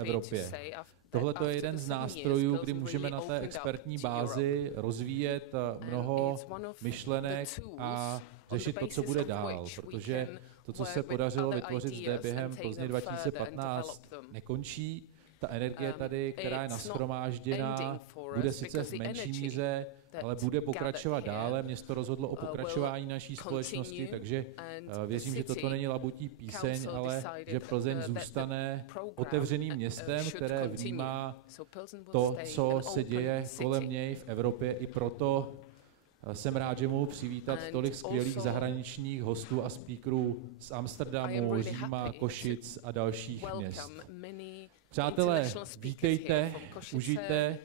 Evropě. Tohle je jeden z nástrojů, kdy můžeme na té expertní bázi rozvíjet mnoho myšlenek a řešit to, co bude dál, protože to, co se podařilo vytvořit zde během Plzně 2015, nekončí. Ta energie tady, která je nashromážděná, bude sice v menší míře, ale bude pokračovat dále. Město rozhodlo o pokračování naší společnosti, takže věřím, že toto není labutí píseň, ale že Plzeň zůstane otevřeným městem, které vnímá to, co se děje kolem něj v Evropě. I proto jsem rád, že mohu přivítat tolik skvělých zahraničních hostů a speakerů z Amsterdamu, Říma, Košic a dalších měst. Přátelé, vítejte, užijte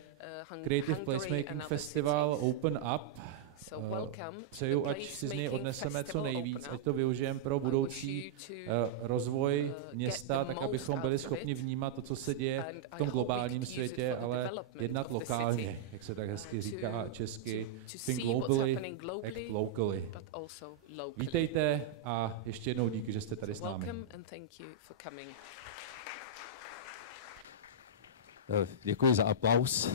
Creative Placemaking Festival Open Up. Přeju, ať si z něj odneseme co nejvíc, ať to využijeme pro budoucí rozvoj města, tak abychom byli schopni vnímat to, co se děje v tom globálním světě, ale jednat lokálně, jak se tak hezky říká česky. Think globally, act locally. Vítejte a ještě jednou díky, že jste tady s námi. Děkuji za aplaus.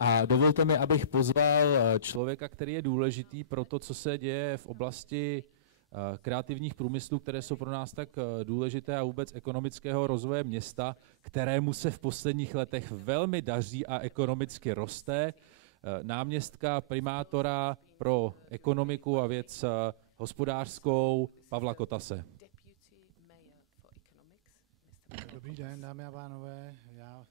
A dovolte mi, abych pozval člověka, který je důležitý pro to, co se děje v oblasti kreativních průmyslů, které jsou pro nás tak důležité a vůbec ekonomického rozvoje města, kterému se v posledních letech velmi daří a ekonomicky roste. Náměstka primátora pro ekonomiku a věc hospodářskou Pavla Kotase. Dobrý den, dámy a pánové. Já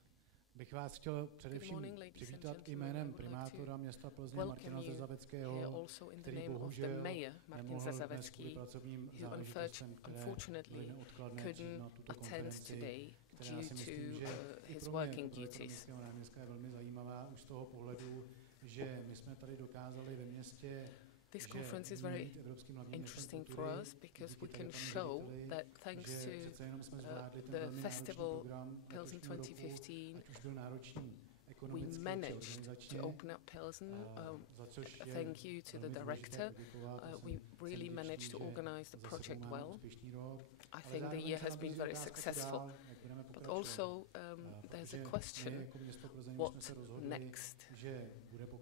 bych vás chtěl především přivítat jménem primátora města Plzně Martina Zazaveckého, který bohužel nemohl dnes kvůli pracovním záležitostem, které byly neodkladné, na tuto konferenci, která si myslím, že i pro městského náměstka je velmi zajímavá už z toho pohledu, že my jsme tady dokázali ve městě. This conference is very interesting for us because we can show that thanks to the festival Pilsen 2015, we managed to open up Pilsen. Thank you to the director. We really managed to organize the project well. I think the year has been very successful. But also there's a question, what next?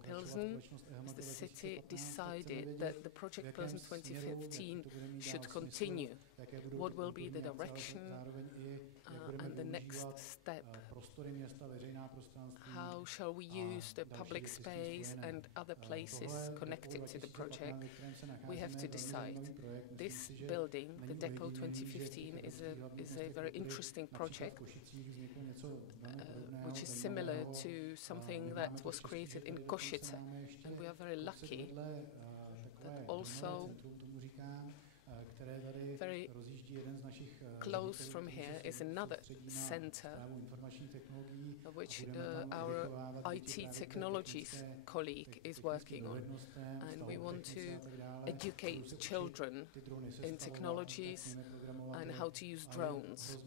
Pilsen, as the city, decided that the project Pilsen 2015 should continue. What will be the direction and the next step? How shall we use the public space and other places connected to the project? We have to decide. This building, the DEPO2015, is a very interesting project, which is similar to something that was created in Košice, and we are very lucky that also very close from here is another center, which our IT technologies colleague is working on. And we want to educate children in technologies and how to use drones.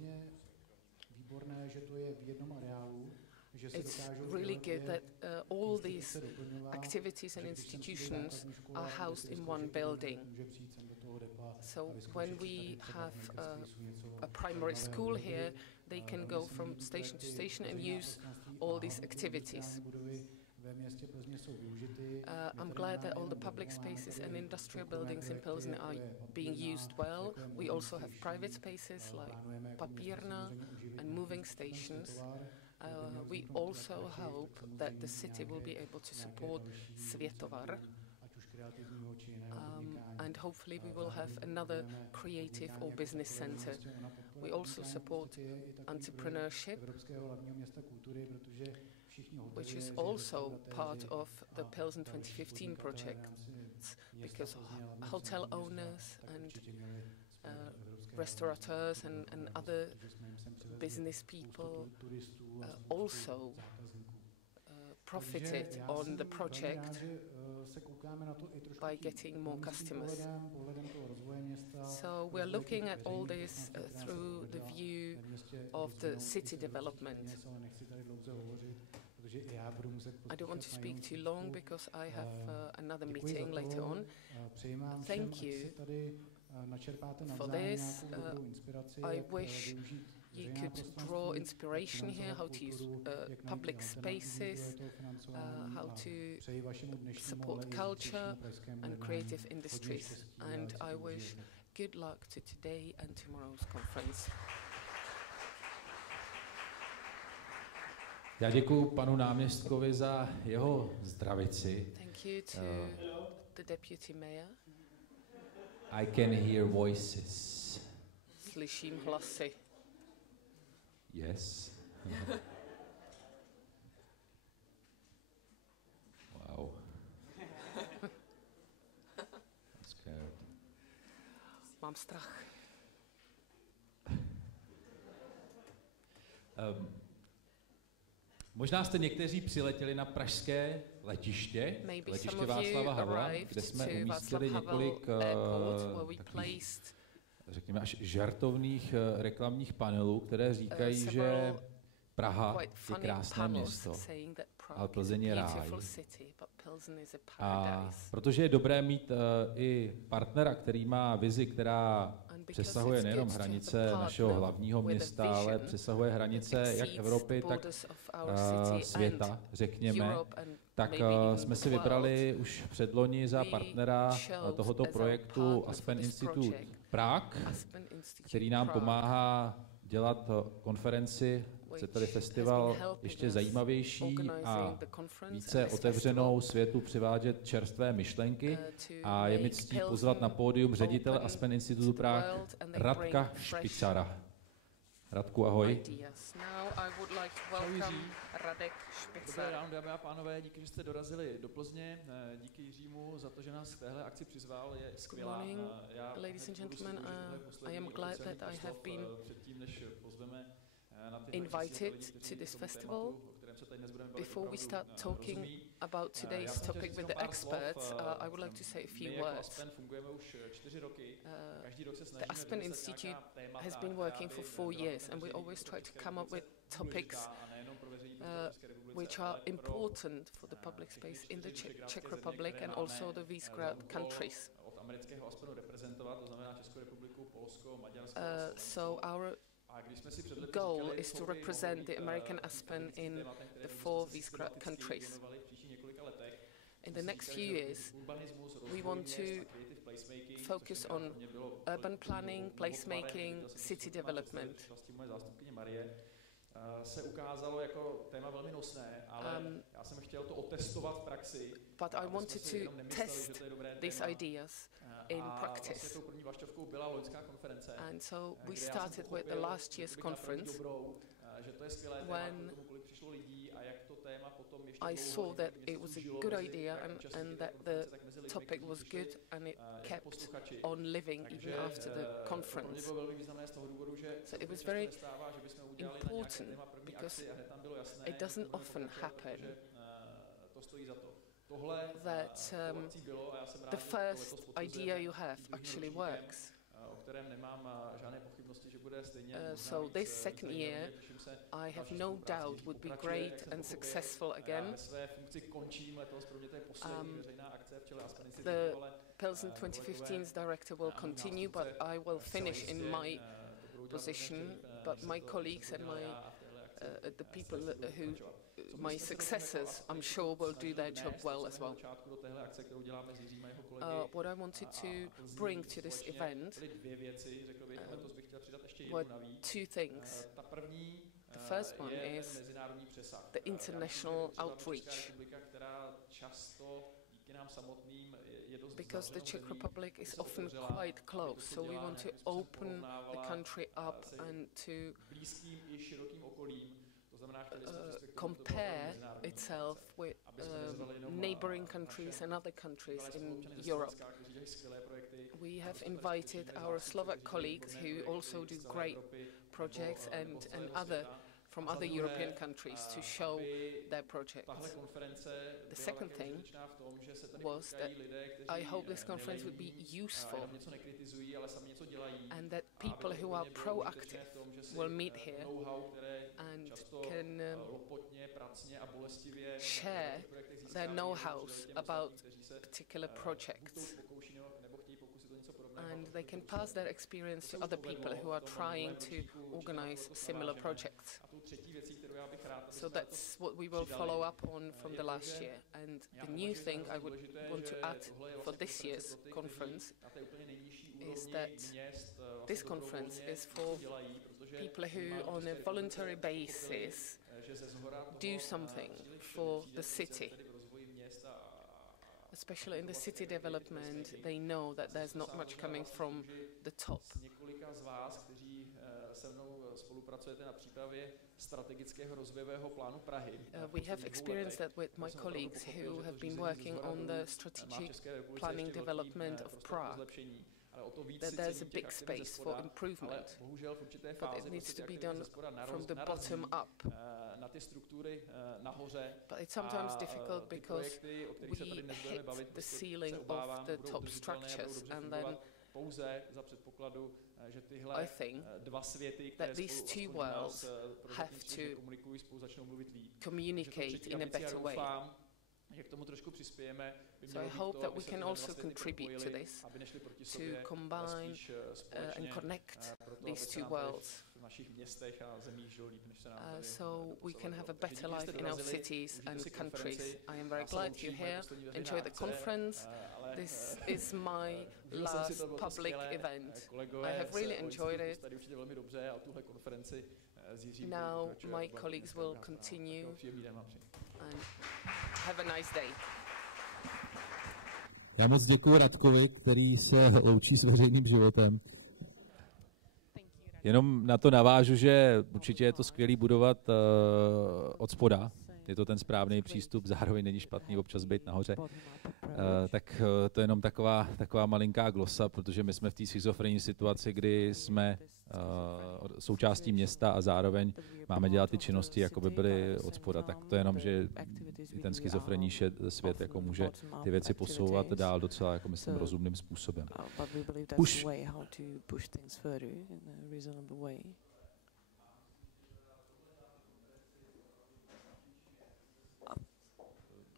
It's really good that all these activities and institutions are housed in one building. So when we have a primary school here, they can go from station to station and use all these activities. I'm glad that all the public spaces and industrial buildings in Pilsen are being used well. We also have private spaces like papírna and moving stations. We also hope that the city will be able to support Světovar, and hopefully we will have another creative or business center. We also support entrepreneurship, which is also part of the Pilsen 2015 project, because hotel owners and restaurateurs and other business people also profited on the project by getting more customers. So we're looking at all this through the view of the city development. I don't want to speak too long because I have another meeting later on. Thank you načerpáte For navzájem this, nějakou dobrou inspiraci, I jak wish využít you veřejná could prostranství, draw jak inspiration here, how to use kulturu, jak najít public alternativní spaces, zdroje toho financování how a to přeji vašemu dnešnímu, support ale i culture zítřejšímu pražskému and jednání creative hodně industries. štěstí a And ať si I to wish užijete. good luck to today and tomorrow's conference. Já děkuji panu náměstkovi za jeho zdravici. Thank you to the deputy mayor. I can hear voices. Slyším hlasy. Yes. Wow. I'm scared. Mám strach. Možná jste někteří přiletěli na pražské letiště, letiště Václava Havla, kde jsme umístili několik takových, řekněme, až žartovných reklamních panelů, které říkají, že Praha je krásné město, ale Plzeň je ráj. A protože je dobré mít i partnera, který má vizi, která přesahuje nejenom hranice našeho hlavního města, ale přesahuje hranice jak Evropy, tak světa, řekněme, tak jsme si vybrali už předloni za partnera tohoto projektu Aspen Institute Prague, který nám pomáhá dělat konferenci, tedy festival ještě zajímavější a více otevřenou světu přivádět čerstvé myšlenky a je mi ctí pozvat na pódium ředitele Aspen Institute Prague Radka Špicara. Radku, ahoj. Dobré ráno, dámy a pánové, díky, že jste dorazili do Plzně, díky Jiřímu za to, že nás k téhle akci přizval, je skvělá. Ladies and gentlemen, I am glad that I have been invited to this festival. Before we start talking about today's topic with the experts, I would like to say a few words. The Aspen Institute has been working for 4 years, and we always try to come up with topics which are important for the public space in the Czech Republic and also the Visegrad countries. So our goal is to represent the American Aspen in the 4 Visegrad countries. In the next few years, we want to focus on urban planning, placemaking, city development. Se ukázalo jako téma velmi nosné, ale já jsem chtěl to otestovat v praxi. But I wanted to test these ideas in practice. Tou první vlaštovkou byla loňská konference. And so we started with the last year's conference. Že to je skvělé téma, kolik přišlo lidí a jak to téma potom ještě I saw that it was a good idea and that the topic was good and it kept on living even after the conference. So it was very important because it doesn't often happen that the first idea you have actually works. So this second year, I have no doubt would be great and successful again. The Pilsen 2015's director will continue, but I will finish in my position. But my colleagues and the people who my successors, I'm sure, will do their job well as well. What I wanted to bring to this event were 2 things. The first one is the international outreach. Because the Czech Republic is often quite close, so we want to open the country up and to compare itself with neighboring countries and other countries in Europe. We have invited our Slovak colleagues who also do great projects and from other European countries to show their projects. The second thing was that I hope this conference would be useful and that people who are proactive will meet here and can share their know-how about particular projects. and they can pass their experience to other people who are trying to organize similar projects. So that's what we will follow up on from the last year. And the new thing I would want to add for this year's conference is that this conference is for people who on a voluntary basis do something for the city. Especially in the city development, they know that there's not much coming from the top. Několika z vás, kteří se mnou spolupracujete na přípravě strategického rozvojového plánu Prahy. We have experienced that with my colleagues who have been working on the strategic planning development of Prague. That there's a big space for improvement, but it needs to be done from the bottom up. But it's sometimes difficult because we hit the ceiling of the top structures, and then I think that these two worlds have to communicate in a better way. So I hope that we can also contribute to this, to combine and connect these two worlds, so we can have a better life in our cities and countries. I am very glad you're here. Enjoy the conference. This is my last public event. I have really enjoyed it. Now my colleagues will continue, and have a nice day. Já moc děkuji Radkovi, který se loučí s veřejným životem. Jenom na to navážu, že určitě je to skvělý budovat od spoda. Je to ten správný přístup, zároveň není špatný občas být nahoře. Tak to je jenom taková malinká glosa, protože my jsme v té schizofrenní situaci, kdy jsme součástí města a zároveň máme dělat ty činnosti, jako by byly od spoda. Tak to je jenom, že i ten schizofrenní svět jako může ty věci posouvat dál docela, jako myslím, rozumným způsobem. Už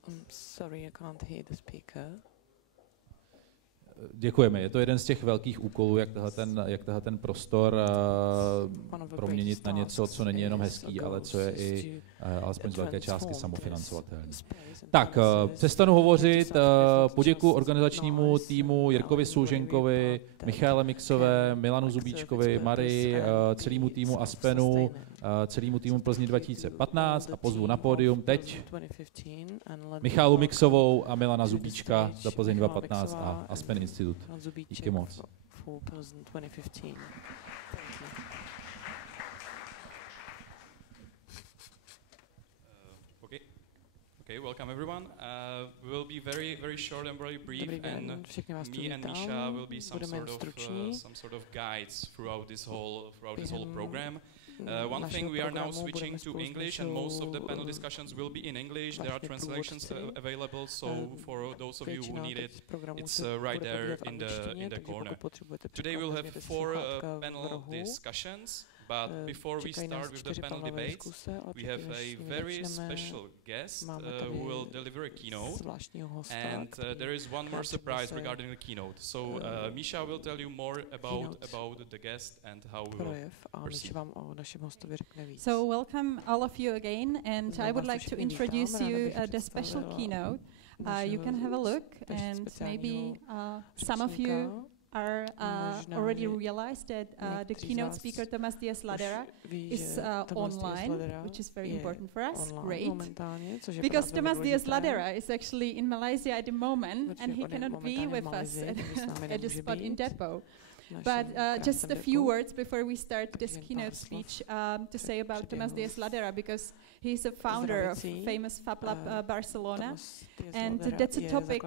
I'm sorry, I can't hear the speaker. Děkujeme. Je to jeden z těch velkých úkolů, jak tenhle ten prostor proměnit na něco, co není jenom hezký, ale co je i alespoň z velké částky samofinancovatelné. Tak, přestanu hovořit. Poděkuji organizačnímu týmu Jirkovi Souženkovi, Michaele Mixové, Milanu Zubíčkovi, Marii, celému týmu Aspenu, celému týmu Plzni 2015 a pozvu na pódium teď Michálu Mixovou a Milana Zubíčka za Plzeň 2015 a Aspen Institute. Díky moc. Okay, welcome everyone. We will be very short and very brief, and me and Misha will be some sort of guides throughout this whole program. One thing, we are now switching to English, and most of the panel discussions will be in English. There are translations available, so for those of you who need it, it's right there in the corner. Today we'll have 4 panel discussions. But before we start with the panel debates, we have a very special guest who will deliver a keynote. And there is one more surprise regarding the keynote. So Misha will tell you more about the guest and how we will proceed. So welcome all of you again, and I would like to introduce you the special keynote. You can have a look, and maybe some of you are already realized that the keynote speaker Thomas Diaz-Ladera is online, which is very important for us. Great. Because Thomas Diaz-Ladera is actually in Malaysia at the moment, and he cannot be with us at the spot in DEPO. But just a few words before we start this keynote speech to say about Thomas Diaz-Ladera, because he's a founder of famous Fab Lab Barcelona, and that's a topic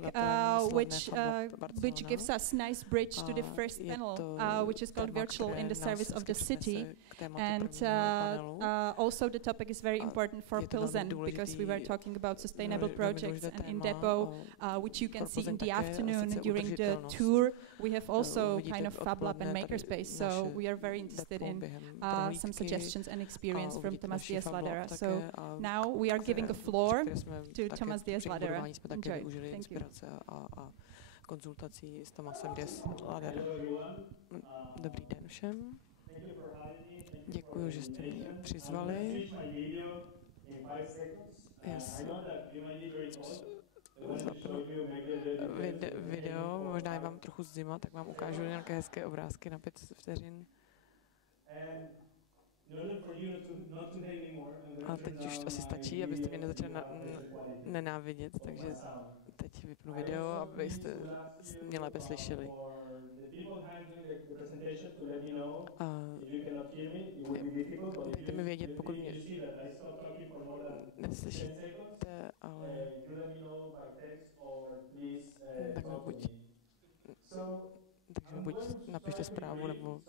which gives us nice bridge to the first panel, which is called Virtual in the Service of the City. And also the topic is very important for Pilsen, because we were talking about sustainable projects, and in DEPO, which you can see in the afternoon during the tour, we have also kind of Fab Lab and Makerspace, so we are very interested in some suggestions and experience from Thomas Diaz-Ladera. So now we are giving the floor to Thomas Diaz-Ladera. Enjoy. Thank you. konzultací s Tomasem Laderem. Dobrý den všem. Děkuji, že jste mě přizvali. Video, možná je vám trochu zima, tak vám ukážu nějaké hezké obrázky na 5 vteřin. A teď už asi stačí, abyste mě nezačali nenávidět, takže teď vypnu video, abyste mě lépe slyšeli. A dejte mi vědět, pokud mě neslyšíte, ale tak buď napište zprávu, nebo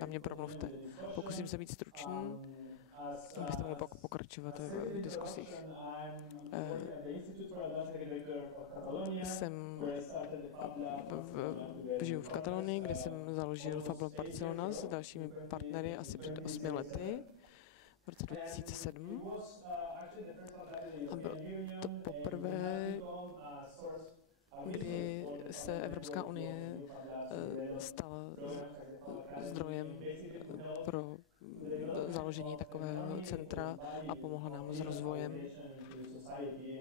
na mě promluvte. Pokusím se být stručný, abyste mohli pokračovat v diskusích. Žiju v Katalonii, kde jsem založil festival Barcelona s dalšími partnery asi před 8 lety, v roce 2007. A bylo to poprvé, kdy se Evropská unie stala zdrojem pro založení takového centra a pomohla nám s rozvojem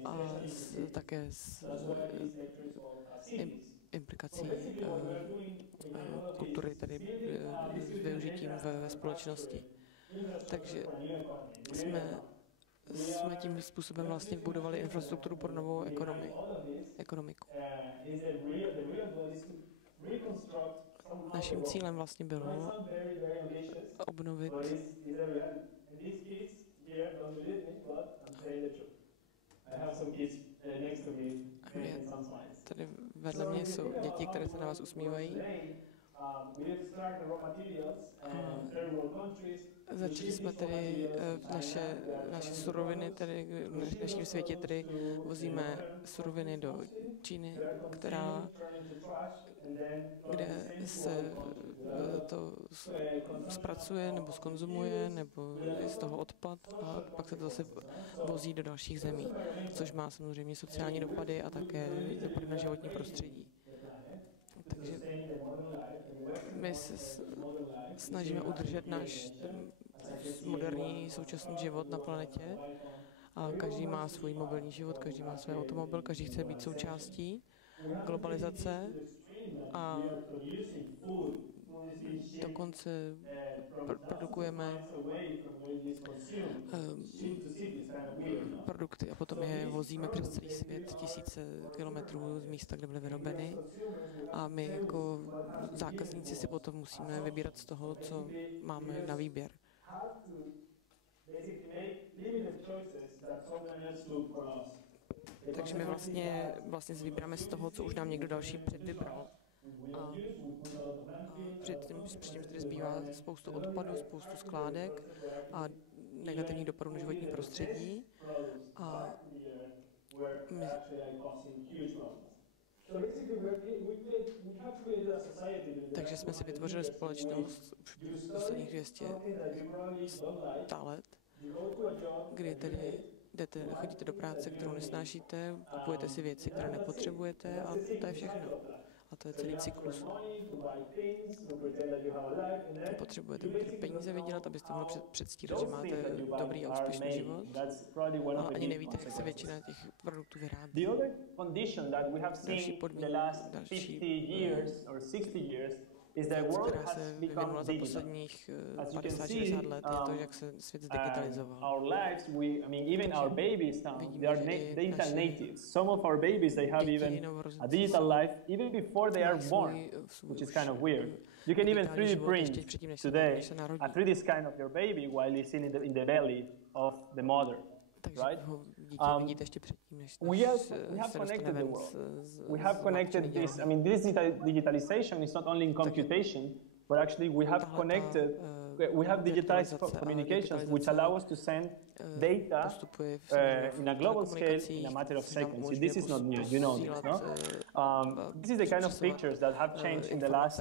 a také s implikací kultury, tedy s využitím ve společnosti. Takže jsme tím způsobem vlastně budovali infrastrukturu pro novou ekonomiku. Naším cílem vlastně bylo obnovit tady vedle mě jsou děti, které se na vás usmívají. Začali jsme tedy naše suroviny, tedy v dnešním světě tedy vozíme suroviny do Číny, kde se to zpracuje nebo zkonzumuje, nebo je z toho odpad a pak se to zase vozí do dalších zemí, což má samozřejmě sociální dopady a také dopady na životní prostředí. Takže my se snažíme udržet náš moderní současný život na planetě a každý má svůj mobilní život, každý má svůj automobil, každý chce být součástí globalizace a dokonce produkujeme produkty a potom je vozíme přes celý svět, tisíce kilometrů z místa, kde byly vyrobeny. A my jako zákazníci si potom musíme vybírat z toho, co máme na výběr. Takže my vlastně si vybíráme z toho, co už nám někdo další předvybral. A předtím tedy zbývá spoustu odpadů, spoustu skládek a negativních dopadů na životní prostředí. A takže jsme si vytvořili společnost už posledních 200 let, kdy tedy chodíte do práce, kterou nesnášíte, kupujete si věci, které nepotřebujete a to je všechno. A to je celý cyklus. Potřebujete peníze vydělat, abyste mohli předstírat, že máte dobrý a úspěšný život, ale ani nevíte, jak se většina těch produktů vyrábí. Další podmínka, která se vyvinula za posledních 50-60 let, je to, jak se svět zdigitalizoval. Vidíme, že digital natives. Some of our babies, they have even a digital life even before they are born, which is kind of weird. You can even 3D print today a 3D scan of your baby while it's in the belly of the mother. Right? We have connected the world. We have connected this. I mean, this digitalization is not only in computation, but actually we have connected. We have digitized communications, which allow us to send data in a global scale in a matter of seconds. This is not new. You know this, no? This is the kind of pictures that have changed in the last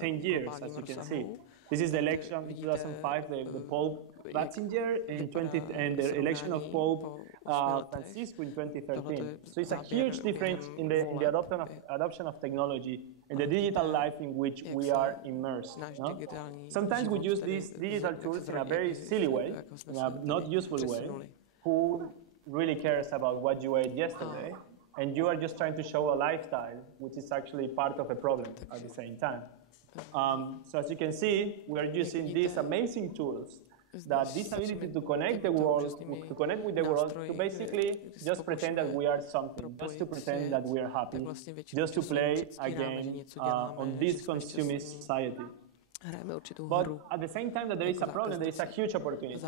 10 years, as you can see. This is the election in 2005, the Pope Ratzinger and the election of Pope Francisco in 2013. So it's a huge difference in the adoption of technology and the digital life in which we are immersed. No? Sometimes we use these digital tools in a very silly way, in a not useful way. Who really cares about what you ate yesterday? And you are just trying to show a lifestyle, which is actually part of a problem at the same time. So as you can see, we are using these amazing tools, that this ability to connect the world, to connect with the world, to basically just pretend that we are something, just to pretend that we are happy, just to play a game on this consumist society. But at the same time that there is a problem, there is a huge opportunity.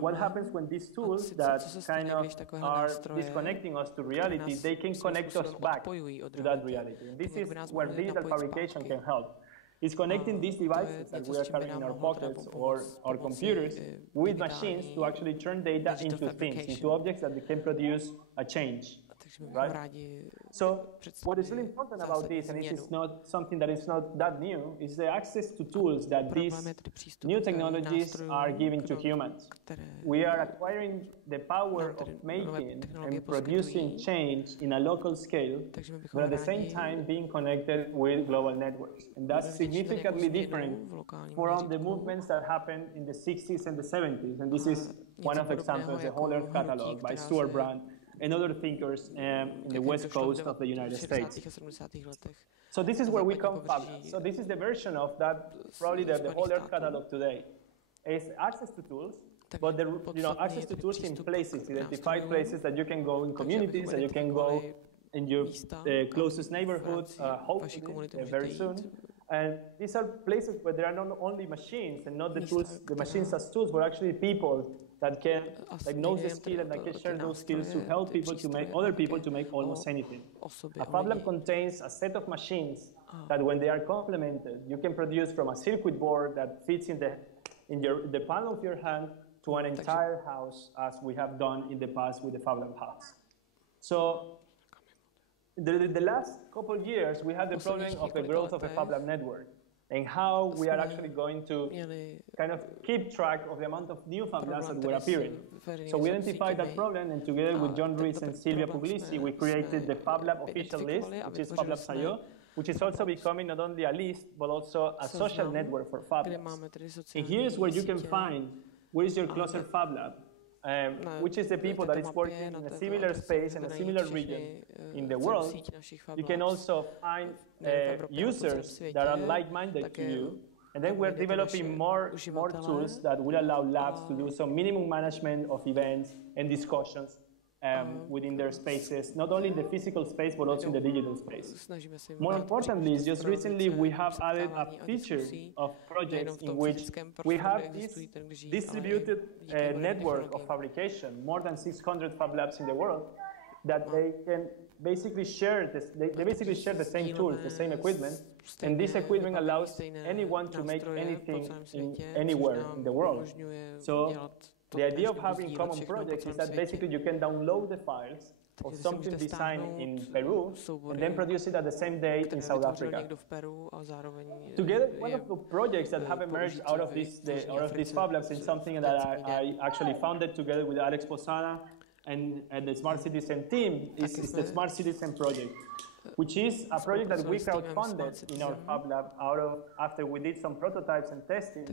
What happens when these tools that kind of are disconnecting us to reality, they can connect us back to that reality. And this is where digital fabrication can help. It's connecting these devices that we are carrying in our pockets or our computers with machines to actually turn data into things, into objects that can produce a change. Right? So what is really important about this, and this is not something that is not that new, is the access to tools that these new technologies are giving to humans. We are acquiring the power of making and producing change in a local scale, but at the same time being connected with global networks. And that's significantly different from the movements that happened in the 60s and the 70s. And this is one of the examples, the Whole Earth Catalog by Stuart Brand and other thinkers in the west coast of the United States. So this is where we come from. So this is the version of that, probably the Whole Earth Catalog today. It's access to tools, but access to tools in places, identified places that you can go in communities, that you can go in your closest neighborhoods, hopefully very soon. And these are places where there are not only machines and not the tools, the machines as tools, but actually people that can know the skill and that can share those skills to help people to make other people to make almost anything. A Fab Lab contains a set of machines that when they are complemented, you can produce from a circuit board that fits in the palm of your hand to an entire house, as we have done in the past with the Fab Lab house. So the last couple of years, we had the problem of the growth of the Fab Lab network and how we are actually going to kind of keep track of the amount of new Fab Labs that were appearing. So we identified that problem, and together with John Ruiz and Silvia Puglisi, we created the Fab Lab official list, which is Fab Labs.io, which is also becoming not only a list, but also a social network for Fab Labs. And here's where you can find where is your closer Fab Lab, which is the people that is working in a similar space and a similar region in the world. You can also find users that are like-minded to you. And then we're developing more tools that will allow labs to do some minimum management of events and discussions within their spaces, not only in the physical space, but also in the digital space. More importantly, just recently we have added a feature of projects in which we have this distributed network of fabrication, more than 600 Fab Labs in the world, that they can basically share this. They basically share the same tools, the same equipment, and this equipment allows anyone to make anything anywhere in the world. So the idea of having common projects is that basically you can download the files of something designed in Peru and then produce it at the same day in South Africa. Together, one of the projects that have emerged out of these Fab Labs is something that I actually founded together with Alex Posada and the Smart Citizen team is the Smart Citizen project, which is a project that we crowdfunded in our Fab Lab after we did some prototypes and testing.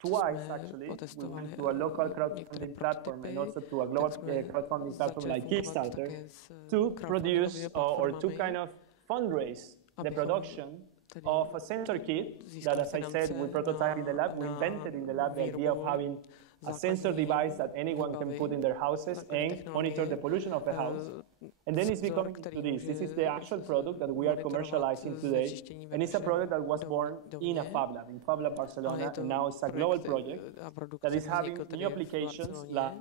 Twice, actually, we went to a local crowdfunding platform and also to a global crowdfunding platform like Kickstarter to produce or to kind of fundraise the production of a sensor kit that, as I said, we prototyped in the lab. We invented in the lab the idea of having a sensor device that anyone can put in their houses and monitor the pollution of the house. And then it's becoming to this. This is the actual product that we are commercializing today. And it's a product that was born in a Fab Lab, in Fab Lab Barcelona. And now it's a global project that is having new applications like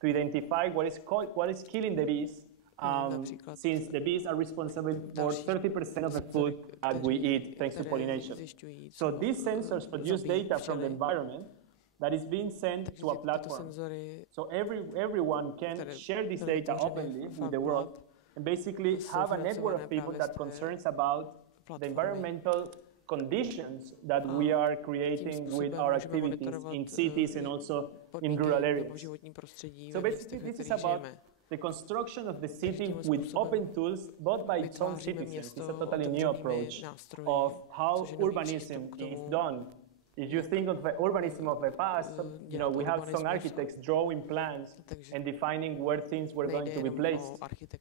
to identify what is killing the bees. Since the bees are responsible for 30% of the food that we eat thanks to pollination. So these sensors produce data from the environment that is being sent to a platform. So everyone can share this data openly with the world and basically have a network of people that concerns about the environmental conditions that we are creating with our activities in cities and also in rural areas. So basically this is about the construction of the city with open tools, both by its own citizens. It's a totally new approach of how urbanism is done. If you think of the urbanism of the past, you know, we have some architects drawing plans and defining where things were going to be placed.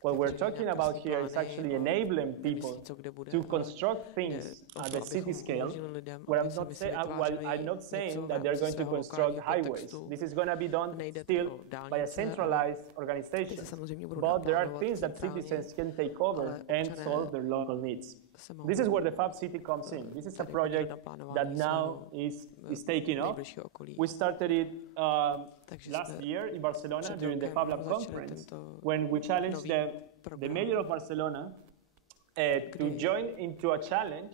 What we're talking about here is actually enabling people to construct things at the city scale, where I'm not saying that they're going to construct highways. This is going to be done still by a centralized organization, but there are things that citizens can take over and solve their local needs. This is where the Fab City comes in. This is a project that now is taking off. We started it last year in Barcelona during the Fab Lab conference, when we challenged the mayor of Barcelona to join into a challenge.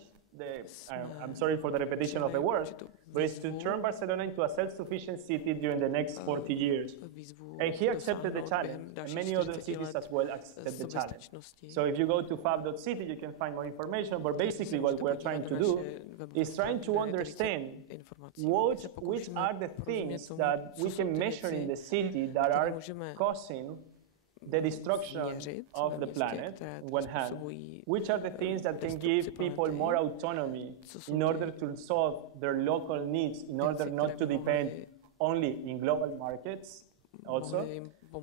I'm sorry for the repetition of the word, but it's to turn Barcelona into a self-sufficient city during the next 40 years. And he accepted the challenge, and many other cities as well accepted the challenge. So if you go to fab.city, you can find more information, but basically what we're trying to do is trying to understand which are the things that we can measure in the city that are causing the destruction of the planet, on one hand, which are the things that can give people more autonomy in order to solve their local needs, in order not to depend only in global markets also.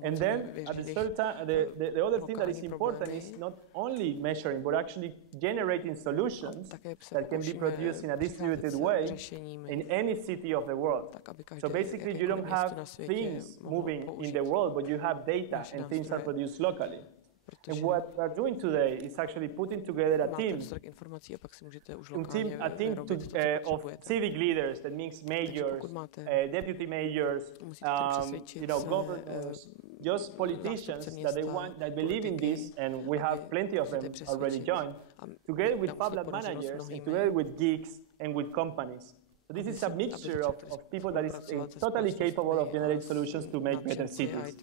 And then at the third time, the other thing that is important is not only measuring, but actually generating solutions that can be produced in a distributed way in any city of the world. So basically you don't have things moving in the world, but you have data and things are produced locally. And what we're doing today is actually putting together a team of civic leaders, that means mayors, deputy mayors, you know, governors, just politicians that believe in this, and we have plenty of them already joined, together with Fab Lab managers, and together with geeks and with companies. So this is a mixture of people that is totally capable of generating solutions to make better cities.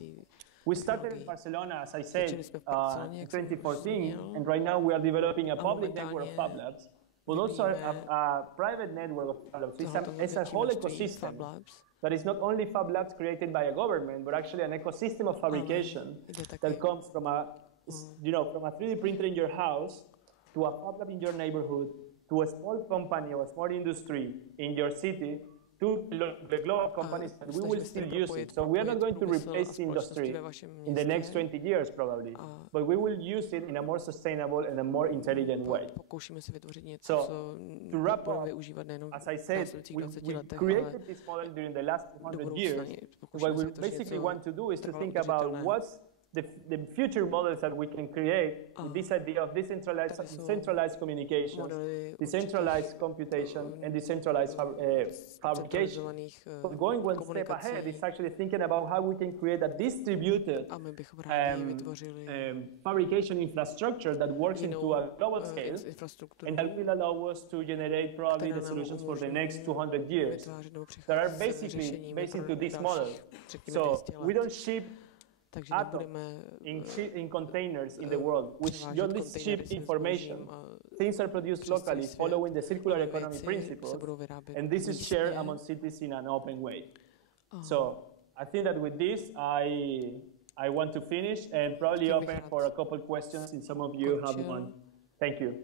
We started in Barcelona, as I said, in 2014, and right now we are developing a public network of Fab Labs, but also a private network of Fab Labs. It's a whole ecosystem that is not only Fab Labs created by a government, but actually an ecosystem of fabrication that comes from a 3D printer in your house, to a Fab Lab in your neighborhood, to a small company or a small industry in your city, to the global companies, and we will still use it. So we are not going to replace the industry in the next 20 years probably, but we will use it in a more sustainable and a more intelligent way. So to wrap up, as I said, we created this model during the last 100 years. What we basically want to do is to think about what's the future models that we can create with this idea of decentralized communications, decentralized computation, and decentralized fabrication. But going one step ahead is actually thinking about how we can create a distributed fabrication infrastructure that works into a global scale, and that will allow us to generate probably the solutions for the next 200 years that are basically based into this model. So we don't ship atoms in containers in the world, which only ship information. Things are produced locally, following the circular economy principles, and this is shared among cities in an open way. So I think that with this, I want to finish and probably open for a couple questions if some of you have one. Thank you.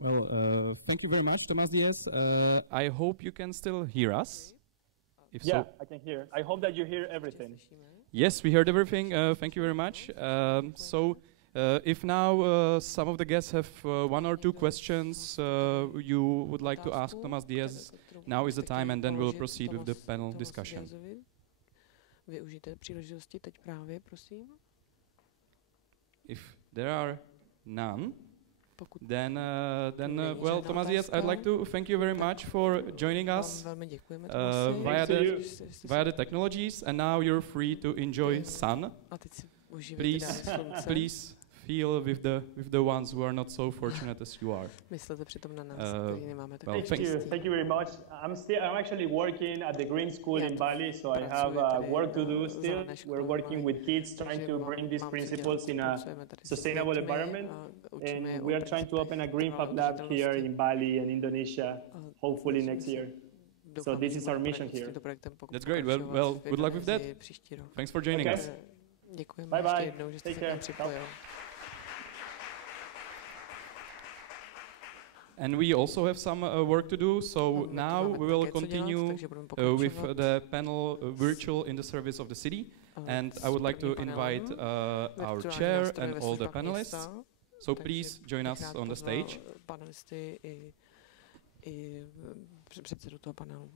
Well, thank you very much, Tomás Díaz. I hope you can still hear us. If yeah, so, I can hear. I hope that you hear everything. Yes, we heard everything. Thank you very much. If now some of the guests have one or two questions you would like to ask Tomás Díaz, now is the time, and then we'll proceed with the panel discussion. If there are none, then well, Tomás Díaz, I'd like to thank you very much for joining us via the technologies, and now you're free to enjoy sun. Please feel with the ones who are not so fortunate as you are. Myslete přitom na nás, kteří nemáme tak Thank you very much. I'm actually working at the Green School in Bali, so I have work to do still. We're working with kids trying to bring these principles in a sustainable environment, and we are trying to open a Green Fab Lab here in Bali and Indonesia, hopefully next year. So this is our mission here. That's great. Well, good luck with that. Thanks for joining us. Děkujeme. Bye bye. Jednou, že jste Take se care. připojil. And we also have some work to do, so now we will continue with the panel Virtual in the Service of the City. And I would like to invite our chair and all the panelists. So please join us on the stage. Panelisty i předsedu toho panelu.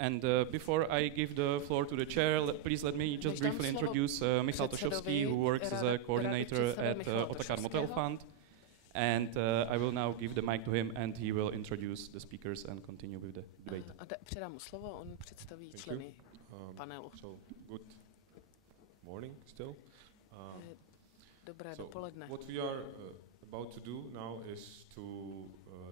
And before I give the floor to the chair, please let me just briefly introduce Michal Tošovský, who works as a coordinator at Otakar Motel Fund. And I will now give the mic to him, and he will introduce the speakers and continue with the debate. Předám mu slovo, on představí členy panelu. So, good morning still. Dobré dopoledne. What we are about to do now is to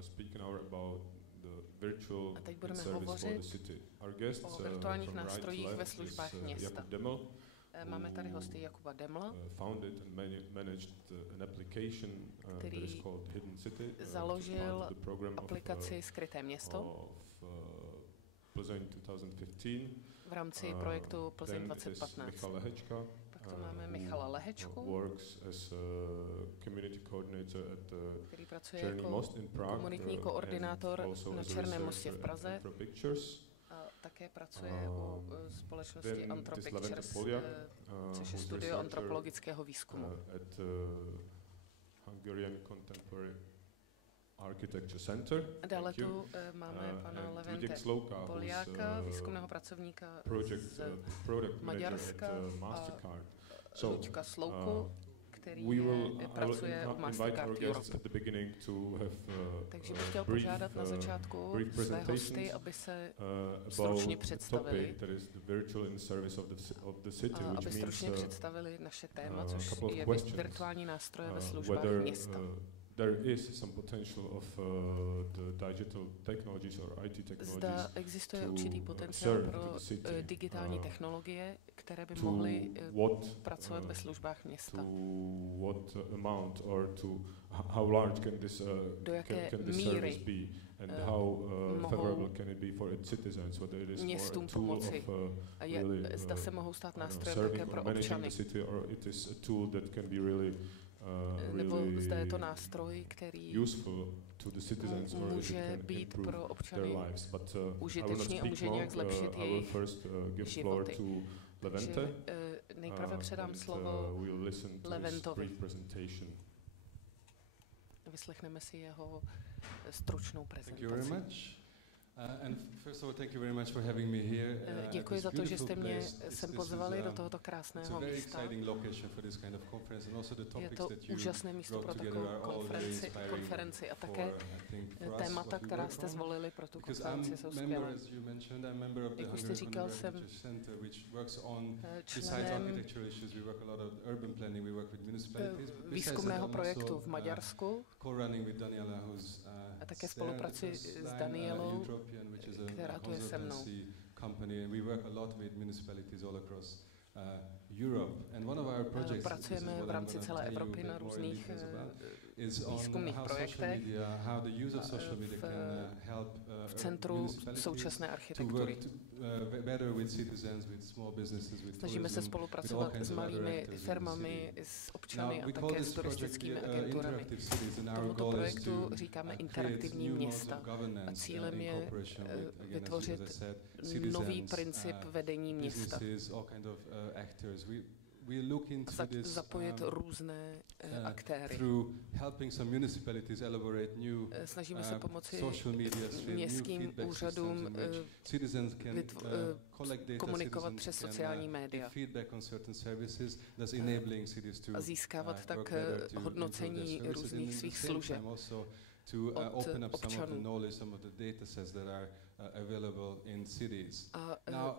speak an hour about the virtual service for the city. Our guests o virtuálních from nástrojích right ve službách města. Máme tady hosty Jakuba Demla, founded and managed an application that is called Hidden City. Založil aplikaci Skryté město Plzeň 2015. V rámci projektu Plzeň 2015. Pak tu máme Michala Lehečku, který pracuje jako komunitní koordinátor na Černém mostě v Praze. A také pracuje u společnosti Antropictures, což je studio antropologického výzkumu. Dále tu máme pana Levente Poliáka, výzkumného pracovníka z Maďarska, a Luďka Slouku, který pracuje u Mastercard Europe. Takže bych chtěl požádat na začátku své hosty, aby se stručně představili a aby stručně představili naše téma, což je virtuální nástroje ve službách města. There is some potential of the digital technologies or IT technologies. Zda existuje určitý potenciál pro digitální technologie, které by mohly pracovat ve službách města. What amount or to how large can this service be and how favorable can it be for its citizens, whether it is more a tool of really zda se mohou stát nástrojem také pro občany. Or it is a tool that can be really nebo zda je to nástroj, který může být pro občany užitečný a může nějak zlepšit jejich životy. Takže nejprve předám slovo Leventovi. Vyslechneme si jeho stručnou prezentaci. Děkuji za to, že jste mě sem pozvali do tohoto krásného místa. Je to úžasné místo pro takovou konferenci a také témata, která jste zvolili pro tu konferenci, jsou skvělé. Jak už jste říkal, jsem členem výzkumného projektu v Maďarsku a také spolupracuji s Danielou, která tu je se mnou. Pracujeme v rámci celé Evropy na různých výzkumných projektech v centru současné architektury. Snažíme se spolupracovat s malými firmami, s občany a také s turistickými agenturami. Tomuto projektu říkáme interaktivní města a cílem je vytvořit nový princip vedení města. Zapojit různé aktéry. Snažíme se pomoci městským úřadům komunikovat přes sociální média a získávat tak hodnocení různých svých služeb. od občanů.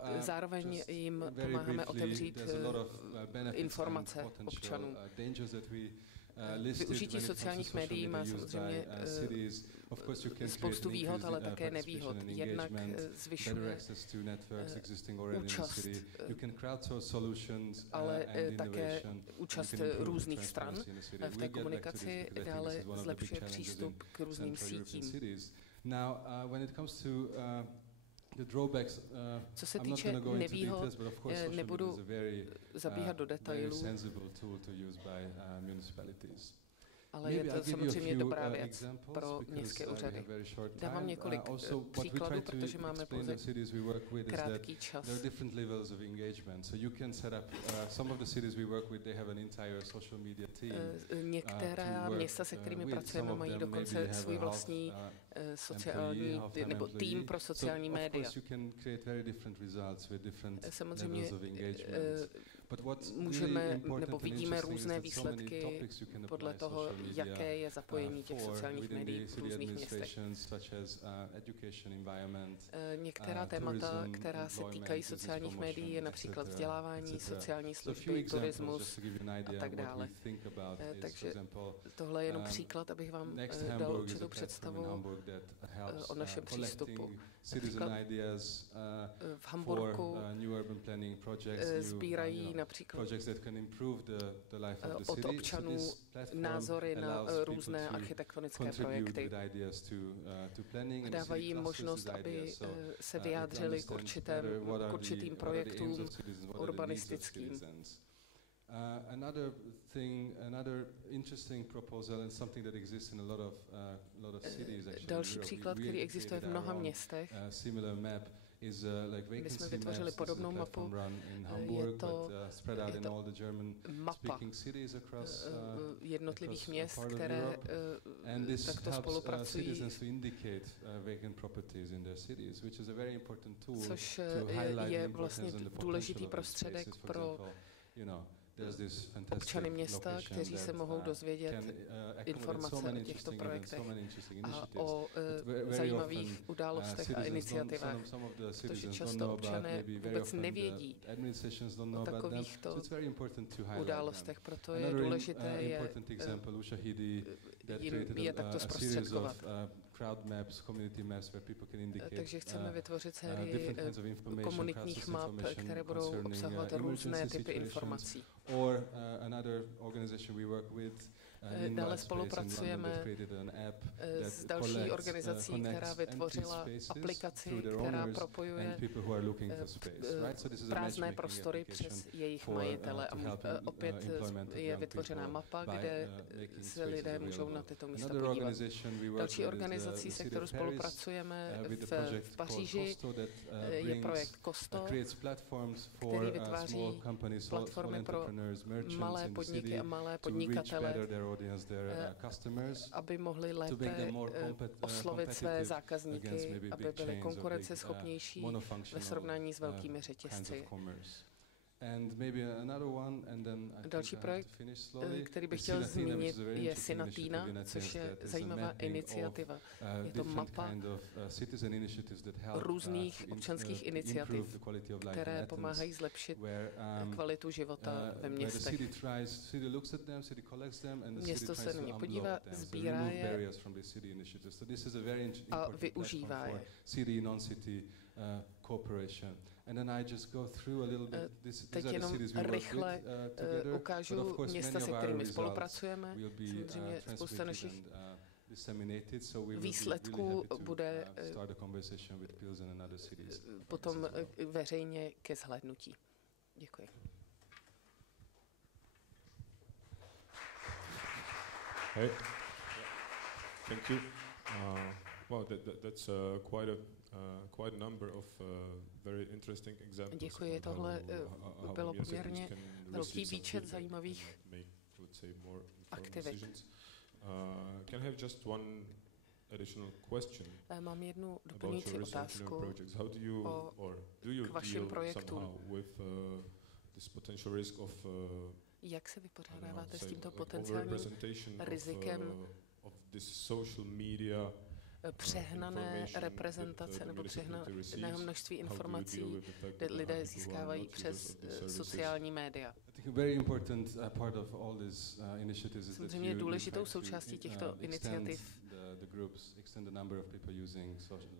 A zároveň jim pomáháme otevřít informace občanům. Využití sociálních médií má samozřejmě spoustu výhod, ale také nevýhod. Jednak zvyšuje účast, ale také účast různých stran v té komunikaci, dále zlepšuje přístup k různým sítím. Co se týče nevýhod, nebudu zabíhat do detailů, ale je to samozřejmě dobrá věc pro městské úřady. Dávám několik příkladů, protože máme pouze krátký čas. Některá města, se kterými pracujeme, mají dokonce svůj vlastní sociální nebo tým pro sociální média. Samozřejmě můžeme nebo vidíme různé výsledky podle toho, jaké je zapojení těch sociálních médií v různých městech. Některá témata, která se týkají sociálních médií, je například vzdělávání, sociální služby, turismus a tak dále. Takže tohle je jenom příklad, abych vám dal určitou představu o našem přístupu. Například v Hamburku sbírají například od občanů názory na různé architektonické projekty. Dávají jim možnost, aby se vyjádřili k určitým projektům urbanistickým. Další příklad, který existuje v mnoha městech, my jsme vytvořili podobnou mapu, je to mapa jednotlivých měst, které takto spolupracují, což je vlastně důležitý prostředek pro občany města, kteří se mohou dozvědět informace o těchto projektech a o zajímavých událostech a iniciativách, protože často občané vůbec nevědí o takovýchto událostech, proto je důležité je takto zprostředkovat. Takže chceme vytvořit sérii komunitních map, které budou obsahovat různé typy informací. Dále spoluppracujeme s další organizací, která vytvořila aplikaci, která propojuje prázdné prostory přes jejich majitele. A opět je vytvořená mapa, kde se lidé můžou na tyto místa podívat. Další organizací, se kterou spolupracujeme v Paříži, je projekt Kosto, který vytváří platformy pro malé podniky a malé podnikatele, aby mohli lépe oslovit své zákazníky, aby byli konkurenceschopnější ve srovnání s velkými řetězci. Další projekt, který bych chtěl zmínit, je Synatina, což je zajímavá iniciativa. Je to mapa různých občanských iniciativ, které pomáhají zlepšit kvalitu života ve městech. Město se na ně podívá, sbírá je a využívá je. Teď jenom rychle ukážu města, se kterými spolupracujeme. Samozřejmě spousta našich výsledků bude potom veřejně ke shlédnutí. Děkuji. Hey. Thank you. Well, that's quite a number of very interesting examples. Děkuji, tohle bylo poměrně velký výčet zajímavých aktivit. Can I have just one additional question? Mám jednu doplňující otázku k vašim projektům. Jak se vypořádáváte s tímto potenciálním rizikem přehnané reprezentace nebo přehnaného množství informací, kde lidé získávají přes sociální média. Samozřejmě důležitou součástí těchto iniciativ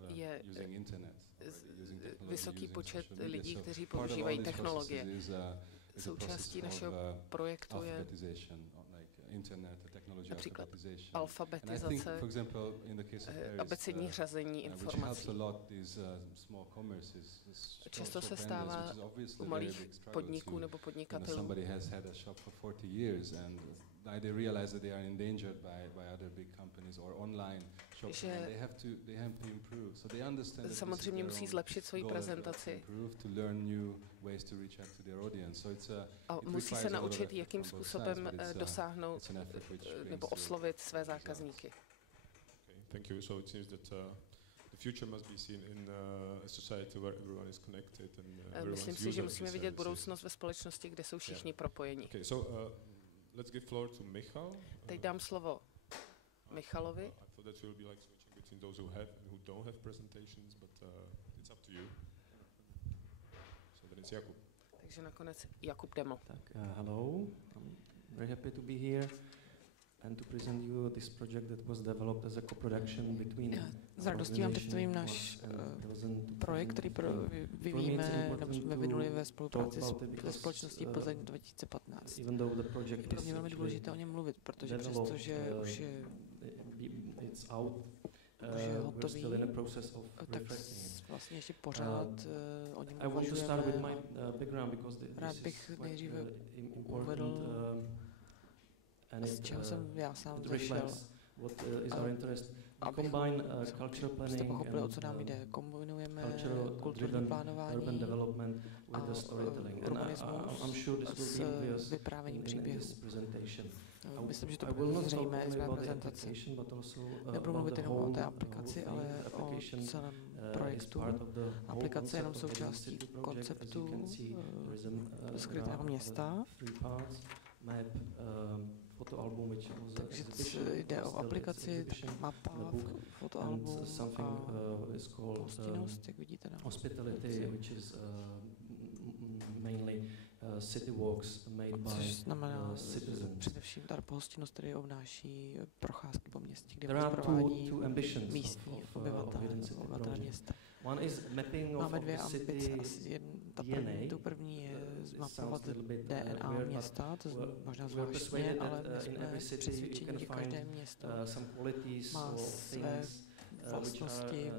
je vysoký počet lidí, kteří používají technologie. Součástí našeho projektu je například alfabetizace, abecední řazení informací. Často se stává u malých podniků nebo podnikatelů, že samozřejmě musí zlepšit svoji prezentaci a musí se naučit, jakým způsobem dosáhnout nebo oslovit své zákazníky. Thank you. So it seems that the future must be seen in a society where everyone is connected and myslím si, že musíme vidět budoucnost ve společnosti, kde jsou všichni propojeni. Okay, so let's give floor to Michal. Teď dám slovo Michalovi. I thought that will be like switching between those who have and who don't have presentations, but it's up to you. So then it's Jakub. Takže nakonec Jakub Demo. Tak, hello. I'm very happy to be here and to present you this project that was developed as a co-production between. S radostí vám představím náš projekt, který vyvíjíme nebo jsme vyvinuli ve spolupráci se společností Plzeň 2015. Je pro mě velmi důležité o něm mluvit, protože přesto, že už je hotový, tak vlastně ještě pořád o něm uvažujeme. Rád bych nejdříve uvedl, z čeho jsem já sám zašel. Abyste pochopili, o co nám jde. Kombinujeme kulturní plánování a urbanismus s vyprávěním příběhů. Myslím, že to bude zřejmé z mé prezentace. Nebudu mluvit jenom o té aplikaci, ale o celém projektu. Aplikace je jenom součástí konceptu skrytého města. Takže jde o aplikaci, mapa, fotoalbum a hostinnost, jak vidíte na což znamená především ta pohostinnost, který obnáší procházky po městě, kde provádí místní obyvatelé města. Máme dvě ambice. Tu první je zmapovat DNA města, to možná zvláštně, ale my jsme přesvědčeni, že každé město má své vlastnosti,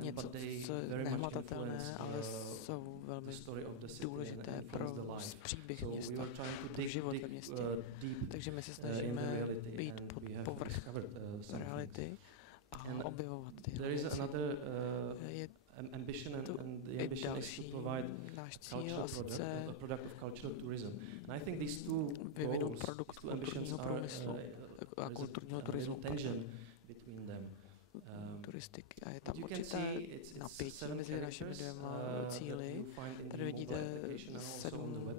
něco, co je nehmatatelné, ale jsou velmi důležité pro příběh města, pro život ve městě. Takže my se snažíme být pod povrch reality a objevovat ty je to i další náš cíl, a sice vyvinout produkt kulturního průmyslu a kulturního turismu. Turistiky. A je tam určité napětí mezi našimi dvěma cíli. Tady vidíte 7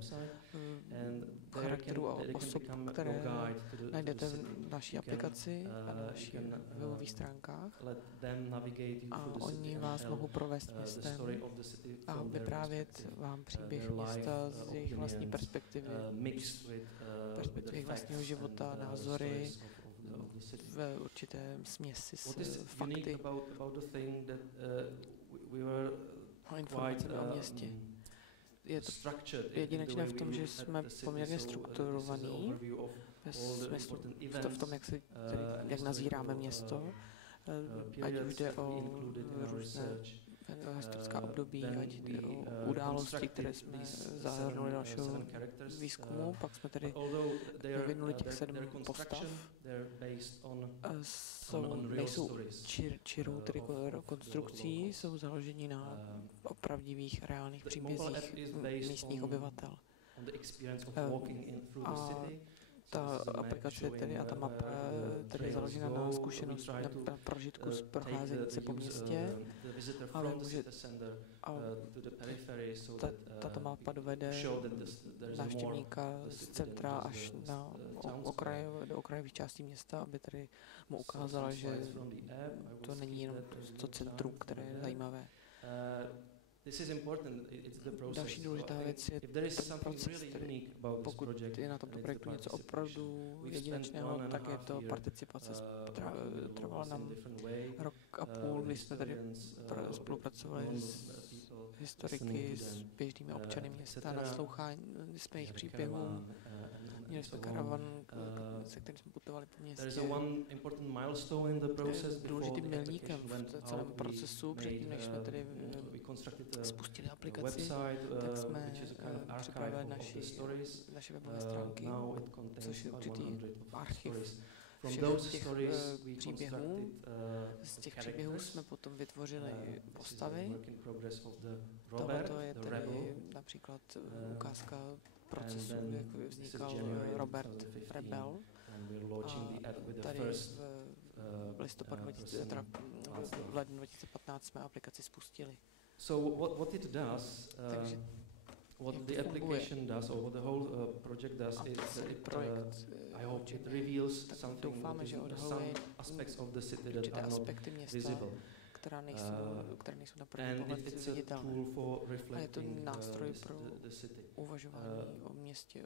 charakterů a osob, které najdete v naší aplikaci a na našich webových stránkách. A oni vás mohou provést městem a vyprávět vám příběh města z jejich vlastní perspektivy, perspektivy vlastního života, názory, v určité směsi s fakty a informacemi o městě. Je to jedinečné v tom, že jsme poměrně strukturovaní ve smyslu, v tom, jak nazíráme město, ať už jde o různé historická období, ať jde o události, které jsme zahrnuli do našeho výzkumu. Pak jsme tedy vyvinuli těch 7 postav. Nejsou čirou, tedy konstrukcí, jsou založeni na opravdivých reálných příbězích místních obyvatel. A ta aplikace tedy a ta mapa tedy je založena na zkušenosti, na prožitku z procházení se po městě, ale může tato mapa dovede návštěvníka z centra až na do okrajových částí města, aby tedy mu ukázala, že to není jenom to centrum, které je zajímavé. Další důležitá věc je ten proces, který pokud je na tomto projektu něco opravdu jedinečného, tak je to participace. Trvala nám rok a půl, kdy jsme tady spolupracovali s historiky, s běžnými občany města, naslouchali jsme jejich příběhům. Měli jsme karavan, se kterým jsme putovali po městě. Důležitým milníkem v celém procesu, předtím, než jsme tedy spustili aplikaci, tak jsme připravili naše webové stránky, což je určitý archiv všech těch příběhů. Z těch příběhů jsme potom vytvořili postavy. Tohle je tedy například ukázka procesu, jak vznikal Robert Rebel. A tady v listopadu v lednu 2015 jsme aplikaci spustili. So what it does, what the application does, or what the whole project does, is I hope it reveals something, some aspects of the city that are not visible. Které nejsou na první pohled viditelné. A je to nástroj pro uvažování o městě.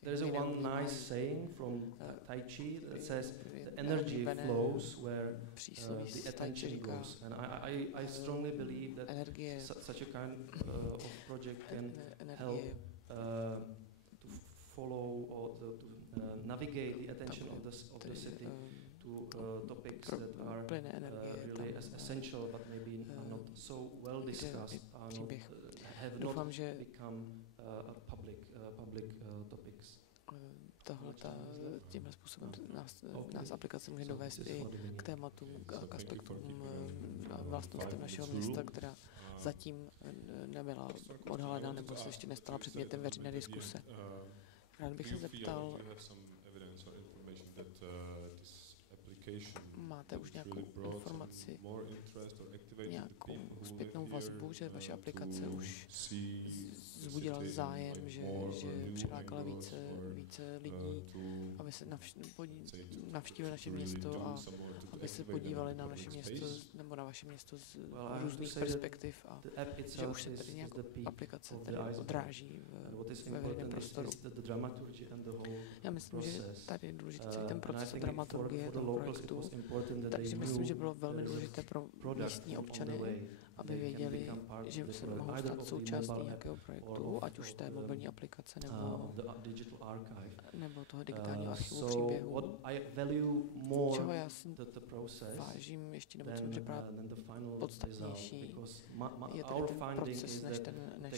There is a one nice saying from Tai Chi that says the energy flows where the attention goes. And I strongly believe that such a kind of project can help to follow or to navigate the attention of the city to topics that are really essential, but maybe not so well discussed, have not become public topics. Tímhle způsobem nás aplikace může dovést i k tématům, k aspektům vlastnostem našeho města, která zatím nebyla odhalena nebo se ještě nestala předmětem veřejné diskuse. Rád bych se zeptal, máte už nějakou informaci, nějakou zpětnou vazbu, že vaše aplikace už vzbudila zájem, že přilákala více lidí, aby se navštívili naše město a aby se podívali na naše město nebo na vaše město z různých perspektiv a že už se tady nějaká aplikace tady odráží ve veřejném prostoru. Já myslím, že tady je důležitý celý ten proces dramaturgie toho projektu, takže myslím, že bylo velmi důležité pro místní občany, aby věděli, že se mohou stát součástí nějakého projektu, ať už té mobilní aplikace nebo toho digitálního archivu příběhu. Čeho já si vážím, ještě nebo co mi připadá podstatnější, je tady ten proces než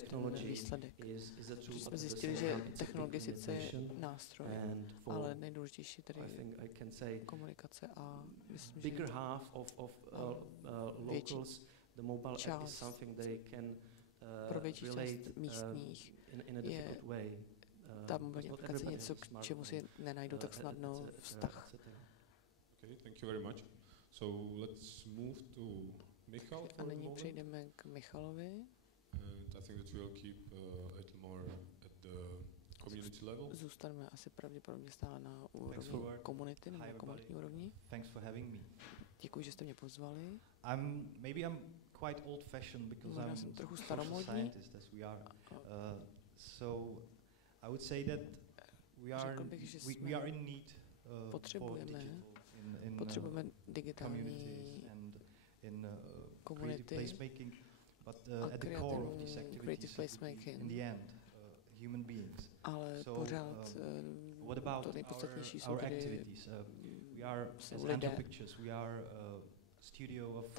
ten výsledek. Protože jsme zjistili, že technologie sice je nástroj, ale nejdůležitější tedy komunikace a myslím, že větší část pro větší část místních je ta mobilní aplikace něco, k čemu si nenajdou tak snadno vztah. Okay, thank you very much. So let's move to Michal. A nyní přejdeme k Michalovi. I think that we'll keep a little more at the community level. Zůstaneme asi pravděpodobně stále na úrovni komunity nebo komunitní úrovni. Thanks for having me. Děkuji, že jste mě pozvali. Maybe I'm quite old-fashioned because I'm trochu a social scientist as we are. So I would say that we are in need potřebujeme digitální komunity a creative placemaking. In the end, human beings. Ale pořád to nejpodstatnější jsou tedy we are as Enter Pictures, we are a studio of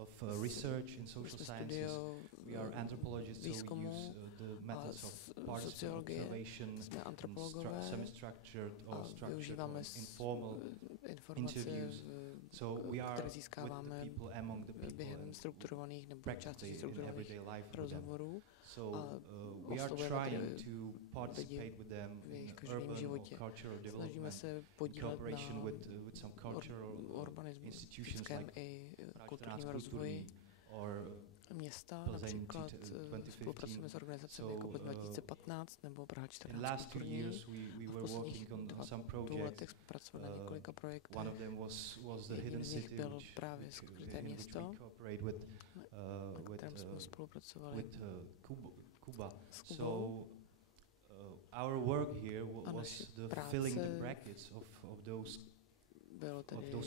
of research in social sciences. We are anthropologists, so we use the methods of participant observation, semi-structured or structured or informal interviews. So we are with the people among the people and practically in everyday life with them. So we are trying to participate with them in urban or cultural development, in cooperation with some cultural institutions like kultury or města, například spolupracujeme s organizacemi jako Plzeň 2015 nebo Praha 14 kulturní. A v posledních dvou letech pracovali na několika projektech. Jedním z nich byl právě skryté město, na kterém jsme spolupracovali s Kubou. Our work here was the filling the brackets of those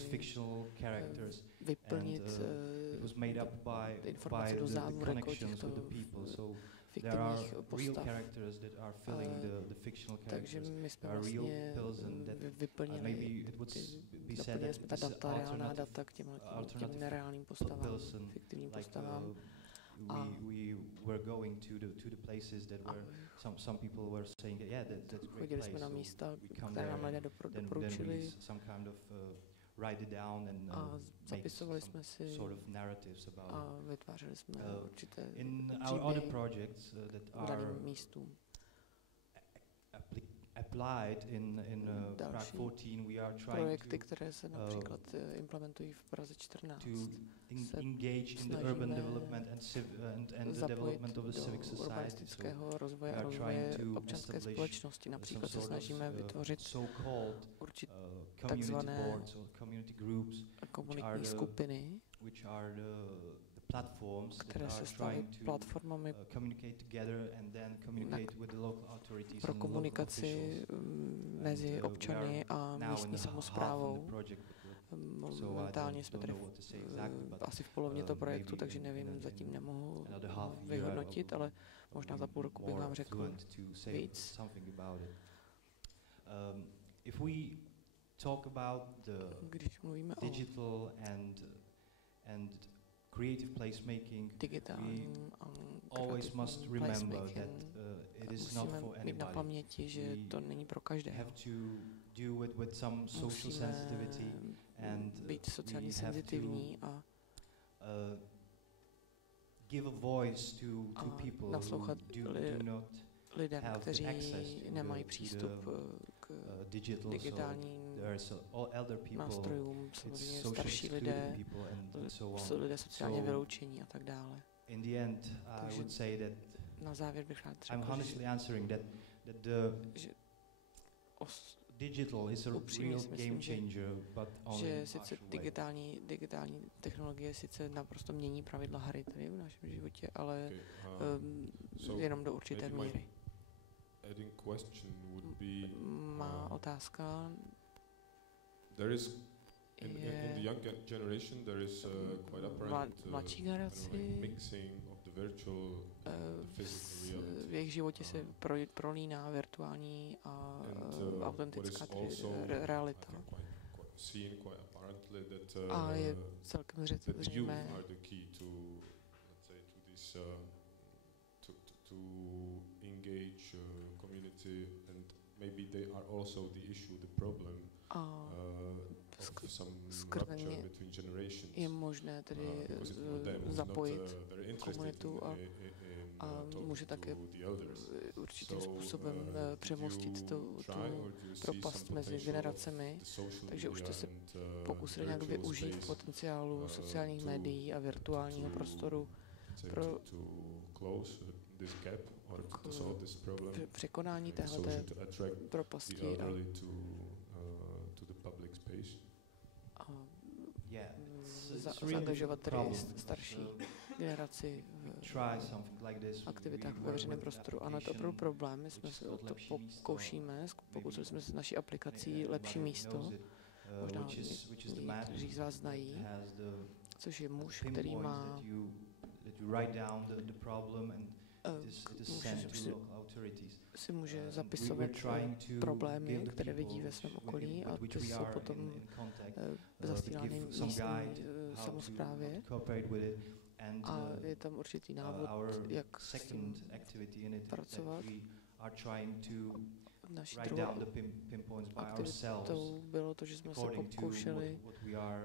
fictional characters, vyplnit it was made up by the connections with the people. So there are real characters that are filling the fictional characters. There are real Pilsen that maybe it would be said that this is alternative nereálním postavám, fiktivním postavám. We were going to the places that were some people were saying that's great place. Jsme na místa, které nám lidé doporučili. Some kind of write it down and zapisovali jsme si sort of narratives about a vytvářeli jsme určité in our other projects that are applied in Prague 14, we are trying projekty, které se například implementují v Praze 14, to engage in the urban development and the development of the civic society. So rozvoje a rozvoje občanské společnosti. Například se snažíme vytvořit určité takzvané komunitní skupiny, které se staly platformami pro komunikaci mezi občany a místní samosprávou. Momentálně jsme tady asi v polovině toho projektu, takže nevím, zatím nemohu vyhodnotit, ale možná za půl roku bych vám řekl víc. Když mluvíme o creative placemaking, digitálním always must remember that it is not for anybody. Mít na paměti, že to není pro každého. Have to do it with some social sensitivity and být sociálně senzitivní a give a voice to people naslouchat who do not lidem, kteří nemají přístup k digitálním nástrojům, samozřejmě starší lidé, lidé sociálně vyloučení a tak dále. Takže na závěr bych rád řekl, že digital is a real game changer, but že sice digitální technologie sice naprosto mění pravidla hry tady v našem životě, ale jenom do určité míry. Má otázka in the young generation there is quite apparent mixing of the virtual and the physical reality. V jejich životě se prolíná virtuální a autentická realita. A je celkem zřejmé, to engage community, and maybe they are also the issue, the problem of some rupture between generations. Je možné tedy zapojit komunitu a může také určitým způsobem přemostit tu propast mezi generacemi, takže už jste se pokusili nějak využít potenciálu sociálních médií a virtuálního prostoru pro překonání téhleté propasti a zaangažovat tedy starší generaci v aktivitách ve veřejném prostoru. Ano, to je opravdu problém. My jsme se o to pokoušíme, pokusili jsme se s naší aplikací Lepší místo, možná někteří z vás znají, což je muž, který má si může zapisovat problémy, které vidí ve svém okolí, a ty jsou potom zasílány místní samosprávě. A je tam určitý návod, jak s tím pracovat. Naší druhou aktivitou bylo to, že jsme se pokoušeli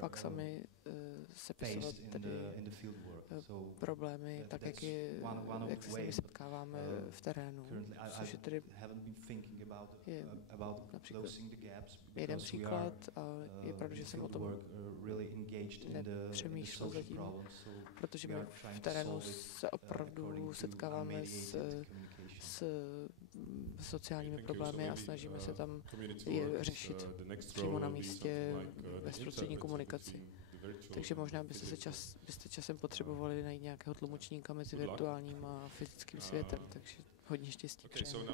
pak sami sepisovat tedy problémy, tak jak se s nimi setkáváme v terénu, což je tedy například jeden příklad, a je pravda, že jsem o tom nepřemýšlel zatím, protože my v terénu se opravdu setkáváme s sociálními problémy a snažíme se tam je řešit přímo na místě ve bezprostřední komunikaci. Takže možná byste časem potřebovali najít nějakého tlumočníka mezi virtuálním a fyzickým světem, takže hodně štěstí přejeme.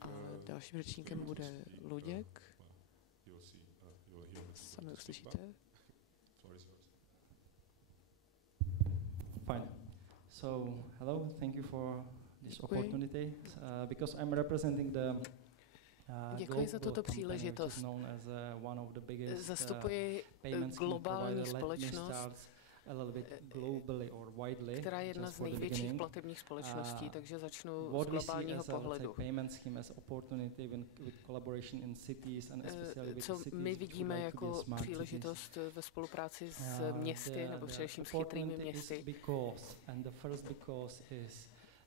A dalším řečníkem bude Luděk. Sami uslyšíte. Fine. So, hello, thank you for this opportunity, because I'm representing the Děkuji za tuto příležitost. Zastupuji globální společnost, která je jedna z největších platebních společností, takže začnu z globálního pohledu. Co my vidíme jako příležitost ve spolupráci s městy, nebo především s chytrými městy,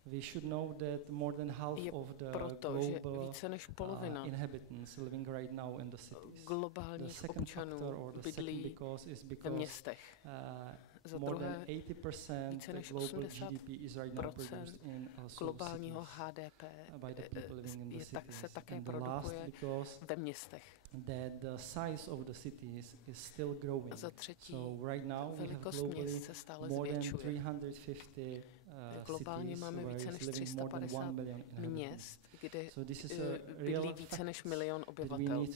we should know that more than half of the global inhabitants living right now in the cities. Globálních občanů bydlí ve městech. Za druhé, více než 80% globálního HDP se také produkuje ve městech. A za třetí, velikost měst se stále zvětšuje. Globálně máme více než 350 měst, kde bydlí více než 1 milion obyvatel.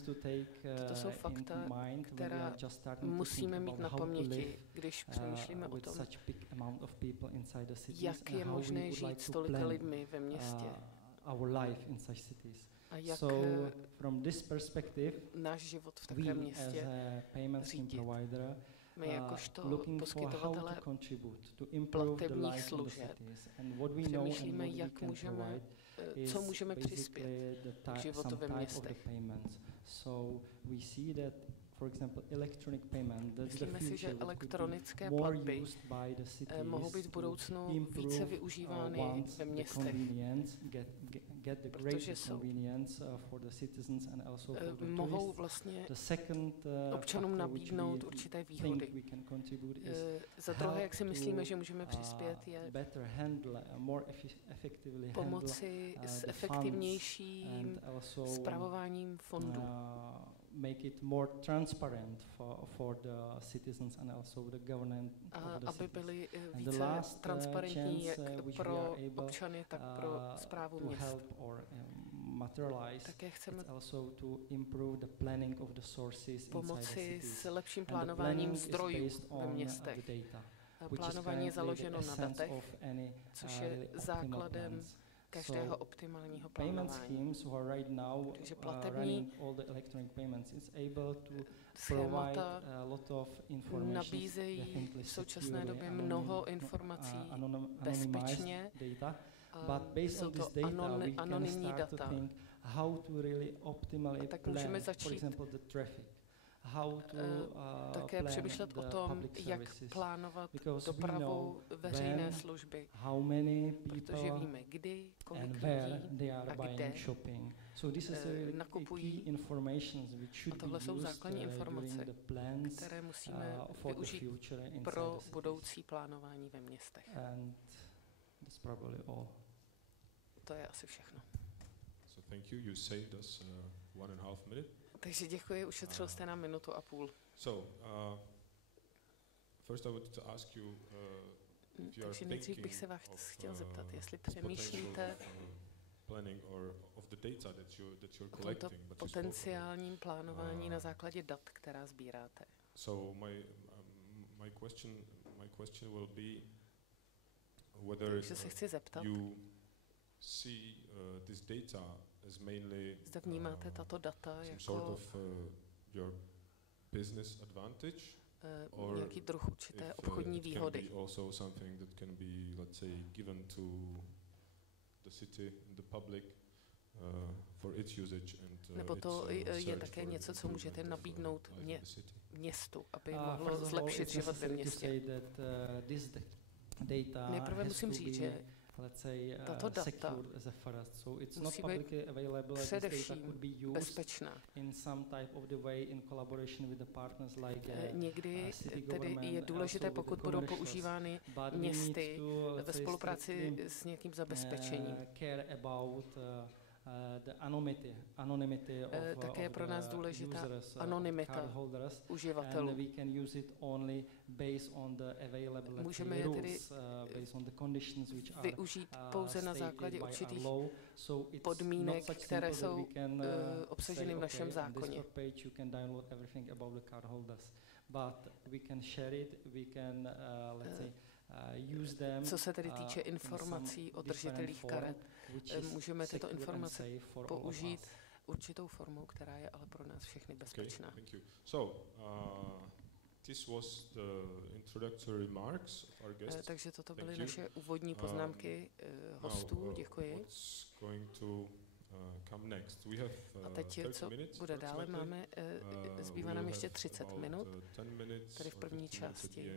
Toto jsou fakta, která musíme mít na paměti, když přemýšlíme o tom, jak je možné žít s tolika lidmi ve městě. A jak náš život v takovém městě řídit. My jakožto poskytovatelé platebních služeb přemýšlíme, jak můžeme, co můžeme přispět k životu ve městech. Myslíme si, že elektronické platby mohou být v budoucnu více využívány ve městech, protože mohou vlastně občanům nabídnout určité výhody. Za druhé, jak si myslíme, že můžeme přispět, je pomoci s efektivnějším spravováním fondů. Make it more transparent for the citizens and also the government of the aby byly více transparentní jak pro občany, tak pro správu měst. Také chceme pomoci s lepším plánováním zdrojů ve městech. Plánování je založeno na datech, což je základem každého optimálního plánování. Takže platební schémata nabízejí v současné době mnoho informací bezpečně. Jsou to anonymní data. A tak můžeme začít také přemýšlet o tom, jak plánovat dopravu veřejné služby, protože víme, kdy, kolik lidí a kde nakupují. A tohle jsou základní informace, které musíme využít pro budoucí plánování ve městech. To je asi všechno. Takže děkuji, ušetřil jste nám 1,5 minuty. Takže nejdřív bych se vás chtěl zeptat, jestli přemýšlíte o tomto potenciálním plánování na základě dat, která sbíráte. Takže se chci zeptat, zda vnímáte tato data jako nějaký druh určité obchodní výhody. Nebo to je také něco, co můžete nabídnout městu, aby mohlo zlepšit život ve městě. Nejprve musím říct, že tato data musí být především bezpečná. Někdy tedy je důležité, pokud budou používány městy ve spolupráci s nějakým zabezpečením. Také je pro nás důležitá anonymita uživatelů. Můžeme je tedy využít pouze na základě určitých podmínek, které jsou obsaženy v našem zákoně. Co se tedy týče informací o držitelích karet, můžeme tyto informace použít určitou formou, která je ale pro nás všechny bezpečná. Takže toto byly naše úvodní poznámky hostů. Děkuji. A teď, co bude dále, zbývá nám ještě 30 minut, tady v první části.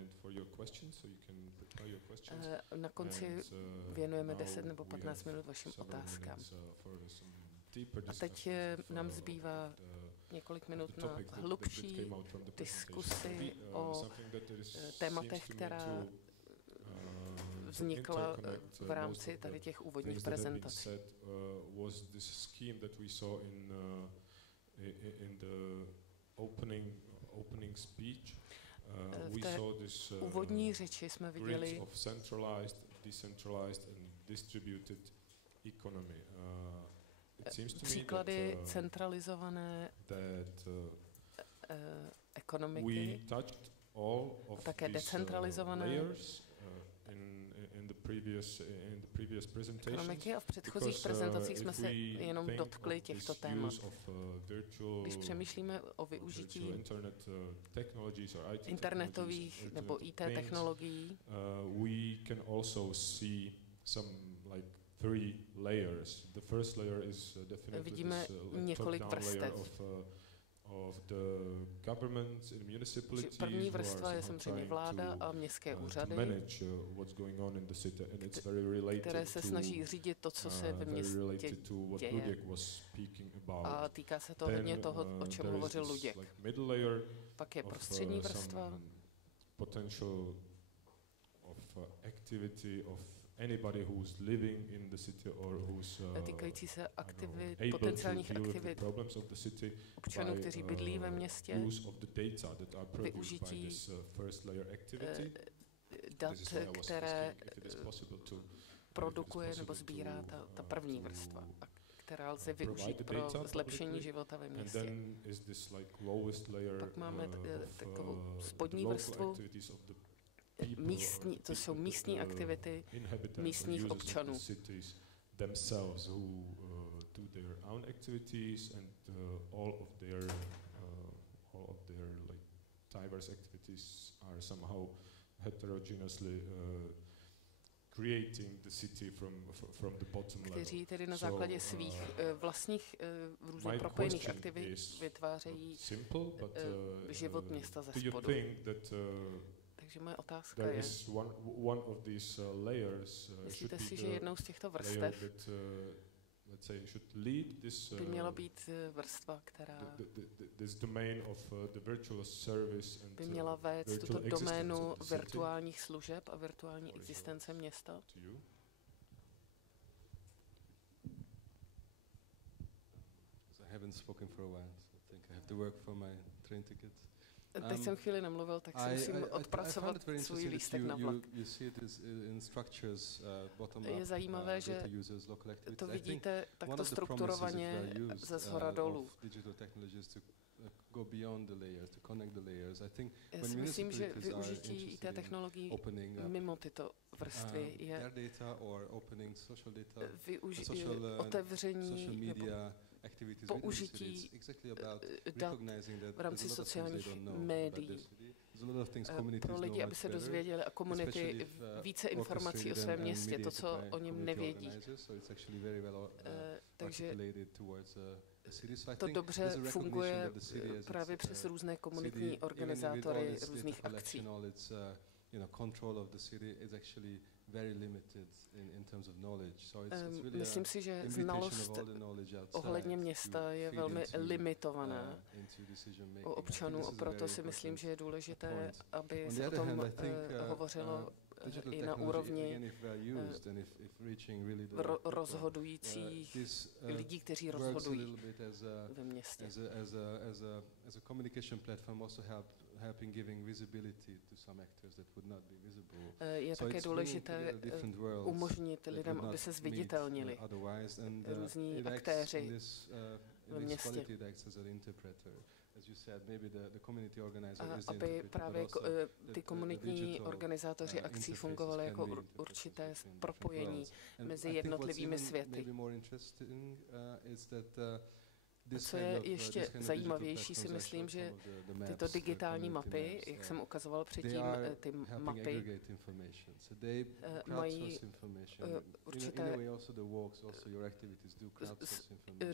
Na konci věnujeme 10 nebo 15 minut vašim otázkám. A teď nám zbývá několik minut na hlubší diskusi o tématech, která vznikla v rámci tady těch úvodních prezentací. V té úvodní řeči jsme viděli příklady centralizované ekonomiky, také decentralizované ekonomiky a v předchozích prezentacích jsme se jenom dotkli těchto témat. Když přemýšlíme o využití internetových nebo IT technologií, vidíme několik vrstev. První vrstva je samozřejmě vláda a městské úřady, které se snaží řídit to, co se ve městě děje. A týká se to hodně toho, o čem hovořil Luděk. Pak je prostřední vrstva, týkající se potenciálních aktivit občanů, kteří bydlí ve městě, využití dat, které produkuje nebo sbírá ta první vrstva, která lze využít pro zlepšení života ve městě. Pak máme takovou spodní vrstvu, to jsou místní aktivity místních občanů. Kteří tedy na základě svých vlastních různě propojených aktivit vytvářejí život města ze spodu. Takže moje otázka je, myslíte si, že jednou z těchto vrstev by měla být vrstva, která by měla vést tuto doménu virtuálních služeb a virtuální existence města? Teď jsem chvíli nemluvil, tak si musím odpracovat svůj lístek na vlak. Je zajímavé, že to vidíte takto strukturovaně ze shora dolů. go beyond the layers, to connect the layers. I think when municipalities are interested in opening mimo tyto vrstvy je otevření nebo použití dat v rámci sociálních médií pro lidi, aby se dozvěděli a komunity více informací o svém městě, to, co o něm nevědí. Takže to dobře funguje právě přes různé komunitní organizátory různých akcí. Myslím si, že znalost ohledně města je velmi limitovaná u občanů, a proto si myslím, že je důležité, aby se o tom hovořilo i na úrovni rozhodujících lidí, kteří rozhodují ve městě. Je také důležité umožnit lidem, aby se zviditelnili různí aktéři ve městě. A aby právě ty komunitní organizátoři akcí fungovali jako určité propojení mezi jednotlivými světy. Co je ještě zajímavější, si myslím, že tyto digitální mapy, jak jsem ukazoval předtím, ty mapy mají určité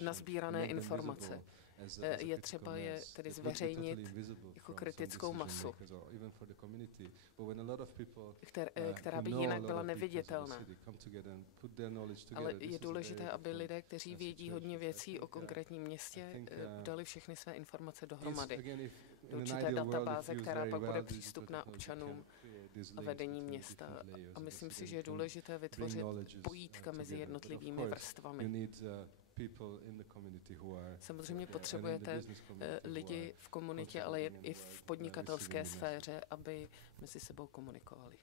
nazbírané informace. Je třeba je tedy zveřejnit jako kritickou masu, která by jinak byla neviditelná. Ale je důležité, aby lidé, kteří vědí hodně věcí o konkrétním městě, dali všechny své informace dohromady do určité databáze, která pak bude přístupná občanům a vedení města. A myslím si, že je důležité vytvořit pojítka mezi jednotlivými vrstvami. Samozřejmě potřebujete lidi v komunitě, ale i v podnikatelské sféře, aby mezi sebou komunikovali.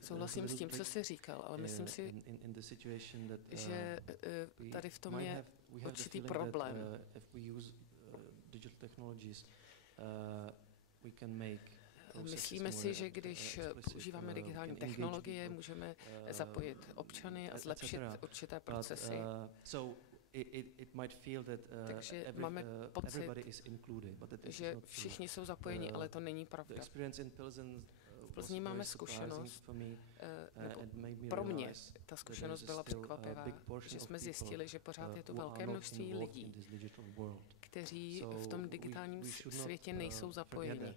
Souhlasím s tím, co jsi říkal, ale myslím si, že tady v tom je určitý problém. Myslíme si, že když používáme digitální technologie, můžeme zapojit občany a zlepšit určité procesy. Takže máme pocit, že všichni jsou zapojeni, ale to není pravda. V Plzni máme zkušenost, nebo pro mě ta zkušenost byla překvapivá, že jsme zjistili, že pořád je tu velké množství lidí, kteří v tom digitálním světě nejsou zapojeni.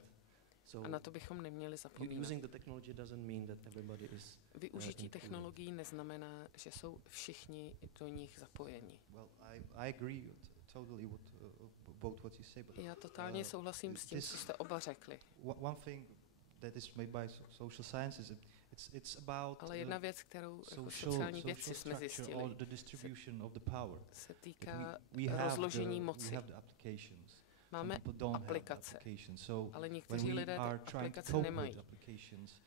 A na to bychom neměli zapomínat. Využití technologií neznamená, že jsou všichni do nich zapojeni. Já totálně souhlasím s tím, co jste oba řekli. Ale jedna věc, kterou jako sociální vědci jsme zjistili, se týká rozložení moci. Máme aplikace, ale někteří lidé aplikace nemají.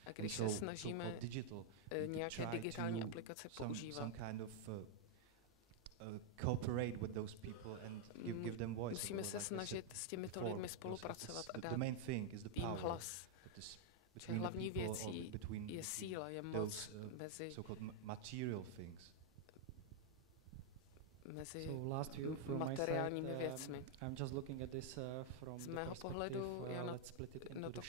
A když se snažíme nějaké digitální aplikace používat, musíme se snažit s těmito lidmi spolupracovat a dát jim hlas. Že hlavní věcí je síla, je moc mezi materiálními věcmi. Z mého pohledu já na to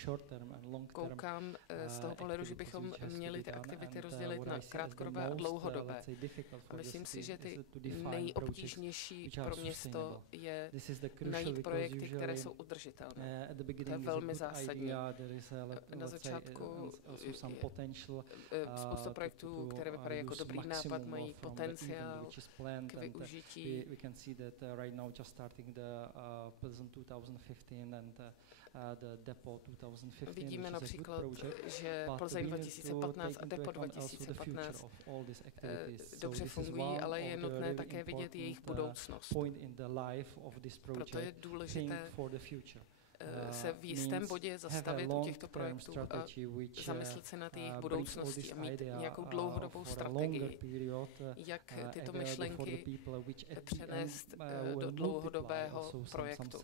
koukám z toho pohledu, že bychom měli ty aktivity rozdělit na krátkodobé a dlouhodobé. A myslím si, že ty nejobtížnější pro město je najít projekty, které jsou udržitelné. To je velmi zásadní. Na začátku spousta projektů, které vypadají jako dobrý nápad, mají potenciál k využití. We can see that right now just starting the Pilsen 2015 and the DEPO2015. Vidíme například, že Plzeň 2015 a DEPO 2015 dobře fungují, ale je nutné také vidět jejich budoucnost. Proto je důležité se v jistém bodě zastavit u těchto projektů a zamyslet se nad jejich budoucností a mít nějakou dlouhodobou strategii, jak tyto myšlenky přenést do dlouhodobého projektu.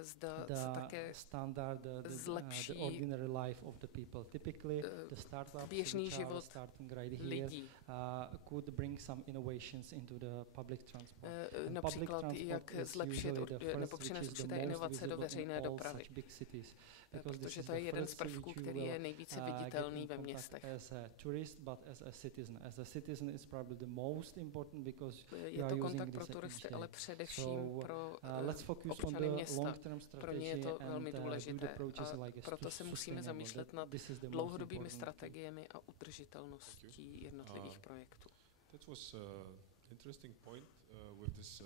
Zda také zlepší běžný život lidí. Například jak zlepšit nebo přinést určité inovace do veřejné dopravy. Protože to je jeden z prvků, který je nejvíce viditelný ve městech. Je to kontakt pro turisty, ale především pro občany města. Pro ně je to velmi důležité a proto se musíme zamýšlet nad dlouhodobými strategiemi a udržitelností jednotlivých projektů.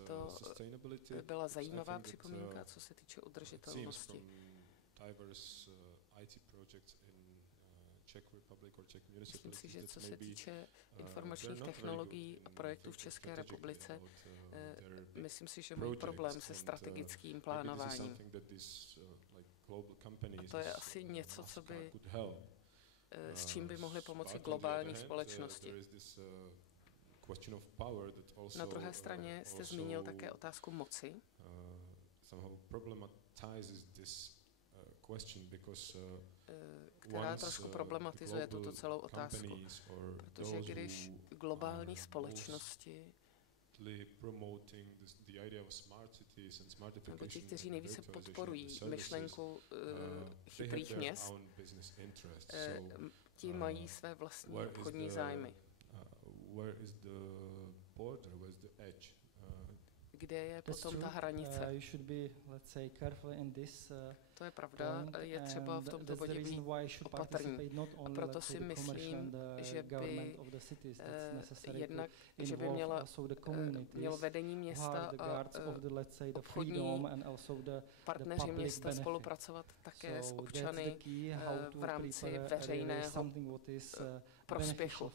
To byla zajímavá připomínka, co se týče udržitelnosti. Myslím si, že co se týče informačních technologií a projektů v České republice, myslím si, že mají problém se strategickým plánováním. A to je asi něco, co by, s čím by mohly pomoci globální společnosti. Na druhé straně jste zmínil také otázku moci. Která trošku problematizuje tuto celou otázku, protože když globální společnosti nebo ti, kteří nejvíce podporují myšlenku chytrých měst, ti mají své vlastní obchodní zájmy. Kde je potom ta hranice? To je pravda, je třeba v tomto bodě být opatrný. A proto si myslím, že by jednak, že by mělo vedení města a obchodní partneři města spolupracovat také s občany v rámci veřejného prospěchu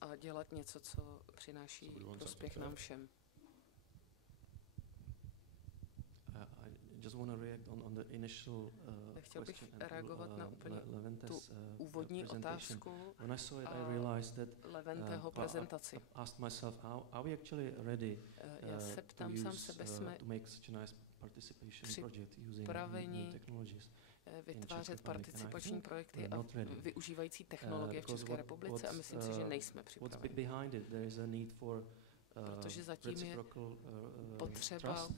a dělat něco, co přináší prospěch nám všem. Chtěl bych reagovat na úplně tu úvodní otázku Leventeho prezentaci. Já se ptám sám sebe, jsme připraveni vytvářet participační projekty a využívající technologie v České republice a myslím si, že nejsme připraveni. Protože zatím je potřeba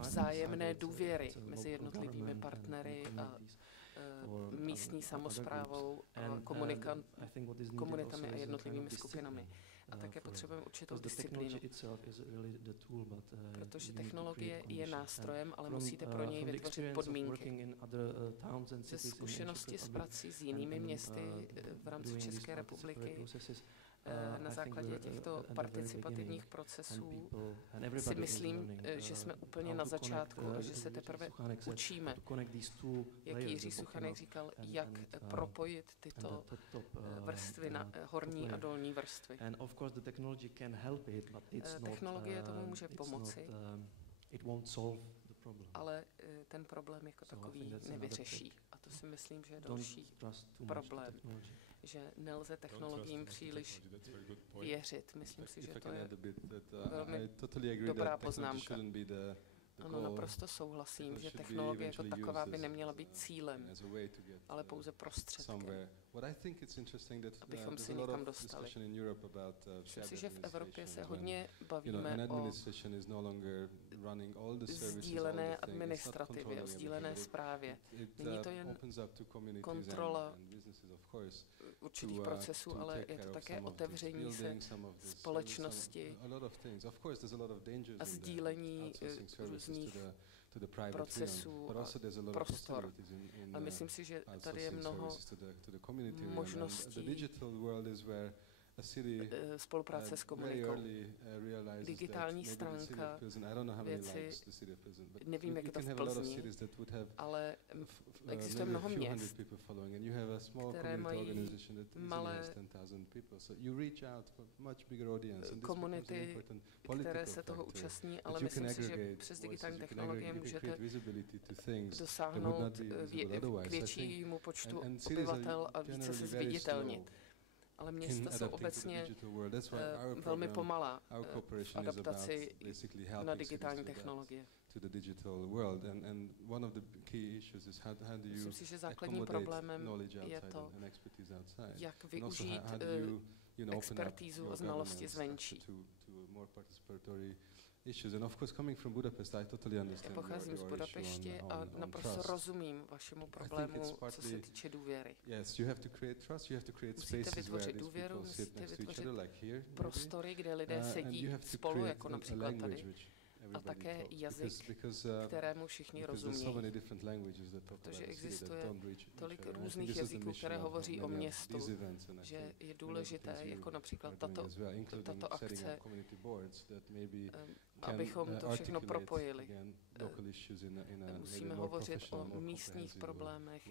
vzájemné důvěry mezi jednotlivými partnery a místní samosprávou, komunitami a jednotlivými skupinami. A také potřebujeme určitou disciplínu. Protože technologie je nástrojem, ale musíte pro něj vytvořit podmínky. Ze zkušenosti s prací s jinými městy v rámci České republiky na základě těchto participativních procesů si myslím, že jsme úplně na začátku a že se teprve učíme, jak Jiří Suchanek říkal, jak propojit tyto vrstvy na horní a dolní vrstvy. Technologie tomu může pomoci, ale ten problém jako takový nevyřeší. A to si myslím, že je další problém, že nelze technologiím příliš věřit. Myslím si, že to je velmi dobrá poznámka. Ano, naprosto souhlasím, že technologie jako taková by neměla být cílem, ale pouze prostředkem, abychom se někam dostali. Myslím si, že v Evropě se hodně bavíme o sdílené administrativě, o sdílené správě. Není to jen kontrola určitých procesů, ale je to také otevření se společnosti a sdílení různých procesů a prostor. A myslím si, že tady je mnoho možností. spolupráce s komunikou. Digitální stránka věci, nevím, jak je to v Plzni, ale existuje mnoho měst, které mají malé komunity, které se toho účastní, ale myslím si, že přes digitální technologie můžete dosáhnout k většímu počtu obyvatel a více se zviditelnit. Ale města jsou obecně velmi pomalá v adaptaci na digitální technologie. Myslím si, že základním problémem je to, jak využít expertízu a znalosti zvenčí. Já pocházím z Budapešti a naprosto rozumím vašemu problému, co se týče důvěry. Musíte vytvořit důvěru, musíte vytvořit prostory, kde lidé sedí spolu, jako například tady, a také jazyk, kterému všichni rozumějí. Protože existuje tolik různých jazyků, které hovoří o městu, že je důležité, jako například tato akce, abychom to všechno propojili. Musíme hovořit o místních problémech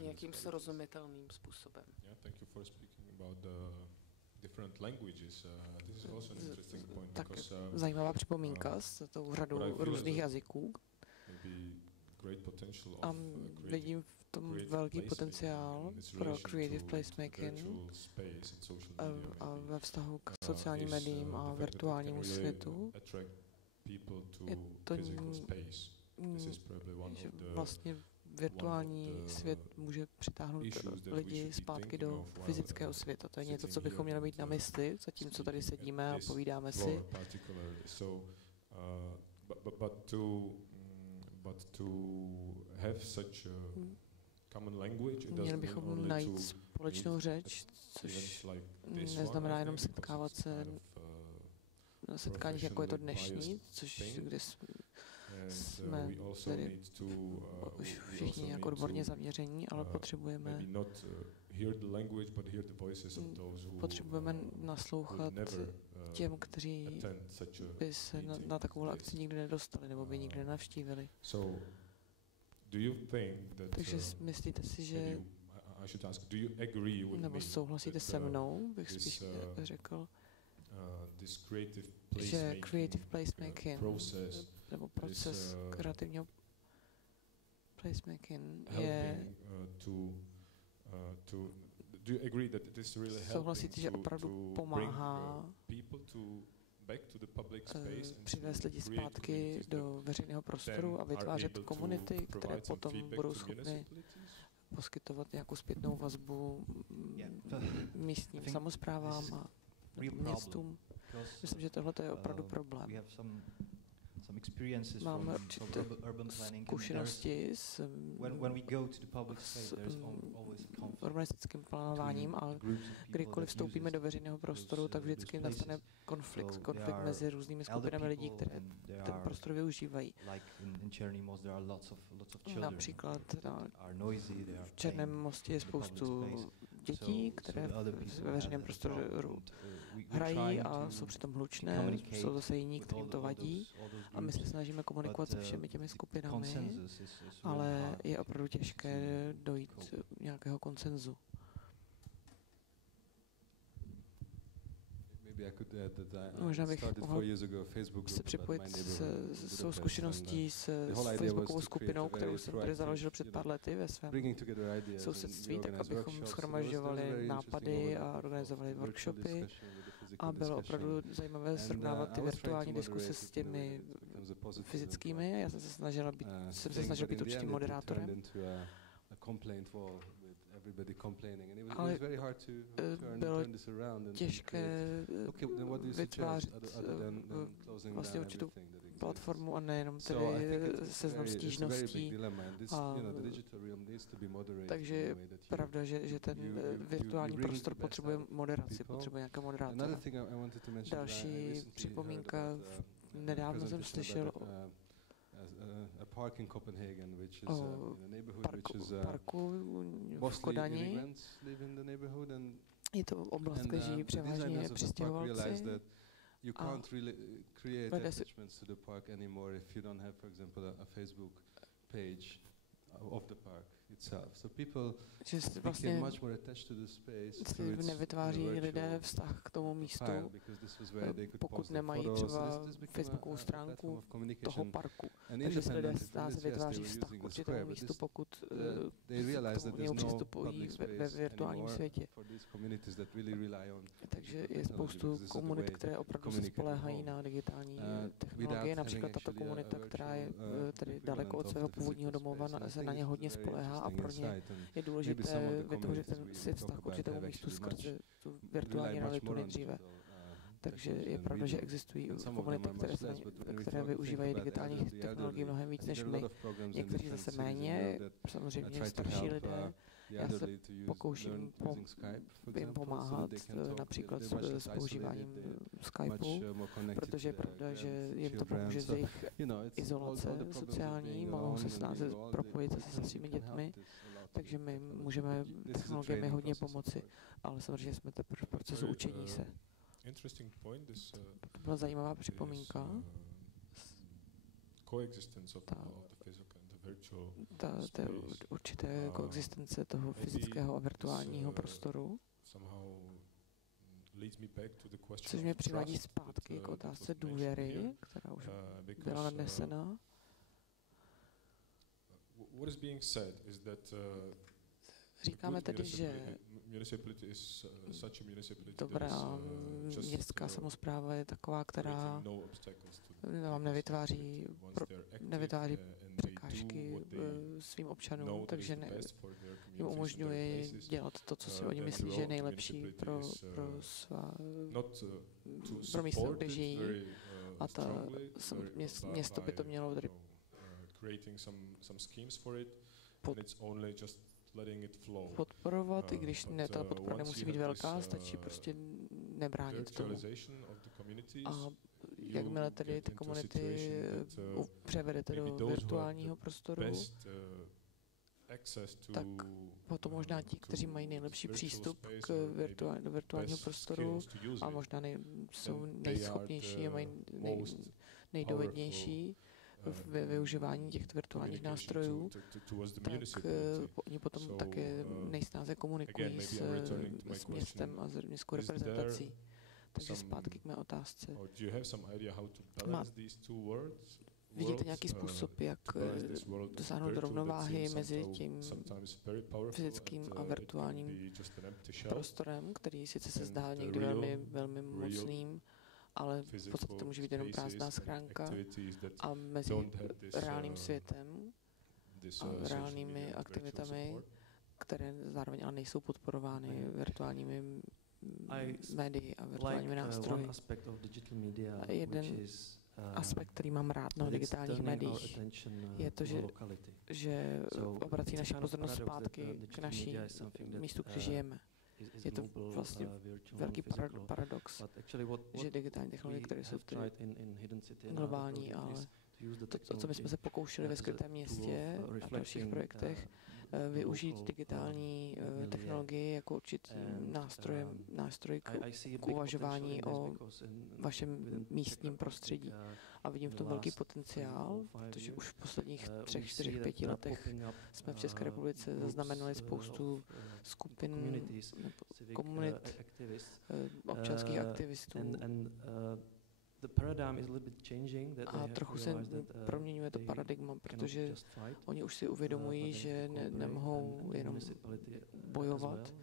nějakým srozumitelným způsobem. Tak zajímavá připomínka s tou řadou různých jazyků. A vidím v tom velký potenciál pro creative placemaking a ve vztahu k sociálním médiím a virtuálnímu světu. Je to, že vlastně virtuální svět může přitáhnout lidi zpátky do fyzického světa. To je něco, co bychom měli mít na mysli, zatímco tady sedíme a povídáme si. Měli bychom najít společnou řeč, což neznamená jenom setkávat se na setkáních, jako je to dnešní, kde jsme tedy už všichni nějak odborně zaměření, ale potřebujeme naslouchat těm, kteří by se na takovou akci nikdy nedostali nebo by nikdy nenavštívili. Takže myslíte si, že nebo souhlasíte se mnou, bych spíš řekl, že creative placemaking nebo proces kreativního placemaking je souhlasíte, že opravdu pomáhá přivést lidi zpátky do veřejného prostoru a vytvářet komunity, které potom budou schopny poskytovat nějakou zpětnou vazbu místním samosprávám a městům. Myslím, že tohle je opravdu problém. Máme určité zkušenosti s urbanistickým plánováním a kdykoliv vstoupíme do veřejného prostoru, tak vždycky nastane konflikt mezi různými skupinami lidí, které ten prostor využívají. Například v Černém mostě je spoustu dětí, které ve veřejném prostoru hrají a jsou přitom hlučné, jsou zase jiní, kterým to vadí a my se snažíme komunikovat se všemi těmi skupinami, ale je opravdu těžké dojít nějakého konsenzu. Možná bych mohl se připojit s svou zkušeností s facebookovou skupinou, kterou jsem tady založil před pár lety ve svém sousedství, tak abychom shromažďovali nápady a organizovali workshopy. A bylo opravdu zajímavé srovnávat ty virtuální diskuse s těmi fyzickými. Já jsem se snažil být určitým moderátorem. Ale bylo těžké vytvářet vlastně určitou platformu a nejenom tedy seznam stížností. Takže je pravda, že ten virtuální prostor potřebuje moderaci, potřebuje nějakého moderátora. Další připomínka, nedávno jsem slyšel o parku v Kodani. Je to oblast, kde žijí převážně přistěhovalci. You can't really create attachments to the park anymore if you don't have, for example, a Facebook page of the park itself. So people became much more attached to the space. Nevytváří lidé vztah k tomu místu, pokud nemají třeba facebookovou stránku toho parku. Takže se lidé vytváří vztah k určitému místu, pokud k němu přistupují ve virtuálním světě. Takže je spoustu komunit, které opravdu se spoléhají na digitální technologie. Například tato komunita, která je tedy daleko od svého původního domova, se na ně hodně spoléhá a pro ně je důležité vytvořit si vztah k určitému místu skrze tu virtuální realitu nejdříve. Takže je pravda, že existují komunity, které využívají digitální technologie mnohem víc než my. Někteří zase méně, samozřejmě starší lidé. Já se pokouším jim pomáhat například s používáním Skypeu, protože je pravda, že jim to pomůže z jejich izolace sociální, mohou se snáze propojit se svými dětmi, takže my můžeme technologiemi hodně pomoci, ale samozřejmě jsme teprve v procesu učení se. To byla zajímavá připomínka. Ta určité koexistence toho fyzického a virtuálního prostoru, což mě přivádí zpátky k otázce důvěry, která už byla nadnesena. Říkáme tedy, že dobrá městská samospráva je taková, která vám nevytváří překážky svým občanům, takže jim umožňuje dělat to, co si oni myslí, že je nejlepší pro místo, kde žijí. A město by to mělo tedy podporovat, i když ta podpora nemusí být velká, stačí prostě nebránit tomu. A jakmile tedy ty komunity převedete do virtuálního prostoru, tak potom možná ti, kteří mají nejlepší přístup do virtuálního prostoru a možná jsou nejschopnější a mají nejdovednější ve využívání těchto virtuálních nástrojů, tak oni potom také nejsnáze komunikují s městem a s městskou reprezentací. Takže zpátky k mé otázce. Vidíte nějaký způsob, jak dosáhnout rovnováhy mezi tím fyzickým a virtuálním prostorem, který sice se zdá někdy velmi mocným, ale v podstatě to může být jenom prázdná schránka, a mezi reálným světem a reálnými aktivitami, které zároveň ale nejsou podporovány virtuálními médii a virtuálními nástroji. A jeden aspekt, který mám rád na digitálních médiích, je to, že obrací naši pozornost zpátky k naší místu, kde žijeme. Je to vlastně velký paradox, že digitální technologie, které jsou globální, ale to, co my jsme se pokoušeli ve skrytém městě a v dalších projektech, využít digitální technologii jako určitý nástroj k uvažování o vašem místním prostředí. A vidím v tom velký potenciál, protože už v posledních 3, 4, 5 letech jsme v České republice zaznamenali spoustu skupin, komunit, občanských aktivistů. A trochu se proměňuje to paradigma, protože oni už si uvědomují, že nemohou jenom bojovat,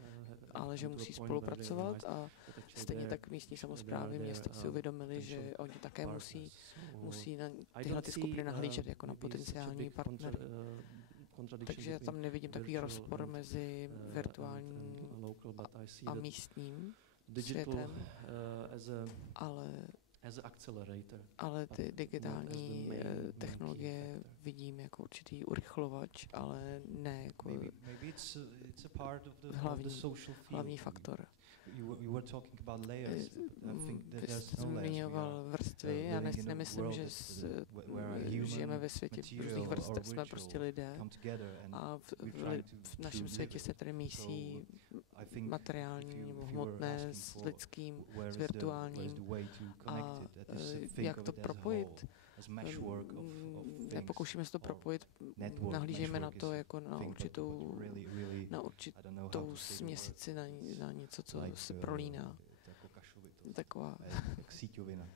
ale že musí spolupracovat, a stejně tak místní samosprávy města si uvědomili, že oni také musí na tyhle skupiny nahlížet jako na potenciální partnery. Takže já tam nevidím takový rozpor mezi virtuálním a místním světem, ale ty digitální technologie vidím jako určitý urychlovač, ale ne jako hlavní faktor. Vy jste zmiňoval vrstvy, já nemyslím, že žijeme ve světě různých vrstev, jsme prostě lidé a v našem světě se tedy mísí materiální nebo hmotné s lidským, s virtuálním a jak to propojit. Nepokoušíme se to propojit, nahlížíme na to jako na určitou směsici, na něco, co se prolíná. Taková síťovina.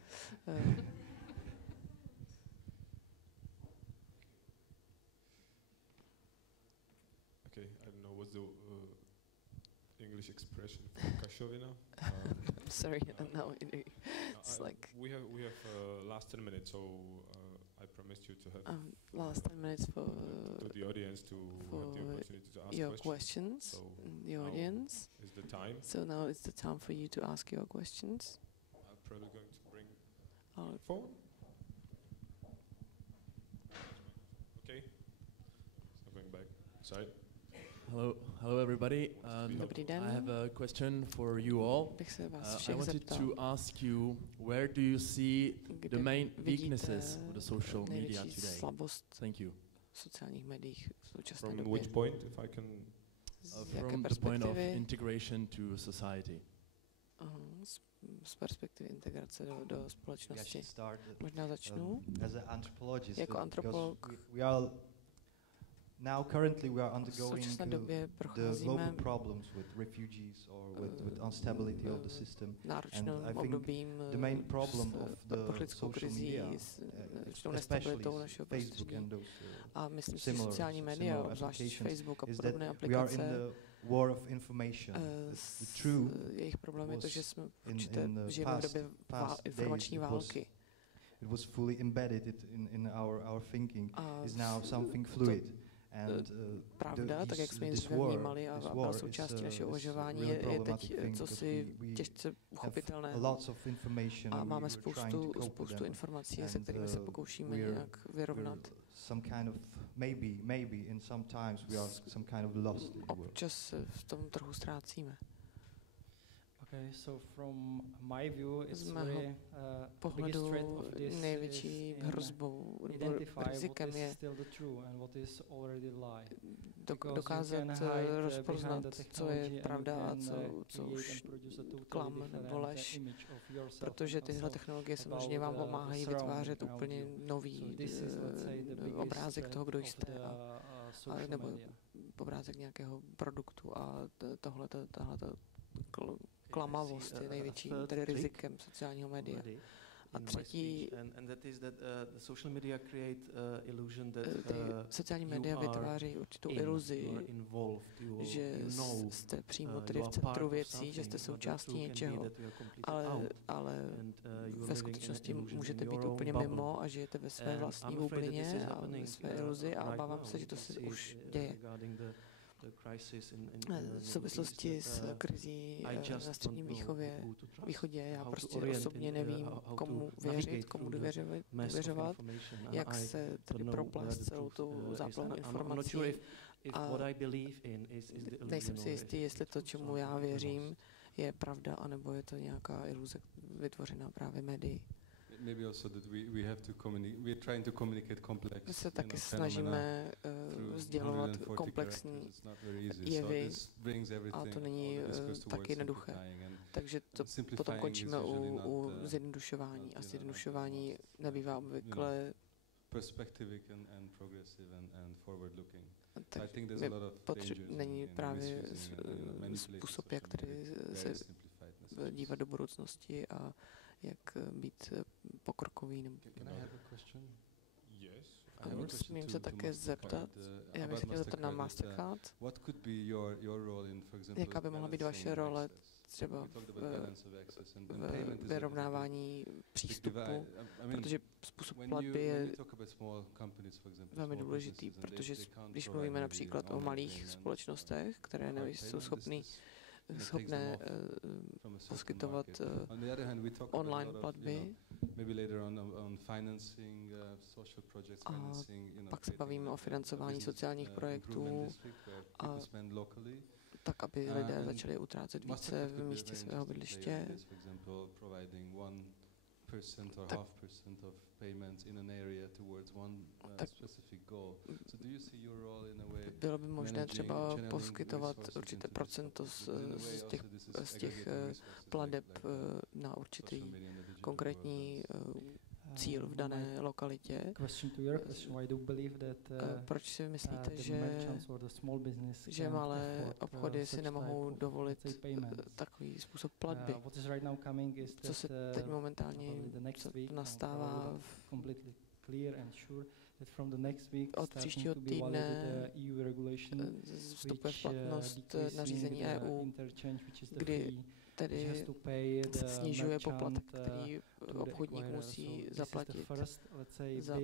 Okay, I don't know what's the English expression for kašovina. Sorry, no, it's like we have last 10 minutes, so I promised you to have last 10 minutes for to the audience to have the opportunity to ask your questions. So the audience. Is the time? So now it's the time for you to ask your questions. I'm probably going to bring phone. Okay. So going back. Sorry. Hello everybody. Dobrý den. I have a question for you all. I wanted to ask you, where do you see the main weaknesses of the social media today? Thank you. Sociálních médiích v současné době. From which point, if I can? From the point of integration to society. Z perspektivy integrace do společnosti. Možná začnu. Jako antropolog. Now currently we are undergoing the global problems with refugees or with instability of the system, and I think the main problem of the social media, especially Facebook and those similar applications, is that we are in the war of information. The truth was in the past days, it was fully embedded in our thinking, is now something fluid. Pravda, tak jak jsme ji dříve vnímali a byla součástí našeho uvažování, je teď cosi těžce uchopitelné. A máme spoustu informací, se kterými se pokoušíme nějak vyrovnat. Občas v tom trochu ztrácíme. Okay, so from my view, it's z mého pohledu největší hrozbou nebo rizikem je dokázat rozpoznat, co je pravda a co už klam nebo lež, protože tyhle technologie samozřejmě vám pomáhají vytvářet úplně nový obrázek toho, kdo jste, nebo obrázek nějakého produktu a tohleto klamavost je největším tedy rizikem sociálního média. A třetí, sociální média vytváří určitou iluzi, že jste přímo tedy v centru věcí, že jste součástí něčeho, ale ve skutečnosti můžete být úplně mimo a žijete ve své vlastní bublině a ve své iluzi a obávám se, že to se už děje. V souvislosti s krizí na Středním východě já prostě osobně nevím, komu věřit, komu důvěřovat, jak se tedy proplést celou tou záplavou informací. A nejsem si jistý, jestli to, čemu já věřím, je pravda, anebo je to nějaká iluze vytvořená právě médií. My se taky snažíme sdělovat komplexní jevy a to není tak jednoduché. Takže to potom končíme u zjednodušování a zjednodušování nebývá obvykle není právě způsob, jak tady se dívat do budoucnosti a jak být pokrokový. Smím se také zeptat, já bych se chtěl zeptat na Mastercard, jaká by mohla být vaše role třeba v vyrovnávání přístupu, protože způsob platby je velmi důležitý, protože když mluvíme například o malých společnostech, které nejsou schopné poskytovat online platby. A pak se bavíme o financování sociálních projektů a tak, aby lidé začali utrácet více v místě svého bydliště. percent or half percent of payments in an area towards one specific goal. So do you see your role in a way? Bylo by možné třeba poskytovat určité procento z těch plateb na určitý konkrétní cíl v dané lokalitě. Proč si myslíte, že malé obchody si nemohou dovolit takový způsob platby? Co se teď momentálně nastává od příštího týdne vstupuje v platnost nařízení EU, kdy tedy se snižuje poplatek, který obchodník musí zaplatit za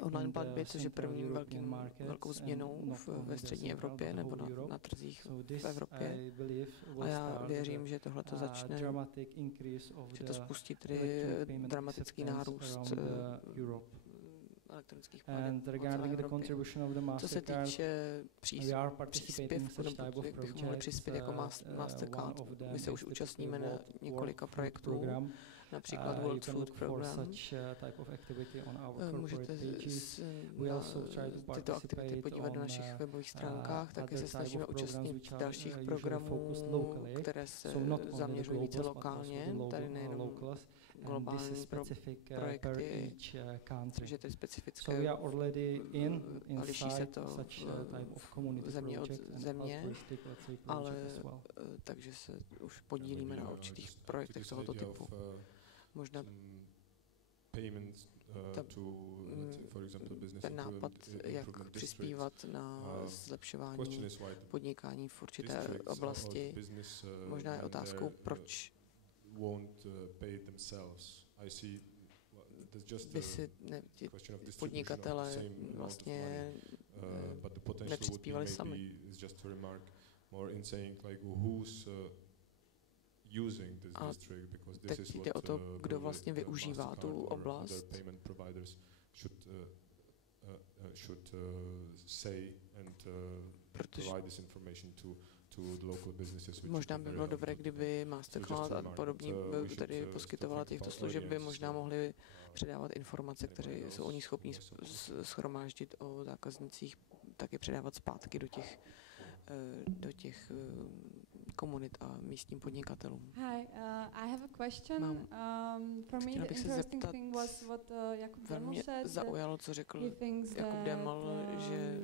online platby, což je první velkou změnou ve střední Evropě nebo na trzích v Evropě. A já věřím, že tohle to začne, že to spustí tedy dramatický nárůst elektronických plateb. Co se týče příspěvku, nebo jak bychom mohli přispět jako Mastercard, my se už účastníme na několika projektů, například World Food Program. Můžete tyto aktivity podívat na našich webových stránkách, také se snažíme účastnit dalších programů, které se zaměřují více lokálně, tady nejenom globální projekty, že to je specifické a liší se to země od země, ale takže se už podílíme na určitých projektech tohoto typu. Možná ten nápad, jak přispívat na zlepšování podnikání v určité oblasti, možná je otázkou, proč by si podnikatelé vlastně nepřispívali sami. A teď jde o to, kdo vlastně využívá tu oblast. Protože možná by bylo dobré, kdyby Mastercard a podobně tedy poskytovala těchto služeb, by možná mohli předávat informace, které jsou oni schopni shromáždit o zákaznicích, taky předávat zpátky do těch komunit a místním podnikatelům. Hi, I have a question. For me, the interesting thing was what Jakub Deml said. Zaujalo, co řekl Jakub Deml, že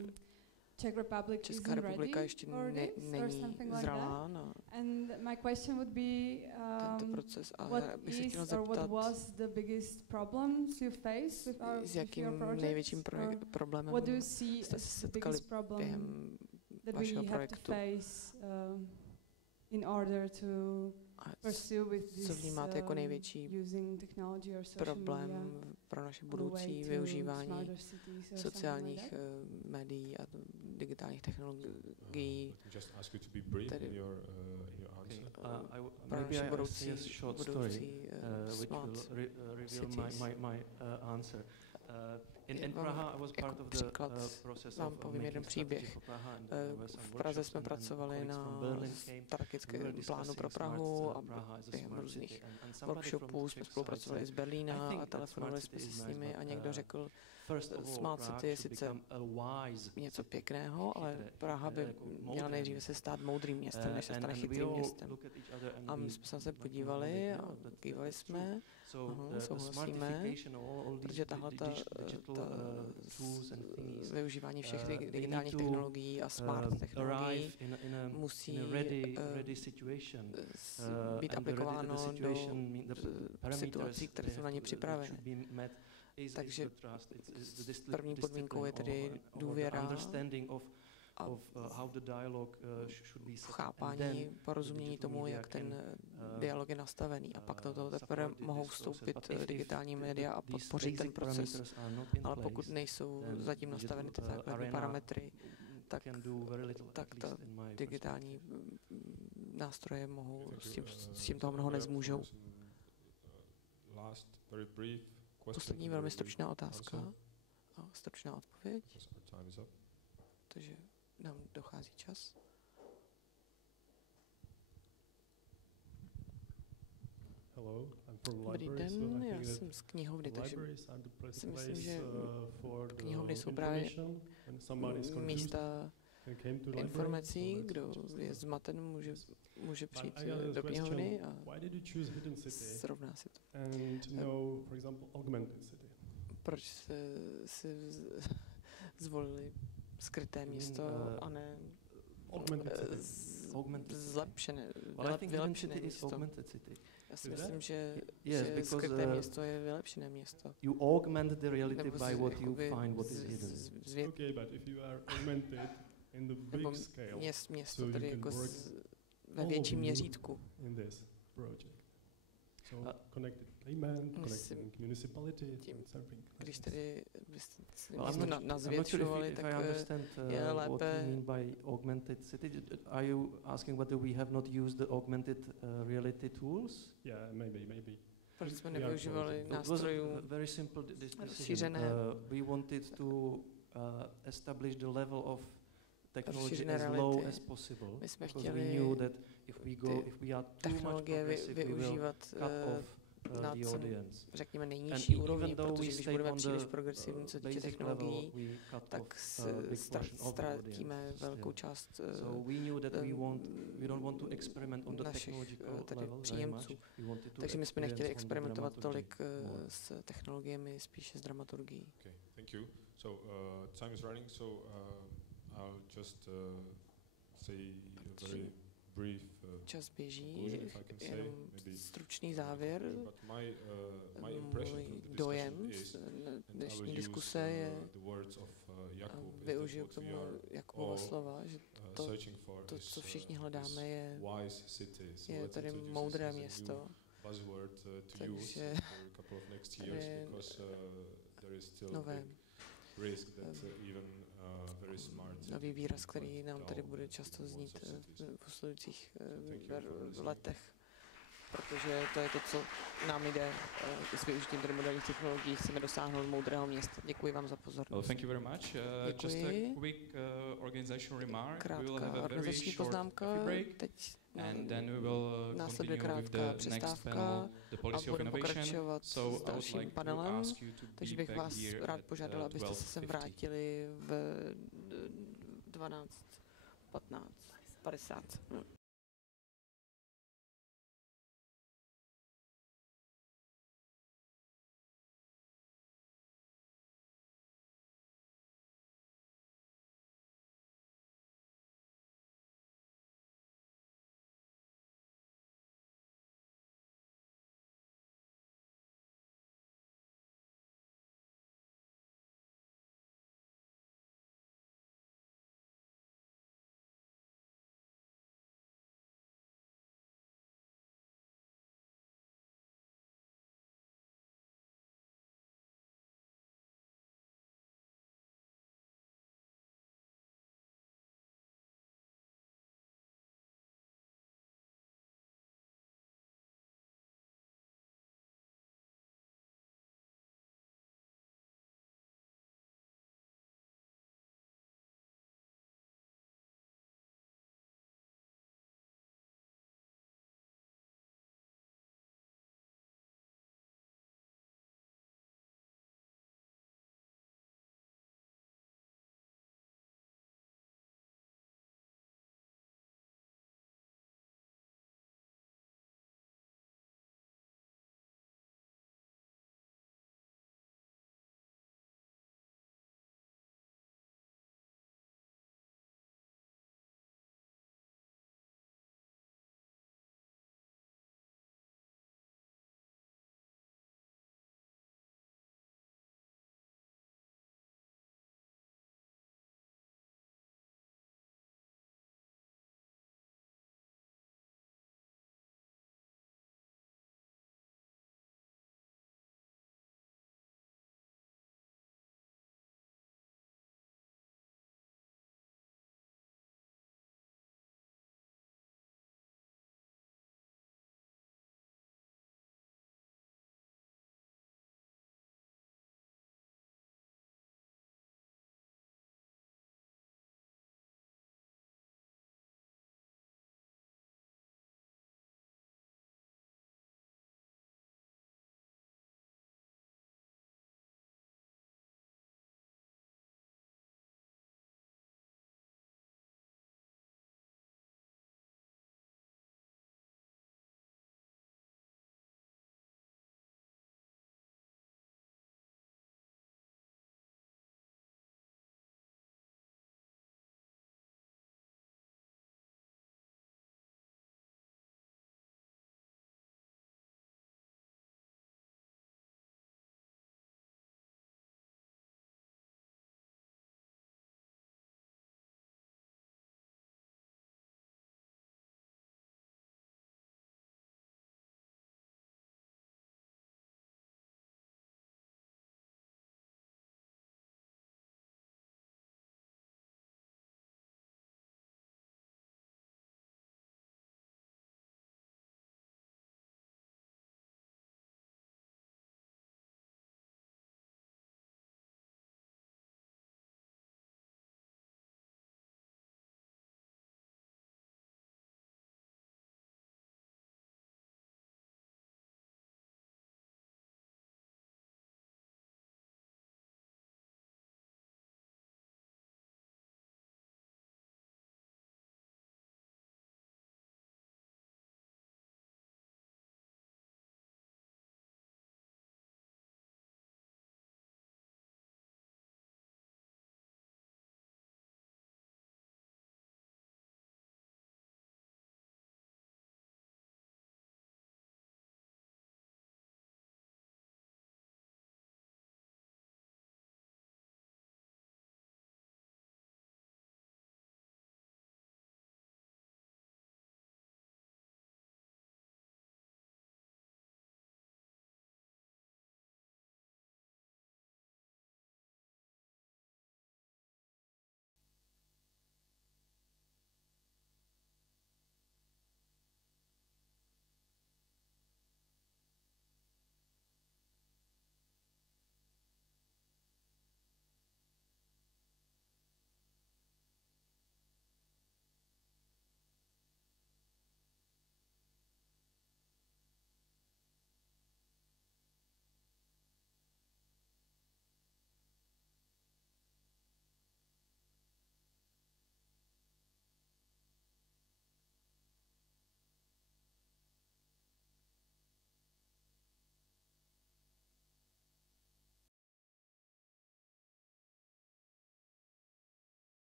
Česká republika ještě není zralá na tento proces. A já bych se chtěla zeptat, s jakým největším problémem jste se setkali během vašeho projektu? Co vnímáte jako největší problém pro naše budoucí využívání sociálních médií a digitálních technologií, tedy pro naše budoucí smart cities? Jako příklad vám povím jeden příběh. V Praze jsme pracovali na strategickém plánu pro Prahu a během různých workshopů jsme spolupracovali s Berlína a telefonovali jsme si s nimi a někdo řekl, Smart City je sice něco pěkného, ale Praha by měla nejdříve se stát moudrým městem, než se stane chytrým městem. A my jsme se podívali a kývali jsme, souhlasíme, protože tahleta využívání všech digitálních technologií a smart technologií musí být aplikováno do situací, které jsou na ně připraveny. Takže první podmínkou je tedy důvěra a chápání, porozumění tomu, jak ten dialog je nastavený. A pak do toho teprve mohou vstoupit digitální média a podpořit ten proces. Ale pokud nejsou zatím nastaveny ty základní parametry, tak ta digitální nástroje mohou s tím toho mnoho nezmůžou. Poslední velmi stručná otázka a stručná odpověď. Takže nám dochází čas. Dobrý den, já jsem z knihovny, takže si myslím, že knihovny jsou právě místa informací, kdo je zmaten, může přijít do knihovny a srovná si to. Proč jste si zvolili skryté město a ne zlepšené, vylepšené město? Já si myslím, že skryté město je vylepšené město. You augment the reality by what you find, what is hidden. Okay, but if you are augmented in the big scale, město tady jako ve větším měřítku. In this project. So connected payment, connecting municipality, and something. Když tedy byste nazvětšovali, tak je lépe. By augmented city, are you asking whether we have not used the augmented reality tools? Yeah, maybe. Proč jsme nevyužívali nástrojů rozšířené? We wanted to establish the level of technology as low as possible. My jsme chtěli we knew that if we are too much progressive, využívat na řekněme nejnižší úrovni, protože když budeme příliš progresivní, co týče technologií, tak ztratíme velkou část našich příjemců. Takže my jsme nechtěli experimentovat tolik s technologiemi, spíše s dramaturgií. Okay, thank you. So time is running, so I'll just say a very brief čas běží, jenom stručný závěr. Můj dojem z dnešní diskuse je, a využiju k tomu Jakubova slova, že to, co všichni hledáme, je tady moudré město. Takže nové nový výraz, který nám tady bude často znít v posledujících letech, protože to je to, co nám jde s využitím moderních technologií. Chceme dosáhnout moudrého města. Děkuji vám za pozornost. Well, thank you very much. Just a quick organizational remark. We will have a very short coffee break. Teď and then we will continue with the next panel, the policy of innovation. So I would like to ask you to takže bych vás rád požádal, abyste se sem vrátili v 12:50.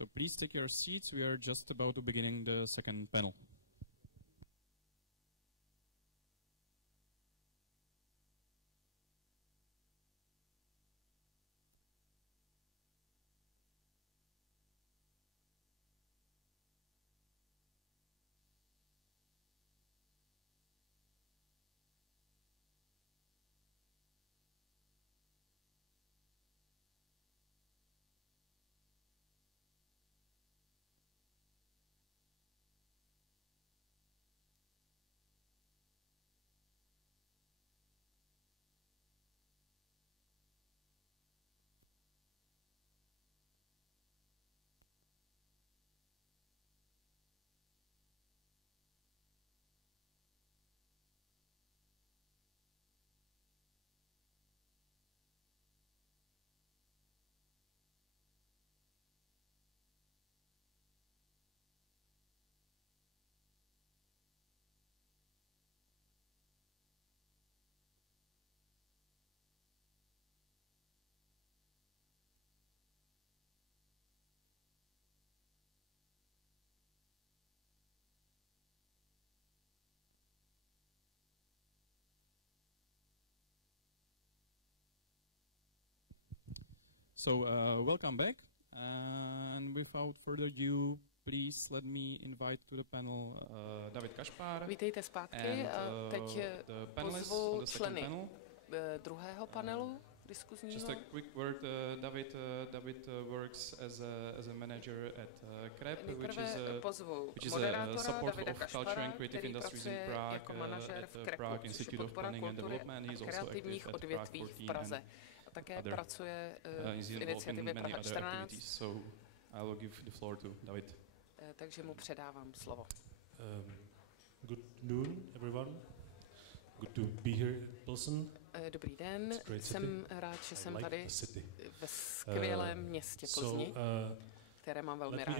So please take your seats. We are just about to beginning the second panel. So welcome back, and without further ado, please let me invite to the panel David Kašpar. Vítejte zpátky a teď pozvu členy druhého panelu diskuzního. Just a quick word, David works as a manager at CREP, which is a support of culture and creative industries in Prague, at Prague Institute of Planning and Development. He's also active at Prague 14 a také pracuje v iniciativě Praha 14. So I will give the floor to David. Takže mu předávám slovo. Good noon, everyone. Good to be here in Pilsen. Dobrý den, jsem rád, že jsem tady ve skvělém městě Plzni, které mám velmi rád.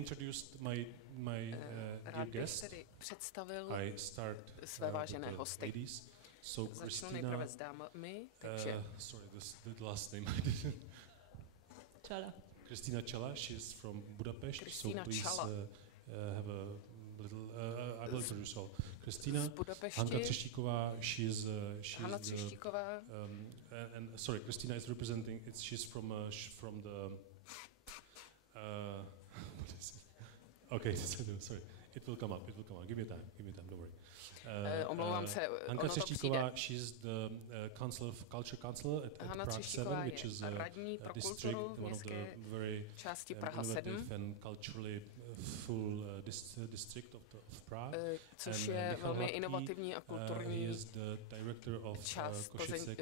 Rád bych tedy představil své vážené hosty. Začnu nejprve s dámami, takže... Sorry, the last name I didn't. Čala. Kristina Čala, she is from Budapest, so please have a little... I will introduce all. Kristina, Hanka Třeštíková, she's Třeštíková. And sorry, Kristina is representing, she's from the... what is it? Okay, sorry. It will come up. Give me time, don't worry. Omlouvám se, Hanka Třeštíková, she's the Culture Council at Prague 7, which is a district, one of the very innovative and culturally full district of Prague. Což je velmi inovativní a kulturní část Plzeň,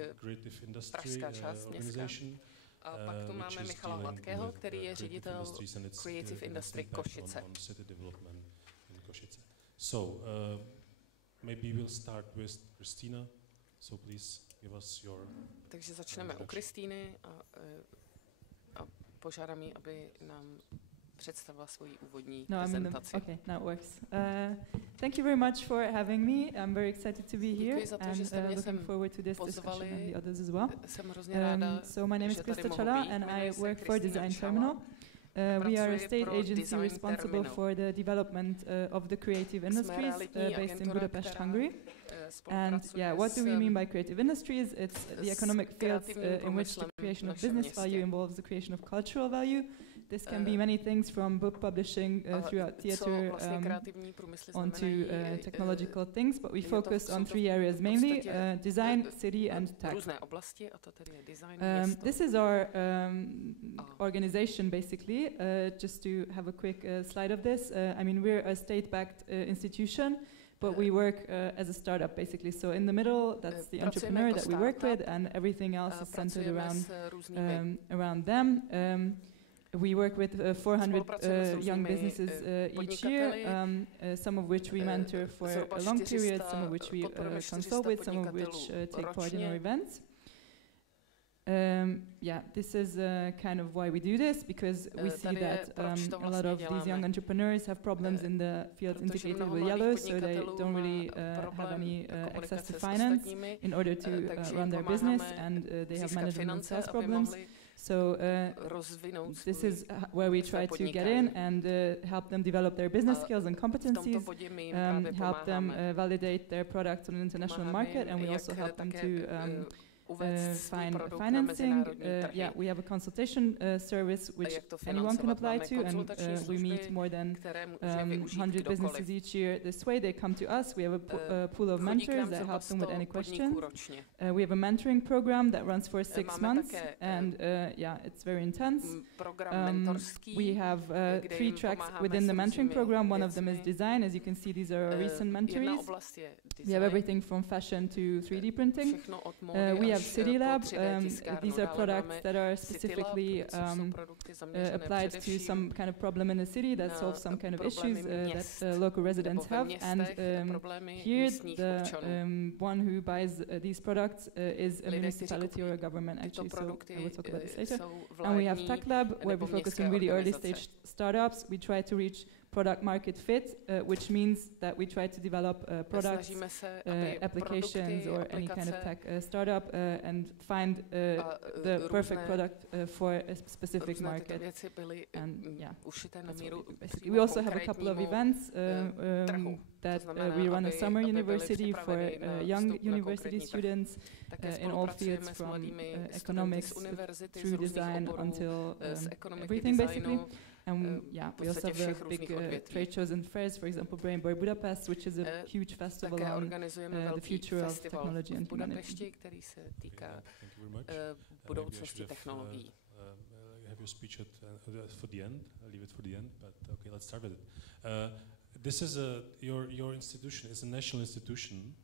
pražská část organization. A pak tu máme Michala Hladkého, který je ředitel Creative Industry Košice. So, maybe we'll start with Kristina. So please give us your... Takže začneme u Kristýny a požádám ji, aby nám představila svoji úvodní prezentaci. Okay, now it works. Thank you very much for having me. I'm very excited to be here and looking forward to this discussion and the others as well. So my name is Krista Čala and I work for Design Terminal. We are a state agency responsible for the development of the creative industries based in Budapest, Hungary. And yeah, what do we mean by creative industries? It's the economic fields in which the creation of business value involves the creation of cultural value. This can be many things from book publishing throughout theater onto technological things, but we focus on three areas mainly, design, city and tech. This is our organization basically. Just to have a quick slide of this, I mean we're a state-backed institution, but we work as a startup basically. So in the middle, that's the entrepreneur that we work with and everything else is centered around them. We work with 400 young businesses each year, some of which we mentor for a long period, some of which we consult with, some of which take part in our events. Yeah, this is kind of why we do this, because we see that a lot of these young entrepreneurs have problems in the fields integrated with yellow, so they don't really have any access to finance in order to run their business, and they have management and sales problems. So this is where we try to get in and help them develop their business skills and competencies, help them validate their products on an international market, and we also help them to find financing. We have a consultation service which anyone can apply to, and we meet more than 100 businesses each year. This way they come to us. We have a pool of mentors that help them with any question. We have a mentoring program that runs for 6 months, and it's very intense. We have 3 tracks within the mentoring program. One of them is design. As you can see, these are our recent mentorees. We have everything from fashion to 3D printing. We have City Lab. These are products that are specifically applied to some kind of problem in the city that solves some kind of issues that local residents have. And here, the one who buys these products is a municipality or a government, actually. So I will talk about this later. And we have Tech Lab, where we focus on really early stage startups. We try to reach product market fit, which means that we try to develop products, applications, or any kind of tech startup, and find the perfect product for a specific market. And basically. We also have a couple of events that we run a summer university for young university students in all fields, from economics through design until everything, basically. And we also have the big trade shows and fairs, for example, Brainboy Budapest, which is a huge festival on the future of technology and humanity. Který se týká budoucnosti technologií. Have your speech for the end. I'll leave it for the end, but okay, let's start with it. This is your institution is a national institution.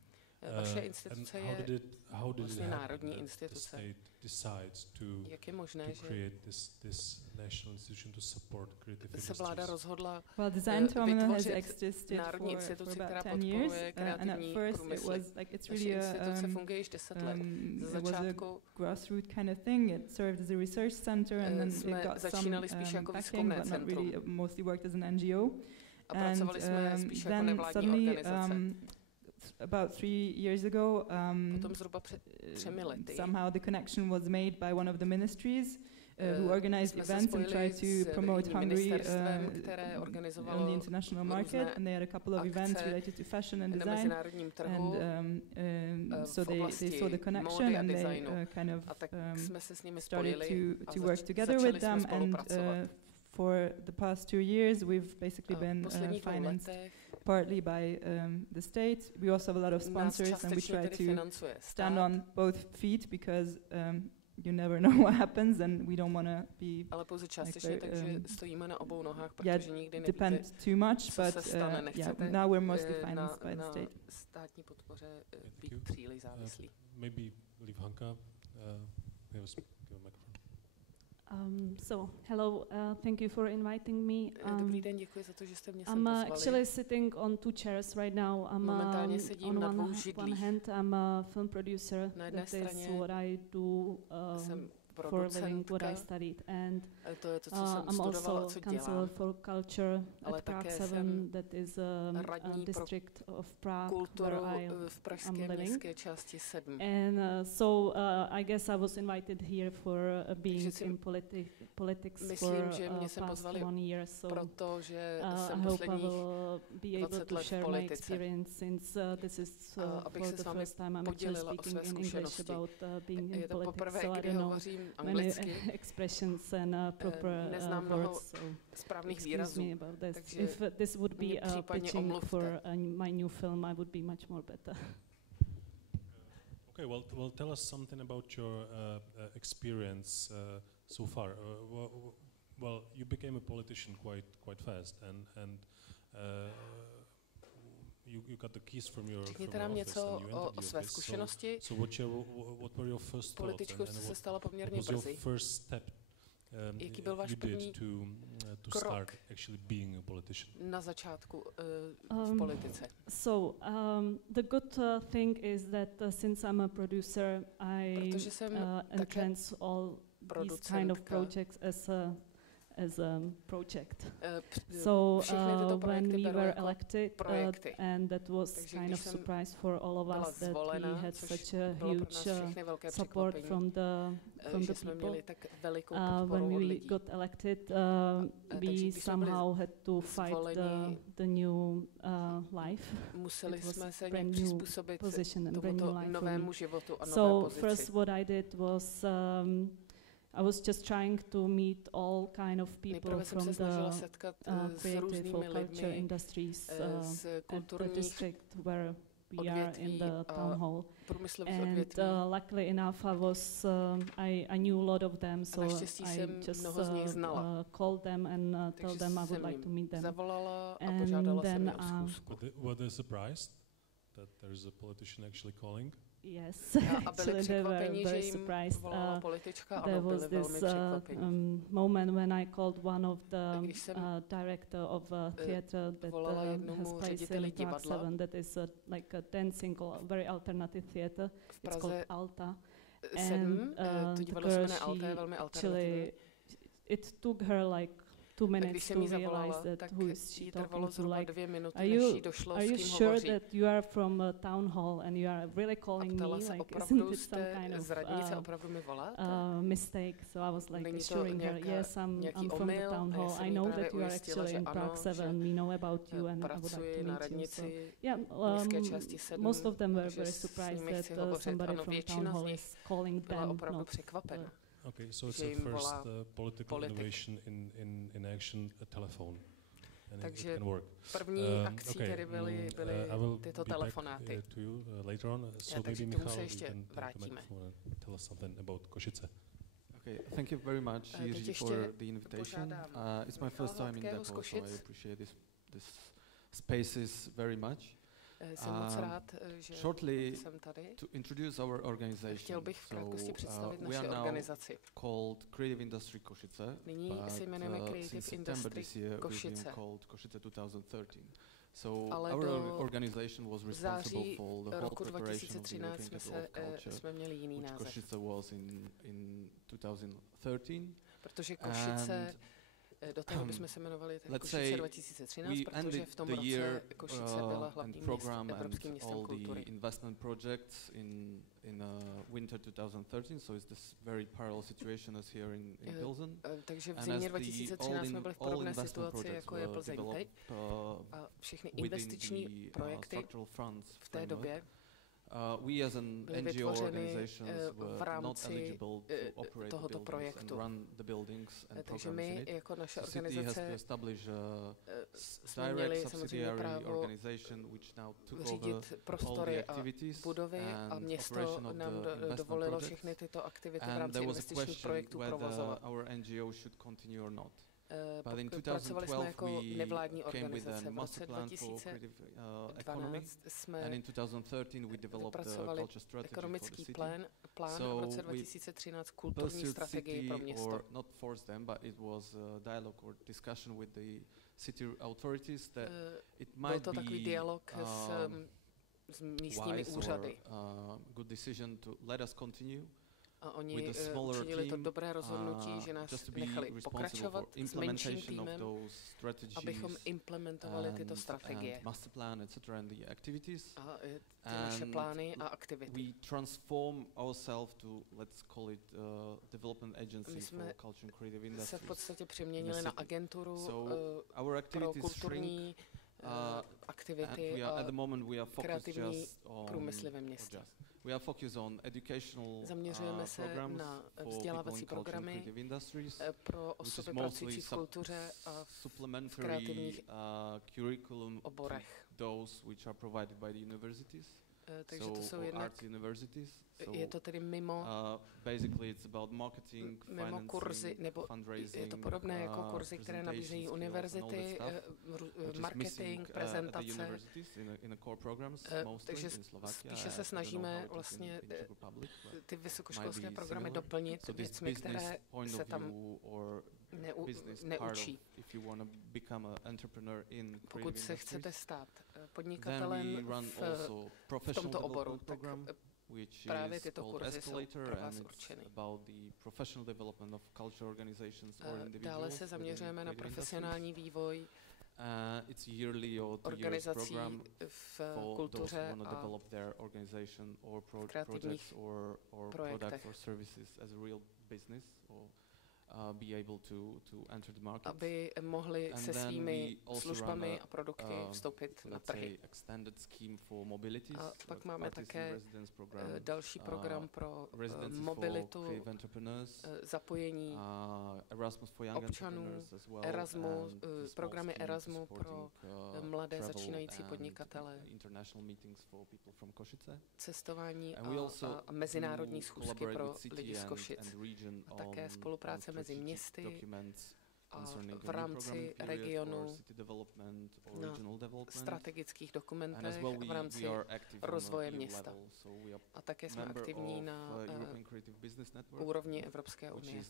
Vaše instituce je vlastně národní instituce. Jak je možné, že se vláda rozhodla vytvořit národní instituci, která podporuje kreativní průmysl? Naše instituce funguje již 10 let. Ze začátku jsme začínali spíš jako výzkumné centrum. A pracovali jsme spíš jako nevládní organizace. About 3 years ago, somehow the connection was made by one of the ministries who organized events and tried to promote Hungary on the international market, and they had a couple of events related to fashion and design, and so they saw the connection and they kind of started to work together with them, and for the past 2 years we've basically been financed partly by the state. We also have a lot of sponsors, and we try to stand on both feet because you never know what happens, and we don't want to be depend too much, but now we're mostly financed by the state. Maybe leave Hanka. So, hello, thank you for inviting me. Dobrý den, děkuji za to, že jste mě sem I'm pozvali. Actually sitting on 2 chairs right now. I'm Momentálně sedím na 2 židlích. On one hand, I'm a film producer. That is what I do for living, what I studied, and I'm also counselor for culture at Prague 7, that is a district of Prague where I'm living. And so I guess I was invited here for being in politics for past 1 year, so I hope I will be able to share my experience, since this is for the first time I'm actually speaking in English about being in politics, so I don't know many expressions and proper words, so excuse me about this. If this would be pitching for my new film, I would be much more better. Okay, well, tell us something about your experience so far. Well, you became a politician quite fast, and you got the keys from your Řekněte nám něco o své zkušenosti. What were your first Političkou jste se stala poměrně brzy. Jaký byl váš první krok na začátku v politice? So, the good thing is that since I'm a producer, I entrance all these kind of projects as a project. So when we were elected, and that was kind of surprise for all of us that we had such a huge support from the people. When we got elected, we somehow had to fight the new life. It was a brand new position and brand new life for me. So first what I did was I was just trying to meet all kind of people from the creative or culture industries at the district where we are in the town hall. And luckily enough, I knew a lot of them, so I just called them and told them I would like to meet them. And then were they surprised that there is a politician actually calling? Yes, actually they were very surprised. There was this moment when I called one of the director of a theater that has place in Prague 7, that is like a dancing, very alternative theater. It's called Alta. And the girl, she actually, it took her like 2 minutes to realize that who is she talking to. Like, are you sure that you are from a town hall and you are really calling me? Like, isn't it some kind of mistake? So I was like assuring her, yes, I'm from the town hall. I know that you are actually in Prague 7. We know about you and I would like to meet you. So yeah, most of them were very surprised that somebody from town hall is calling them. Okay, so it's the first political innovation in action, a telephone. Takže první akcí tedy byly tyto telefonáty. To you later on. So maybe Michal, you can take the microphone and tell us something about Košice. Okay, thank you very much, Jiří, for the invitation. It's my first time in DEPO, so I appreciate this spaces very much. Jsem moc rád, že jsem tady. To introduce our organization. Chtěl bych v krátkosti představit naši organizaci. Called Creative Industry Košice. Nyní se jmenujeme Creative Industry Košice. Called Košice 2013. So our organization was responsible for the whole preparation of the European Capital of Culture, which Košice was in 2013. Protože Košice do té doby jsme se jmenovali Košice 2013, protože v tom roce Košice byla hlavním evropským městem kultury. Investment projects in winter 2013, so it's this very parallel situation as here in Pilsen. Takže v zimě 2013 jsme byli v podobné situaci, jako je Plzeň teď. A všechny investiční projekty v té době we as an NGO organization v rámci tohoto projektu. Takže my jako naše organizace jsme měli samozřejmě právo řídit prostory a budovy a město nám dovolilo všechny tyto aktivity v rámci investičních projektů provozovat. Pracovali jsme jako nevládní organizace. V roce 2012 jsme vypracovali ekonomický plán a v roce 2013 kulturní strategii pro město. Byl to takový dialog s místními úřady. A oni učinili to dobré rozhodnutí, že nás nechali pokračovat s menším týmem, abychom implementovali tyto strategie a ty naše plány a aktivity. My jsme se v podstatě přeměnili na agenturu pro kulturní aktivity a kreativní průmysly ve městě. Zaměřujeme se na vzdělávací programy pro osoby pracující v kultuře a v kreativních oborech. Takže to jsou jednak, je to tedy mimo kurzy, nebo je to podobné jako kurzy, které nabízejí univerzity, marketing, prezentace. Takže spíše se snažíme vlastně ty vysokoškolské programy doplnit věcmi, které se tam neučí. Pokud se chcete stát podnikatelem v tomto oboru, tak právě tyto kurzy jsou pro vás určeny. Dále se zaměřujeme na profesionální vývoj organizací v kultuře a v kreativních projektech, aby mohli se svými službami a produkty vstoupit na trhy. A pak máme také další program pro mobilitu, zapojení občanů, programy Erasmu pro mladé začínající podnikatele, cestování a mezinárodní schůzky pro lidi z Košic. A také spolupráce mezi městy a v rámci regionu na strategických dokumentech v rámci rozvoje města. A také jsme aktivní na úrovni Evropské unie.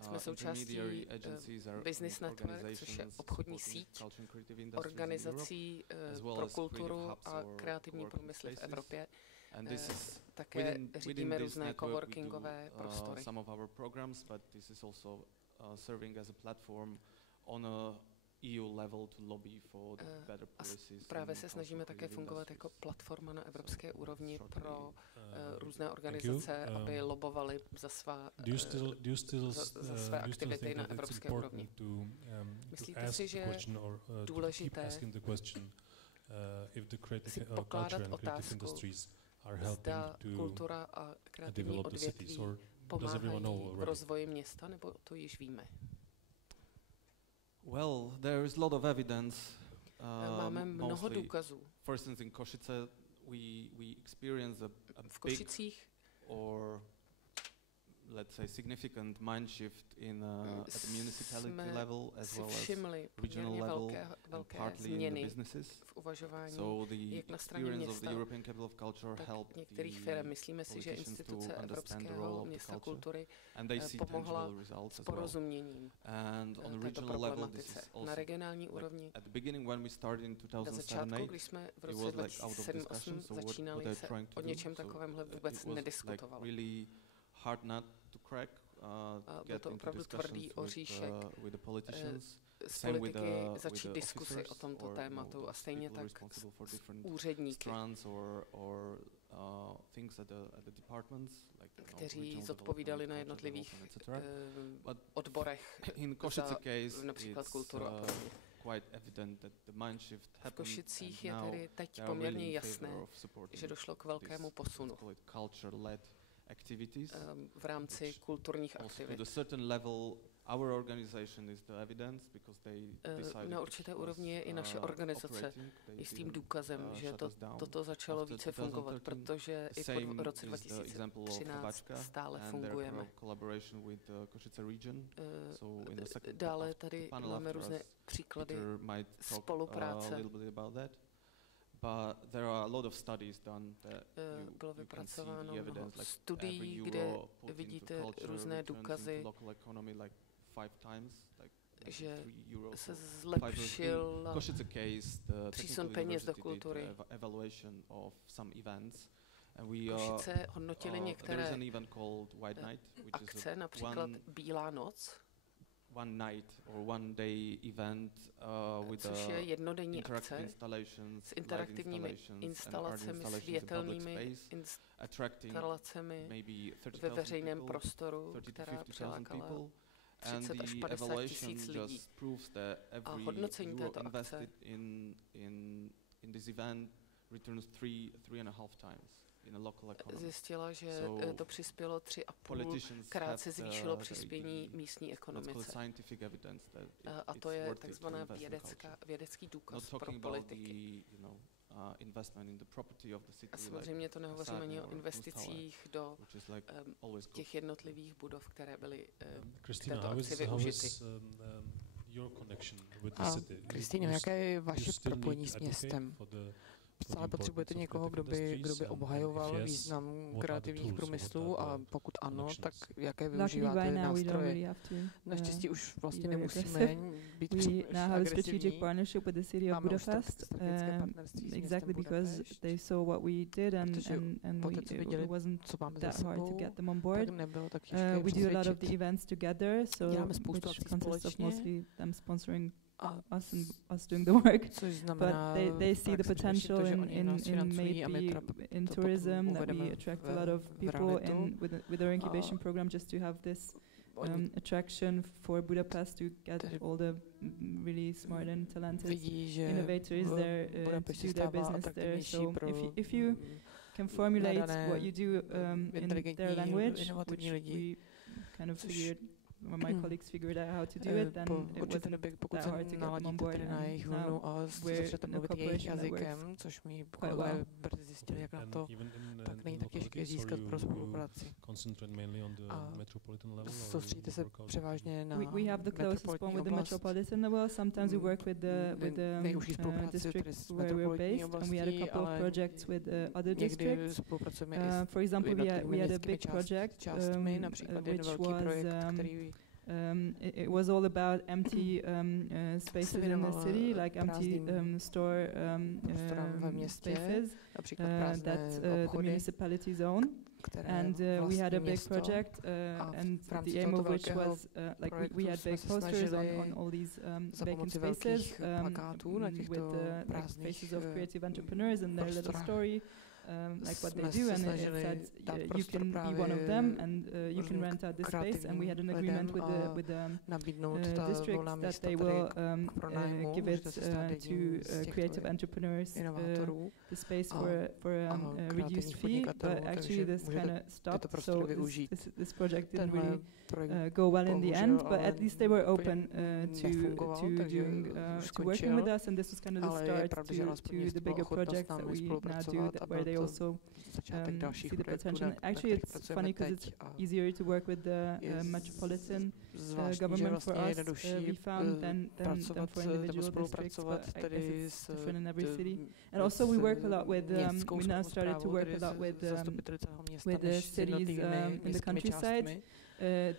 Jsme součástí Business Network, což je obchodní síť organizací pro kulturu a kreativní průmysly v Evropě. Také řídíme různé coworkingové prostory. A právě se snažíme také fungovat jako platforma na evropské úrovni pro různé organizace, aby lobovaly za své aktivity na evropské úrovni. Myslíte si, že je důležité si pokládat otázku, zda kultura a kreativní odvětví pomáhají v rozvoji města, nebo to již víme? Well, there is a lot of evidence. Máme mnoho důkazů. For instance, in Košice, we experience a big or let's say significant mind shift at the municipality level as well as regional level and partly in the businesses. V uvažování, so jak na straně města, tak některých firm. Myslíme si, že instituce Evropského města kultury pomohla s porozuměním této problematice. Na regionální úrovni, na začátku, když jsme v roce 2007-2008 začínali, se o něčem takovémhle vůbec nediskutovalo. Byl to opravdu tvrdý oříšek z politiky začít diskusi o tomto tématu a stejně tak s úředníky, kteří zodpovídali na jednotlivých odborech za například kulturu a podobně. V Košicích je tedy teď poměrně jasné, že došlo k velkému posunu v rámci kulturních aktivit. Na určité úrovni je i naše organizace jistým důkazem, že toto začalo více fungovat, protože i po roce 2013 stále fungujeme. Dále tady máme různé příklady spolupráce. Bylo vypracováno mnoho studií, kde vidíte různé důkazy, že se zlepšil přísun peněz do kultury. Košice hodnotili některé akce, například Bílá noc, což je jednodenní akce s interaktivními instalacemi, světelnými instalacemi ve veřejném prostoru, která přilákala 30 až 50 tisíc lidí. A hodnocení této akce zjistila, že to přispělo 3,5 krát se zvýšilo přispění místní ekonomice. A to je takzvaná vědecký důkaz pro politiky. A samozřejmě to nehovoříme ani o investicích do těch jednotlivých budov, které byly k této akci využity. A Kristýno, jaké je vaše propojení s městem? stále potřebujete někoho, kdo by obhajoval význam kreativních průmyslů a pokud ano, tak jaké využíváte nástroje? Naštěstí už vlastně nemusíme být příliš agresivní. Máme už strategické partnerství exactly because they saw what we did and it wasn't that hard to get them on board. We do a lot of the events together, so which consists of mostly them sponsoring us and us doing the work, but they see the potential in maybe in tourism, that we attract a lot of people in with our incubation program just to have this attraction for Budapest to get all the really smart and talented innovators there to do their business there. So if you can formulate what you do in their language, which we kind of figured, or my colleagues figured out how to do it, then it wasn't that hard to get them on board. And now we're in a cooperation that works quite well. Tak není tak těžké získat pro spolupráci. Soustředíte se převážně na we have the closest one with the metropolitan level. Sometimes we work with the district where we're based, and we had a couple of projects with other districts. For example, we had a big project which was it was all about empty spaces in the city, like empty store spaces that the municipalities own. And we had a big project, and the aim of which was we had big posters on all these vacant spaces with like faces of creative entrepreneurs and their little story. Like what they do, and it said you can be one of them, and you can rent out this space. And we had an agreement with the district that they will give it to creative entrepreneurs, the space for a reduced fee. But actually, this kind of stopped, so this project didn't really go well in the end. But at least they were open to working with us, and this was kind of the start to the bigger projects that we now do, where they also see the potential. Actually, it's funny because it's easier to work with the metropolitan government for us, we found, than for individual districts, but I guess it's different in every city. And also we work a lot with, we now started to work a lot with the cities in the countryside.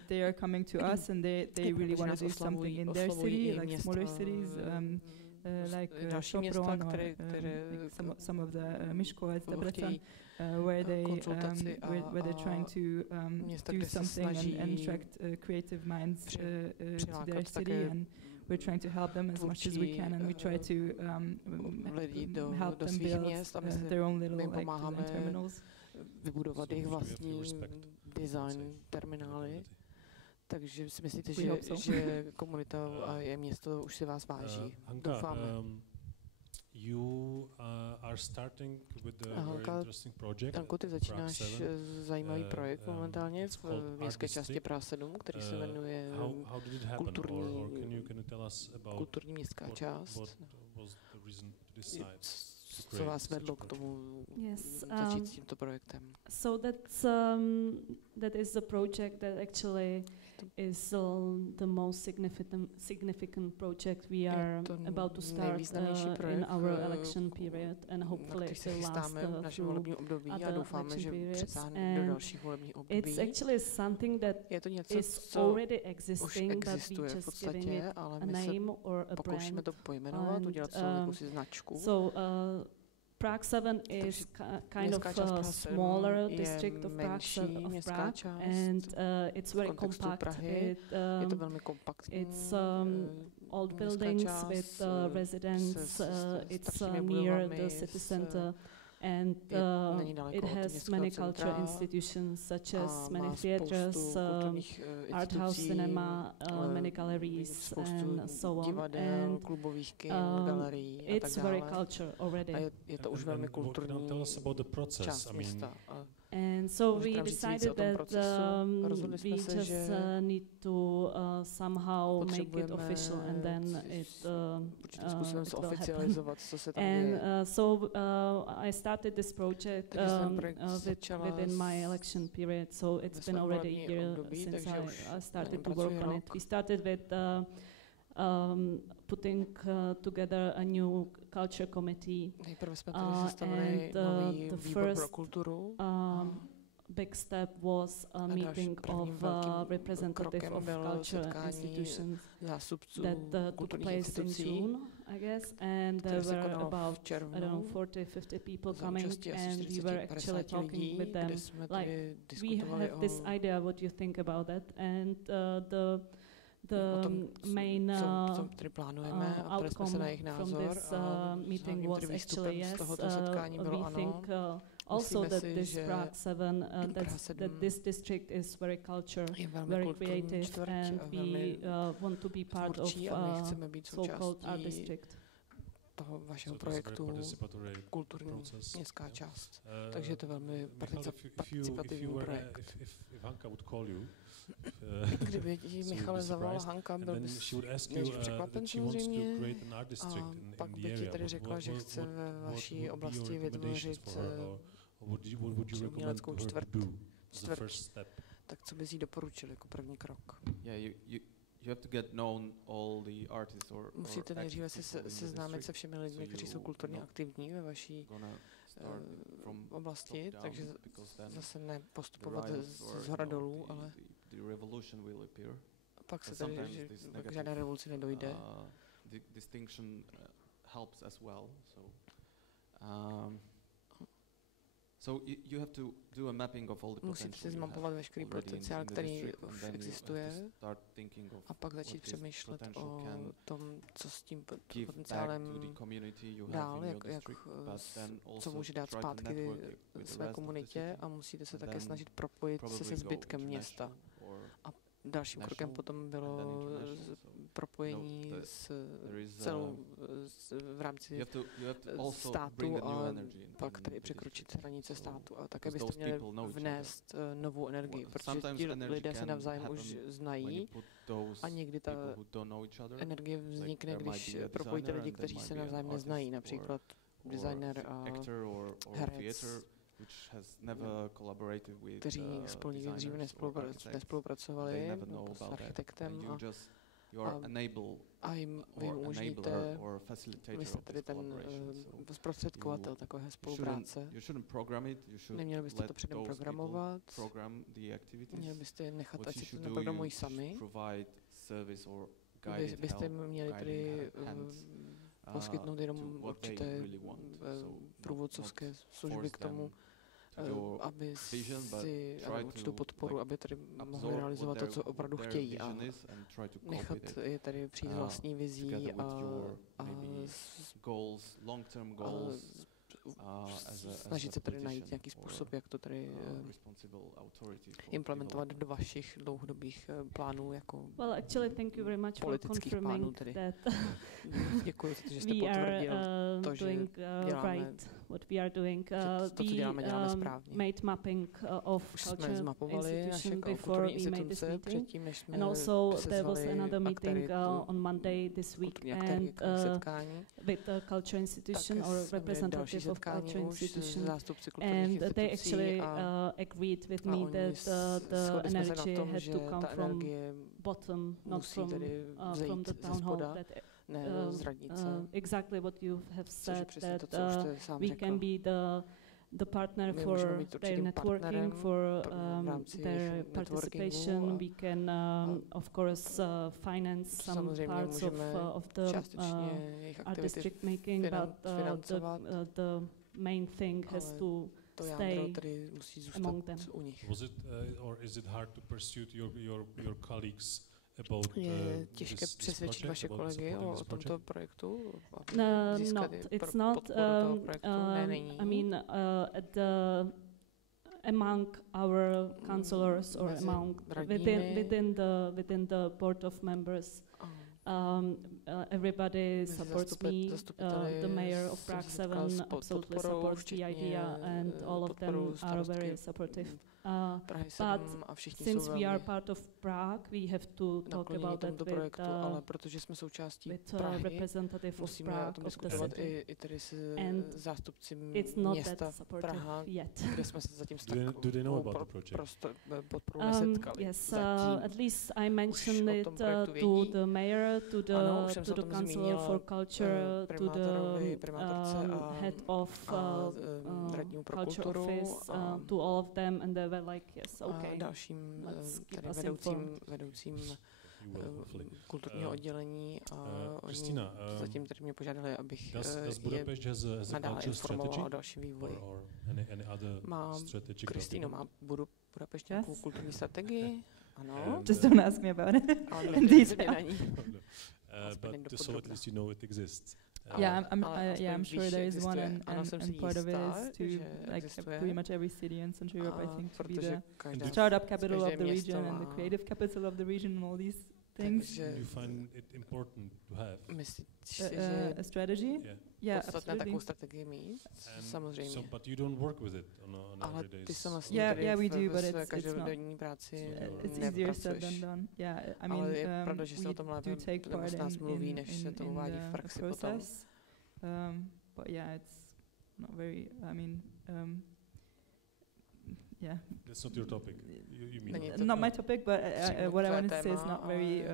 They are coming to us, and they really want to do something in their city, like smaller cities. Like Sopron or like some of the Miskolc, Debrecen, where they're trying to do something and attract creative minds to their city, and we're trying to help them as much as we can, and we try to help them build their own little like design terminals. Vybudovat jejich vlastní design terminály. Takže si myslíte, že komunita a je město už si vás váží? Doufáme. You are starting with a very interesting project. Tanko, ty začínáš zajímavý projekt momentálně v městské části Praha 7, který se jmenuje kulturní městská část. Co vás vedlo k tomu začít s tímto projektem? So that is the project that actually is the most significant project we are about to start in our election period, and hopefully it will last through other election periods. And it's actually something that is already existing, but we just giving it a name or a brand. So Prague 7 is kind of a smaller district of Prague, and it's very compact. It's old buildings with residents. It's near the city center, and it has many cultural institutions such as many theaters, art house cinema, many galleries, and so on. And it's very cultural already. And so we decided that we just need to somehow make it official, and then it will happen. And so I started this project within my election period, so it's been already a year since I started to work on it. We started with putting together a new culture committee. And the first big step was a meeting of representative of culture institutions that took place in June, I guess, and there were about, I don't know, 40, 50 people coming, and we were actually talking with them, like, we have this idea, what do you think about that? And the main outcome from this meeting was actually, yes, we think also that this Prague 7, that this district is very culture, very creative, and we want to be part of so-called art district. Toho vašeho projektu kulturní městská část. Takže je to velmi participativní projekt. Kdyby Michale zavolala Hanka, byl bys nejdřív překvapen samozřejmě, a pak by ti tedy řekla, že chce ve vaší oblasti vytvořit uměleckou čtvrt. Tak co bys jí doporučil jako první krok? Musíte nejdříve se seznámit se všemi lidmi, kteří jsou kulturně aktivní ve vaší oblasti, takže zase ne postupovat z hora dolů, ale pak se tady, že k žádné revoluci nedojde. Musíte si zmapovat veškerý potenciál, který už existuje, a pak začít přemýšlet o tom, co s tím potenciálem dál, co může dát zpátky své komunitě, a musíte se také snažit propojit se zbytkem města. A dalším krokem potom bylo propojení s celou v rámci státu a pak tady překročit hranice státu. A také byste měli vnést novou energii, protože ti lidé se navzájem už znají a někdy ta energie vznikne, když propojíte lidi, kteří se navzájem neznají, například designer a herec, kteří spolu nikdy dříve nespolupracovali, nebo s architektem, a jim umožníte, vy jste tedy ten zprostředkovatel takové spolupráce. Neměli byste to předem programovat, měli byste je nechat, ať si to naprogramují sami. Vy byste měli tedy poskytnout jenom určité průvodcovské služby k tomu, aby si určitou podporu, aby tady mohli realizovat to, co opravdu chtějí, a nechat je tady přijít vlastní vizí a snažit se tady najít nějaký způsob, jak to tady implementovat do vašich dlouhodobých plánů jako politických plánů tedy. Děkuji, že jste potvrdil to, že děláme to, co děláme správně. Už jsme zmapovali naše kulturní instituce předtím, než jsme sezvali aktéry kulturní aktéry k setkání. Také jsme měli další setkání už s zástupci kulturních institucí a oni shodli jsme se na tom, že ta energie musí tedy vzejít ze spoda, ne z radnice. Exactly what you have said, that we can be the partner for their networking, for their participation. We can, of course, finance some parts of the art district making, but the main thing has to stay among them. Was it, or is it hard to pursue your colleagues? Je těžké přesvědčit vaše kolegy o tomto projektu? It's not. I mean, among our councillors or among within the board of members, everybody supports me. The mayor of Prague 7 absolutely supports the idea, and all of them are very supportive. But since we are part of Prague, we have to talk about that with representative of Prague, of the city. And it's not that supportive yet. Do they know about the project? Yes, at least I mentioned it to the mayor, to the councillor for culture, to the head of culture office, to all of them, and they were like, yes, okay, let's keep us informed. Vedoucím kulturního oddělení a oni zatím tedy mě požádali, abych je nadále informovala o dalším vývoji. Kristýno, má Budapešť nějakou kulturní strategii? Ano. Just don't ask me about it. But so at least you know it exists. I'm sure there is one, and part of it is to, like, pretty much every city in Central Europe, I think, to be the startup capital of the region and the creative capital of the region and all these things. Do you find it important to have a strategy? Yeah, takovou strategii mít, samozřejmě. So, but you don't work with it on every day. Yeah, we do, but it's každodenní práci. It's easier said than done. Yeah, I mean, we do take part in the process. But yeah, it's not very. I mean. Yeah. That's not your topic. You mean not my topic, but what I wanted to say is not very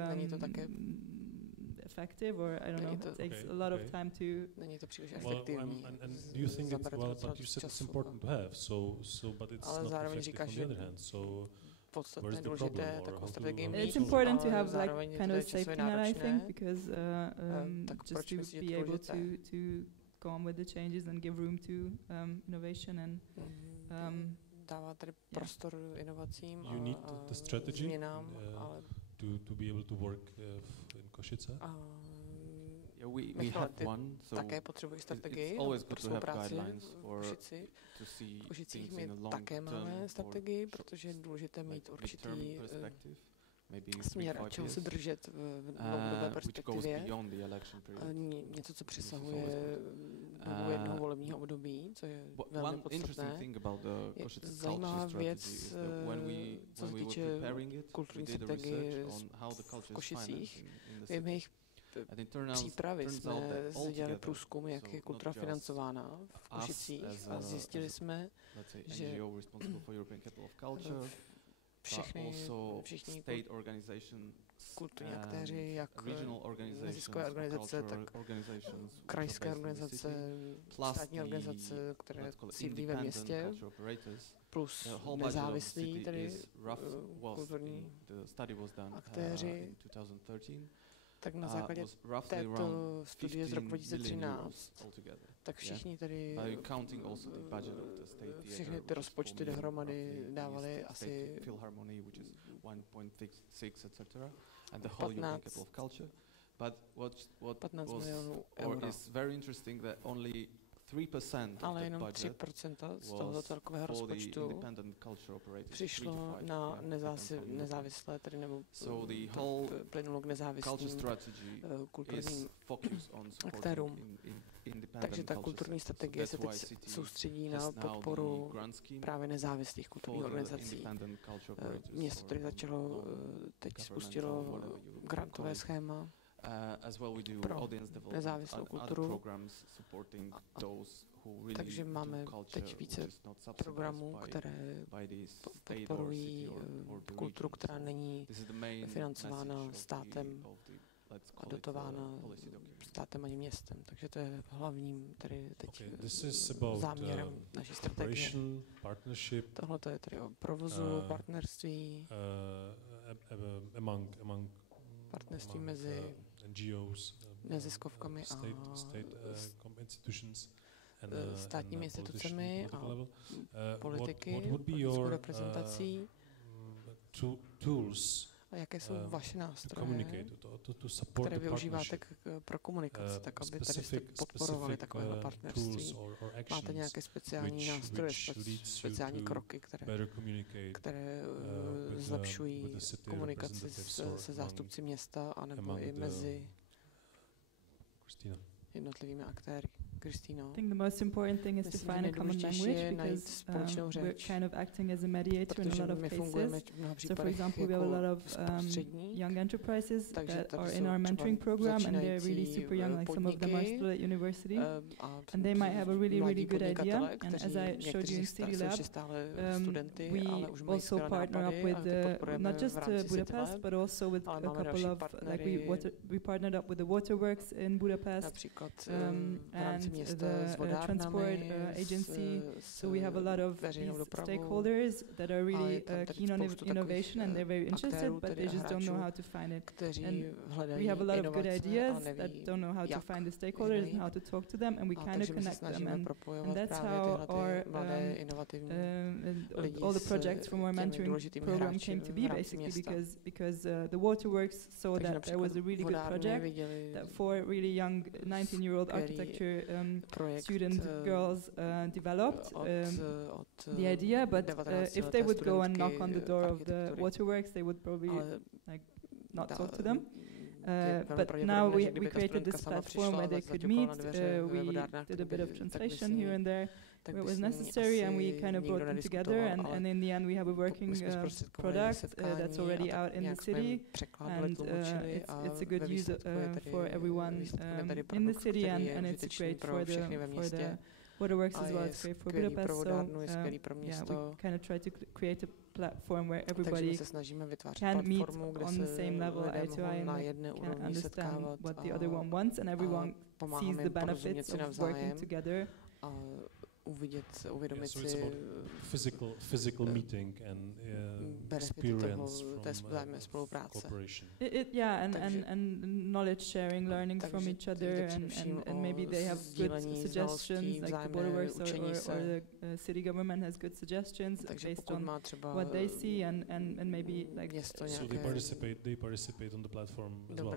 effective, or I don't know. It takes a lot of time to. And do you think it's but you said it's important to have, but it's not effective on the other hand. So where's the problem? It's important to have like kind of a safety net, I think, because just to be able to go on with the changes and give room to innovation and. Dává tady prostor inovacím you need the strategy změnám, to be able to work in Košice. We have one, také potřebují strategii pro spolupráci v Košicích. My také máme strategii, protože je důležité mít určitý směr, čeho se držet v dlouhodobé perspektivě. Něco, co přesahuje dobu jednoho volebního období, co je velmi podstatné. Je zajímavá věc, co se týče kulturní strategie v Košicích. V jejich přípravy jsme dělali průzkum, jak je kultura financována v Košicích, a zjistili jsme, že všichni kulturní aktéři, jak neziskové organizace, tak krajské organizace, státní organizace, které sídlí ve městě, plus nezávislí, tedy kulturní aktéři, tak na základě této studie z roku 2013, tak všichni tedy všechny ty rozpočty dohromady dávali asi 15 milionů euro. Ale jenom 3% z tohoto celkového rozpočtu přišlo na nezávislé, tedy nebo plynulo k nezávislým kulturním aktérům. Takže ta kulturní strategie se teď soustředí na podporu právě nezávislých kulturních organizací. Město tady začalo, teď spustilo grantové schéma pro nezávislou kulturu. Takže máme teď více programů, které podporují kulturu, která není financována státem a dotována státem ani městem. Takže to je hlavním tedy teď záměrem naší strategie. Tohle je tedy o provozu, partnerství, partnerství mezi neziskovkami a státními institucemi a politiky, politickou reprezentací. A jaké jsou vaše nástroje, které využíváte pro komunikaci, tak aby tady jste podporovali takovéhle partnerství? Máte nějaké speciální nástroje, speciální kroky, které zlepšují komunikaci se zástupci města, anebo i mezi jednotlivými aktéry. Kristýno. I think the most important thing is to find a common language because we're kind of acting as a mediator in a lot of cases. So for example, we have a lot of young enterprises that are in our mentoring program and they're really super young, like some of them are still at university. And they might have a really, really good idea. And as I showed you in City Lab, we also partner up with not just Budapest, but also with a couple of, like we partnered up with the Waterworks in Budapest and the transport agency. So we have a lot of these stakeholders that are really keen on innovation and they're very interested, but they just don't know how to find it. And we have a lot of good ideas that don't know how to find the stakeholders and how to talk to them, and we kind of connect them. And that's how our all the projects from our mentoring program came to be, basically, because the Waterworks saw that there was a really good project that 4 really young 19-year-old architecture student girls developed the idea, but if they would go and knock on the door of the Waterworks, they would probably like not talk to them. But now we created this platform where they could meet. We did a bit of translation here and there where it was necessary, and we kind of brought them together, and in the end we have a working product that's already out in the city, and it's a good use for everyone in the city, and it's great for the Waterworks as well. It's great for Budapest, so yeah, we kind of try to create a platform where everybody can meet on the same level, eye to eye, and can understand what the other one wants, and everyone sees the benefits of working together. Uvědomit si physical meeting and experience from cooperation. And knowledge sharing, learning from each other, and maybe they have good suggestions, like the Waterworks or the city government has good suggestions based on what they see, and maybe like. So they participate on the platform as well.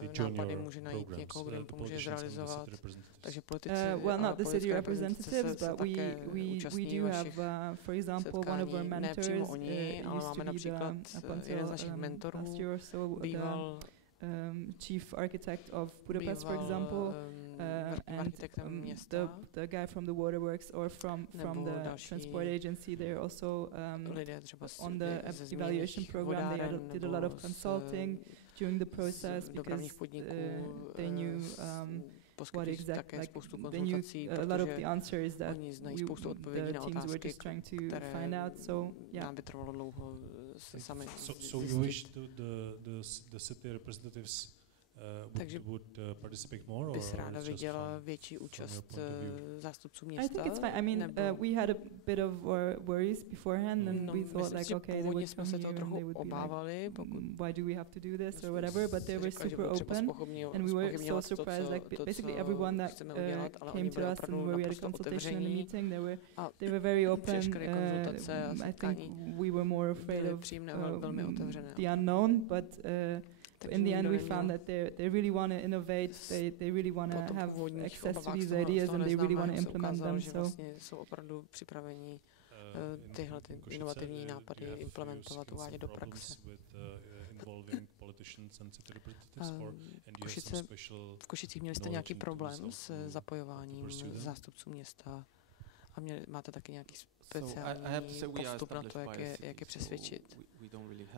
They join your programs. The politicians and the city representatives. Well, not the city representatives. But we do have, for example, one of our mentors used to be up until last year or so the chief architect of Budapest, for example, and the guy from the Waterworks or from the transport agency. They're also on the evaluation program. They did a lot of consulting during the process because they knew what exactly, like they knew a lot of the answers that the teams were just trying to find out. So yeah. So you wish the city representatives would participate more, or bys ráda viděla větší účast zástupců města? I think it's fine. I mean, we had a bit of worries beforehand, and we thought like, okay, they would come here and they would be like, why do we have to do this or whatever? But they were super open, and we were so surprised. Like basically everyone that came to us and where we had a consultation and a meeting, they were very open. I think we were more afraid of the unknown, but. In the end, we found that they really want to innovate. They really want to have access to these ideas, and they really want to implement them. So. Jsou opravdu připraveni tyhle inovativní nápady implementovat, uvádět do praxe. V Košicích měli jste nějaký problém s zapojováním zástupců města? A máte taky nějaký speciální postup na to, jak je přesvědčit?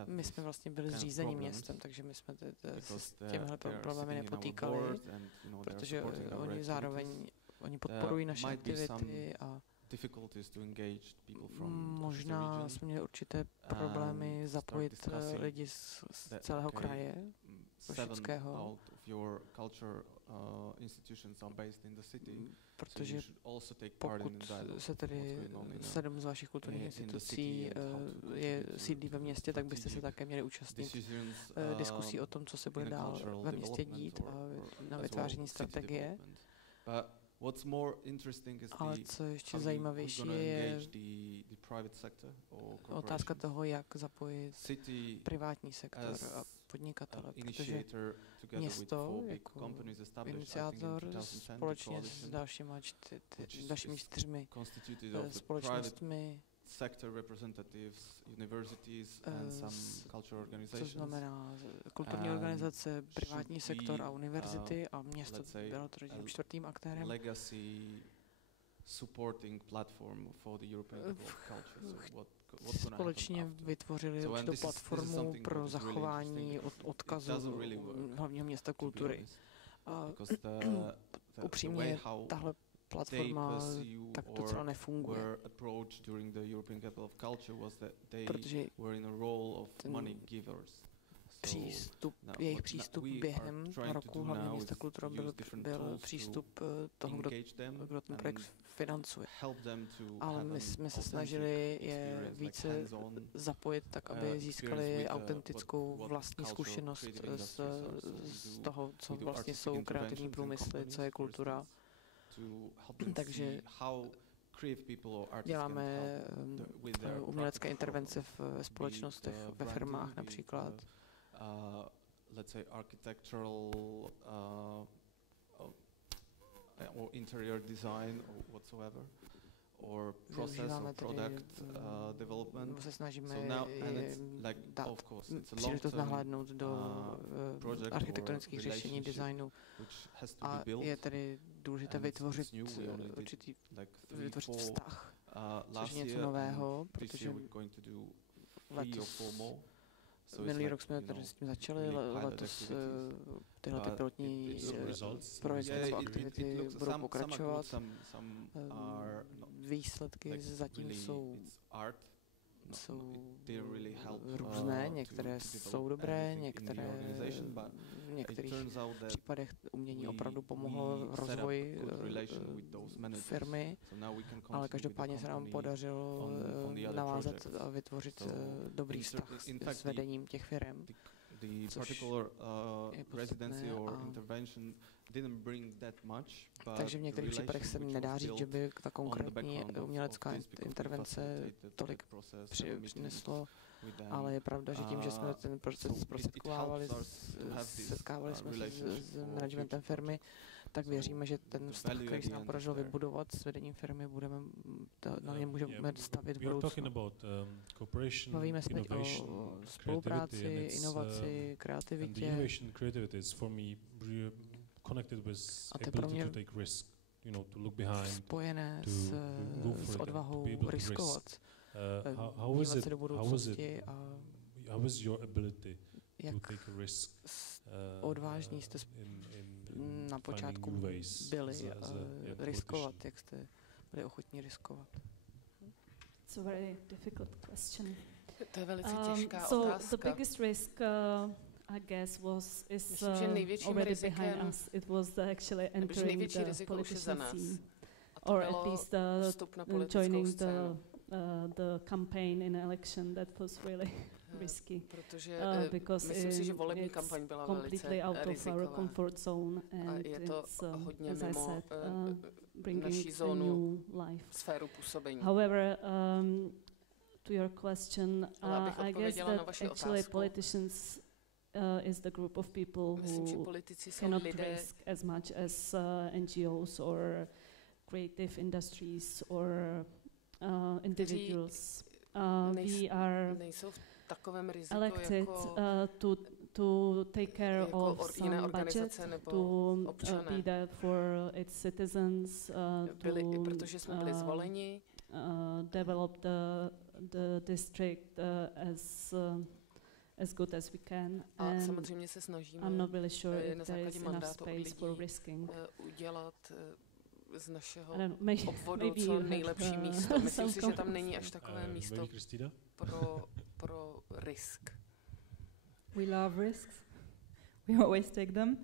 My jsme vlastně byli zřízení městem, takže my jsme s těmihle problémy nepotýkali, protože oni zároveň podporují naše aktivity a možná jsme měli určité problémy zapojit lidi z celého kraje košického. Protože pokud se tedy 7 z vašich kulturních institucí sídlí ve městě, tak byste se také měli účastnit diskusí o tom, co se bude dál ve městě dít a na vytváření strategie. Ale co ještě zajímavější je otázka toho, jak zapojit privátní sektor a podnikatele, protože město jako iniciátor společně s dalšími 4 společnostmi sector representatives, universities and some cultural organizations. Což znamená kulturní organizace, privátní sektor a univerzity a město bylo tím čtvrtým aktérem. Legacy supporting platform for the European culture. Společně vytvořili určitou platformu pro zachování odkazu hlavního města kultury. A upřímně tahle platforma tak docela nefunguje, protože jejich přístup během roku hlavního města kultura byl přístup toho, kdo ten projekt financuje. Ale my jsme se snažili je více zapojit tak, aby získali autentickou vlastní zkušenost z toho, co vlastně jsou kreativní průmysly, co je kultura. Takže děláme umělecké intervence v společnostech, ve firmách například. Let's say architectural or interior design or whatsoever, or process or product development. Se snažíme so now, and it's like, of course, it's a long-term nahlédnout do architektonických řešení designu. A je tedy důležité vytvořit určitý vztah, což je něco nového, protože letos minulý rok jsme tady s tím začali, letos tyhle pilotní projekty a aktivity budou pokračovat. Výsledky zatím jsou různé, některé jsou dobré, některé v některých případech umění opravdu pomohlo rozvoji firmy, ale každopádně se nám podařilo navázat a vytvořit dobrý vztah s vedením těch firm, což je podstatné. Takže v některých případech se nedá říct, že by ta konkrétní umělecká intervence tolik přineslo, ale je pravda, že tím, že jsme ten proces zprostředkovávali, setkávali jsme se s managementem firmy, tak věříme, že ten vztah, který se nám podařilo vybudovat s vedením firmy, na něm můžeme stavit v budoucnu. Bavíme se teď o spolupráci, inovaci, kreativitě. A to je pro mě spojené s odvahou riskovat, dívat se do budoucnosti a jak odvážní jste na počátku byli riskovat, jak jste byli ochotní riskovat. It's a very difficult question. To je velice těžká otázka. So the biggest risk I guess is already behind us. It was actually entering the political scene, or at least joining the campaign in election. That was really risky, because myslím si, že volební kampaň byla completely out of our comfort zone, and it's as I said, bringing a new life. Sféru působení. However, to your question, I guess that actually politicians is the group of people who cannot risk as much as NGOs or creative industries or individuals. We are elected to take care of some budget, to be there for its citizens, protože jsme byli zvoleni, develop the district as good as we can. A samozřejmě se snažíme I'm not really sure if there is enough space for risking. Udělat z našeho obvodu co nejlepší místo. Myslím si, že tam není až takové místo pro risk. We love risks. We always take them.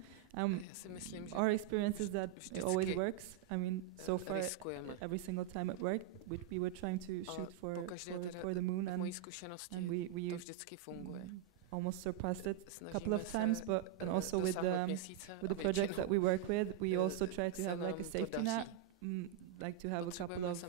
Our experience is that it always works. I mean, so far, every single time at work, we were trying to shoot for the moon, and we almost surpassed it a couple of times. And also with the projects that we work with, we also try to have like a safety net. Like to have a couple of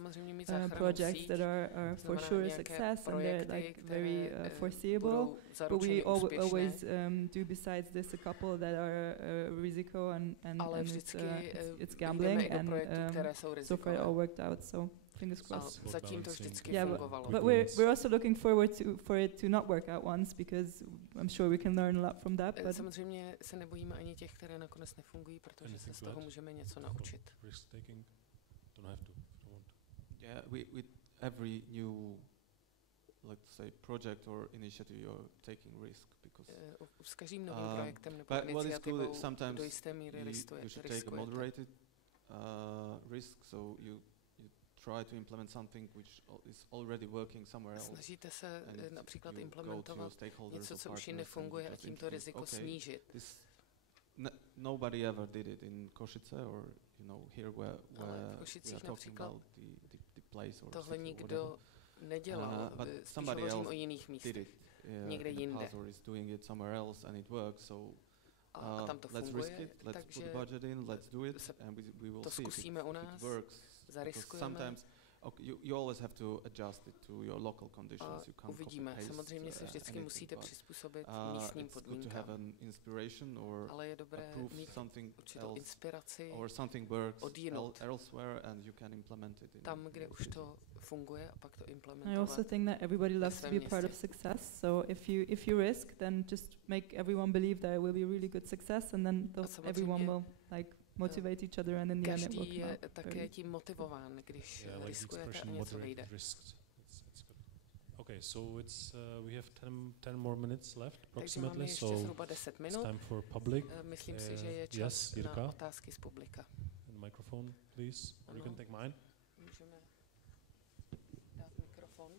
projects that are for sure a success and they're like very foreseeable, but we always do besides this a couple that are riziko and it's gambling, and so far it all worked out. So fingers crossed. Zatím to vždycky yeah, fungovalo. But we're also looking forward for it to not work out once, because I'm sure we can learn a lot from that. But samozřejmě se nebojíme ani těch, které nakonec nefungují, protože se z toho můžeme něco naučit. Risk taking? Don't have to. Yeah, with every new, let's say, project or initiative, you're taking risk because. S každým novým projektem nebo iniciativou do jisté míry riskujete. You should take a moderated risk, so you try to implement something which is already working somewhere else. Snažíte se například implementovat něco, co už nefunguje, a tímto riziko snížit. Nobody ever did it in Košice, or here where we are talking about the place or tohle nikdo nedělal, spíš hovořím o jiných místech, někde jinde. Is doing it somewhere else and it works, so a tam to let's funguje, risk it, let's put the budget in, let's do it, and we will to see zkusíme u if nás, it works. Sometimes you always have to adjust it to your local conditions. You can't uvidíme. Samozřejmě se vždycky musíte přizpůsobit místním podmínkám. Ale je dobré mít určitou inspiraci odjinud. Tam, kde už to funguje, a pak to implementovat. I also think that everybody loves to be part of success. So if you risk, then just make everyone believe that it will be a really good success, and then everyone will motivate each other, and in the end it will come out. Každý je také tím motivován, když riskujete a něco vyjde. Okay, so it's we have 10 more minutes left approximately, takže máme ještě zhruba 10 minut. It's time for public. Myslím si, že je čas na otázky z publika. Microphone, please. Or you can take mine. Můžeme dát mikrofon.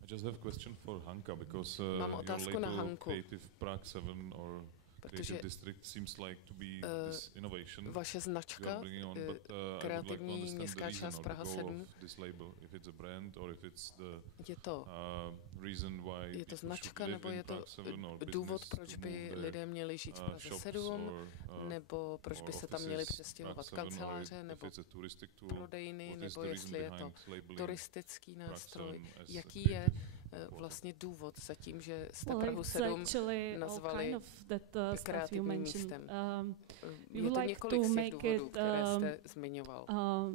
I just have a question for Hanka, because mám otázku na Hanku. Creative Prague 7 or Creative District seems like to be this innovation. Vaše značka, kreativní městská část Praha 7, je to značka, nebo je to důvod, proč by lidé měli žít v Praze 7, nebo proč by se tam měli přestěhovat kanceláře, nebo prodejny, nebo jestli je to turistický nástroj. Jaký je vlastně důvod za tím, že jste Prahu 7 nazvali kreativním místem? Je to několik z těch důvodů, které jste zmiňoval.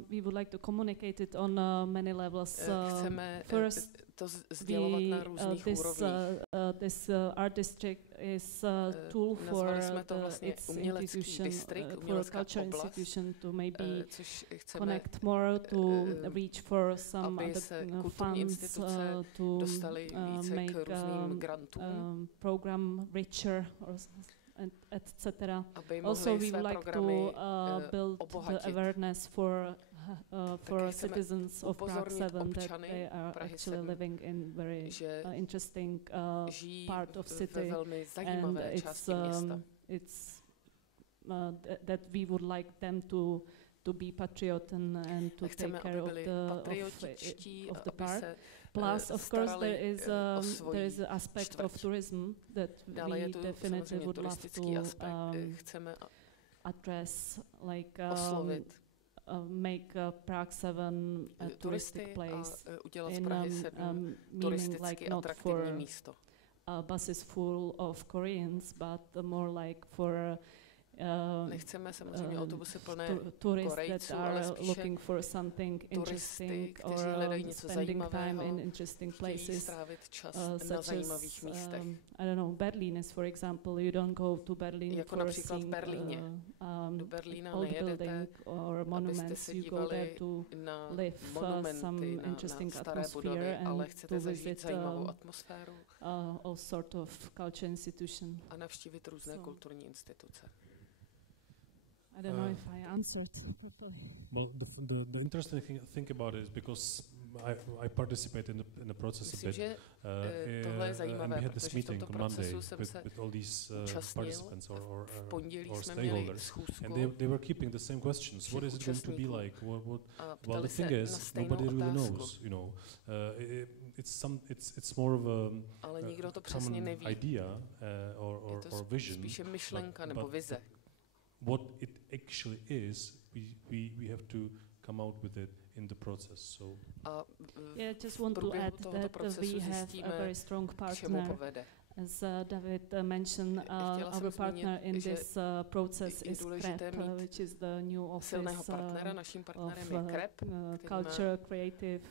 We would like to communicate it on many levels. Chceme to sdělovat na různých úrovních. This art district is a tool for its institution, for a cultural institution to maybe connect more, to reach for some other funds, to make program richer, etc. Also, we would like to build the awareness for citizens of Prague 7 that they are actually living in very interesting part of city, and it's that we would like them to be patriot and to take care of the park. Plus, of course, there is an aspect of tourism that we definitely would love to address, like make Prague 7 a touristic place, meaning like not for buses full of Koreans, but more like for nechceme samozřejmě autobusy plné Korejců, ale spíše turisty, kteří hledají něco zajímavého, chtějí strávit čas na zajímavých místech. I don't know, Berlin is, for example, you don't go to Berlin jako například v Berlíně. Do Berlína nejedete, abyste se dívali na monumenty, na staré budovy, ale chcete zažít zajímavou atmosféru all sort of culture institution. A navštívit různé kulturní instituce. I don't know if I answered properly. Well, the interesting thing about it is because I participate in the process a bit. And we had this meeting on Monday with all these participants or stakeholders, and they were keeping the same questions. What is it going to be like? Well, the thing is, nobody really knows. You know, it's more of a common idea or vision. Spíše myšlenka nebo vize. What it actually is, we have to come out with it in the process. So yeah, just want to add that we have a very strong partner As David mentioned, our partner in this process is CREP, which is the new office of culture, creative.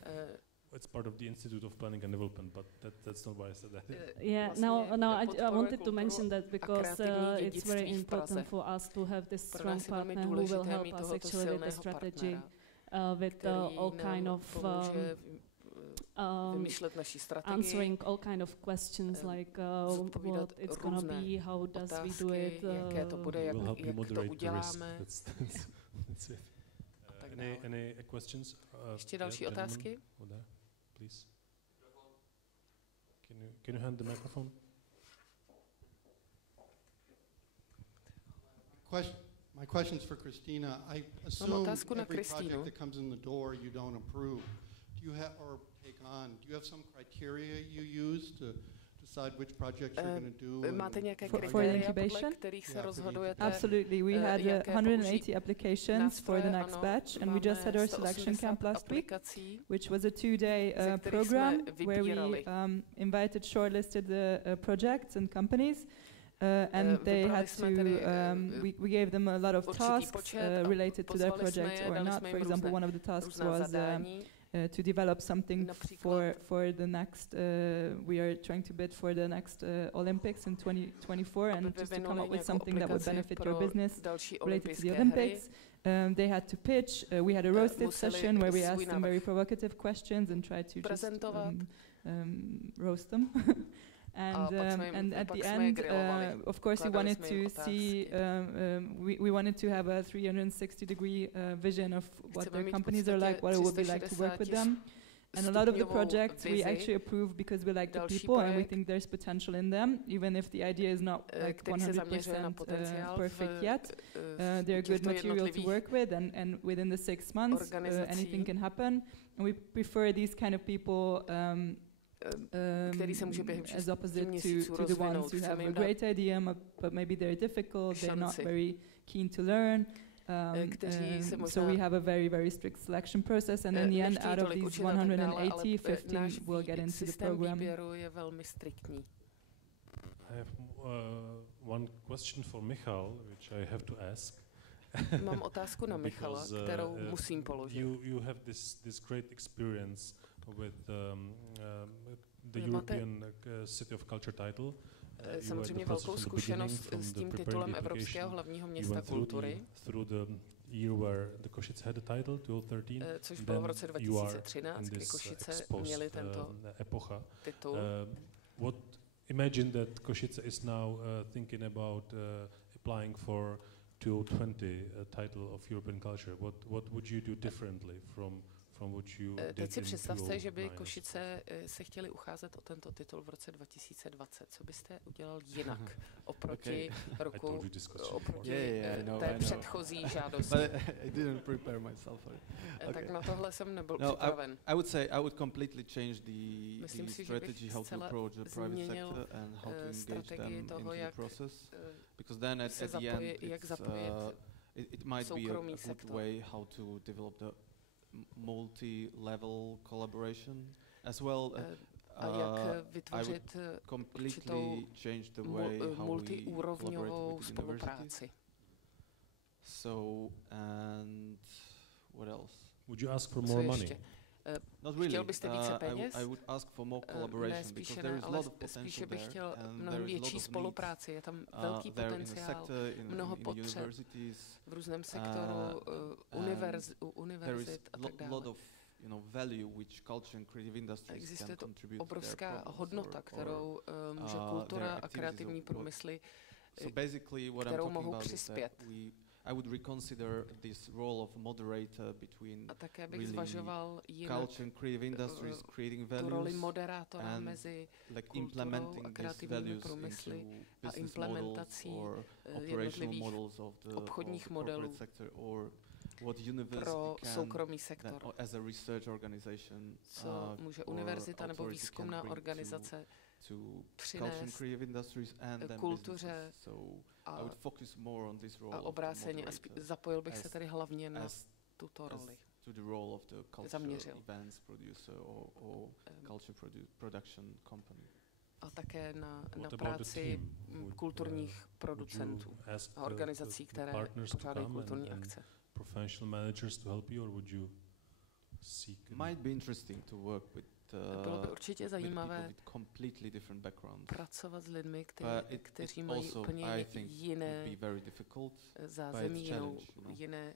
It's part of the Institute of Planning and Development, but that's not why I said that. I wanted to mention that because it's very important for us to have this strong partner who will help us actually with the strategy, with all kind of answering all kind of questions like what it's going to be, how does we do it. We'll help you moderate the risk. That's it. Any questions? Ještě další otázky? Please. Can you hand the microphone? My question's for Christina. I assume every project that comes in the door you don't approve. Do you have or take on? Do you have some criteria you use to decide which projects you're going to do? Máte nějaké for incubation? Absolutely. We had 180 applications for the next batch, and we just had our selection camp last week, which was a 2-day program where we invited shortlisted the projects and companies. And they had to, we gave them a lot of tasks related to their project or not. For example, one of the tasks was to develop something for the next, we are trying to bid for the next Olympics in 2024, and just to come up with something that would benefit your business related to the Olympics. They had to pitch. We had a roasted session where we asked them very provocative questions and tried to just roast them. And at the end, of course, we wanted to see, we wanted to have a 360-degree vision of what their companies are like, what it would be like to work with them. And a lot of the projects we actually approve because we like the people and we think there's potential in them, even if the idea is not like 100% perfect yet. They're good material to work with, and within the 6 months, anything can happen. And we prefer these kind of people as opposite to the ones who have a great idea, but maybe they're difficult, they're not very keen to learn. So we have a very, very strict selection process, and in the end, out of these 180, 15 will get into the program. I have one question for Michal, which I have to ask. Mám otázku na Michala, kterou musím položit. You have this great experience with the European City of Culture title. Samozřejmě velkou zkušenost s tím titulem Evropského hlavního města kultury. Through the year where the Košice had the title, 2013. Což bylo v roce 2013, kdy Košice měly tento titul. Imagine that Košice is now thinking about applying for 2020 title of European Culture. What would you do differently from what you did? Teď si představte, že by Košice se chtěli ucházet o tento titul v roce 2020. Co byste udělal jinak oproti roku, oproti té předchozí žádosti? I didn't prepare myself for it. Tak na tohle jsem nebyl připraven. I would say I would completely change the strategy how to approach the private sector and how to engage them into the process, because then at the end it might be a good way how to develop the multi-level collaboration as well. I would completely change the way how we collaborate with universities. So, and what else? Would you ask for more money? Not really. I would ask for more collaboration because there is a lot of potential there, and there is a lot of spolupráci. Je tam velký potenciál, mnoho potřeb v různém sektoru, univerzit a tak dále. Existuje to obrovská hodnota, kterou může kultura a kreativní průmysly, kterou mohou přispět. I would reconsider this role of moderator between culture and creative industries creating values and like implementing these values into business models or operational models of the corporate sector, or what university can as a research organization může univerzita nebo výzkumná organizace přinést kultuře a obráceně. Zapojil bych se tady hlavně na tuto roli. Zaměřil. a také na práci kulturních producentů a organizací, které pořádají kulturní akce. Might be interesting to work with bylo by určitě zajímavé pracovat s lidmi, kteří mají úplně jiné zázemí, jiné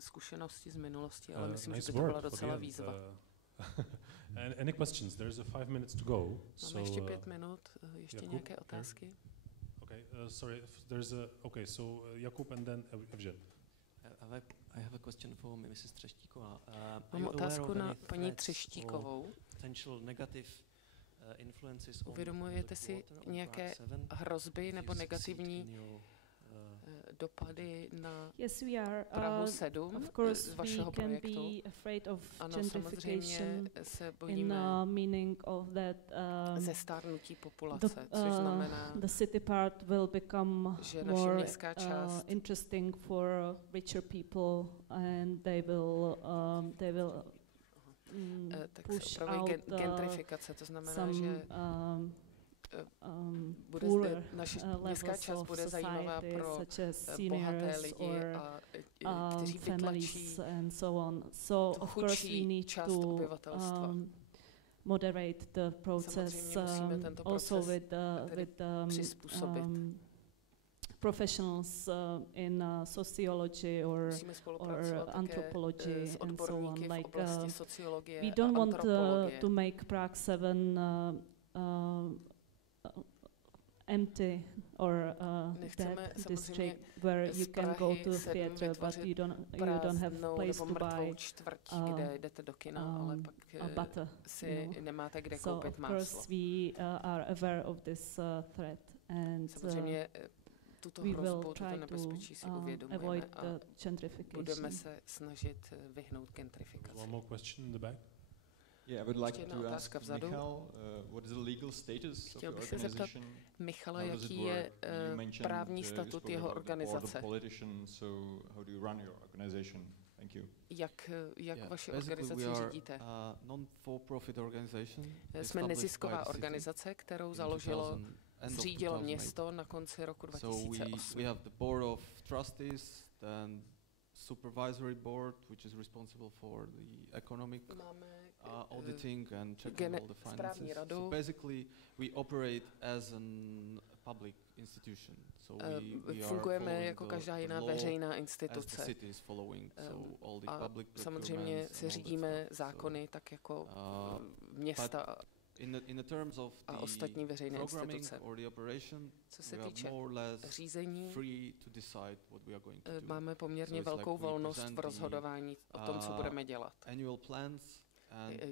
zkušenosti z minulosti, ale myslím, že by to byla docela výzva. Any questions? There's 5 minutes to go. Máme ještě 5 minut. Ještě nějaké otázky? Okay, sorry. So Jakub and then Evžen. I have a question for Mrs. Třeštíková. Mám otázku na paní Třeštíkovou. Uvědomujete si nějaké hrozby nebo negativní dopady na Prahu 7 z vašeho projektu? Ano, samozřejmě se bojíme zestárnutí populace, což znamená, že naše městská část tak se opraví gentrifikace, to znamená, že bude zde naše městská část bude zajímavá pro bohaté lidi, kteří vytlačí chudší část obyvatelstva. Moderate the process also with přizpůsobit. Professionals in sociology or anthropology and so on. Like we don't want to make Prague 7 empty or dead district where you can go to the theater, but you don't have place to buy a butter. So of course we are aware of this threat, and we will try to avoid the gentrification. Budeme se snažit vyhnout gentrifikaci. One more question in the back. Yeah, I would like to ask Michal, what is the legal status of the organization? Michala, jaký je právní statut jeho organizace? Jak vaši organizaci řídíte? Jsme nezisková organizace, kterou zřídilo město na konci roku 2008. We have the board of trustees and supervisory board, which is responsible for the economic auditing and checking all the finances. So basically, we operate as a public institution. So we fungujeme jako každá jiná veřejná instituce. A samozřejmě se řídíme zákony tak jako města a ostatní veřejné instituce. Co se týče řízení, máme poměrně velkou volnost v rozhodování o tom, co budeme dělat.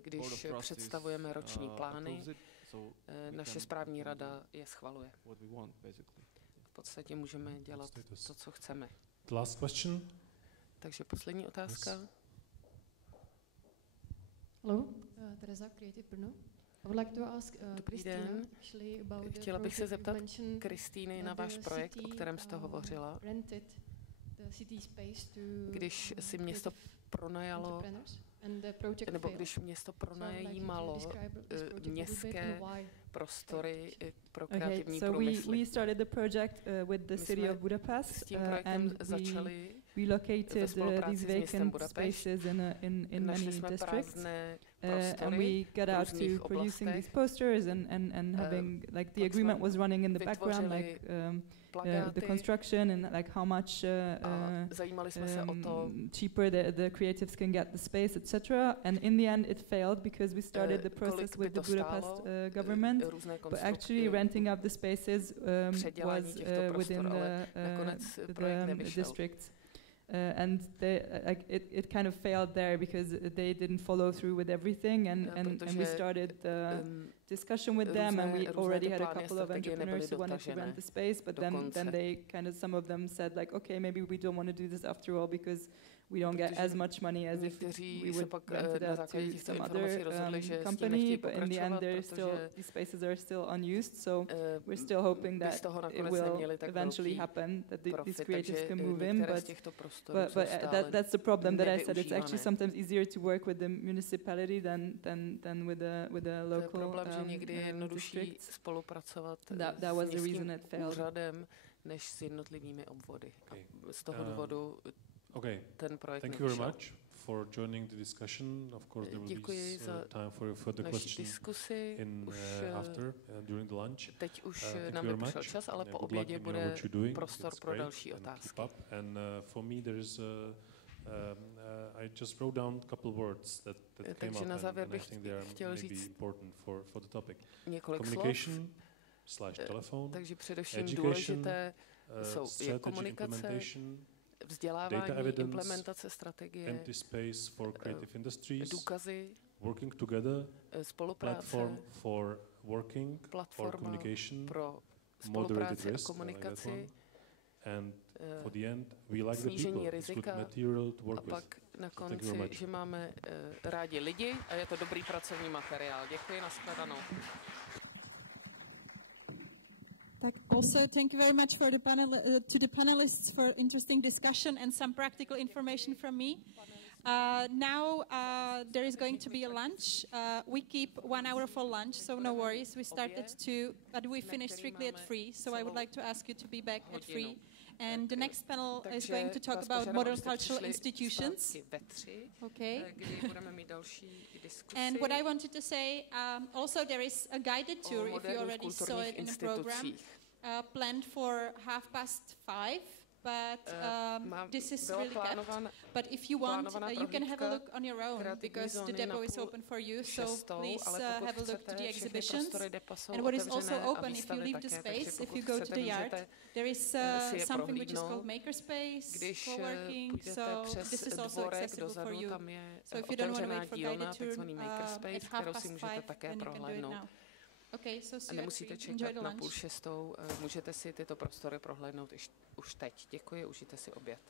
Když představujeme roční plány, naše správní rada je schvaluje. V podstatě můžeme dělat to, co chceme. Last question. Takže poslední otázka. Hello, Teresa, Creative Brno. Dobrý den. Chtěla bych se zeptat Kristýny na váš projekt, o kterém jste hovořila. Když si město pronajalo, nebo když město pronajímalo městské prostory pro kreativní průmysl. We started the project with the city of Budapest and we located these vacant spaces in many districts. And we got out to producing these posters and having like the agreement was running in the background, like the construction and like how much cheaper the creatives can get the space, etc. And in the end, it failed because we started the process with the Budapest government, but actually renting out the spaces was within the districts. And it kind of failed there because they didn't follow through with everything, and we started the discussion with them, and we already had a couple of entrepreneurs who wanted to rent the space, but then they kind of, some of them said like, okay, maybe we don't want to do this after all because we don't get as much money as if we would rent it out to some other company, but in the end these spaces are still unused, so we're still hoping that it will eventually happen, that these creatives can move in, but that's the problem that I said. It's actually sometimes easier to work with the municipality than with the local districts. That was the reason it failed. Než s jednotlivými obvody. Z toho důvodu ten projekt Thank you very much for joining the discussion. Of course, there will be time for further questions after during the lunch. Teď už nám vypršel čas, ale po obědě bude prostor pro další otázky. And for me there is I just wrote down a couple words that came up, and I think they are maybe important for the topic. Communication / telefon, takže především důležité je komunikace, vzdělávání, implementace strategie, empty space for creative industries, důkazy, working together, spolupráce, platform for working, for communication, pro moderated risk, komunikaci, and for the end, we like the people, it's good material to work with. A pak na konci, že máme rádi lidi a je to dobrý pracovní materiál. Děkuji, nashledanou. Also, thank you very much for to the panelists for interesting discussion and some practical information from me. Now there is going to be a lunch. We keep 1 hour for lunch, so no worries. We start at 2, but we finish strictly at 3. So I would like to ask you to be back at 3. And the next panel is going to talk about modern cultural institutions. Okay. And what I wanted to say, also there is a guided tour, if you already saw it in the program, planned for 5:30. But this is really kept. But if you want, you can have a look on your own, because the depot is open for you. So please have a look to the exhibitions. And what is also open, if you leave the space, if you go to the yard, there is something which is called makerspace, co-working. So this is also accessible for you. So if you don't want to wait for guided tour at 5:30, then you can do it now. Okay, so a nemusíte čekat na 5:30, můžete si tyto prostory prohlédnout už teď. Děkuji, užijte si oběd.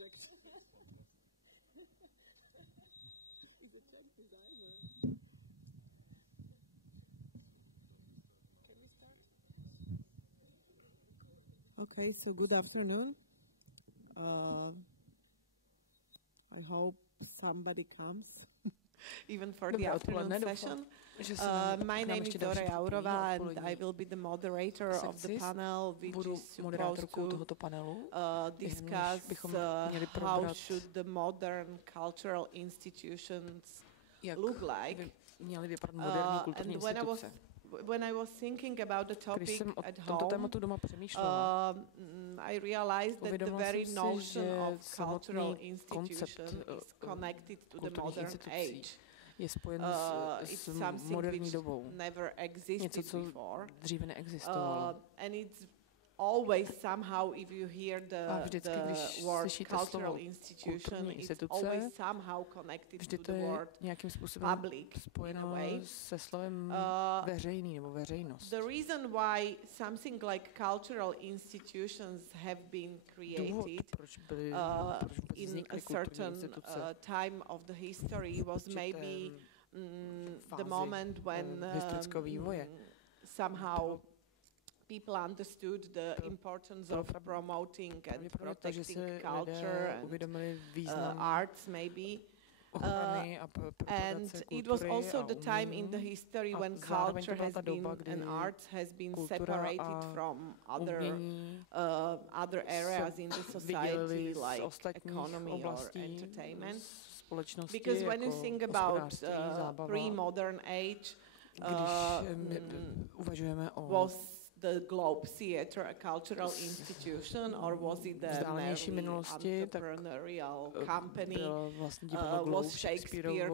project. He's a Czech designer. Can you start? Okay, so good afternoon. I hope somebody comes. Even for the afternoon session. My name is Dora Jourová and I will be the moderator of the panel which is supposed to discuss how should the modern cultural institutions look like. And when I was thinking about the topic at home, I realized that the very notion of cultural institution is connected to the modern age. It's something which never existed before. And it's always somehow, if you hear the word cultural institution, it's always somehow connected to the word public in a way. The reason why something like cultural institutions have been created in a certain time of the history was maybe the moment when somehow people understood the importance of promoting and protecting culture and arts maybe. And it was also the time in the history when culture has been and arts has been separated from other areas in the society like economy or entertainment. Because when you think about pre-modern age, was the Globe Theatre a cultural institution, or was it a entrepreneurial company? Was Shakespeare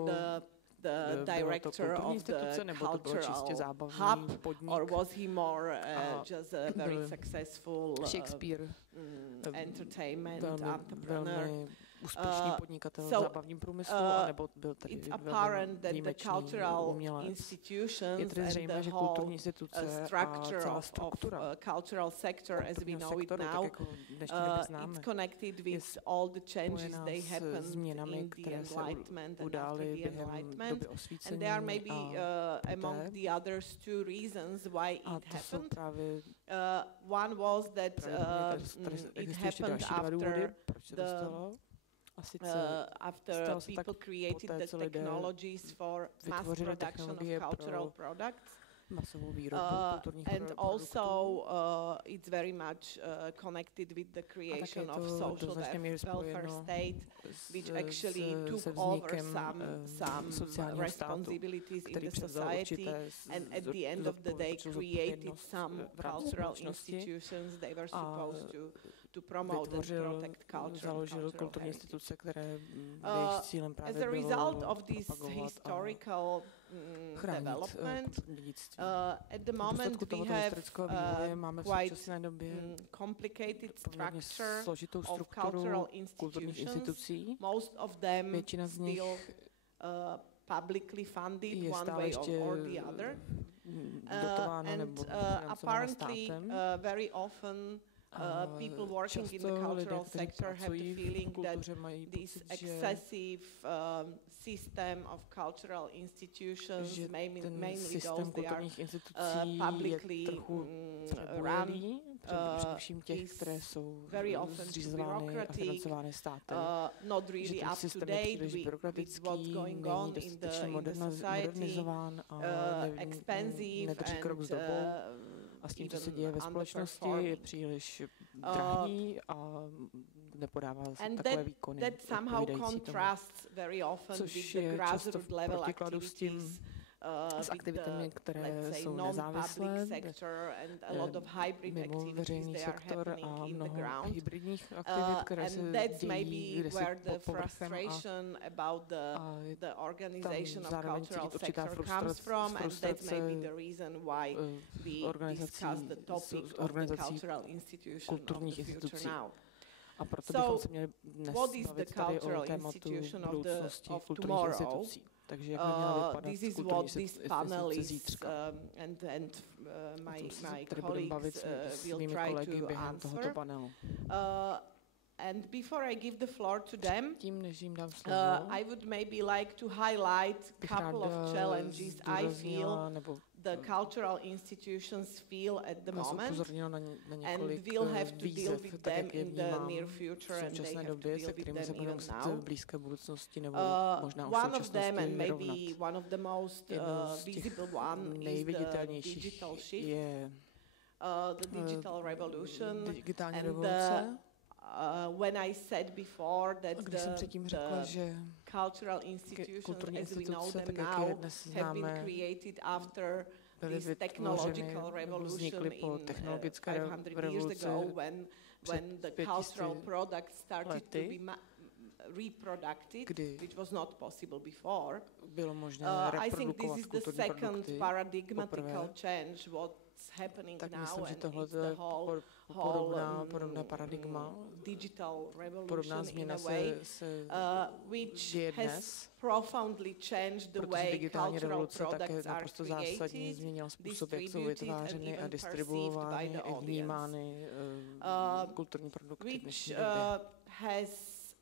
the director of the cultural hub, or was he more just a very successful entertainment entrepreneur? It's apparent that the cultural institutions and the whole structure of cultural sector as we know it now, it's connected with all the changes they happened in the Enlightenment and after the Enlightenment. And there are maybe among the others two reasons why it happened. One was that it happened after people created the technologies for mass production of cultural products. And also it's very much connected with the creation of social welfare state, which actually took over some responsibilities in the society, and at the end of the day created some cultural institutions they were supposed to promote and protect cultural as a result of this historical development, at the moment we have quite complicated structure of cultural institutions, most of them still publicly funded one way or the other, and apparently very often people working in the cultural sector have the feeling that this excessive system of cultural institutions, mainly those they are publicly run, is very often bureaucratic, not really up to date with what's going on in the society, expensive a s tím, co se děje ve společnosti, je příliš drahý a nepodává takové výkony odpovídající, což je často v protikladu s tím, s aktivitami, které jsou nezávislé, mimo veřejný sektor a mnoho hybridních aktivit, které se dějí, kde se pod povrchem a tam zároveň cítit určitá frustrace organizací kulturních institucí. A proto bychom se měli dnes bavit tady o tématu budoucnosti kulturních institucí. Takže jak by měla vypadat kulturní instituce zítřka. My budeme bavit s mými kolegy během tohoto panelu. And before I give the floor to them, tím, než jim dám slovo, I would maybe like to highlight a couple of challenges I feel the cultural institutions feel at the moment, and we'll have to deal with them in the near future, and they have to deal with them even now. One of them, and maybe one of the most visible one, is the digital shift, the digital revolution, and when I said before that the cultural institutions as we know them now have been created after this technological revolution in 500 years ago, when the cultural products started to be reproduced, which was not possible before. I think this is the second paradigmatical change what's happening now, and it's the whole digital revolution in a way, which has profoundly changed the way cultural products are created, distributed, and even perceived by the audience, which has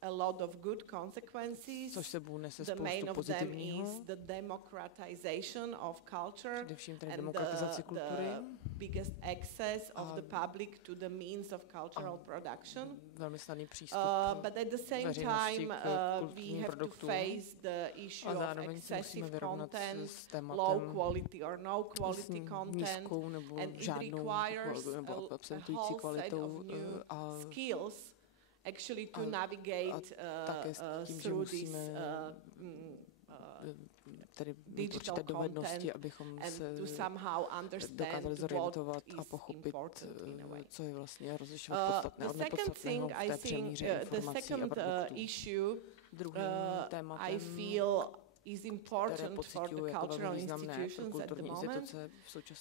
a lot of good consequences. The main of them is the democratization of culture and the biggest access of the public to the means of cultural production. But at the same time, we have to face the issue of excessive content, low quality or no quality content, and it requires a whole set of new skills actually to navigate through this digital content and to somehow understand what is important in a way. The second thing, I think, the second issue I feel is important for the cultural institutions at the moment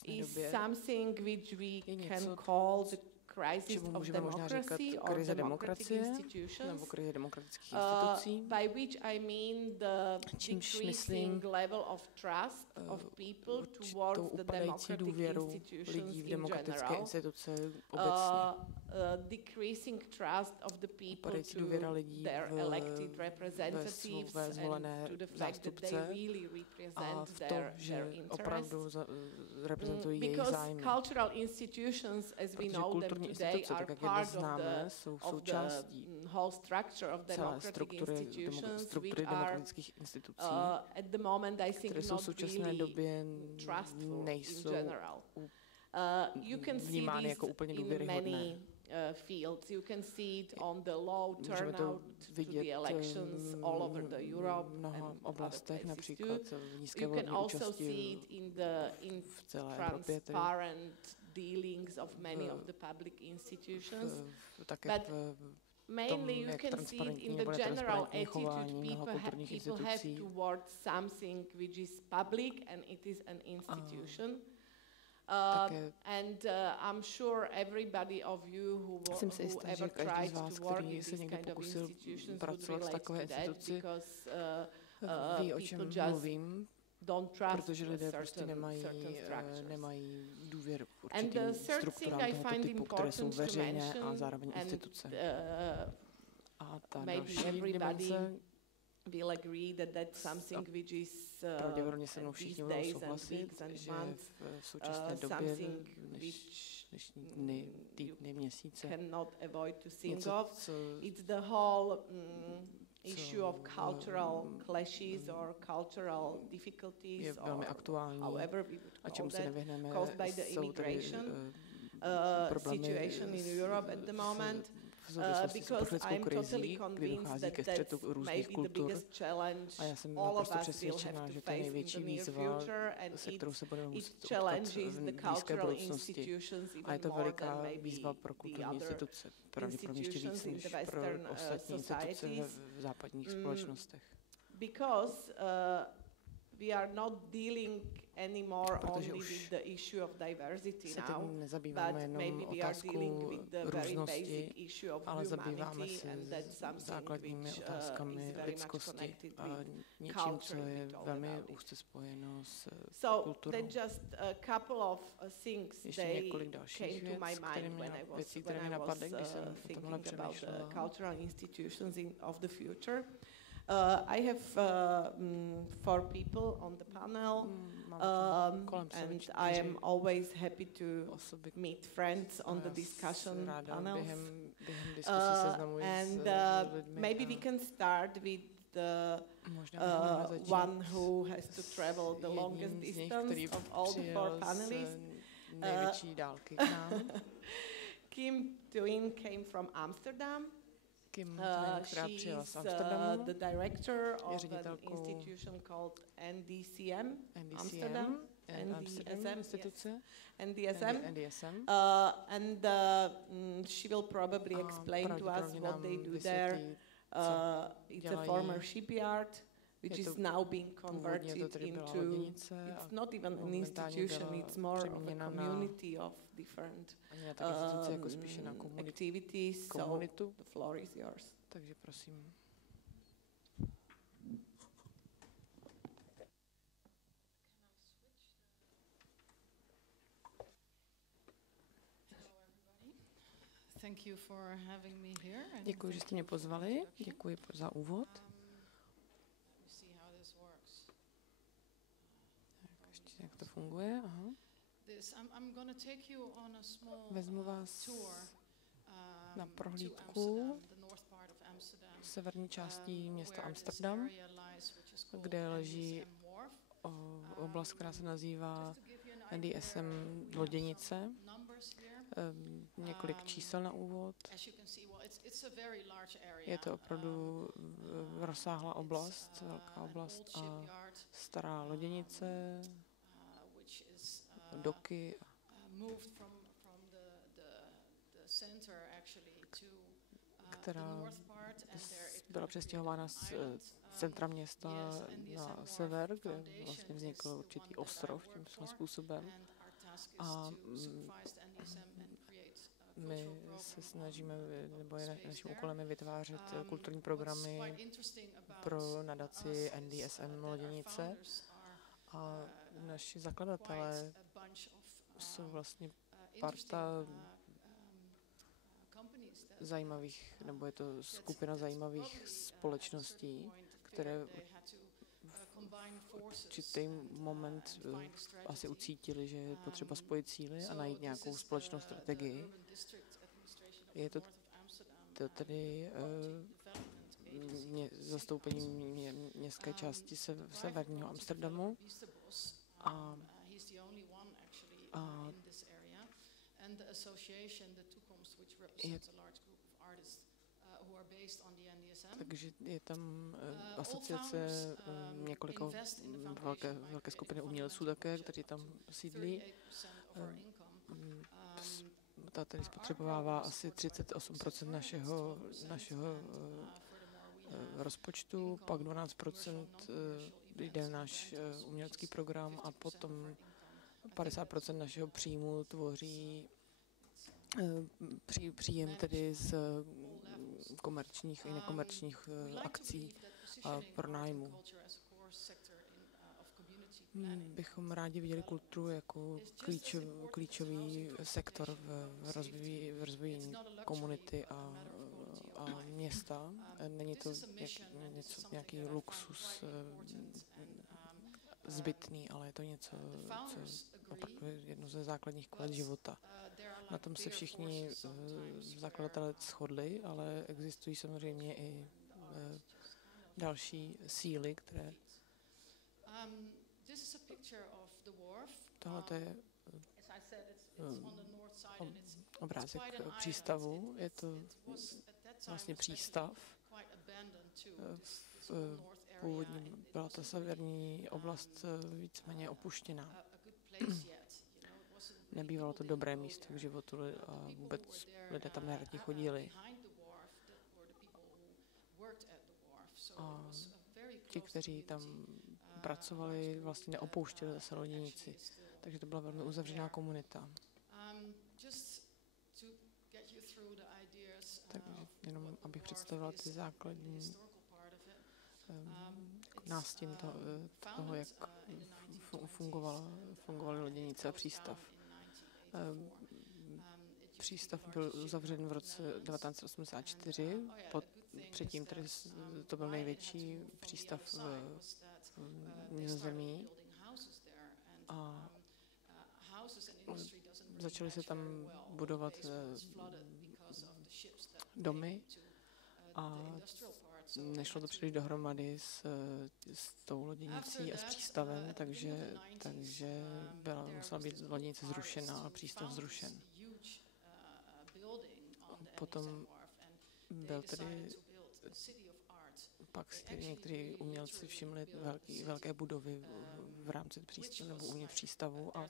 is something which we can call the crisis of democracy or democratic institutions, by which I mean the decreasing level of trust of people towards the democratic institutions in general, decreasing trust of the people to their elected representatives and to the fact that they really represent their interests. Because cultural institutions, as we know them today, are part of the whole structure of democratic institutions, which are at the moment, I think, not really trustful in general. You can see this in many fields. You can see it on the low turnout to the elections all over the Europe and other places too. You can also see it in the transparent dealings of many of the public institutions. But mainly you can see it in the general attitude people have towards something which is public and it is an institution. And I'm sure everybody of you who ever tried to work in this kind of institutions would relate to that, because people just don't trust certain structures. And the third thing I find important to mention, and maybe everybody will agree that that's something which is these days and weeks and months something which you cannot avoid to think of. It's the whole issue of cultural clashes or cultural difficulties, or however we would call that, caused by the immigration situation in Europe at the moment. Because I'm totally convinced that that's maybe the biggest challenge all of us will have to face in the near future, and it challenges the cultural institutions even more than maybe the other institutions in the Western societies. Because we are not dealing anymore only with the issue of diversity now, but maybe we are dealing with the very basic issue of humanity, and that's something which is very much connected with culture. So then just a couple of things they came to my mind when I was thinking about the cultural institutions of the future. I have 4 people on the panel, and I am always happy to meet friends on the discussion panels. And maybe we can start with the one who has to travel the longest distance of all the 4 panelists. Kim Thuin came from Amsterdam. She's the director of an institution called NDCM, Amsterdam, NDSM. And she will probably explain to us what they do there. It's a former shipyard, which is now being converted into, it's not even an institution, it's more of a community of different activities, so the floor is yours. Takže prosím. Thank you for having me here. Děkuji, že jste mě pozvali. Děkuji za úvod. Jak to funguje? Aha. Vezmu vás na prohlídku severní částí města Amsterdam, kde leží oblast, která se nazývá NDSM loděnice. Několik čísel na úvod. Je to opravdu rozsáhlá oblast, velká oblast a stará loděnice, doky, která byla přestěhována z centra města na sever, kde vlastně vznikl určitý ostrov tím způsobem. A my se snažíme, nebo naším úkolem je vytvářet kulturní programy pro nadaci NDSM loděnice. A naši zakladatelé jsou vlastně parta zajímavých, nebo je to skupina zajímavých společností, které v určitý moment asi ucítili, že je potřeba spojit síly a najít nějakou společnou strategii. Je to tedy zastoupení městské části severního Amsterdamu a takže je tam asociace několika velké skupiny umělců také, kteří tam sídlí. Ta tedy spotřebovává asi 38% našeho rozpočtu, pak 12% jde náš umělecký program a potom 50% našeho příjmu tvoří příjem tedy z komerčních i nekomerčních akcí a pronájmu. Bychom rádi viděli kulturu jako klíčový sektor v rozvíjení komunity a města. Není to nějaký luxus zbytný, ale je to něco, co opravdu je jedno ze základních kvalit života. Na tom se všichni zakladatelé shodli, ale existují samozřejmě i další síly, které... Tohle je obrázek přístavu. Je to vlastně přístav. Původně byla ta severní oblast víceméně opuštěná. Nebývalo to dobré místo k životu a vůbec lidé tam neradi chodili. A ti, kteří tam pracovali, vlastně neopouštěli zase loděnici. Takže to byla velmi uzavřená komunita. Takže jenom abych představila ty základní nástin toho, jak fungovaly loděnice a přístav. Přístav byl uzavřen v roce 1984, předtím tedy to byl největší přístav v Nizozemí a začaly se tam budovat domy a nešlo to příliš dohromady s tou loděnicí a s přístavem, takže musela být loděnice zrušena a přístav zrušen. Potom byl tedy, pak si někteří umělci všimli velké budovy v rámci přístavu nebo uvnitř přístavu a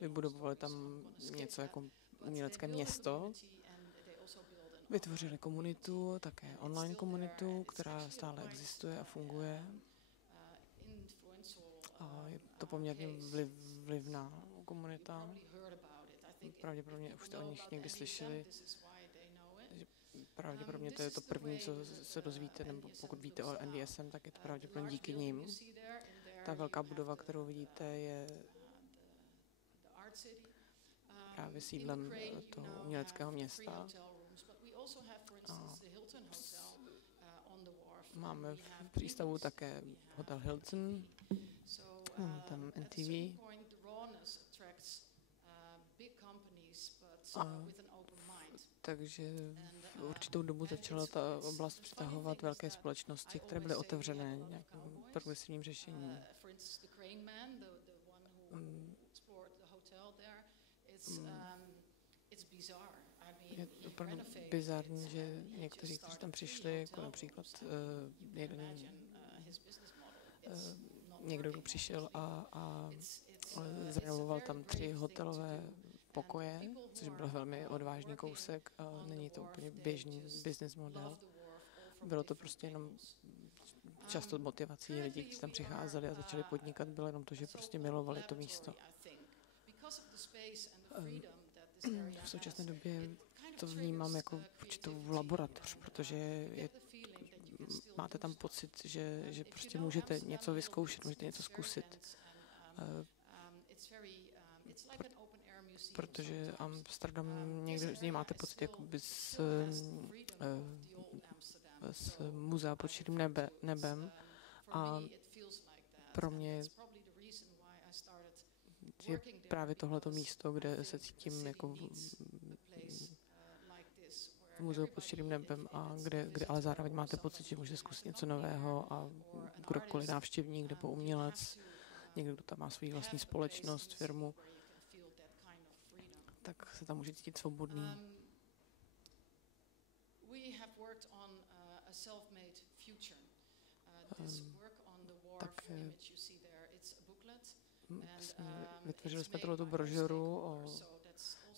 vybudovali tam něco jako umělecké město. Vytvořili komunitu, také online komunitu, která stále existuje a funguje. A je to poměrně vlivná komunita. Pravděpodobně už jste o nich někdy slyšeli. Pravděpodobně to je to první, co se dozvíte, nebo pokud víte o NDSM, tak je to pravděpodobně díky nim. Ta velká budova, kterou vidíte, je právě sídlem toho uměleckého města. A máme v přístavu také hotel Hilton, tam NTV. Takže v určitou dobu začala ta oblast přitahovat velké společnosti, které byly otevřené nějakým progresivním řešením. Je opravdu bizarní, že někteří, kteří tam přišli, jako například někdo, kdo přišel a zrenovoval tam 3 hotelové pokoje, což byl velmi odvážný kousek a není to úplně běžný business model. Bylo to prostě jenom často motivací lidí, kteří tam přicházeli a začali podnikat, bylo jenom to, že prostě milovali to místo. V současné době to vnímám jako určitou laboratoř, protože máte tam pocit, že prostě můžete něco vyzkoušet, můžete něco zkusit. Protože Amsterdam někdy z něj máte pocit jakoby z muzea pod širým nebem a pro mě je právě tohleto místo, kde se cítím jako v muzeu pod širým nebem a kde ale zároveň máte pocit, že můžete zkusit něco nového a kdokoliv návštěvník nebo umělec, někdo, kdo tam má svou vlastní společnost, firmu, tak se tam může cítit svobodný. Vytvořili jsme tu brožuru,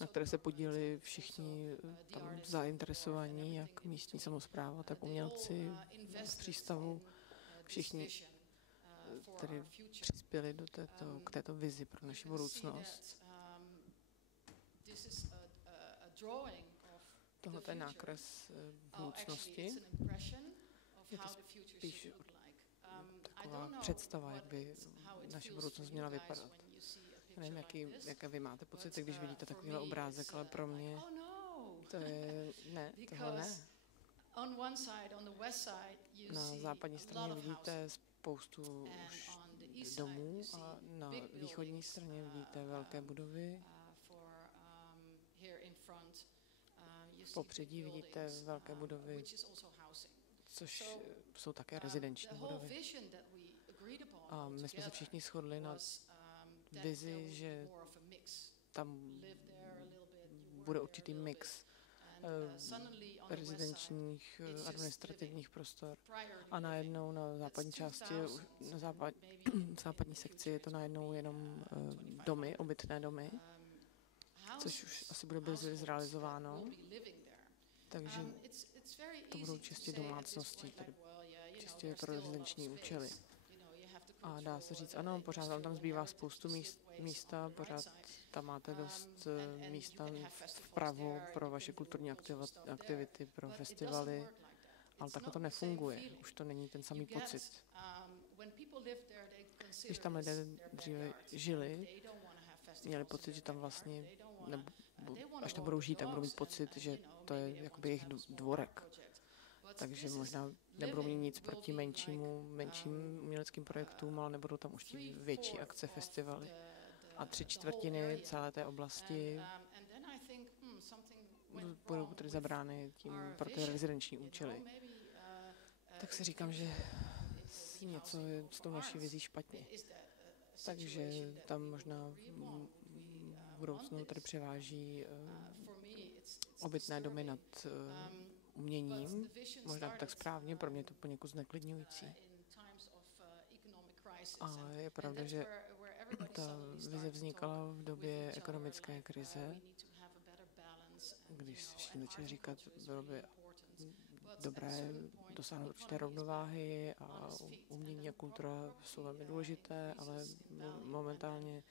na které se podíleli všichni tam zainteresovaní, jak místní samospráva, tak umělci v přístavu. Všichni tedy přispěli k této vizi pro naši budoucnost. Tohle je nákres budoucnosti. Je to spíš taková představa, jak by naše budoucnost měla vypadat. Já nevím, jaké vy máte pocity, když vidíte takovýhle obrázek, ale pro mě to je... Ne, tohle ne. Na západní straně vidíte spoustu už domů a na východní straně vidíte velké budovy. V popředí vidíte velké budovy, což jsou také rezidenční budovy. A my jsme se všichni shodli na vizi, že tam bude určitý mix rezidenčních administrativních prostor. A najednou na západní části, na západní sekci je to najednou jenom domy, obytné domy, což už asi bude brzy zrealizováno. Takže to budou čistě domácnosti, tedy čistě pro rezidenční účely. A dá se říct, ano, pořád vám tam zbývá spoustu místa, pořád tam máte dost místa vpravo pro vaše kulturní aktivity, pro festivaly, ale takhle to nefunguje, už to není ten samý pocit. Když tam lidé dříve žili, měli pocit, že tam vlastně, nebo až tam budou žít, tak budou mít pocit, že to je jakoby jejich dvorek. Takže možná nebudou mít nic proti menším uměleckým projektům, ale nebudou tam už tí větší akce, festivaly. A 3/4 celé té oblasti budou tedy zabrány tím pro ty rezidenční účely. Tak si říkám, že něco je s tou naší vizí špatně. Takže tam možná v budoucnu tady převáží obytné domy nad uměním, možná tak správně, pro mě to poněkud zneklidňující. Ale je pravda, že ta vize vznikala v době ekonomické krize, když si všichni začali říkat, bylo by dobré dosáhnout určité rovnováhy a umění a kultura jsou velmi důležité, ale momentálně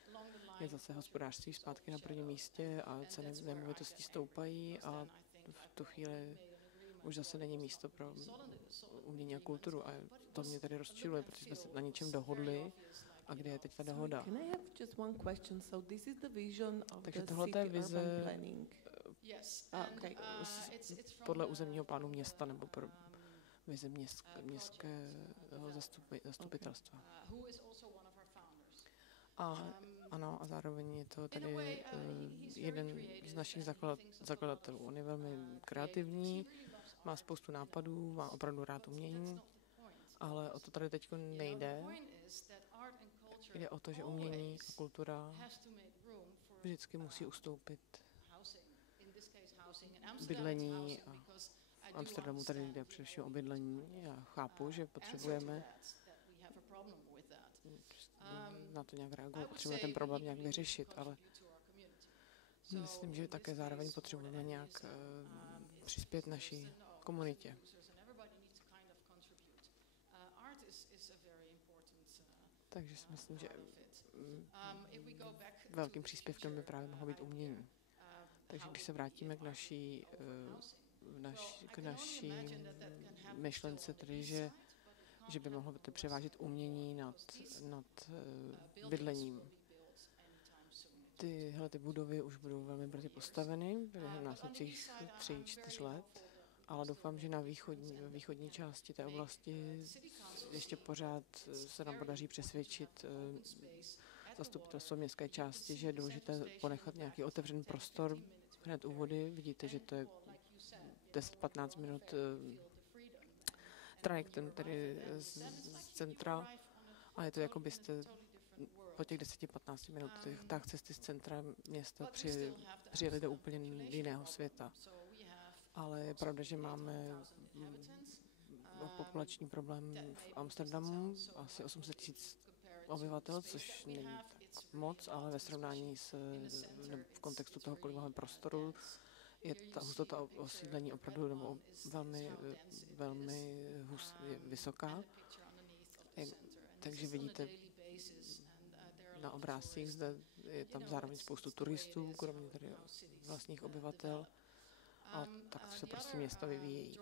je zase hospodářství zpátky na prvním místě a ceny nemovitostí stoupají a v tu chvíli už zase není místo pro umění a kulturu a to mě tady rozčiluje, protože jsme se na něčem dohodli a kde je teď ta dohoda. Takže tohle je vize podle územního plánu města nebo pro vize městského zastupitelstva. A ano, a zároveň je to tady jeden z našich zakladatelů. On je velmi kreativní, má spoustu nápadů, má opravdu rád umění, ale o to tady teď nejde. Jde o to, že umění a kultura vždycky musí ustoupit bydlení a v Amsterdamu tady jde především o bydlení. Já chápu, že potřebujeme na to nějak reagovat, potřebujeme ten problém nějak vyřešit, ale myslím, že také zároveň potřebujeme nějak přispět naší komunitě. Takže si myslím, že velkým příspěvkem by právě mohlo být umění. Takže když se vrátíme k naší myšlence, tedy že by mohlo převážit umění nad bydlením. Tyhle budovy už budou velmi brzy postaveny během následujících 3-4 let, ale doufám, že na východní části té oblasti ještě pořád se nám podaří přesvědčit zastupitelstvo městské části, že je důležité ponechat nějaký otevřený prostor hned u vody. Vidíte, že to je 10-15 minut trajektem tedy z centra a je to jako byste po těch 10-15 minutách cesty z centra města přijeli do úplně jiného světa. Ale je pravda, že máme populační problém v Amsterdamu, asi 800 000 obyvatel, což není tak moc, ale ve srovnání v kontextu toho, kolik máme prostoru, je ta hustota osídlení opravdu velmi vysoká. Takže vidíte na obrázcích, zde je tam zároveň spoustu turistů, kromě tady vlastních obyvatel. A tak se prostě města vyvíjejí.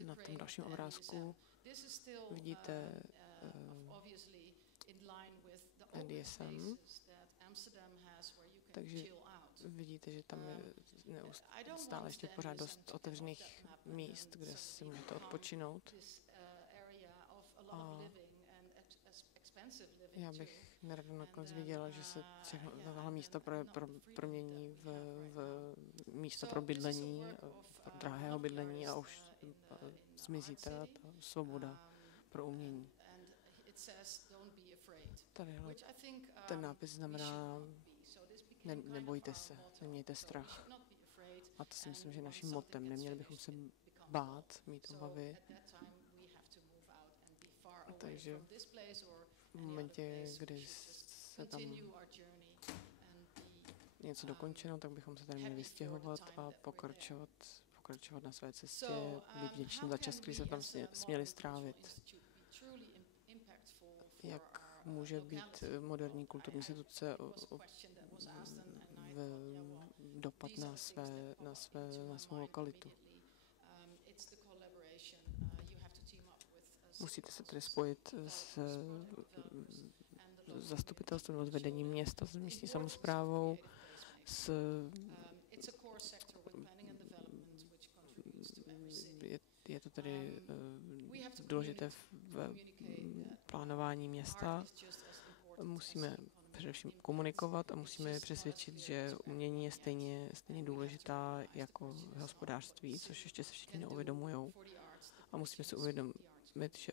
Na tom dalším obrázku vidíte DSM, takže vidíte, že tam je stále ještě pořád dost otevřených míst, kde si můžete odpočinout. A já bych nerada nakonec viděla, že se všechno místa promění v místa pro bydlení, pro drahého bydlení a už zmizí ta svoboda pro umění. Tadyhle ten nápis znamená nebojte se, nemějte strach. A to si myslím, že je naším mottem. Neměli bychom se bát, mít obavy. Takže v momentě, kdy se tam něco dokončeno, tak bychom se tady měli vystěhovat a pokračovat na své cestě, být vděční za čas, který se tam směli strávit. může být moderní kulturní instituce dopad na svou lokalitu. Musíte se tedy spojit s zastupitelstvem, s vedením města, s místní samosprávou, je to tedy důležité v plánování města. Musíme především komunikovat a musíme je přesvědčit, že umění je stejně důležitá jako hospodářství, což ještě se všichni neuvědomujou. A musíme si uvědomit, že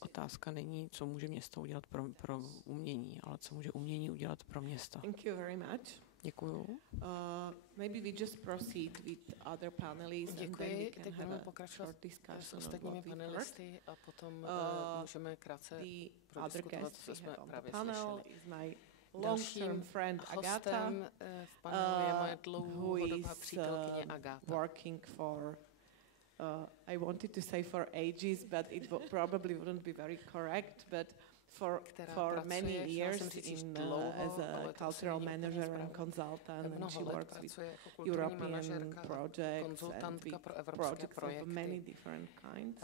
otázka není, co může město udělat pro umění, ale co může umění udělat pro města. Thank you very much. Děkuju. Maybe we just proceed with other panelists. Děkuji. Teď budeme pokračovat s ostatními panelisty a potom můžeme krátce prodiskutovat, co jsme právě slyšeli. Dalším hostem v panelu je moje dlouhodobá přítelkyně Agáta. Working for I wanted to say for ages, but it probably wouldn't be very correct, but for many years as a cultural manager and consultant, and she works with European projects and big projects of many different kinds.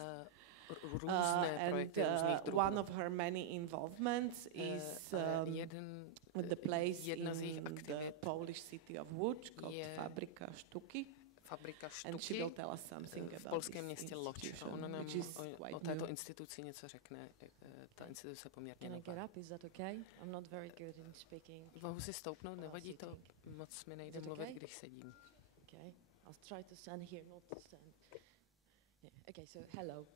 And one of her many involvements is the place in the Polish city of Łódź called Fabryka Sztuki. And she will tell us something v polském městě Łódź. A ona nám o této instituci něco řekne. Ta instituce je poměrně nová. Mohu si stoupnout, nevadí to, moc mi nejde mluvit, když sedím. I'll try to stand here, not to stand. Yeah. Okay, so hello.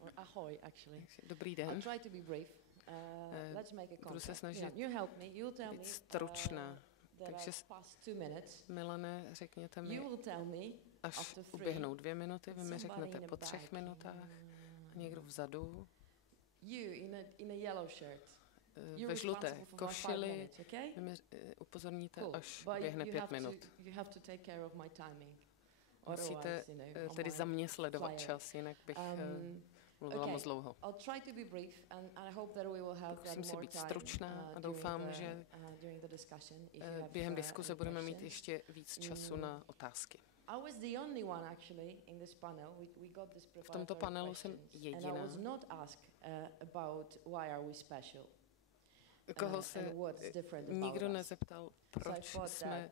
Or ahoy, actually. Dobrý den. I'll try to be brief. Let's make a budu se snažit you help me. You'll tell být stručná. Takže Milane, řekněte mi, až uběhnou 2 minuty, vy mi řeknete po 3 minutách, a někdo vzadu, ve žluté košili, vy mi upozorníte, až běhne 5 minut. Musíte tedy za mě sledovat čas, jinak bych mluvila moc dlouho. Musím si být stručná a doufám, že během diskuse budeme mít ještě víc času na otázky. V tomto panelu jsem jediná, koho se nikdo nezeptal, proč jsme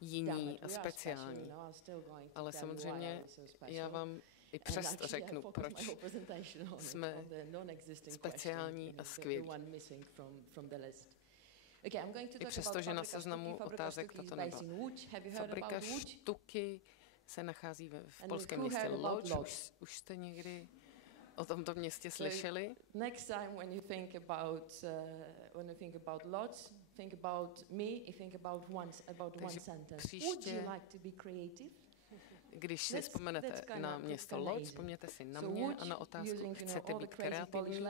jiní a speciální. Ale samozřejmě já vám i přesto řeknu, proč jsme speciální a skvělí. I přesto, že na seznamu otázek toto nebylo. Fabrika Štuky se nachází v polském městě Łódź. Už jste někdy o tomto městě slyšeli? Next time when you think about Łódź, think about me, think about one sentence. Would you like to be creative? Když si vzpomenete na město Łódź, vzpomněte si na mě a na otázku, chcete být kreativní.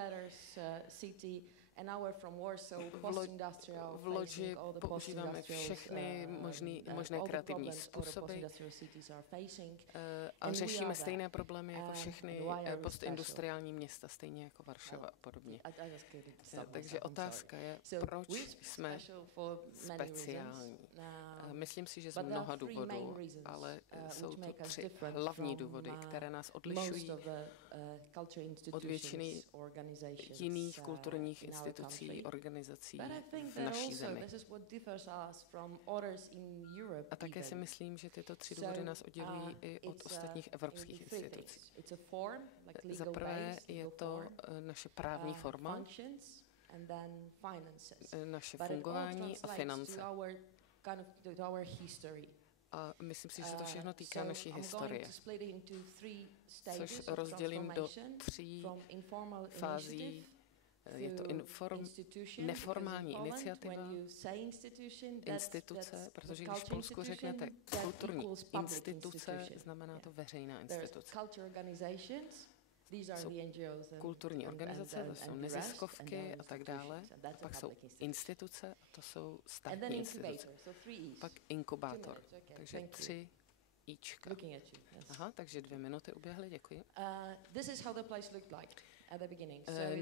V Łodži používáme všechny možné kreativní způsoby a řešíme stejné problémy jako všechny postindustriální města, stejně jako Varšava a podobně. Takže otázka je, proč jsme speciální. Myslím si, že z mnoha důvodů, ale jsou tu 3 hlavní důvody, které nás odlišují od většiny jiných kulturních institucí, organizací v naší zemi. A také si myslím, že tyto 3 důvody nás oddělují i od ostatních evropských institucí. Za prvé je to naše právní forma, naše fungování a finance. A myslím si, že to všechno týká naší historie, což rozdělím do 3 fází. Je to neformální iniciativa, instituce, protože když v Polsku řeknete kulturní instituce, znamená to veřejná instituce. Jsou kulturní organizace, to jsou neziskovky a tak dále. A pak jsou instituce, a to jsou státní instituce. Pak inkubátor, takže 3 Ička. Aha, takže 2 minuty uběhly, děkuji.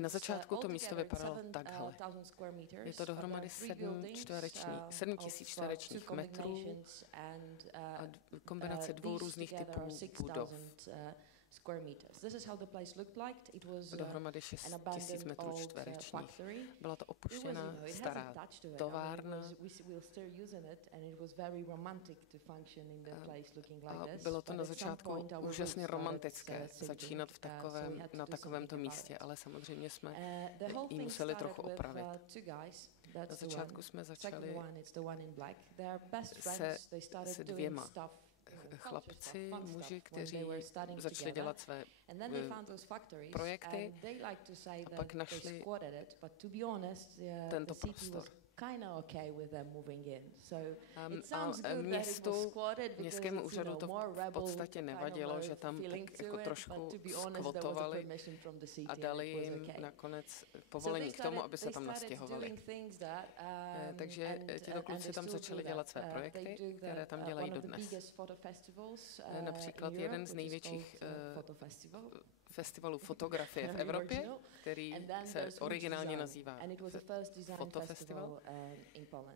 Na začátku to místo vypadalo takhle. Je to dohromady 7 tisíc čtverečních metrů a kombinace dvou různých typů budov. Dohromady 6 tisíc metrů čtverečních. Byla to opuštěná stará továrna. A bylo to na začátku úžasně romantické začínat na takovémto místě, ale samozřejmě jsme ji museli trochu opravit. Na začátku jsme začali se dvěma chlapci, muži, kteří začali dělat své projekty a pak našli tento prostor. Městskému úřadu to v podstatě nevadilo, že tam tak jako trošku skvotovali a dali jim nakonec povolení k tomu, aby se tam nastěhovali. Takže tito kluci tam začali dělat své projekty, které tam dělají dodnes. Například jeden z největších festivalů fotografie v Evropě, který se originálně nazývá Fotofestival.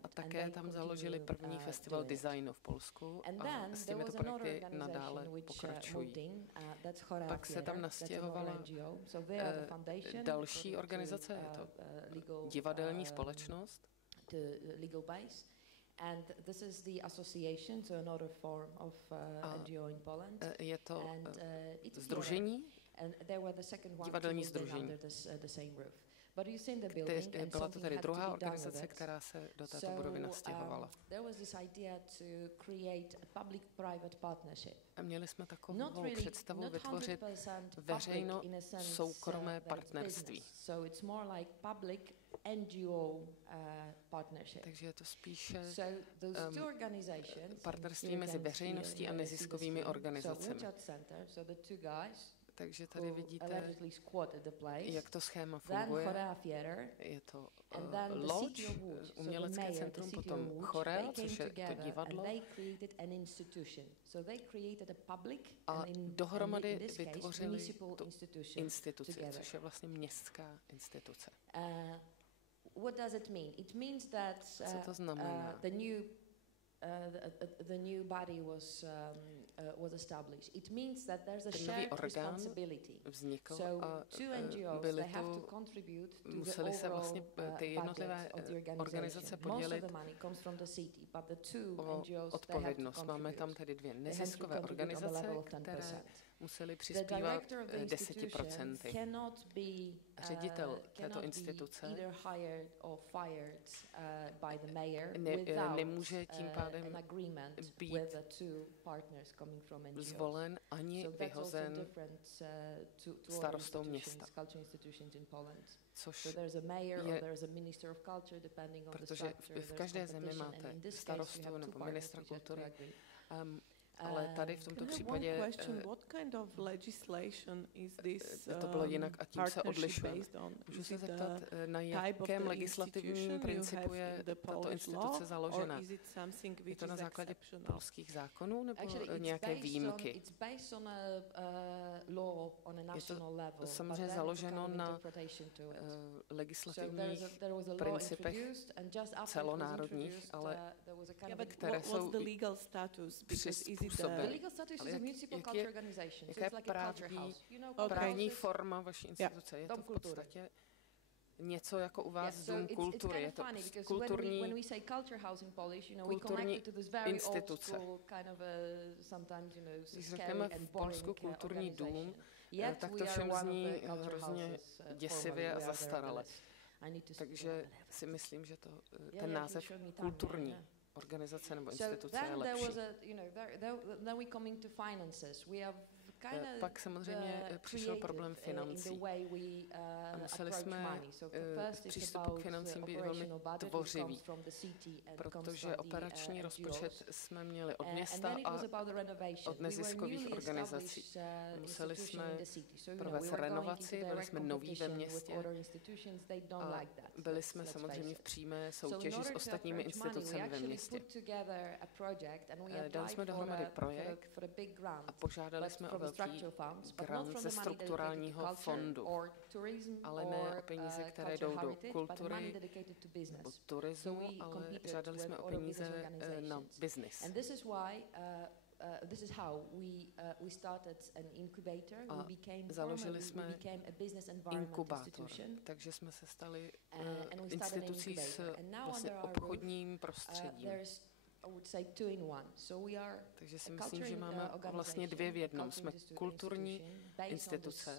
A také tam založili první festival designu v Polsku a s těmito projekty nadále pokračují. Pak se tam nastěhovala další organizace, je to divadelní společnost. And this is the association, so another form of NGO in Poland. Je to sdružení, divadelní sdružení. Byla to tedy druhá organizace, která se do této budovy nastěhovala. A měli jsme takovou představu vytvořit veřejno-soukromé partnerství. Takže je to spíše partnerství mezi veřejností a neziskovými organizacemi. Takže tady vidíte, jak to schéma funguje. Je to loď, umělecké centrum, potom chorel, což je to divadlo. A dohromady vytvořili tu instituci, což je vlastně městská instituce. Co to znamená? The new body was established. It means that there's a shared responsibility. Vznikl so a two NGOs they have to contribute to museli se vlastně ty jednotlivé organizace podělit o odpovědnost. Máme tam tedy dvě neziskové organizace, které museli přispívat 10%. Ředitel této instituce nemůže tím pádem být zvolen ani vyhozen starostou města. Což je, protože v každé zemi máte starostu nebo ministra kultury, ale tady v tomto případě to bylo jinak a tím se odlišuje. Můžu se zeptat, na jakém legislativním principu je tato instituce založena? Je to na základě polských zákonů nebo nějaké výjimky? Je to samozřejmě založeno na legislativních principech celonárodních, ale které jsou přizpůsobeny. Jaká je právní forma vaší instituce? Je to v podstatě něco jako u vás Dům kultury. Je to kulturní instituce. Když řekneme v Polsku kulturní dům, tak to všem zní hrozně děsivě a zastarale. Takže si myslím, že ten název kulturní organizace nebo instituce je lepší. Pak samozřejmě přišel problém financí. A museli jsme v přístupu k financím být velmi tvořiví, protože operační rozpočet jsme měli od města a od neziskových organizací. Museli jsme provést renovaci, byli jsme noví ve městě a byli jsme samozřejmě v přímé soutěži s ostatními institucemi ve městě. Dali jsme dohromady projekt a požádali jsme o velký grant ze strukturálního fondu, ale ne o peníze, které jdou do kultury nebo turismu, ale žádali jsme o peníze na business. This is how we started an incubator. Založili jsme inkubátor, takže jsme se stali institucí s vlastně obchodním prostředím. Takže si myslím, že máme vlastně dvě v jednom. Jsme kulturní instituce,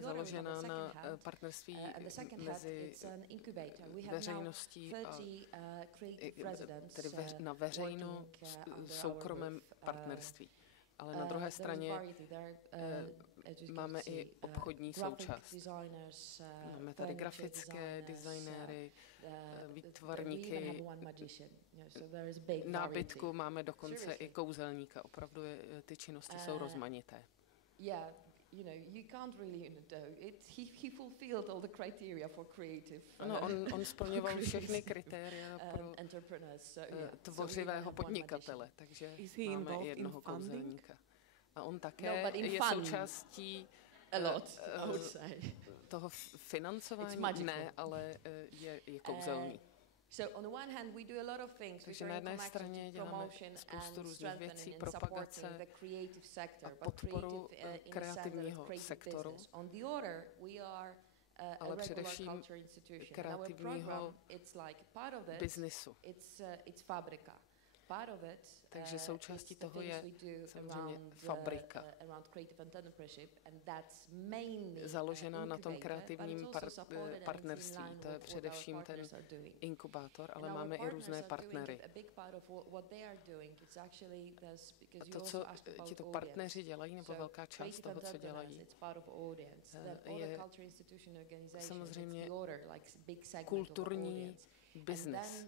založená na partnerství mezi veřejností a tedy na veřejno soukromém partnerství. Ale na druhé straně máme i obchodní součást. Máme tady grafické designéry, výtvarníky, nábytku, máme dokonce i kouzelníka. Opravdu ty činnosti jsou rozmanité. You can't really he fulfilled all the criteria for creative. Ano, on splňoval všechny kritéria pro tvořivého podnikatele, takže máme jednoho kouzelníka. A on také je součástí toho financování, ne, ale je kouzelný. So on the one hand we do a lot of things. Takže na jedné straně děláme spoustu různých věcí, propagace a podporu kreativního sektoru, ale především kreativního biznisu. Takže součástí toho je samozřejmě fabrika, založená na tom kreativním partnerství. To je především ten inkubátor, ale máme i různé partnery. A to, co tito partneři dělají, nebo velká část toho, co dělají, je samozřejmě kulturní business.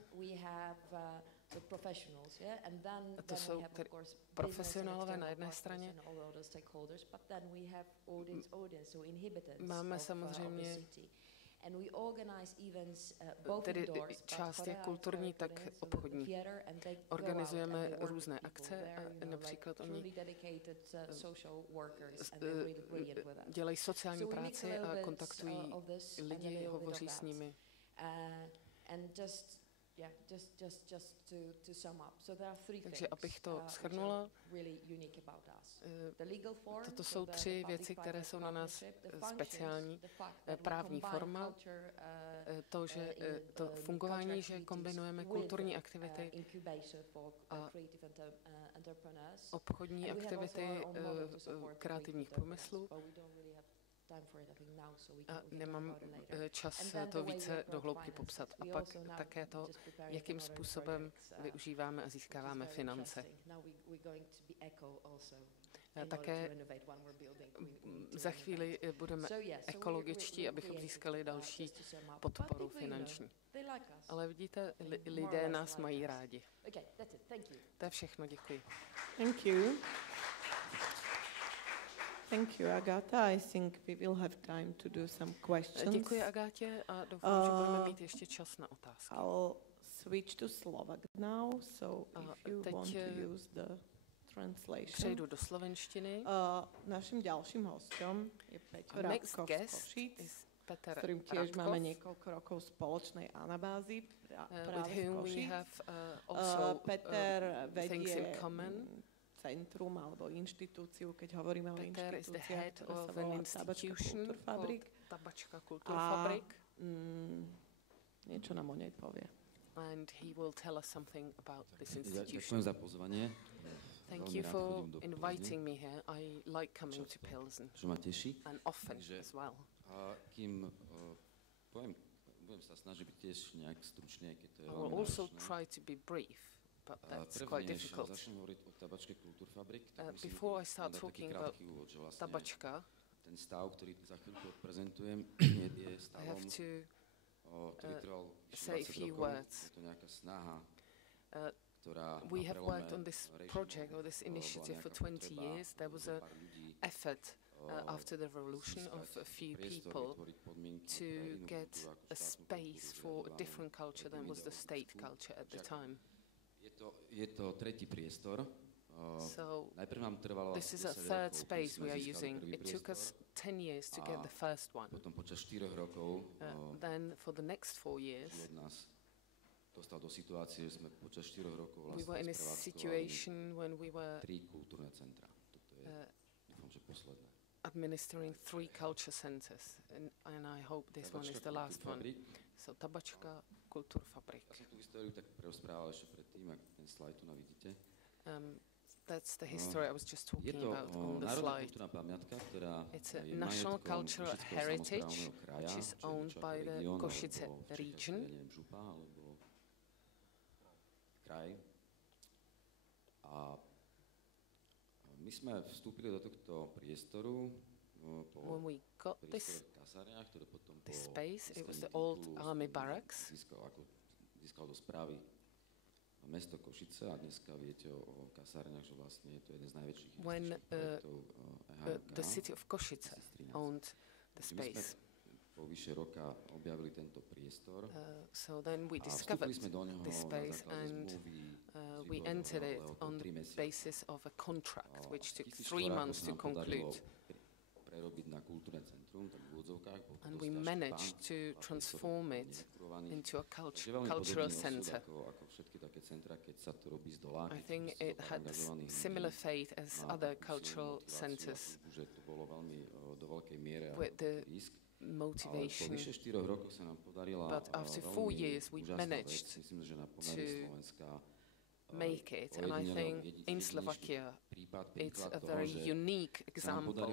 A to jsou tedy profesionálové na jedné straně. Máme samozřejmě tedy část je kulturní, tak obchodní. Organizujeme různé akce, například oni dělají sociální práci a kontaktují lidi, hovoří s nimi. Takže abych to shrnula, toto jsou tři věci, které jsou na nás speciální. Právní forma, to, že to fungování, že kombinujeme kulturní aktivity a obchodní aktivity kreativních průmyslů. A nemám čas to více do hloubky popsat. A pak také to, jakým způsobem využíváme a získáváme finance. Také za chvíli budeme ekologičtí, abychom získali další podporu finanční. Ale vidíte, lidé nás mají rádi. To je všechno, děkuji. Thank you. Thank you, Agata. I think we will have time to do some questions. Děkuji, Agátě, a doufám, že budeme mít ještě čas na otázky. I'll switch to Slovak now, so if you want to use the translation. Přejdu do slovenštiny. Naším dalším hostem je Peťo Radkov z Košíc, s ktorým tiež máme niekoľko rokov spoločnej anabázy práve v Košíc. Peter vedie centrum alebo inštitúciu, keď hovoríme o inštitúciách, ktorá sa volá Tabačka Kulturfabrik. Niečo nám o nej povie. And he will tell us something about this institution. Ďakujem za pozvanie. Thank you for inviting me here. I like coming to Pilsen. Čo ma teší. And often as well. Kým budem sa snažiť byť tiež nejak stručný, keď to je I will also try to be brief. But that's quite difficult. Before I start talking about tabačka, I have to say a few words. We have worked on this project or this initiative for 20 years. There was an effort after the revolution of a few people to get a space for a different culture than was the state culture at the time. Je to tretí priestor So this is a third space we are using. It took us 10 years to get the first one. Then for the next 4 years, we were in a situation when we were administering 3 culture centers, and I hope this one is the last one. So tabačka, kulturfabrik. That's the history I was just talking about on the slide. It's a national cultural heritage which is owned by the Košice region. My jsme vstúpili do tohto priestoru when we got this space, it was the old army barracks. Získal do správy mesto Košice a dneska viete o kasárniach, že vlastne je to jeden z najväčších projektov the city of Košice owned the space. Po vyše roka objavili tento priestor. So then we discovered this space and we entered it on the basis of a contract which took 3 months to conclude. And we managed to transform it into a cultural center. I think it had a similar fate as other cultural centers with the motivation. But after 4 years we managed to make it, and I think in Slovakia it's a very unique example that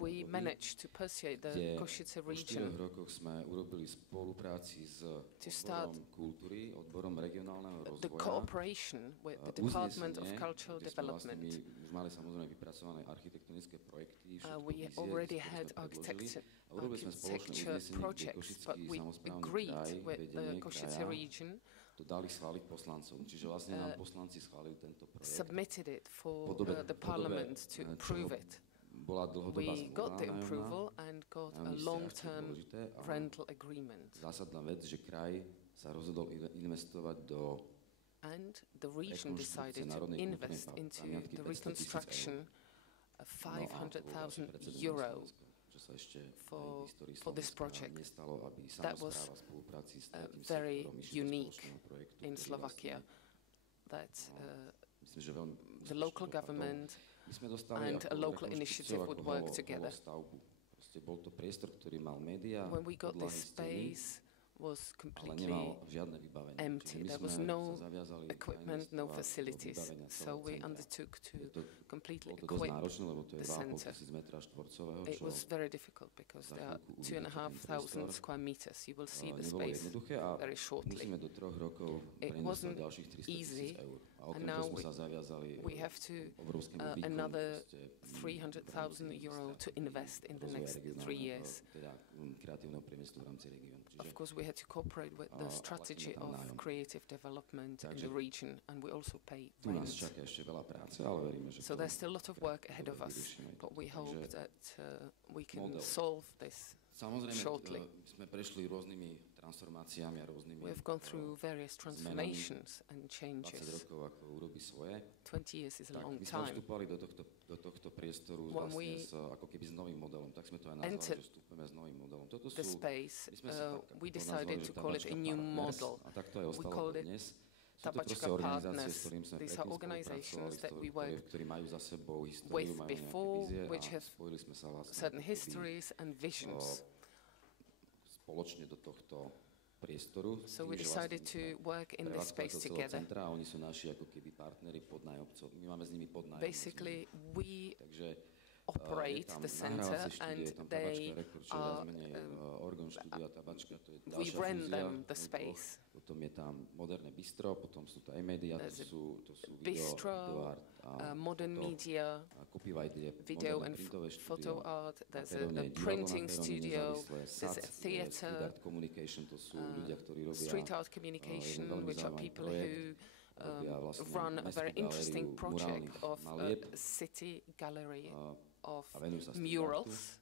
we managed to persuade the Košice region to start the cooperation with the Department of Cultural Development. We already had architecture projects, but we agreed with the Košice region, submitted it for the parliament to approve it. We got the approval and got a long-term rental agreement. And the region decided to invest into the reconstruction of €500,000 for this project. That was very unique in Slovakia, that the local government and a local initiative would work together. When we got this space, was completely empty. There was no equipment, no facilities. So we undertook to completely equip the center. It was very difficult because there are 2,500 square meters. You will see the space very shortly. It wasn't easy, and now we have to another €300,000 to invest in the next 3 years. Of course, we had to cooperate with the strategy of creative development in the region, and we also pay rent. So there's still a lot of work ahead of us, but we hope that we can solve this shortly. We've gone through various transformations and changes. 20 years is a long time. When we entered the space, we decided to call it a new model. We called it Tabačka Partners. These are organizations that we worked with before, which have certain histories and visions. So we decided to work in this space together. Basically, we operate the center and they are, we rent them the space. There's a bistro, modern media, video and photo art, there's a printing studio, there's a theater, street art communication, which are people who run a very interesting project of a city gallery of murals,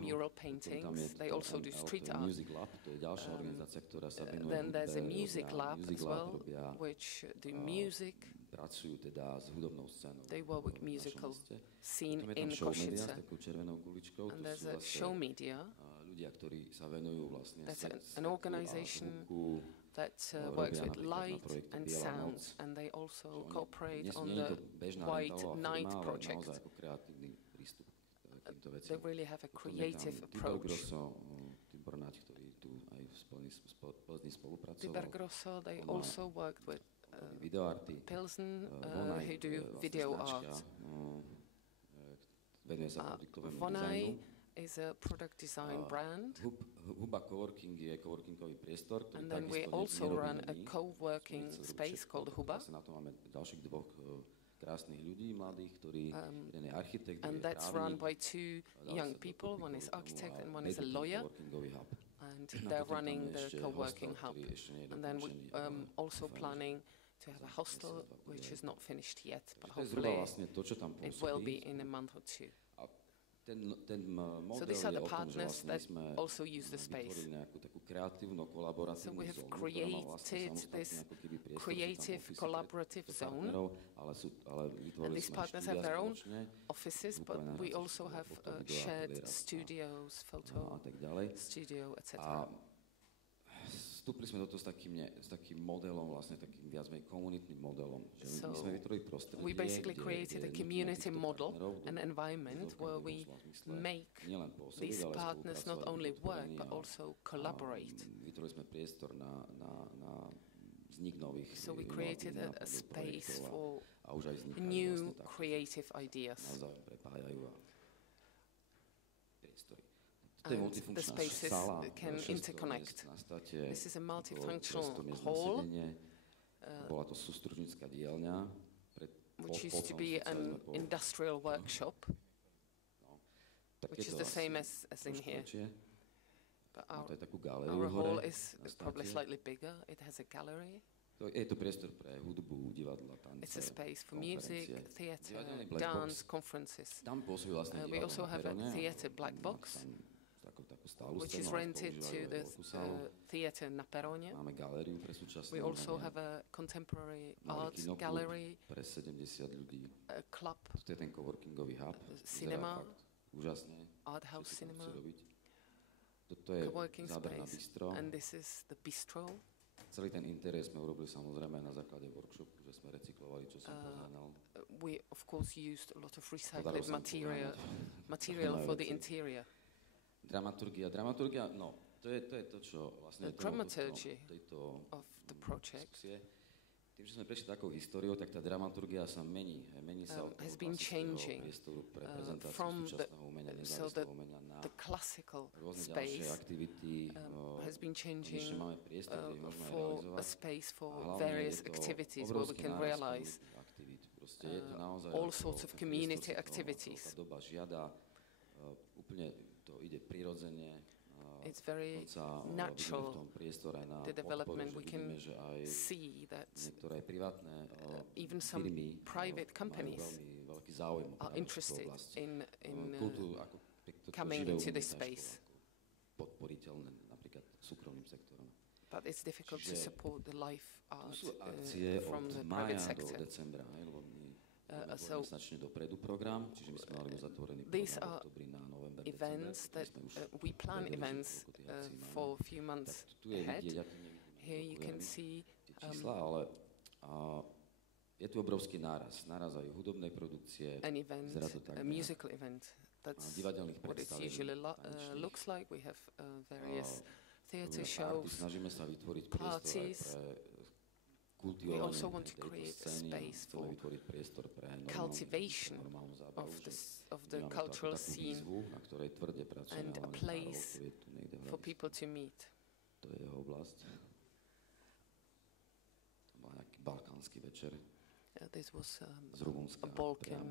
mural paintings. They also do street art. Then there's a music lab as well, which do music pracujú teda s hudobnou scénou. They work with musical scene in Košice. S takou červenou kuličkou. And there's a show media. Ľudia, ktorí sa venujú vlastne that's an organization that works with light and sounds, and they also cooperate on the White Night project. They really have a creative approach. They also worked with Pilsen, who do video art. Vonai is a product design brand. Huba Coworking je coworkingový priestor, ktorý and then we also run a co-working space called Huba. Na to máme ďalších dvoch krásnych ľudí, mladých, ktorí jeden je architekt, and that's run by two young people. One is architect and one is a lawyer. And they're running the co-working hub. And then we also planning to have a hostel, which is not finished yet, but hopefully it will be in a month or two. So these are the partners that also use the space. So we have created this creative collaborative zone, and these partners have their own offices, but we also have shared studios, photo studio, etc. Vstúpili sme do toho s takým modelom, vlastne takým viac menej komunitným modelom. Že my sme vytvorili prostredie, we basically created a community model, an environment where we make these partners not only work, but also collaborate. Vytvorili sme priestor na vznik nových. So we created a space for new creative ideas. And the spaces can interconnect. This is a multifunctional hall, which used to be an industrial workshop, which is the same as in here. But our hall is probably slightly bigger. It has a gallery. It's a space for music, theatre, dance, conferences. We also have a theatre black box, which is rented to the theatre na Peróne. We also have a contemporary art gallery, a club, cinema, art house cinema, co-working space, and this is the bistro. Celý ten interiér sme urobili samozrejme na základe workshopu, že sme recyklovali, čo som poznal. We of course used a lot of recycled material for the interior. Dramaturgia, no, to je to, čo vlastne tejto the project tým, že sme prešli takou históriou, tak tá dramaturgia sa mení sa od has been changing from the classical space has been changing for a space for various activities where we can realize all sorts of community activities. It's very natural, the development. We can see that even some private companies are interested in coming into this space. But it's difficult to support the live art from the private sector. So these are events that we plan events for a few months ahead. Here you can see je tu obrovský náraz aj hudobnej produkcie. An event, a musical event. That's what it usually looks like. We have various theatre shows, parties. We also want to create a space for cultivation of the cultural scene and a place for people to meet. To je jeho oblasť. To bol nejaký balkánsky večer. This was a Balkan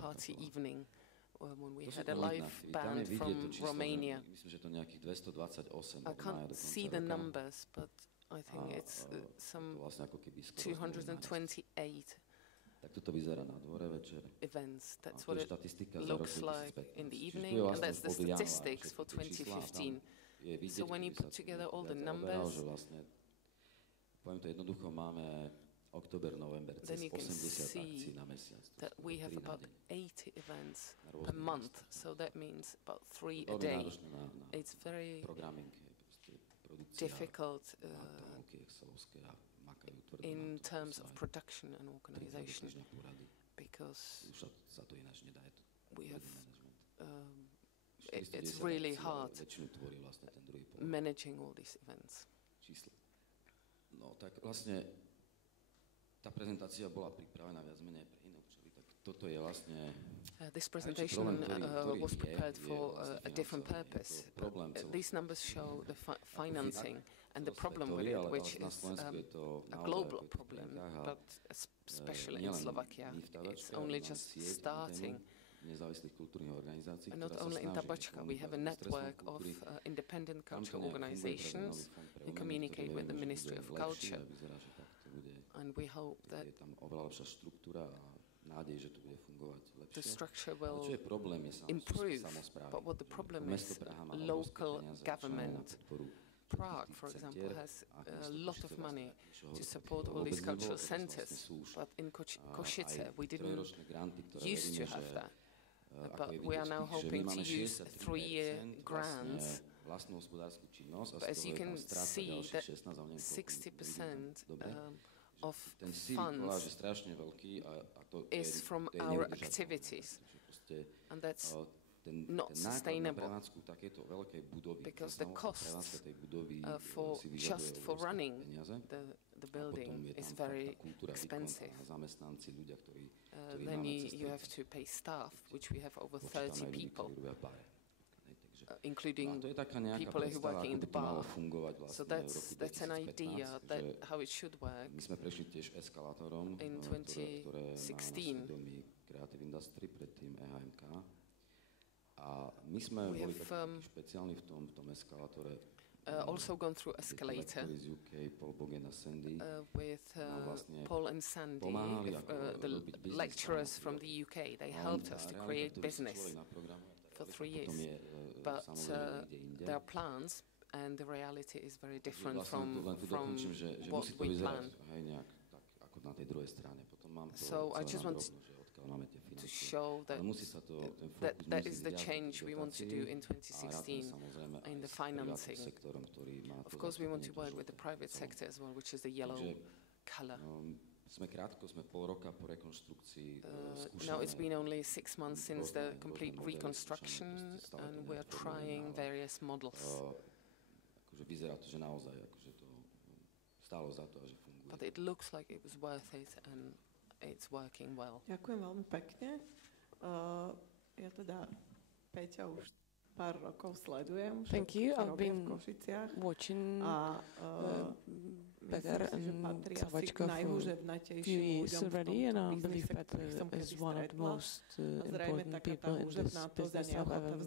party evening when we had a live band from Romania. Myslím, že to nejakých 228. I can't see the numbers, but I think it's some 228 tak toto vyzerá na dvore večer. Events. That's what it looks like in the evening, and that's the statistics for 2015. So when you put together all the numbers, poviem to jednoducho, máme október, november, then cez you can 80 see akcií na mesiac. that we have about 80 events a month, so that means about 3 a day. It's very difficult in terms of production and organization, because we have it's really hard managing all these events. No tak vlastne tá prezentácia bola pripravená viac menej pre iné účely, tak toto je vlastne this presentation was prepared for a different purpose. These numbers show the financing and the problem with it, which is a global problem, but especially in Slovakia, it's only just starting. And not only in Tabačka, we have a network of independent cultural organizations who communicate with the Ministry of Culture. And we hope that the structure will improve. But what the problem is, local government. Prague, for example, has a lot of money to support all these cultural centers, but in Košice we didn't used to have that. But we are now hoping to use 3-year grants. But as you can see, that 60% of funds is from our activities, and that's not sustainable, because the cost for running the building is very expensive. Then you have to pay staff, which we have over 30 people, including people who are working in the bar. So that's an idea that how it should work. In 2016, we have also gone through escalator with Paul and Sandy, the lecturers from the UK. They helped us to create business for 3 years. But there are plans, and the reality is very different from what we planned. So I just want to show that is the change we want to do in 2016 in the financing. Of course, we want to work with the private sector as well, which is the yellow color. Now it's been only 6 months since the complete reconstruction, and we are trying various models. But it looks like it was worth it, and it's working well. Ďakujem veľmi pekne. Ja teda Peťa už pár rokov sledujem. Thank you. I've been watching Peter and Tabačka for a few years already, and I believe Peter is one of the most important people in this business I've ever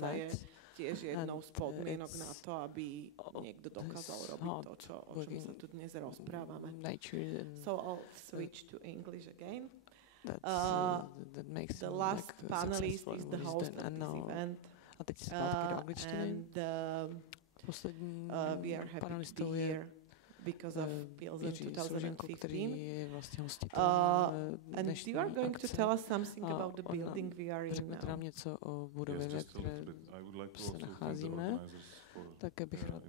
met. Tiež jednou z podmienok na to, aby niekto dokázal robiť to, o čom sa tu dnes rozprávame. So I'll switch to English again. The last panelist is the host of this event. And we are happy to be here because of Pilsen 2015. And you are going to tell us something about the building we are in now. Něco o budově, ve které se nacházíme. Také bych rád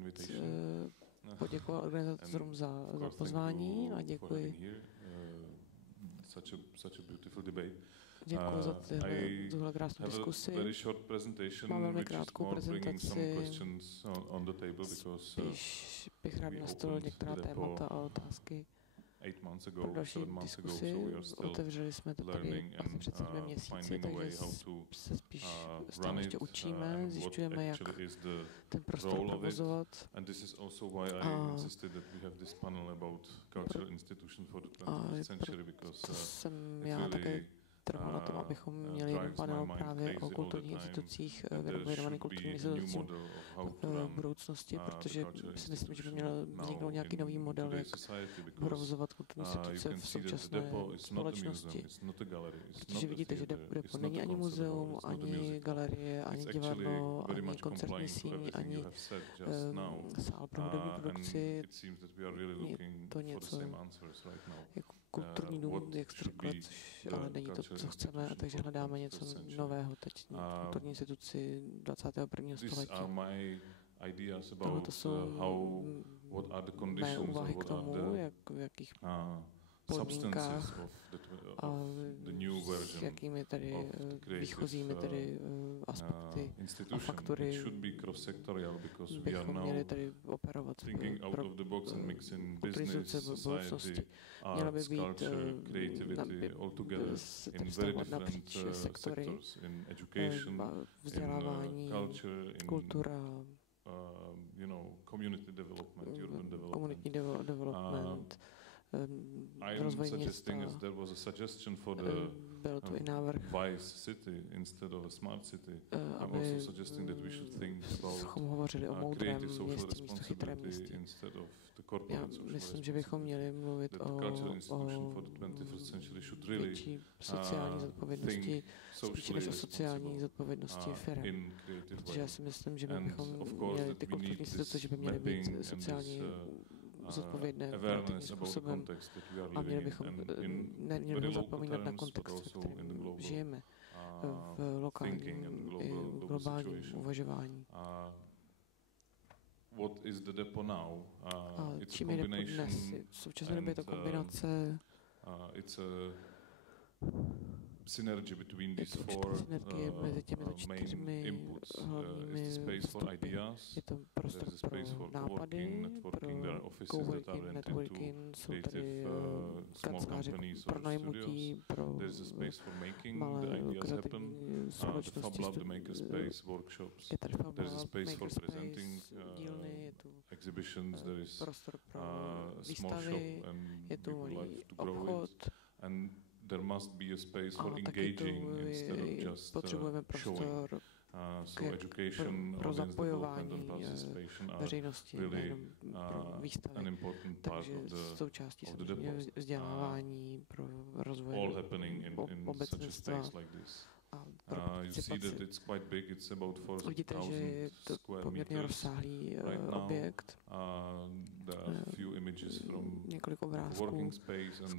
poděkoval organizátorům za pozvání a děkuji. Děkuji za tuhle krásnou diskusi. Mám velmi krátkou prezentaci. Spíš bych rád nastolil některá témata a otázky pro další diskusi. Otevřeli jsme to tady asi před 7 měsíci, takže se spíš stále ještě učíme, zjišťujeme, jak ten prostor provozovat. A to jsem já také trval na tom, abychom měli jeden panel právě o kulturních institucích, věnovaný kulturním institucím v budoucnosti, protože si myslím, že by měl vzniknout nějaký nový model, jak provozovat kulturní instituce v současné společnosti. Protože vidíte, že DEPO není ani muzeum, ani galerie, ani divadlo, ani koncertní síň, ani sál pro hudební produkci. Je to něco jako kulturní dům, jak jste řekla, což ale není to, co chceme, a takže hledáme něco nového teď, kulturní instituci 21. století. Tohle to jsou mé úvahy k tomu, v jakých podmínkách a s jakými tedy výchozími tedy aspekty a faktory bychom měli tedy operovat pro kulturizace budoucnosti. Mělo by být se tedy vztahovat napříč sektory, vzdělávání, kultura, komunitní development, rozvoj města. Byl tu i návrh, abychom hovořili o moudrém městě místo chytrém městě. Já myslím, že bychom měli mluvit o větší sociální zodpovědnosti, spíše než o sociální zodpovědnosti firem. Protože já si myslím, že bychom měli ty kulturní instituce, že by měly být sociální zodpovědné kreativním způsobem a měli bychom zapomínat na kontext, v kterém žijeme, v lokálním i globálním uvažování. A čím je DEPO dnes? V současné době je to kombinace synergy between these synergie mezi těmito čtyřmi hlavními vstupy. Je to prostor pro nápady, pro coworking, networking, jsou tady kanceláře pro najmutí, pro malé kreativní společnosti, je tady makerspace, dílny, je tu prostor pro výstavy, je tu malý obchod, there must be a space for engaging instead of just showing. So education, pro zapojování veřejnosti, nejenom pro výstavy. Takže součástí samozřejmě vzdělávání pro rozvoj obecenstva a pro participaci. Vidíte, že je to poměrně rozsáhlý objekt. Několik obrázků z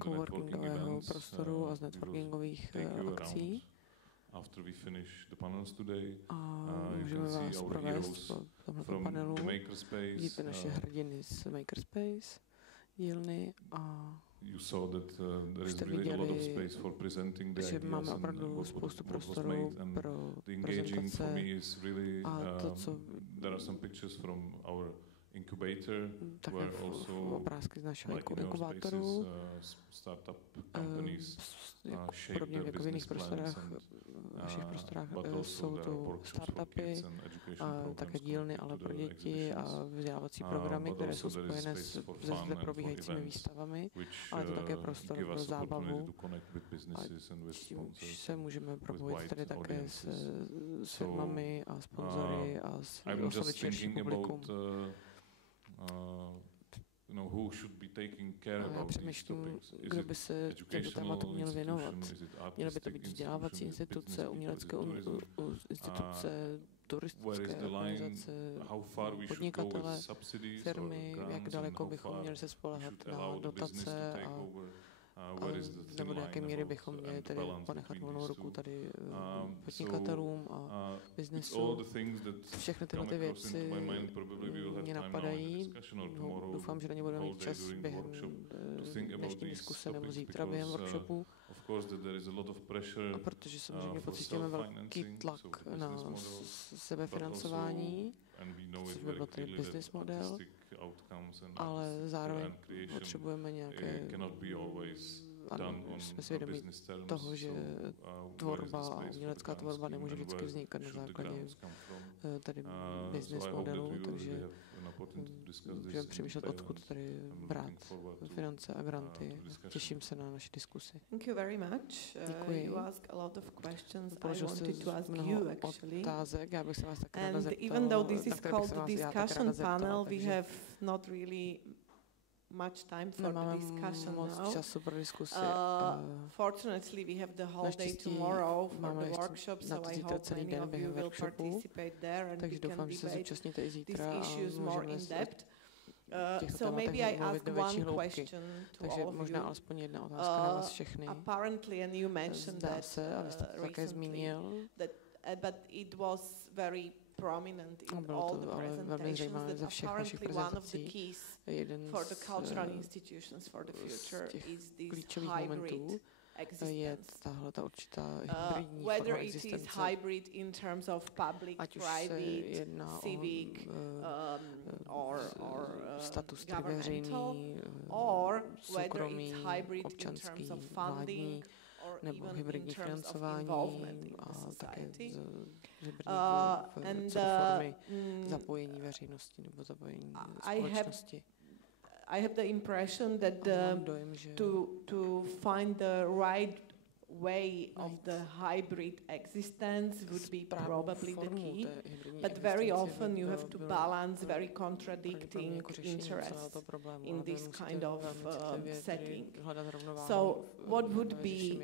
coworkingového prostoru a z networkingových akcí. A můžeme vás provést po tomto panelu. Vidíte naše hrdiny z Makerspace, dílny a jste viděli, že máme opravdu spoustu prostoru pro prezentace a to, co také obrázky z našeho inkubátoru, podobně jako v jiných prostorách, v našich prostorách jsou tu startupy, a také dílny, ale pro děti a vzdělávací programy, které jsou spojené se zde probíhajícími výstavami, ale to také prostor pro zábavu a čímž se můžeme propojit tedy také s firmami a sponzory a s oslovit širší publikum. Já přemýšlím, kdo by se těmto tématům měl věnovat. Měly by to být vzdělávací instituce, umělecké instituce, turistické organizace, podnikatele, firmy, jak daleko bychom měli se spoléhat na dotace nebo do jaké míry bychom měli tedy ponechat volnou ruku tady podnikatelům a biznesu. Všechny tyhle ty věci mě napadají. Doufám, že na ně budeme mít čas během dnešní diskuse nebo zítra během workshopu. Protože samozřejmě pocítíme velký tlak na sebefinancování, což by byl tedy business model, ale zároveň potřebujeme nějaké jsme si vědomi toho, že tvorba a umělecká tvorba nemůže vždycky vznikat na základě tady business modelu, takže můžeme přemýšlet, odkud tady brát finance a granty. Těším se na naši diskusi. Thank you very much. Děkuji. You asked a lot of questions. Položil jste mnoho otázek, já bych se vás také ráda zeptala. Even though this is called the discussion panel, we have not really much time for the discussion now. Fortunately, we have the whole day tomorrow for the workshop, so I hope many of you will participate there and we can debate these issues more in depth. So maybe I ask one question to all of you. Apparently, and you mentioned that recently, but it was very prominent in all the presentations that apparently one of the keys for the cultural institutions for the future is this hybrid existence. Whether it is hybrid in terms of public, private, civic, or governmental, or whether it's hybrid in terms of funding, or even in terms of involvement in the society. Zapojení veřejnosti nebo zapojení společnosti. I have the impression that to find the right way of the hybrid existence would be probably the key, but very often you have to balance very contradicting interests in this kind of setting. So what would be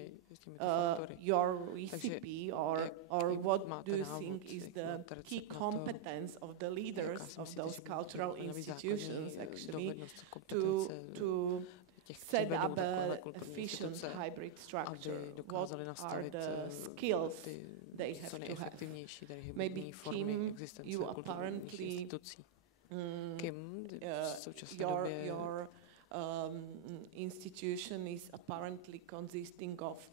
your recipe, or what do you think is the key competence of the leaders of those cultural institutions actually to set up an efficient hybrid structure? What are the skills they have to have? Maybe Kim, you apparently your institution is apparently consisting of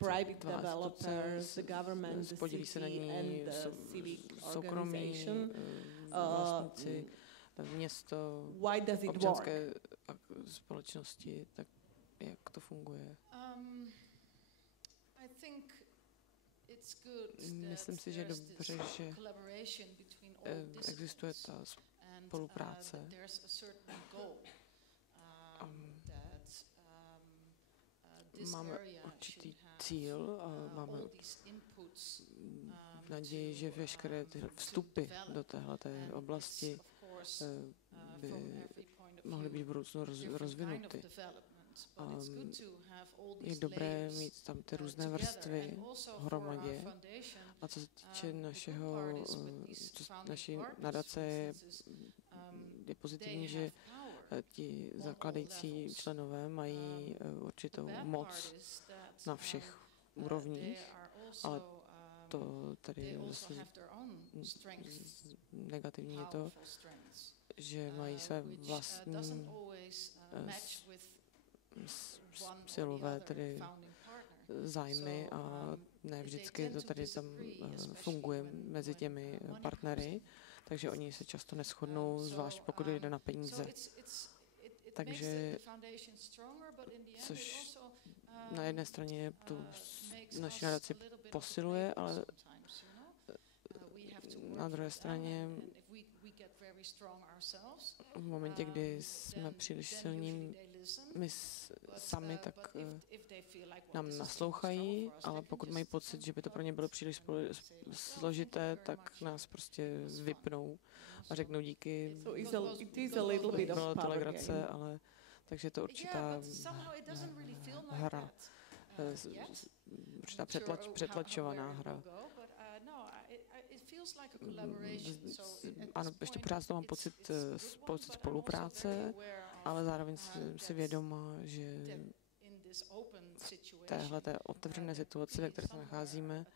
private developers, the government, the city, and the civic organization. Město, why does it work? Společnosti, tak jak to funguje? Myslím si, že je dobře, že existuje ta spolupráce. Máme určitý cíl a máme naději, že veškeré ty vstupy do téhleté oblasti by mohly být v budoucnu rozvinuty. Je dobré mít tam ty různé vrstvy hromadě. A co se týče naší nadace, je pozitivní, že ti zakladající členové mají určitou moc na všech úrovních, ale to tady zase negativní je to, že mají své vlastní silové tedy zájmy a ne vždycky to tady tam funguje mezi těmi partnery, takže oni se často neshodnou, zvlášť pokud jde na peníze. Takže, což na jedné straně tu naši nadaci posiluje, ale na druhé straně v momentě, kdy jsme příliš silní my sami, tak nám naslouchají, ale pokud mají pocit, že by to pro ně bylo příliš složité, tak nás prostě vypnou a řeknou díky, bylo to legrace, ale takže to určitá hra, určitá přetlačovaná hra. Ano, ještě pořád to mám pocit spolupráce, ale zároveň si vědoma, že v téhleté otevřené situaci, ve které se nacházíme,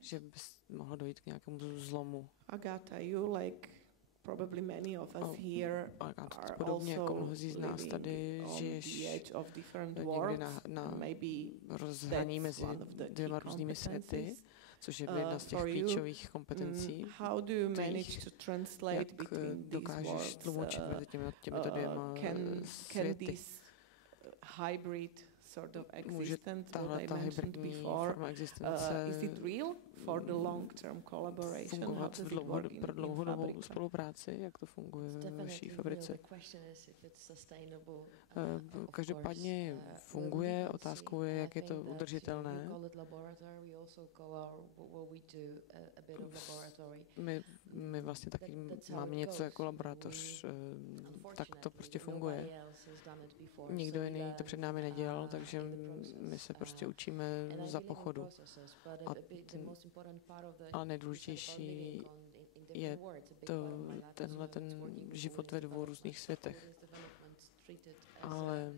že by mohlo dojít k nějakému zlomu. Agata, you like probably many of us here are podobně jako mnozí z nás tady žiješ někdy na rozhraní mezi dvěma různými světy, což je jedna z těch klíčových kompetencí. Jak dokážeš tlumočit mezi těmito dvěma světy? Hybrid sort of existence that I mentioned before? Is it real for the long-term collaboration? Fungovat pro dlouhodobou spolupráci, jak to funguje ve vaší fabrice? Každopádně funguje, otázkou je, jak je to udržitelné. My vlastně taky máme něco jako laboratoř, tak to prostě funguje. Nikdo jiný to před námi nedělal, takže my se prostě učíme za pochodu. Ale nejdůležitější je ten život ve dvou různých světech. Ale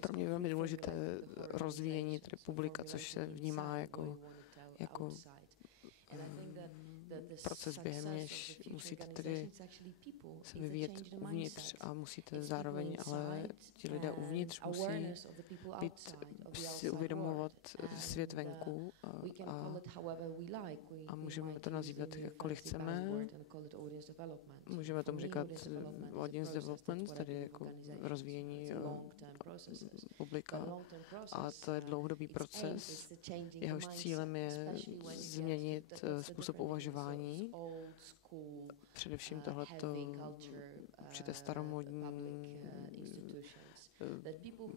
pro mě je velmi důležité rozvíjení tedy publika, což se vnímá jako proces, během něž musíte tedy se vyvíjet uvnitř a musíte zároveň, ale ti lidé uvnitř musí si uvědomovat svět venku a můžeme to nazývat jakkoliv chceme. Můžeme tomu říkat audience development, tedy jako rozvíjení publika. A to je dlouhodobý proces. Jehož cílem je změnit způsob uvažování. Především tohleto při té staromodní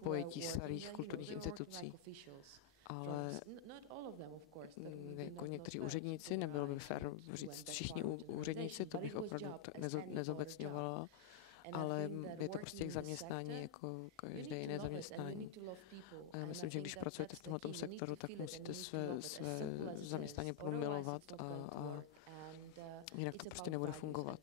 pojetí starých kulturních institucí. Ale jako někteří úředníci, nebylo by fér říct všichni úředníci, to bych opravdu nezobecňovala, ale je to prostě jejich zaměstnání jako každé jiné zaměstnání. A já myslím, že když pracujete v tomto sektoru, tak musíte své zaměstnání milovat a jinak to prostě nebude fungovat.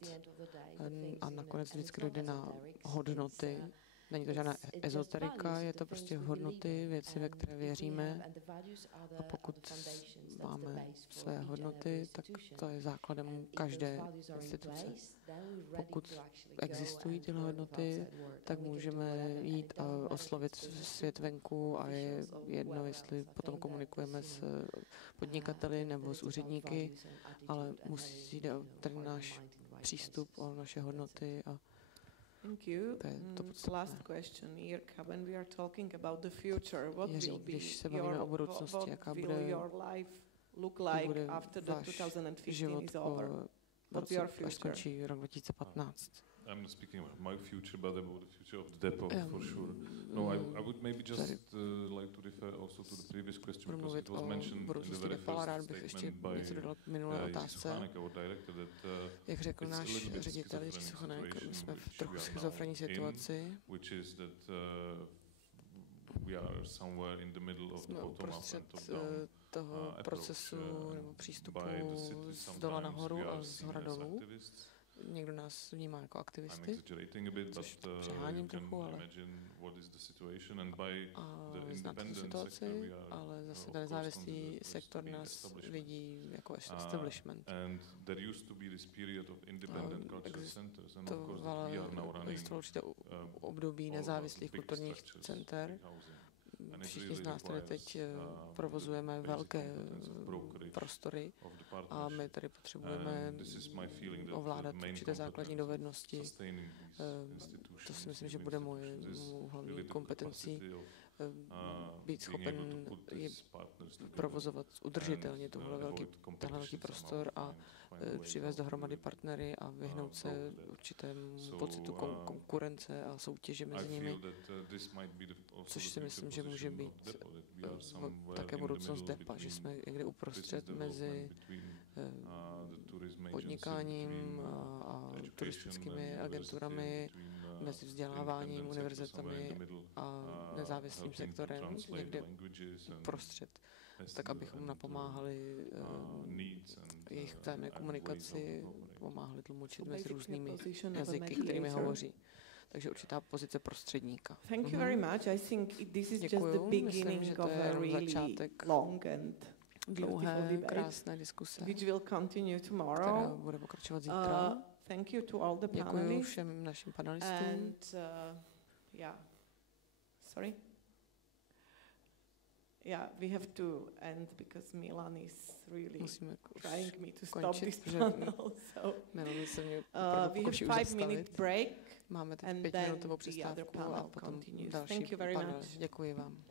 A nakonec vždycky dojde na hodnoty. Není to žádná ezoterika, je to prostě hodnoty, věci, ve které věříme. A pokud máme své hodnoty, tak to je základem každé instituce. Pokud existují tyhle hodnoty, tak můžeme jít a oslovit svět venku a je jedno, jestli potom komunikujeme s podnikateli nebo s úředníky, ale musí jít tedy náš přístup o naše hodnoty a thank you. Last question, Jirka, when we are talking about the future, what will be your life look like after the 2015 is over? What's your future? Až skončí rok 2015. I'm not speaking about my future, but about the future of the DEPO, for sure. No, I would maybe just like to refer also to the previous question, because it was mentioned in the very first statement by Suchanek, our director, that jak řekl náš ředitel Jiří Suchanek, my jsme v trochu schizofrenní situaci, which is that we are somewhere in the middle of the bottom-up and top-down toho procesu nebo přístupu z dola nahoru a z hora dolů. Někdo nás vnímá jako aktivisty, což přeháním trochu, ale znáte tu situaci, ale zase ten nezávislý sektor nás vidí jako establishment. Existovalo určité období nezávislých kulturních center. Všichni z nás tady teď provozujeme velké prostory a my tady potřebujeme ovládat určité základní dovednosti. To si myslím, že bude mou hlavní kompetencí být schopen je provozovat udržitelně tenhle velký prostor a přivést dohromady partnery a vyhnout se určitému pocitu konkurence a soutěže mezi nimi, což si myslím, že může být také budoucnost DEPA, že jsme někde uprostřed mezi podnikáním a turistickými agenturami, mezi vzděláváním, univerzitami a nezávislým sektorem, někde uprostřed, tak abychom napomáhali jejich vzájemné komunikaci, pomáhali tlumočit mezi různými jazyky, kterými hovoří. Takže určitá pozice prostředníka. Thank you very much. I think this is just the beginning of a really long and dlouhé, krásné diskuse, which will continue tomorrow. Která bude pokračovat zítra. Thank you to all the panelists. Děkuji všem našim panelistům. And sorry. Yeah, we have to end because Milan is really trying me to stop this panel. So we have 5-minute break. Máme teď 5-minutovou přestávku a potom další panel. Děkuji vám.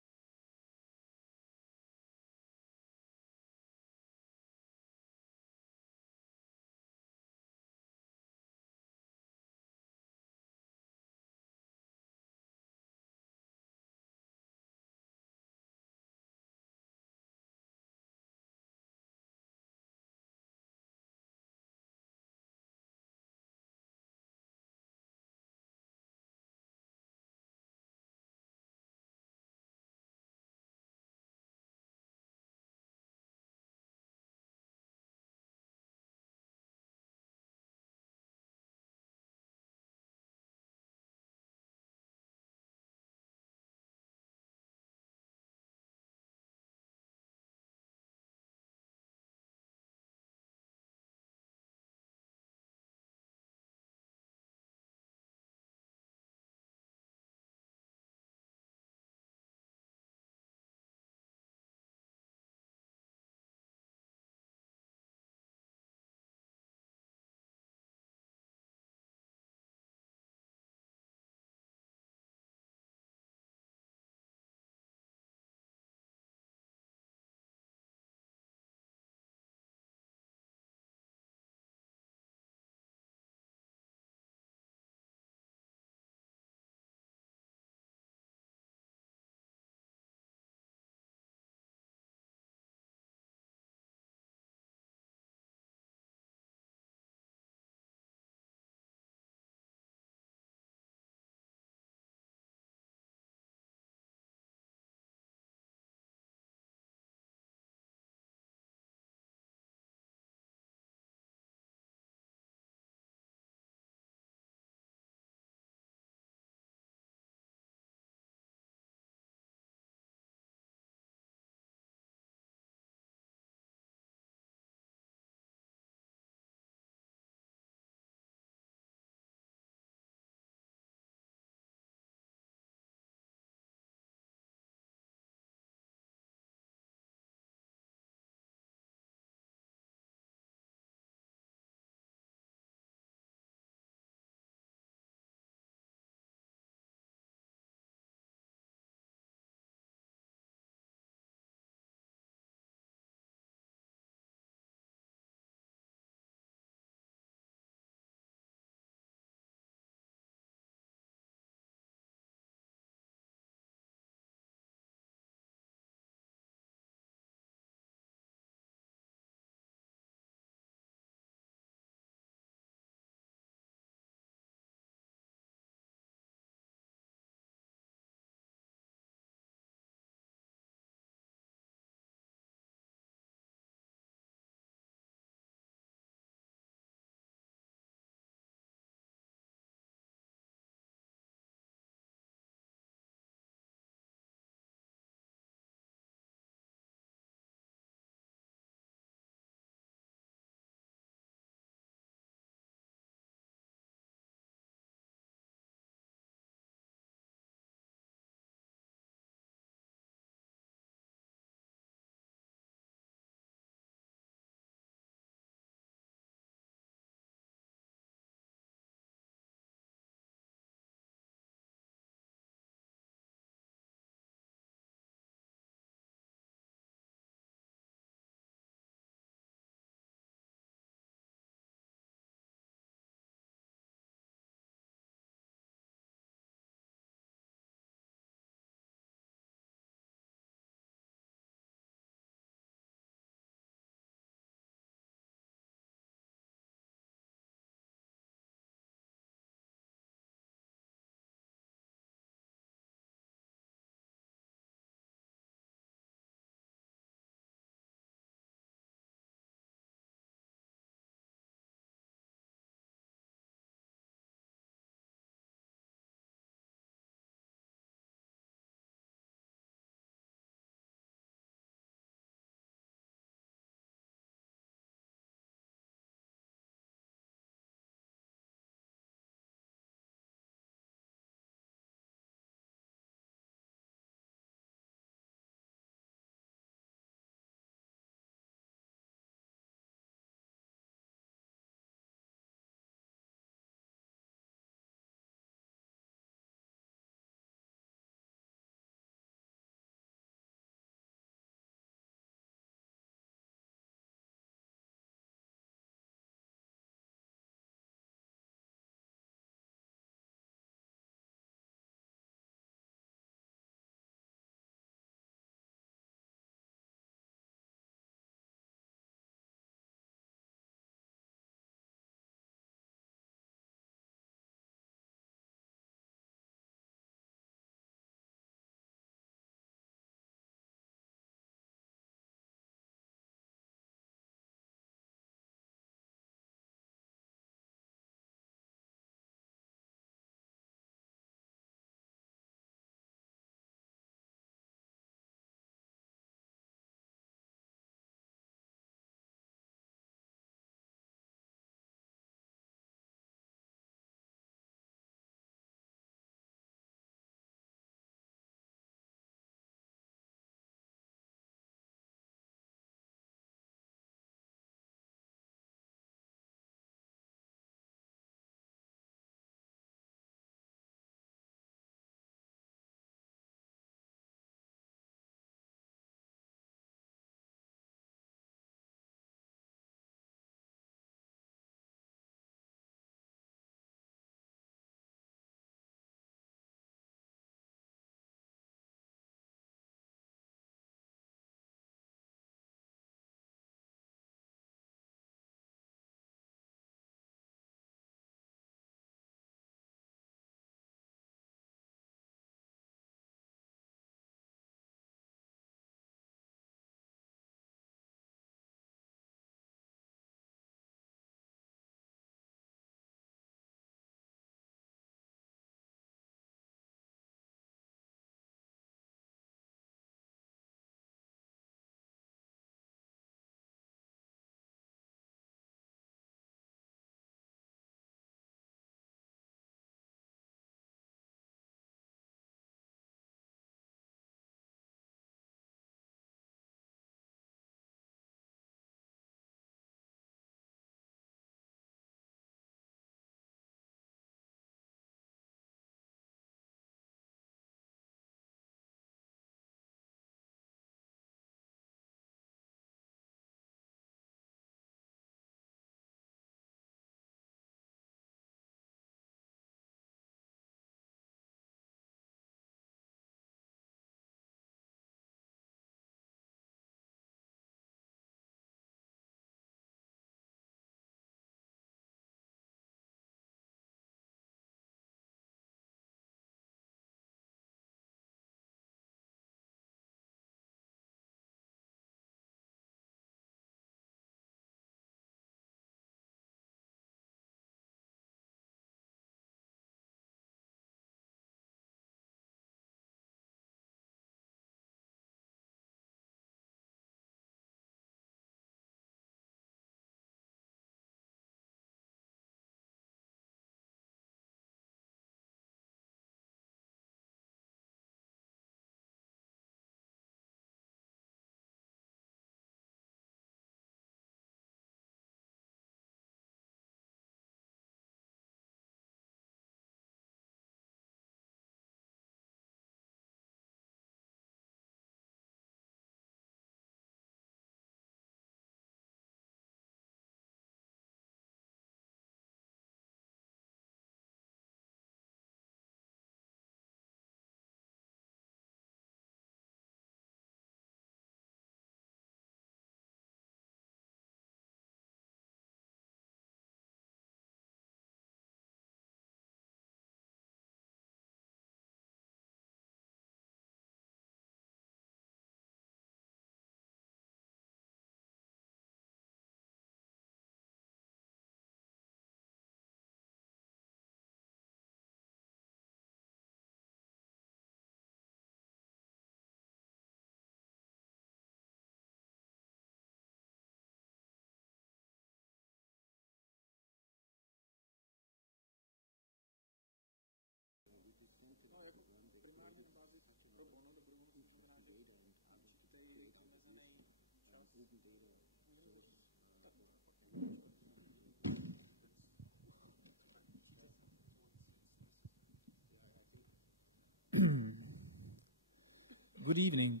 Good evening,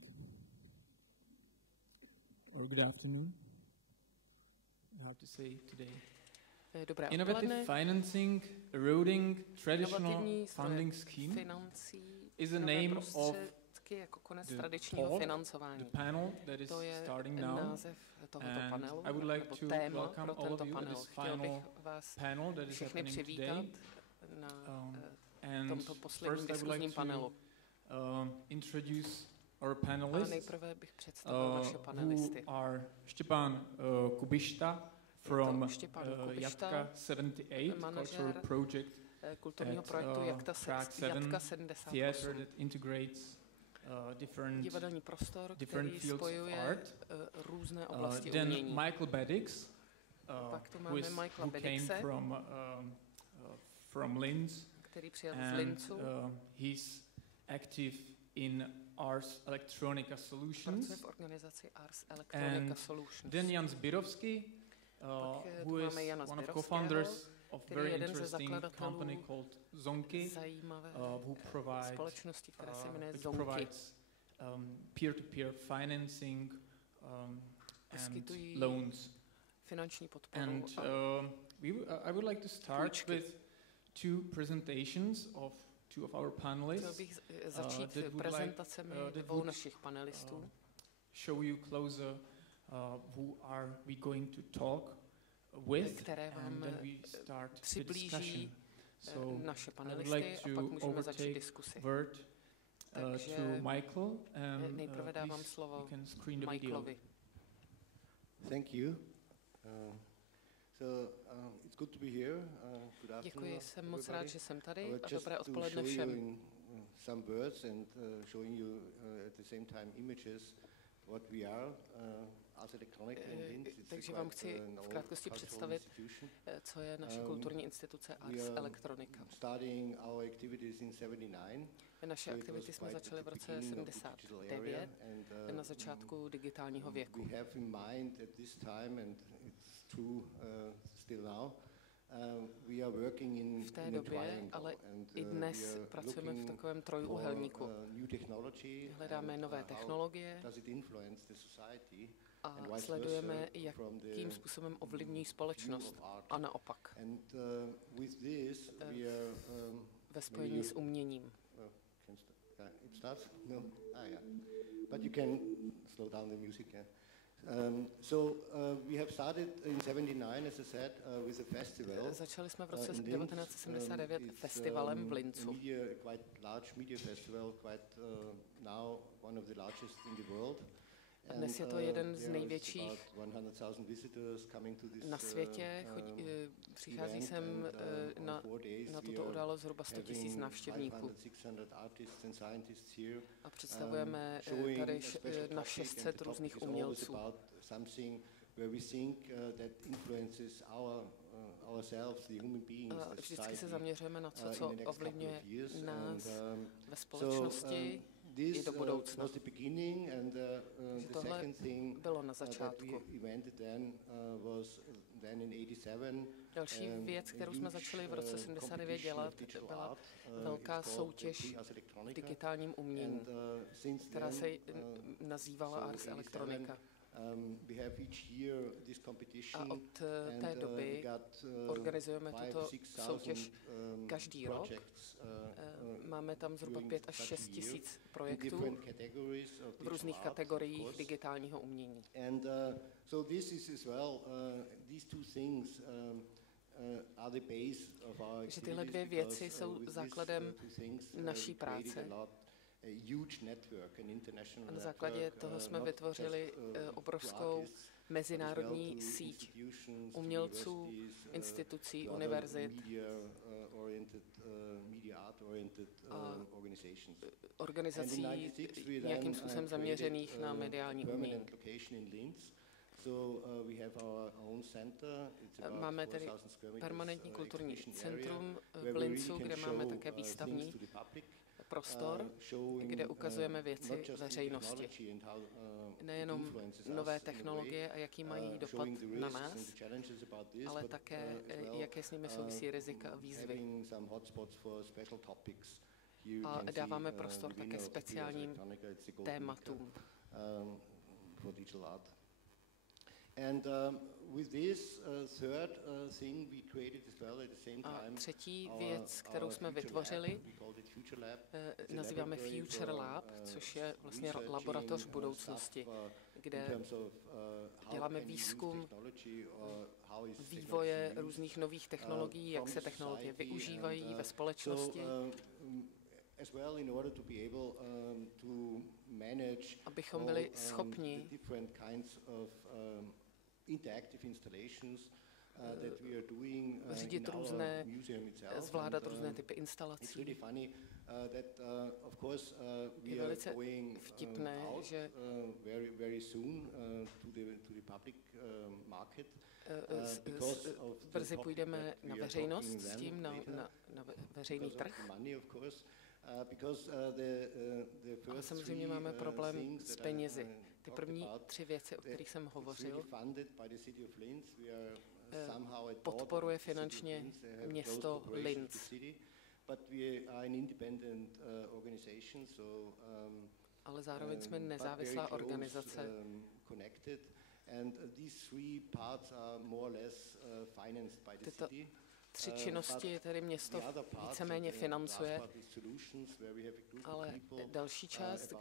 or good afternoon, I have to say today. Innovative financing, eroding traditional funding scheme is the name of the panel that is starting now. And I would like to welcome all of you to this final panel that is happening today. And first I would like to introduce our panelists, who are Štěpán Kubišta from Jatka 78 Cultural Project at Prague 7 Theatre that integrates different fields of art. Then Michael Bedix, who came from Linz, and he's active in Ars Electronica Solutions. And then Jan Zbirovský, who is one of the co-founders of a very interesting company called Zonky, who provides peer-to-peer financing and loans. And I would like to start with two presentations of two of our panelists that would show you closer who are we going to talk with, and then we start the discussion. So I would like to overtake word to Michael, and please you can screen the video. Thank you. It's good to be here. Good afternoon. Děkuji, jsem moc rád, že jsem tady a dobré odpoledne všem. Some words and showing you at the same time images what we are. Takže vám chci v krátkosti představit, co je naše kulturní instituce Ars Electronica. Naše aktivity jsme začali v roce 79, na začátku digitálního věku. V té době, ale i dnes pracujeme v takovém trojúhelníku. Hledáme nové technologie a sledujeme, jakým způsobem ovlivní společnost a naopak. Ve spojení s uměním. We have started in 79, as I said, with a festival. Začali jsme v roce 1979 festivalem v Linzu. Quite large media festival, quite now one of the largest in the world. Dnes je to jeden z největších na světě. Přichází sem na tuto událost zhruba 100 000 návštěvníků. A představujeme tady na 600 různých umělců. A vždycky se zaměřujeme na to, co ovlivňuje nás ve společnosti i do budoucna. Takže tohle bylo na začátku. Další věc, kterou jsme začali v roce 79 dělat, byla velká soutěž v digitálním umění, která se nazývala Ars Electronica. A od té doby organizujeme tuto soutěž každý rok. Máme tam zhruba 5 až 6 tisíc projektů v různých kategoriích digitálního umění. Takže tyhle dvě věci jsou základem naší práce. A na základě toho jsme vytvořili obrovskou mezinárodní síť umělců, institucí, univerzit a organizací nějakým způsobem zaměřených na mediální umění. Máme tedy permanentní kulturní centrum v Linzu, kde máme také výstavní prostor, kde ukazujeme věci veřejnosti. Nejenom nové technologie a jaký mají dopad na nás, ale také, jaké s nimi souvisí rizika a výzvy. A dáváme prostor také speciálním tématům. A třetí věc, kterou jsme vytvořili, nazýváme Future Lab, což je vlastně laboratoř budoucnosti, kde děláme výzkum vývoje různých nových technologií, jak se technologie využívají ve společnosti, abychom byli schopni řídit různé, zvládat různé typy instalací. Je velice vtipné, že brzy půjdeme na veřejnost s tím, na veřejný trh. Ale samozřejmě máme problém s penězi. Ty první tři věci, o kterých jsem hovořil, podporuje finančně město Linz. Ale zároveň jsme nezávislá organizace. Tyto tři činnosti tedy město víceméně financuje, ale další část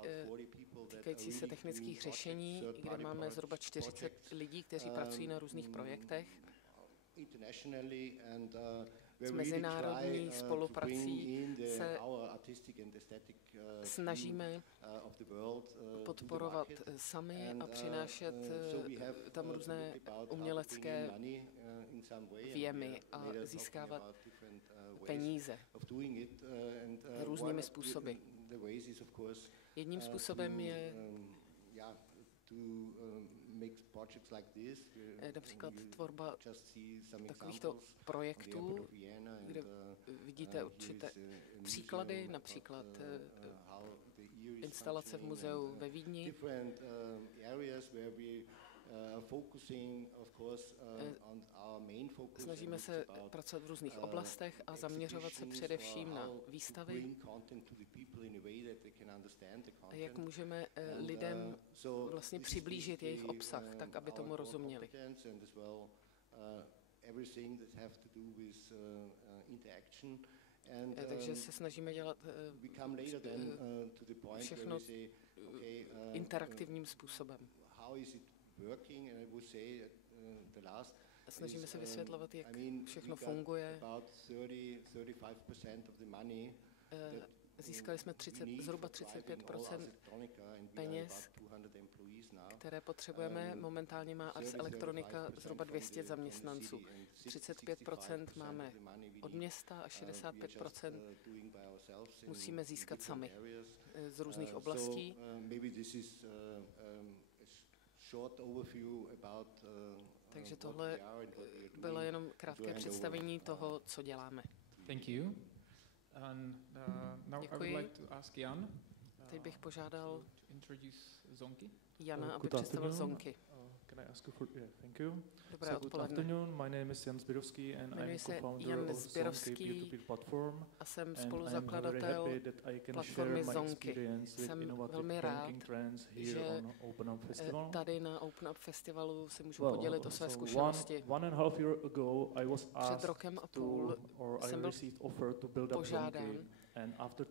týkající se technických řešení, kde máme zhruba 40 lidí, kteří pracují na různých projektech, s mezinárodní spoluprací se snažíme podporovat sami a přinášet tam různé umělecké vjemy a získávat peníze různými způsoby. Jedním způsobem je například tvorba takovýchto projektů, kde vidíte určité příklady, například instalace v muzeu ve Vídni. Snažíme se pracovat v různých oblastech a zaměřovat se především na výstavy, a jak můžeme lidem vlastně přiblížit jejich obsah, tak aby tomu rozuměli. Takže se snažíme dělat všechno interaktivním způsobem. Snažíme se vysvětlovat, jak všechno funguje. Získali jsme zhruba 35% peněz, které potřebujeme. Momentálně má Ars Electronica zhruba 200 zaměstnanců. 35% máme od města a 65% musíme získat sami z různých oblastí. Takže tohle bylo jenom krátké představení toho, co děláme. Thank you. And now I would like to ask Jan. Teď bych požádal Jana, aby představil zonky. Can I ask you for, yeah, thank you. Dobré odpoledne. Good afternoon. My name is Jan Zbirovský and I'm co-founder of Zonky peer-to-peer platform. A jsem spoluzakladatel platformy Zonky. Jsem velmi rád, že tady na Open Up Festivalu se můžu podělit o své zkušenosti. Před rokem a půl jsem byl požádán, abych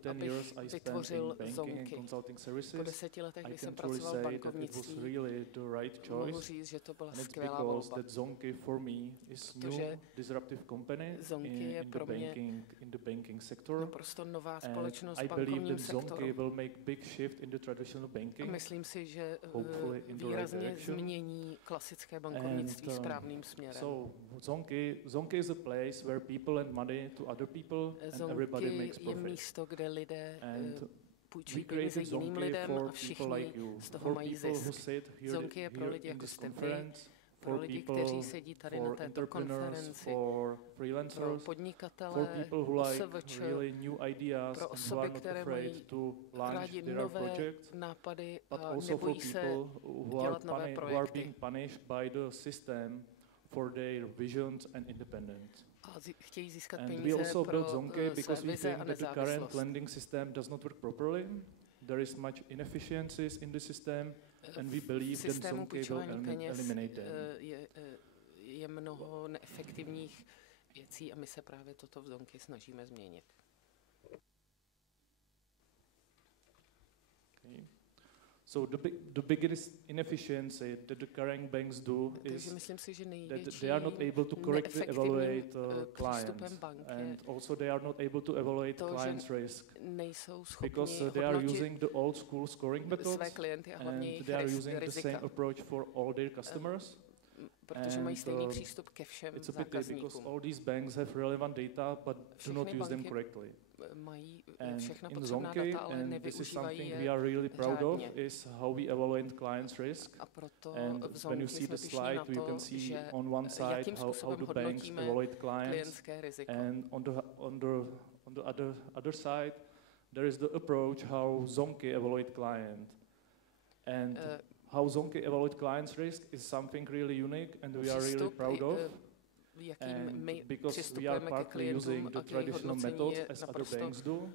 vytvořil Zonky. Po 10 letech, kdy jsem pracoval v bankovnictví, mohu říct, že to byla skvělá volba, protože Zonky je pro mě naprosto nová společnost v bankovním sektoru. A myslím si, že výrazně změní klasické bankovnictví správným směrem. Zonky is a place where people lend money to other people and everybody makes profit. Je místo, kde lidé půjčí peníze jiným lidem a všichni z toho mají zisk. Zonky je pro lidi, jako jste vy, pro lidi, kteří sedí tady na této konferenci, pro podnikatele, OSVČ, pro osoby, které mají rádi nové nápady a nebojí se dělat nové projekty. A chtějí získat peníze pro své vize a nezávislost. There is much inefficiencies in the system, and we believe that Zonky will eliminate them. Je mnoho neefektivních věcí a my se právě toto v Zonky snažíme změnit. Okay. So the biggest inefficiency that the current banks do is that they are not able to correctly evaluate clients, and also they are not able to evaluate clients' risk because they are using the old school scoring methods and they are using the same approach for all their customers. Protože mají stejný přístup ke všem it's a pity because all these banks have relevant data but do not use them correctly. Mají and všechna in potřebná Zonky, data, ale and this is nevyužívají something je we are really proud of, řádně. is how we evaluate clients' risk. And when you see the slide, you can see on one side how the banks evaluate clients, and on the other side, there is the approach how Zonky evaluate client. And how Zonky evaluate clients' risk is something really unique, and we are really proud of. And because we are partly using the traditional methods as other banks do,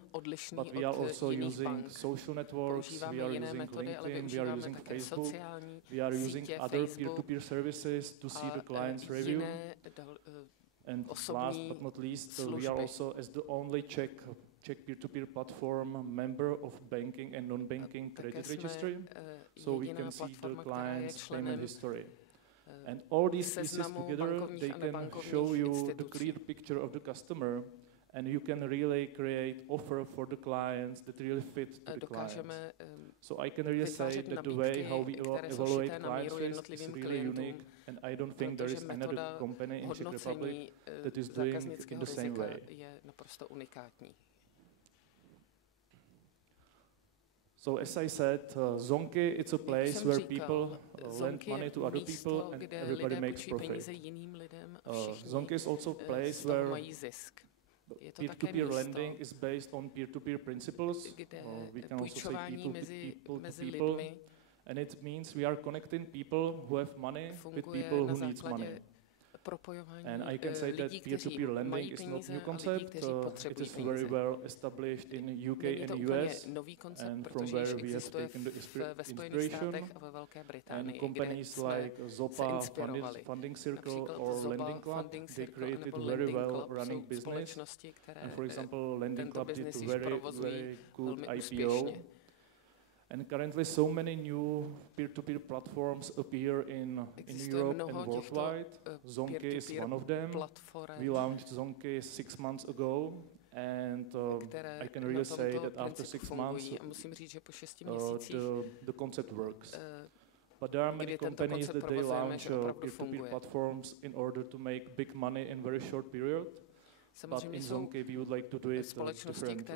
but we are also using social networks, we are using LinkedIn, we are using Facebook, we are using other peer-to-peer services to see the client's review. And last but not least, we are also as the only Czech peer-to-peer platform member of banking and non-banking credit registry, so we can see the client's payment history. And all these pieces together, they can show you the clear picture of the customer, and you can really create offer for the clients that really fit to the clients. So I can really say that the way how we evaluate clients' risk is really unique, and I don't think there is another company in Czech Republic that is doing it in the same way. So as I said, Zonky, it's a place where people lend money to other people and everybody makes profit. Zonky is also a place where peer-to-peer lending is based on peer-to-peer principles. We can also say people to people. And it means we are connecting people who have money with people who need money. And I can say that peer-to-peer lending is not a new concept. It is very well established in UK and US, and from where we have taken the inspiration. And companies like Zopa, Funding Circle, or Lending Club, they created very well running business. And for example, Lending Club did a very good IPO. And currently so many new peer-to-peer platforms appear in Europe and worldwide. Zonky is one of them. We launched Zonky 6 months ago, and I can really say that after 6 months the concept works. But there are many companies that they launch peer-to-peer platforms in order to make big money in very short period. But in Zonky we would like to do it differently.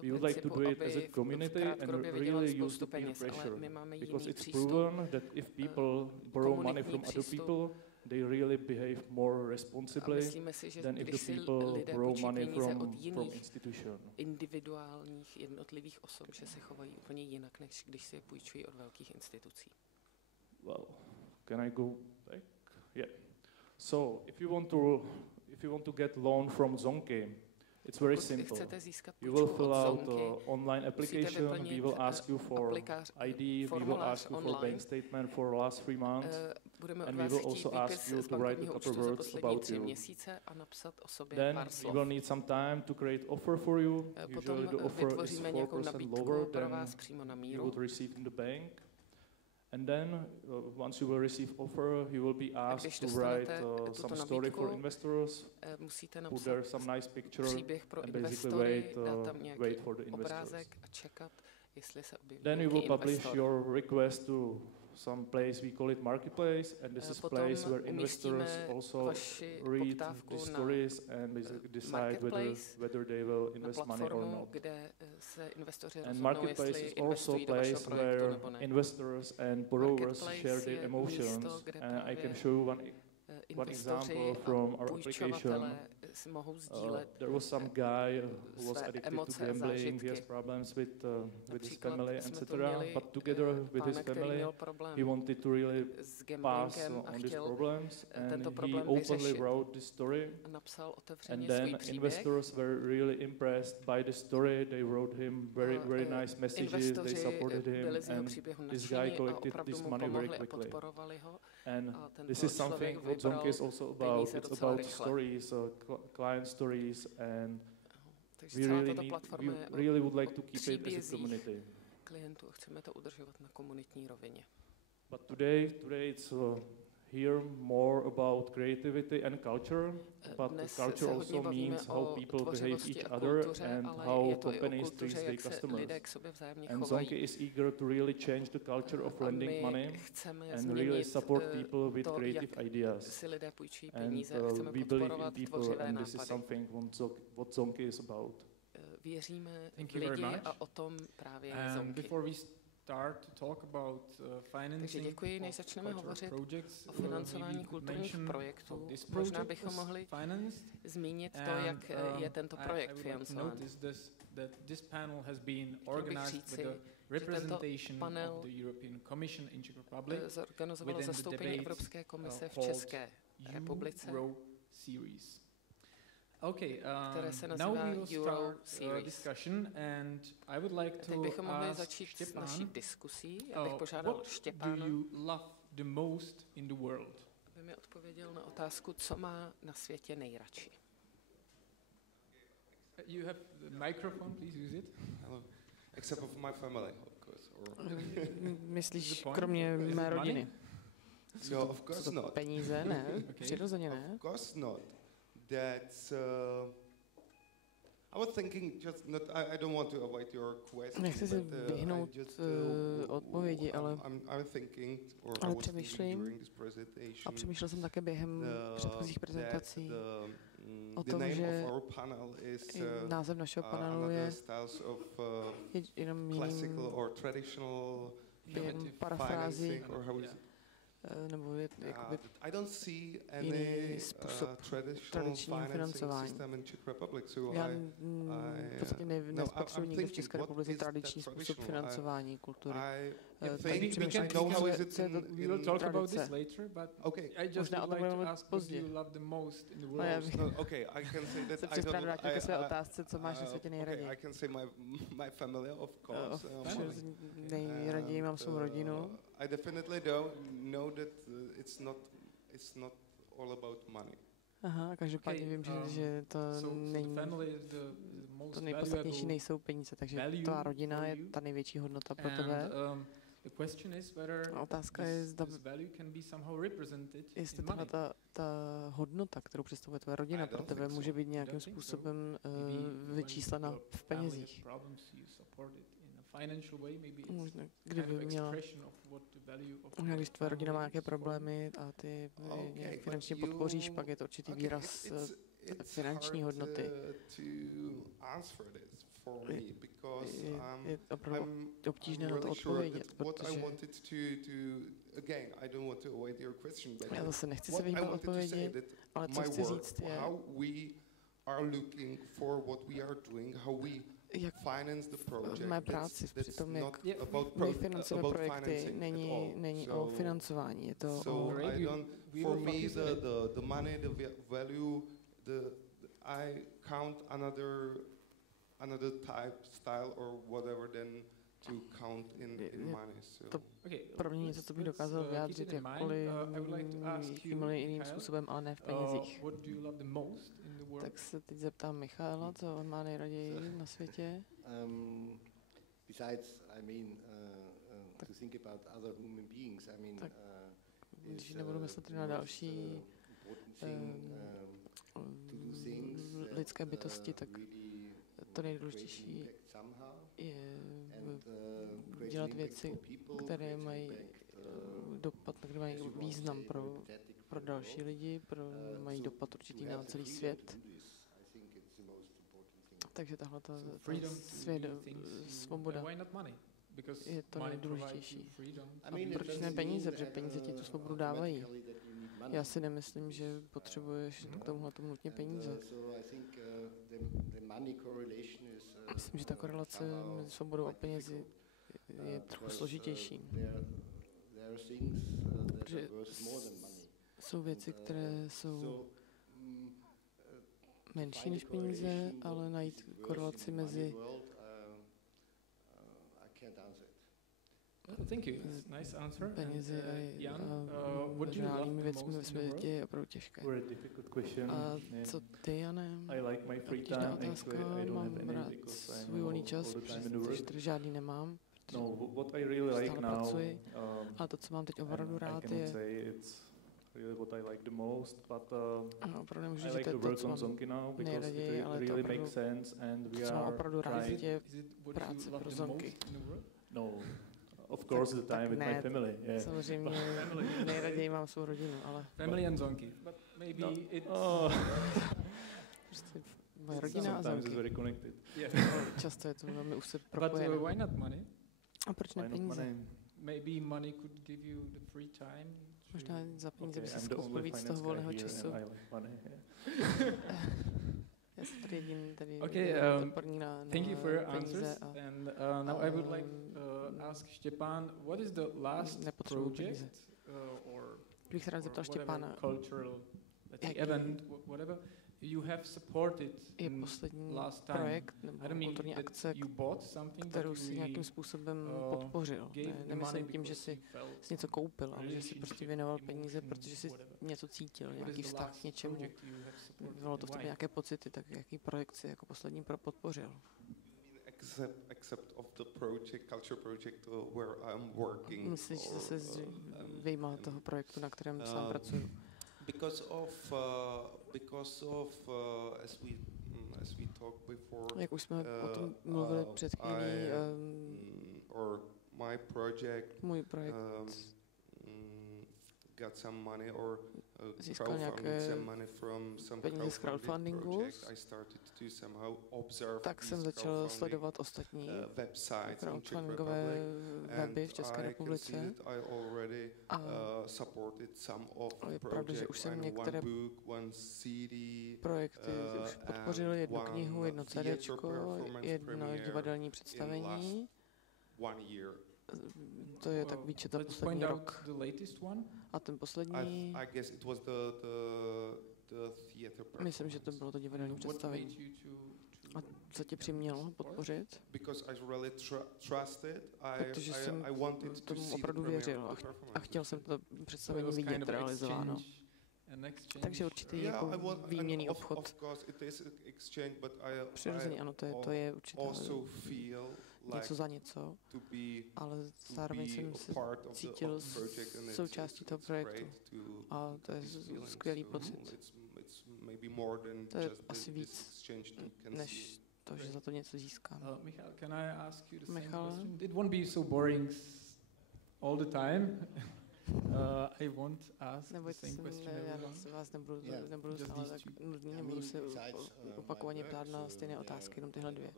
We would like to do it as a community and really use the peer pressure, because it's proven that if people borrow money from other people, they really behave more responsibly than if the people borrow money from institution. Individuálních jednotlivých osob, že se chovají úplně jinak, než když si je půjčují od velkých institucí. Well, can I go back? Yeah. So if you want to get loan from Zonky, it's very simple. You will fill out online application, we will ask you for ID, we will ask you for bank statement for the last 3 months, and we will also ask you to write a couple words about you. Then we will need some time to create offer for you. Usually the offer is 4% lower than you would receive in the bank. And then, once you will receive offer, you will be asked to write some story for investors, put there some nice picture, and basically wait for the investor. jestli se objeví then you will publish investor. your request to some place, we call it marketplace, and this is place where investors also read the stories and basically decide whether they will invest money or not. And marketplace is also a place where investors and borrowers share their emotions. And I can show you one example from our application. There was some guy who was addicted to gambling, he has problems with his family, etc. But together with his family, he wanted to really pass on these problems, and he openly wrote this story. And then investors were really impressed by the story. They wrote him very nice messages, they supported him, and this guy collected this money very quickly. And this is something what Zonky is also about. It's about stories, client stories, and we really would like to keep it as a community. Klientů, chceme to udržovat na komunitní rovině. But today it's here more about creativity and culture, but culture also means how people behave each other and how companies treat their customers. And Zonky is eager to really change the culture of lending money and really support people with creative ideas. And we believe in people, and this is something what Zonky is about. Věříme v lidi a o tom právě je Zonky. Start to talk about Takže děkuji, než začneme hovořit o financování kulturních projektů. Možná bychom mohli zmínit to, jak je tento projekt financován. Chtěl bych říci, že tento panel zorganizovalo zastoupení Evropské komise v České republice, Okay, now we will start discussion, and I would like to teď bychom mohli začít s naší diskusí. Já bych požádal Štěpána, what do you love the most in the world? Aby mi odpověděl na otázku, co má na světě nejradši. You have the microphone, please use it. Hello. Except for my family, of course. Myslíš kromě mé rodiny? No, of course not. Peníze, ne? Přirozeně ne. Of course not. That's I was thinking just not I don't want to avoid your question. Nechci se vyhnout odpovědi, ale přemýšlím a přemýšlel jsem také během předchozích prezentací o tom, že název našeho panelu je jenom jiným parafrází nebo je jakoby jiný způsob tradičního financování. Já v podstatě nespatřuji nikde v České republice tradiční způsob financování kultury. Možná o tom budeme mluvit později. Já bych se přesně vrátil ke své otázce, co máš na světě nejraději. Nejraději mám svou rodinu. I definitely don't know that it's not all about money. Aha, každopádně vím, že to není, to nejpodstatnější nejsou peníze, takže ta rodina je ta největší hodnota pro tebe. A otázka je, zda jestli ta hodnota, kterou představuje tvoje rodina pro tebe, může být nějakým způsobem vyčíslena v penězích. Možná, kdyby měla, když tvoje rodina má nějaké problémy a ty nějak finančně podpoříš, pak je to určitý výraz finanční hodnoty. Je opravdu obtížné na to odpovědět, protože já zase nechci se vyhnout odpovědi, ale co chci říct je, jak v mé práci, při tom, jak my financujeme projekty, není o financování, je to o... For me, the money, the value, I count another type, style or whatever than to count in money. To pro mě něco, co bych dokázal vyjádřit jakkoliv jiným způsobem, ale ne v penězích. Tak se teď zeptám Michaela, co on má nejraději na světě. Besides, I mean, to think about other human beings, I mean, když nebudu myslet na další lidské bytosti, tak to nejdůležitější je dělat věci, které mají dopad, které mají význam pro další lidi, mají dopad určitý na celý svět. Takže tahle svoboda je to nejdůležitější. A proč ne peníze? Protože peníze ti tu svobodu dávají. Já si nemyslím, že potřebuješ k tomuhle nutně peníze. Myslím, že ta korelace mezi svobodou a penězi je trochu složitější. Protože jsou věci, které jsou menší než peníze, ale najít korelaci mezi penězi a reálnými věcmi ve světě je opravdu těžké. A co ty, Jane? Obtížná otázka, mám rád svůj volný čas, protože žádný nemám. Stále pracuji, ale to, co mám teď opravdu rád, je what I like the most, but opravdu nemůžu I like to work on zonky now because it really makes sense and we are trying. Je práce pro zonky. No, of course the time with my family. Yeah. Samozřejmě nejraději mám svou rodinu, ale family and zonky. But maybe it's prostě moje rodina a zonky. Sometimes it's very connected. Často je to velmi úzce propojené. But why not money? A proč ne peníze? Maybe money could give you the free time. Možná za peníze by si koupil víc toho volného času. Já jsem tady jediný odborník na thank you for your answers. And now I would like ask Štěpán, what is the last project or whatever cultural event, whatever you have supported je poslední projekt nebo kulturní akce, kterou si nějakým způsobem podpořil. Nemyslím tím, že si něco koupil, ale že si prostě věnoval peníze, protože si něco cítil, nějaký vztah k něčemu. Bylo to v tobě nějaké pocity, tak jaký projekt si jako poslední podpořil? Except of the project, culture project where I'm working. Myslíš, že se vyjmal toho projektu, na kterém sám pracuji? Because of as we talked before, jak už jsme o tom mluvili před chvílí, or můj projekt got some money or získal nějaké peníze z crowdfundingu, tak jsem začal sledovat ostatní crowdfundingové weby v České republice a je pravda, že už jsem některé projekty už podpořil, jednu knihu, jedno CDčko, jedno divadelní představení. To je tak výčet za poslední rok. A ten poslední, myslím, že to bylo to divadelní představení. A co tě přimělo podpořit? Protože jsem tomu opravdu věřil a chtěl jsem to představení vidět realizováno. Takže určitý jako výměnný obchod. Přirozeně ano, to je určitě něco za něco, ale zároveň jsem se cítil součástí toho projektu a to je skvělý pocit. To je asi víc, než to, že za to něco získám. Michal, it won't be so boring all the time. I won't ask the same question já se vás nebudu stále tak nudný, nebudu se opakovaně ptát na stejné otázky, jenom tyhle dvě.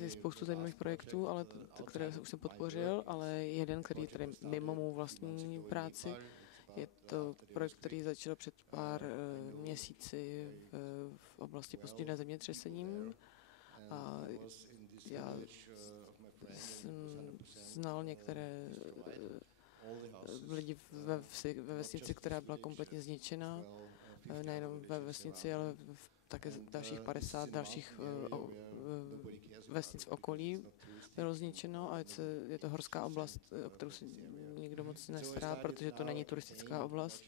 Je spoustu zajímavých projektů, ale které už jsem podpořil, ale jeden, který je tady mimo mou vlastní práci, je to projekt, který začal před pár měsíci v oblasti postižené zemětřesením. A já jsem znal některé lidi ve vesnici, která byla kompletně zničena. Nejenom ve vesnici, ale také dalších 50 dalších vesnic v okolí bylo zničeno a je to horská oblast, o kterou si nikdo moc nestará, protože to není turistická oblast.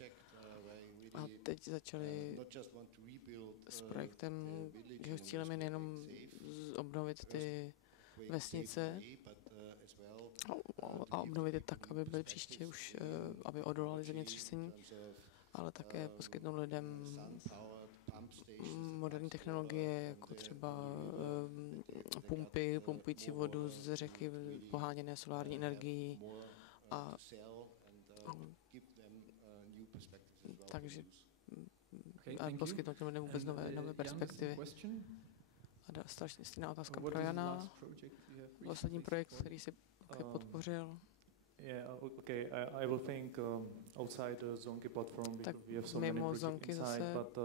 A teď začali s projektem, jehož cílem je nejenom obnovit ty vesnice a obnovit je tak, aby byly příště už, aby odolali zemětřesení, ale také poskytnout lidem moderní technologie, jako třeba pumpy, pumpující vodu z řeky, poháněné solární energií a takže poskytnout těm lidem vůbec nové perspektivy. A strašně stejná otázka pro Jana. Poslední projekt, který si podpořil. Yeah, okay. I will think outside the Zonky platform because we have so many projects inside, but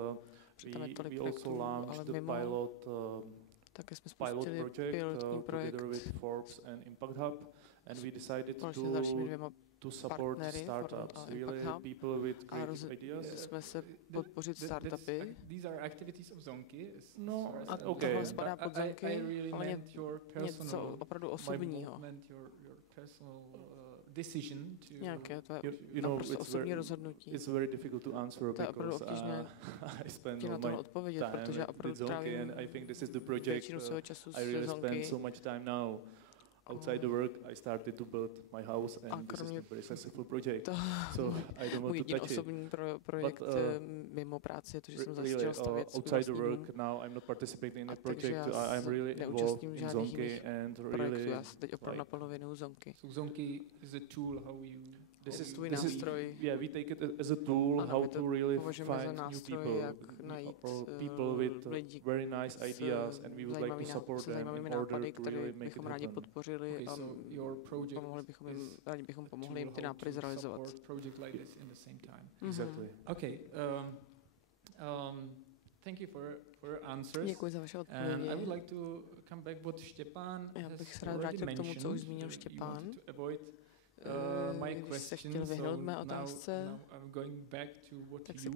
we also launched the pilot project together with Forbes and Impact Hub, and we decided to support startups, really people with creative ideas. Jsme se podpořit startupy. These are activities of Zonky. No, okay. Tohle spadá pod Zonky, ale něco opravdu osobního. Decision to nějaké to je naprosto osobní rozhodnutí. It's very difficult to answer to je opravdu obtížné ti na to odpovědět, protože opravdu trávím většinu svého času s Zonky. Outside the work, I started to build my house, and this is a very successful project. So I don't want to touch it. Osobní projekt mimo práci je to, že jsem začal stavět svůj outside the work now, I'm not participating in the project. I'm really involved in Zonky and really. Já se teď opravdu naplno věnuju Zonky. So Zonky is a tool how you. This is tvůj nástroj. Yeah, we take it as a tool how to really find new people, or people with very nice ideas, and we would like to support them in order to really make it happen. Podpořili a rádi bychom pomohli jim ty nápady zrealizovat. Exactly. Okay. Thank you for your answers. Děkuji za vaše odpovědi. And I would like to come back what Štěpán Já bych se rád vrátil k tomu, co už zmínil Štěpán. Když se chtěl vyhnout mé otázce, tak se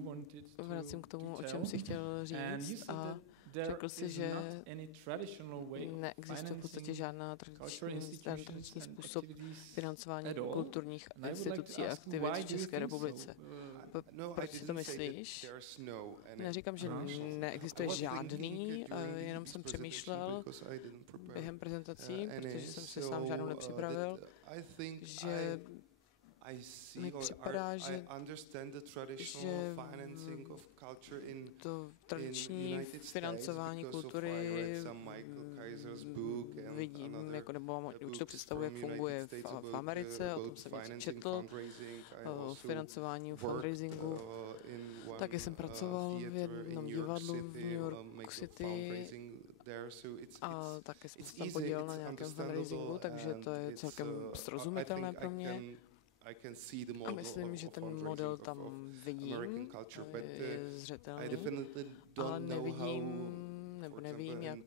vracím k tomu, o čem si chtěl říct a řekl si, že neexistuje v podstatě žádná tradiční způsob financování kulturních institucí a aktivit v České republice. Proč si to myslíš? Neříkám, že neexistuje žádný, jenom jsem přemýšlel během prezentací, protože jsem si sám žádnou nepřipravil, že mi připadá, že to tradiční financování kultury vidím, jako, nebo mám určitou představu, jak funguje v Americe, o tom jsem víc četl, o financování fundraisingu. Taky jsem pracoval v jednom divadlu v New York City a také jsem se tam podílel na nějakém fundraisingu, takže to je celkem srozumitelné pro mě. A myslím, že ten model tam vidím, je zřetelný, ale nevím, jak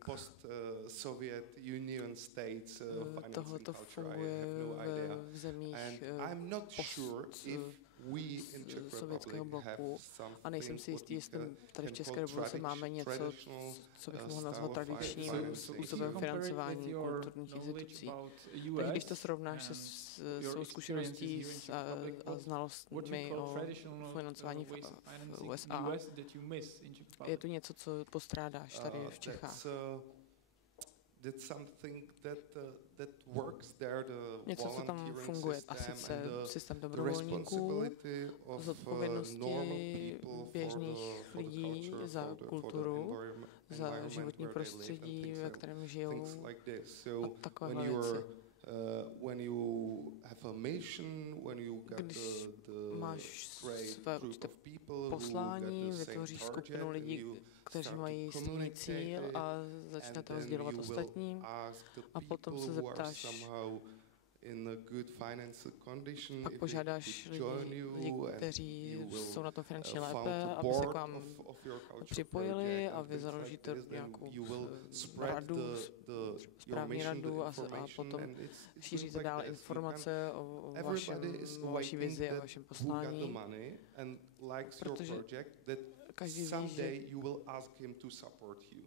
tohle to funguje v zemích sovětského bloku a nejsem si jistý, jestli tady v České republice máme něco, co bych mohl nazvat tradičním způsobem financování kulturních institucí. Takže když to srovnáš se svou zkušeností a znalostmi o financování v USA, je to něco, co postrádáš tady v Čechách. Něco, co tam funguje, a sice systém dobrovolníků, zodpovědnosti běžných lidí za kulturu, za životní prostředí, ve kterém žijou a takové věci. Když máš své určité poslání, vytvoříš skupinu lidí, kteří mají stejný cíl a začnete ho sdělovat ostatním a potom se zeptáš, pak požádáš lidi, kteří jsou na tom finančně lépe, aby se k vám připojili a vy založíte nějakou radu, správní radu a potom šíříte dál informace o vaší vizi a vašem poslání, protože someday you will ask him to support you.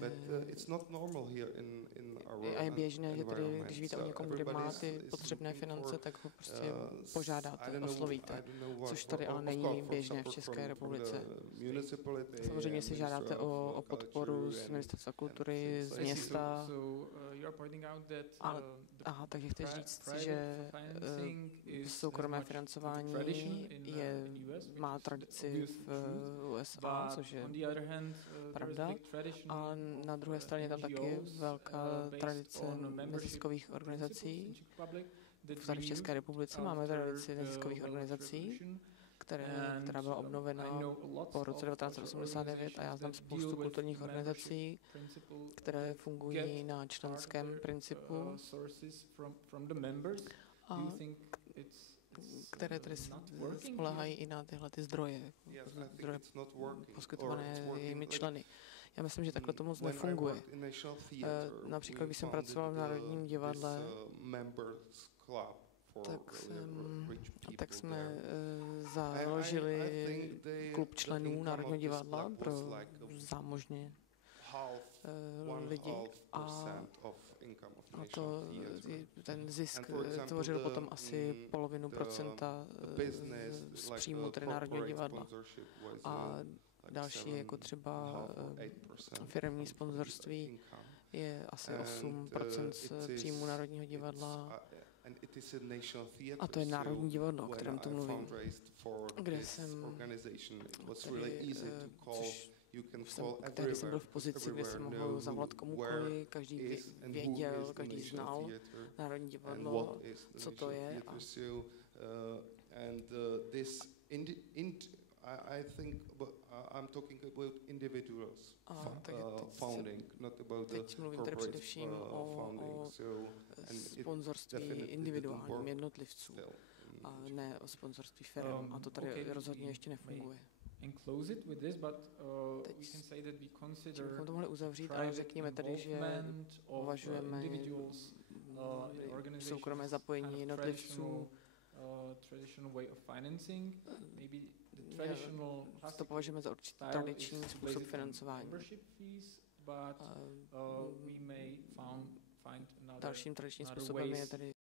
But it's not normal here in our a je běžné, že tedy, když víte o někom, kdo má ty potřebné finance, tak ho prostě požádáte, oslovíte, což tady ale není běžné v České republice. Samozřejmě si žádáte o podporu z Ministerstva kultury, z města. Takže chci říct, že soukromé financování má tradici v USA, což je pravda. A na druhé straně tam taky velká tradice neziskových organizací. Tady v České republice máme tradici neziskových organizací, která byla obnovena po roce 1989 a já znám spoustu kulturních organizací, které fungují na členském principu a které tedy spoléhají i na tyhle ty zdroje poskytované jejími členy. Já myslím, že takhle to moc nefunguje. Například, když jsem pracoval v Národním divadle, tak jsme založili klub členů Národního divadla pro zámožně lidi a ten zisk tvořil potom asi polovinu procenta z příjmu tedy Národního divadla. A další, jako třeba firemní sponzorství, je asi 8% z příjmu Národního divadla. A to je Národní divadlo, o kterém tu mluvím, kde jsem který jsem byl v pozici, kde jsem mohl zavolat komukoli, každý věděl, každý znal Národní divadlo, co to je. I think I'm talking about individuals founding, not about the teď mluvím tedy především o sponzorství individuálním jednotlivců a ne o sponzorství firm. A to tady rozhodně ještě nefunguje. Teď bychom to mohli uzavřít, ale řekněme tedy, že uvažujeme soukromé zapojení jednotlivců. To považujeme za určitý tradiční způsob financování. Dalším tradičním způsobem je tedy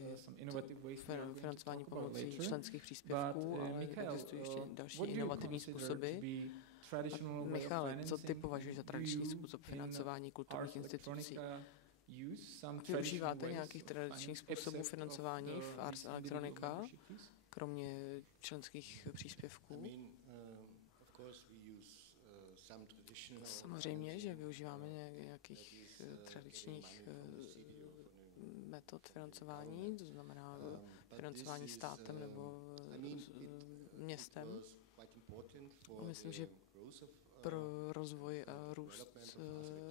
financování pomocí členských příspěvků, ale existují ještě další inovativní způsoby. Michale, co ty považuješ za tradiční způsob financování kulturních institucí? Využíváte nějakých tradičních způsobů financování v Ars Electronica, kromě členských příspěvků? Samozřejmě, že využíváme nějakých tradičních metod financování, to znamená financování státem nebo městem. Myslím, že pro rozvoj a růst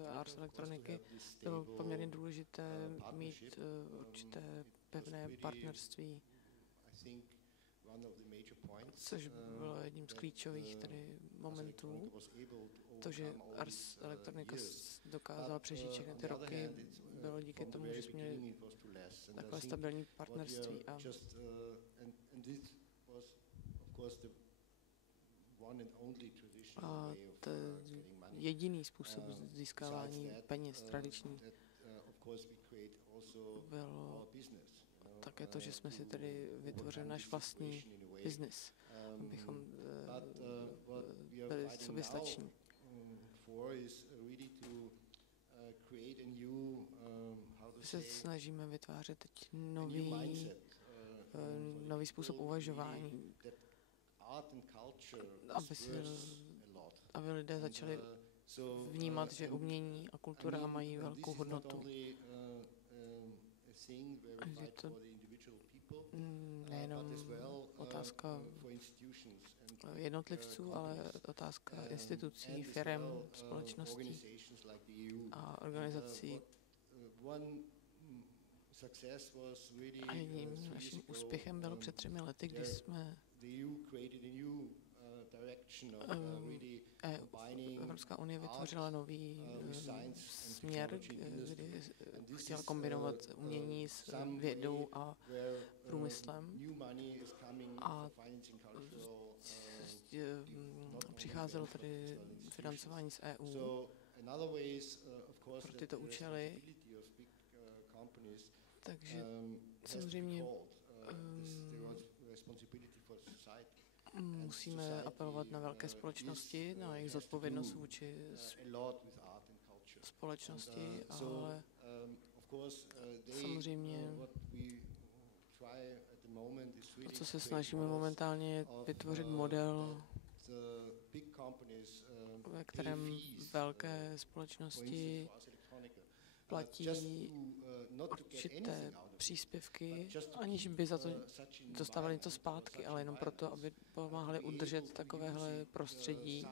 Ars Electroniky bylo poměrně důležité mít určité pevné partnerství, což bylo jedním z klíčových tedy momentů. To, že Ars Electronica dokázala přežít všechny ty roky, bylo díky tomu, že jsme měli takové stabilní partnerství. A to jediný způsob získávání peněz tradiční bylo také to, že jsme si tedy vytvořili náš vlastní biznis, abychom byli soběstační. Se snažíme vytvářet teď nový způsob uvažování, aby lidé začali vnímat, že umění a kultura mají velkou hodnotu. A je to nejenom otázka jednotlivců, ale otázka institucí, firem, společností a organizací. A jedním naším úspěchem bylo před 3 lety, kdy jsme Evropská unie vytvořila nový směr, kdy chtěla kombinovat umění s vědou a průmyslem. A přicházelo tady financování z EU pro tyto účely. Takže samozřejmě musíme apelovat na velké společnosti, na jejich zodpovědnost vůči společnosti, ale samozřejmě o co se snažíme momentálně je vytvořit model, ve kterém velké společnosti platí určité příspěvky, aniž by za to dostávali něco zpátky, ale jenom proto, aby pomáhali udržet takovéhle prostředí.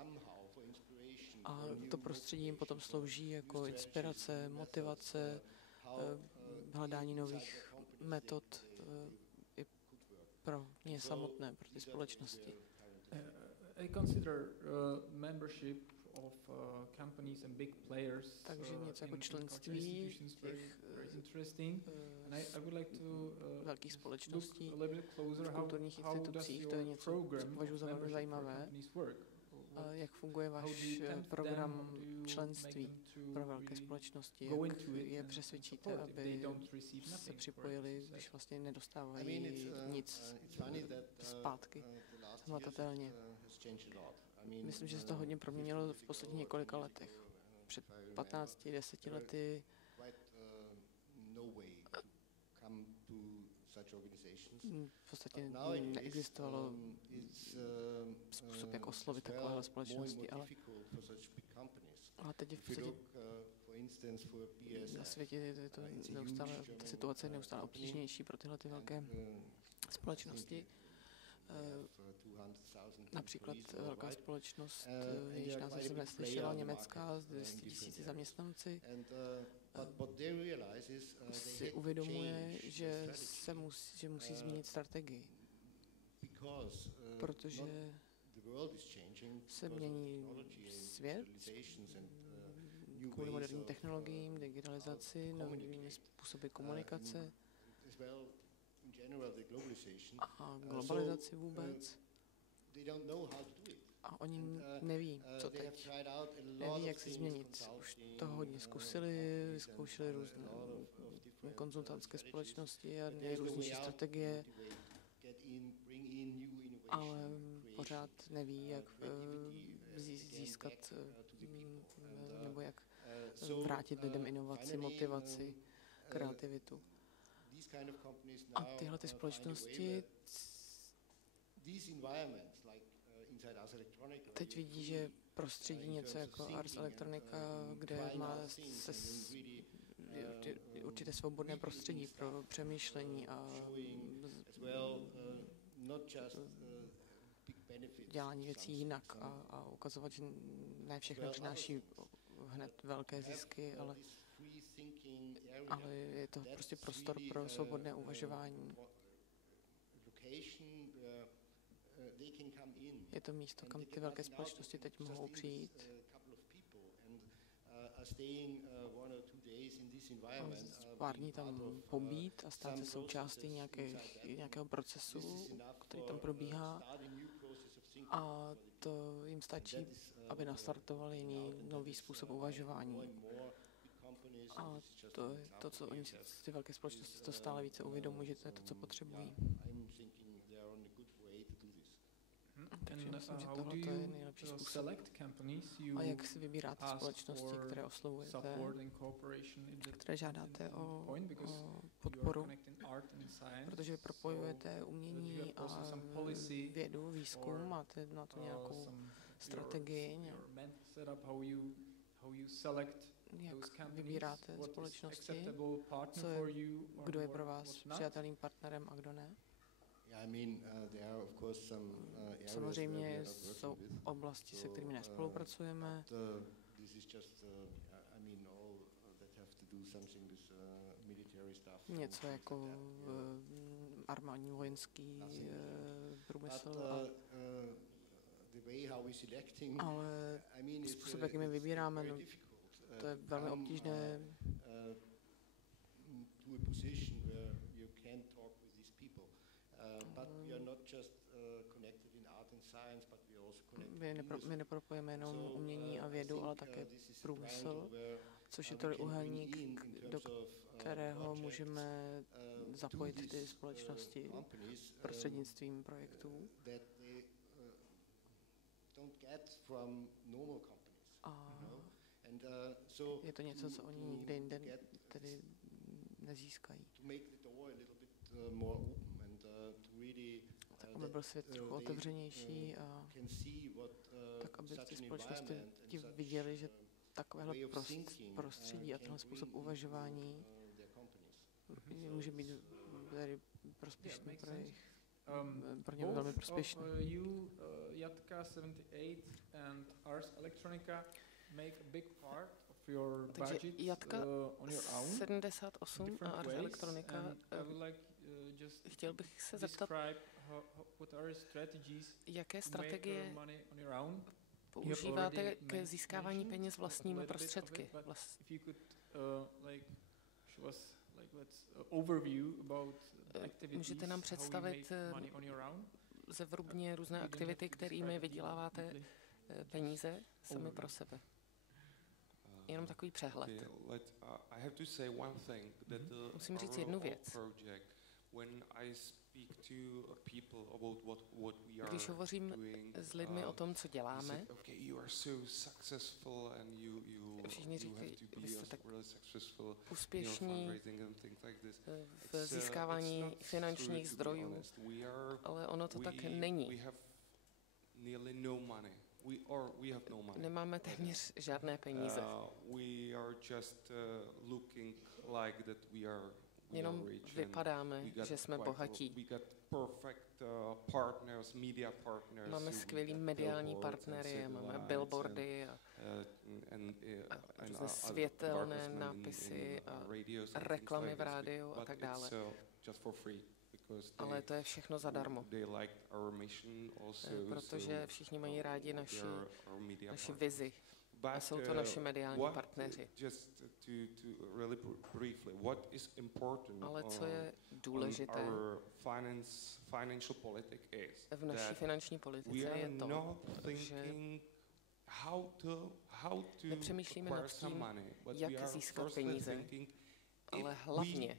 A to prostředí jim potom slouží jako inspirace, motivace, hledání nových metod i pro ně samotné, pro ty společnosti. I consider membership of companies and big players takže něco jako členství těch velkých společností v kulturních institucích, to je něco, co považuji za velmi zajímavé. Jak funguje váš program členství pro velké společnosti? Jak je přesvědčíte, aby se připojili, když vlastně nedostávají nic zpátky hmatatelně? Myslím, že se to hodně proměnilo v posledních několika letech. Před 15-10 lety v podstatě neexistovalo způsob, jak oslovit takovéhle společnosti, ale teď je v podstatě na světě je to neustále, ta situace je neustále obtížnější pro tyhle ty velké společnosti. Například velká společnost, jejíž název jsem neslyšela, německá, s 200 000 zaměstnanci, si uvědomuje, že musí změnit strategii, protože se mění svět kvůli moderním technologiím, digitalizaci, novými způsoby komunikace a globalizaci vůbec. A oni neví, co teď. Neví, jak se změnit. Už to hodně zkusili, vyzkoušeli různé konzultantské společnosti a nejrůznější strategie, ale pořád neví, jak získat nebo jak vrátit lidem inovaci, motivaci, kreativitu. A tyhle ty společnosti teď vidí, že prostředí něco jako Ars Electronica, kde má určité svobodné prostředí pro přemýšlení a dělání věcí jinak a ukazovat, že ne všechno přináší hned velké zisky, ale je to prostě prostor pro svobodné uvažování. Je to místo, kam ty velké společnosti teď mohou přijít. Pár dní tam pobít a stát se součástí nějakého procesu, který tam probíhá. A to jim stačí, aby nastartovali jiný nový způsob uvažování. A to je to, co oni ty velké společnosti to stále více uvědomují, že to je to, co potřebují. Takže myslím, že tohle je nejlepší způsob. A jak si vybíráte společnosti, které oslovujete, které žádáte o podporu, protože propojujete umění a vědu, výzkum, máte na to nějakou strategii, jak vybíráte společnosti, kdo je pro vás přijatelným partnerem a kdo ne? Samozřejmě jsou oblasti, se kterými nespolupracujeme. Něco jako armádní vojenský průmysl, ale způsob, jakým je vybíráme, no, to je velmi obtížné. My nepropojeme jenom umění a vědu, ale také průmysl, což je trojúhelník, do kterého můžeme zapojit ty společnosti prostřednictvím projektů. A je to něco, co oni nikde jinde tedy nezískají. Tak aby byl svět trochu otevřenější a tak, aby ty společnosti viděli, že takovéhle prostředí a tenhle způsob uvažování může být tady prospěšný pro ně velmi prospěšný. Jatka 78 and Ars Electronica make a big part of your budget on your own. 78 a Ars Electronica. Chtěl bych se zeptat, jaké strategie používáte k získávání peněz vlastními prostředky? Můžete nám představit zevrubně různé aktivity, kterými vyděláváte peníze sami pro sebe? Jenom takový přehled. Musím říct jednu věc. Když hovořím s lidmi o tom, co děláme, všichni říkají, vy jste tak úspěšní v získávání finančních zdrojů, ale ono to tak není. Nemáme téměř žádné peníze. Jenom vypadáme, že jsme bohatí. Máme skvělý mediální partnery, máme billboardy a různé světelné nápisy a reklamy v rádiu a tak dále. Ale to je všechno zadarmo, protože všichni mají rádi naši vizi. A jsou to naši mediální partneři. Ale co je důležité v naší finanční politice je to, že nepřemýšlíme nad tím, jak získat peníze, ale hlavně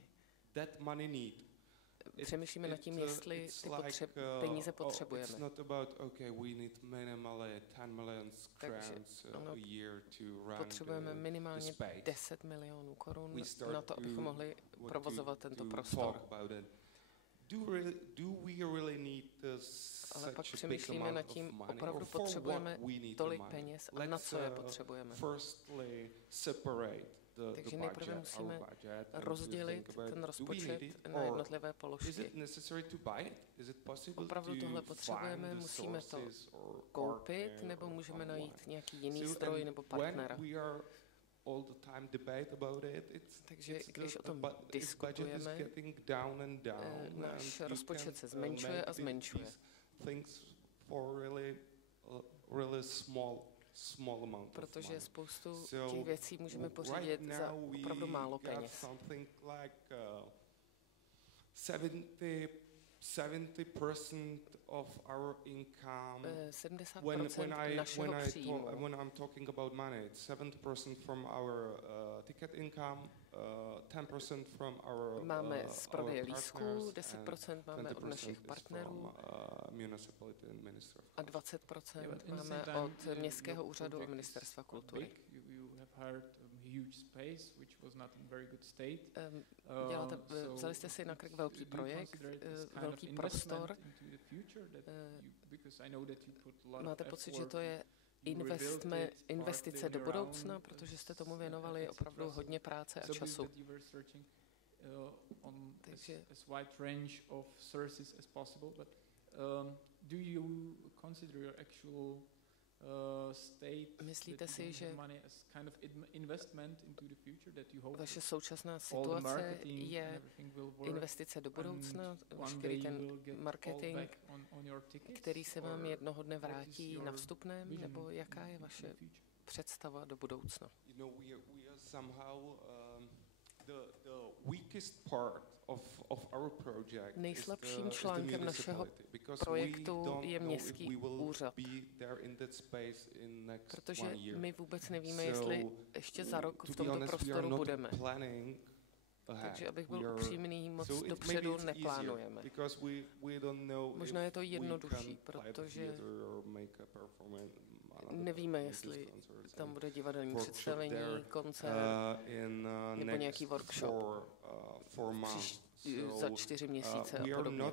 přemýšlíme nad tím, jestli ty peníze potřebujeme. Takže potřebujeme minimálně 10 milionů korun na to, abychom mohli provozovat tento prostor. Ale pak přemýšlíme nad tím, opravdu potřebujeme tolik peněz a na co je potřebujeme. Takže nejprve musíme rozdělit ten rozpočet na jednotlivé položky. Opravdu tohle potřebujeme, musíme to koupit, nebo můžeme najít nějaký jiný zdroj nebo partnera. Takže když o tom diskutujeme, náš rozpočet se zmenšuje a zmenšuje. Protože spoustu těch věcí můžeme pořídit za opravdu málo peněz. 70% of our income 70% našeho příjmu. When I'm talking about money, it's 7% from our ticket income, 10% from our máme z prodeje lístků, 10% máme od našich partnerů a 20% máme od městského úřadu a ministerstva kultury. Vzali jste si na krk velký projekt, velký prostor. Máte pocit, že to je investice do budoucna, protože jste tomu věnovali opravdu hodně práce a času. Takže myslíte si, že vaše současná situace je investice do budoucna, veškerý ten marketing, který se vám jednoho dne vrátí na vstupném, nebo jaká je vaše představa do budoucna? Nejslabším článkem našeho projektu je městský úřad, protože my vůbec nevíme, jestli ještě za rok v tomto prostoru budeme. Takže abych byl upřímný, moc dopředu neplánujeme. Možná je to jednodušší, protože nevíme, jestli tam bude divadelní představení, koncert nebo nějaký workshop za 4 měsíce a podobně.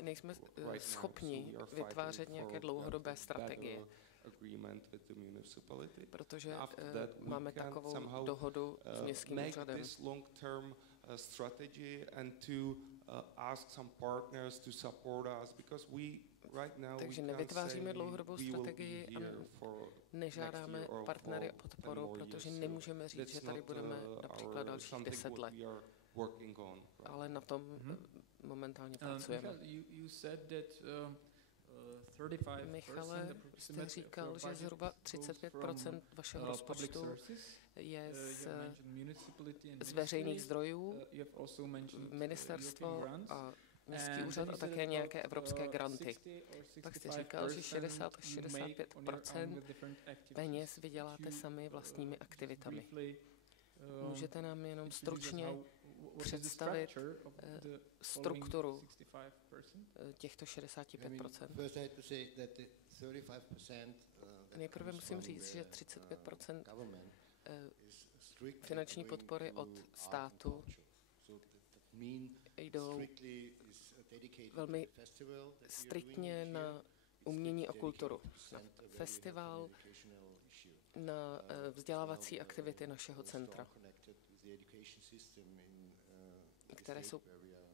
Nejsme schopni vytvářet nějaké dlouhodobé strategie, protože máme takovou dohodu s městským úřadem. Takže nevytváříme dlouhodobou strategii a nežádáme partnery o podporu, protože nemůžeme říct, že tady budeme například dalších 10 let. Ale na tom momentálně pracujeme. Michale, jste říkal, že zhruba 35% vašeho rozpočtu je z veřejných zdrojů, ministerstvo a městský úřad a také nějaké evropské granty. Pak jste říkal, že 60 až 65% peněz vyděláte sami vlastními aktivitami. Můžete nám jenom stručně představit strukturu těchto 65%? Nejprve musím říct, že 35% finanční podpory od státu jdou velmi striktně na umění a kulturu, na festival, na vzdělávací aktivity našeho centra, které jsou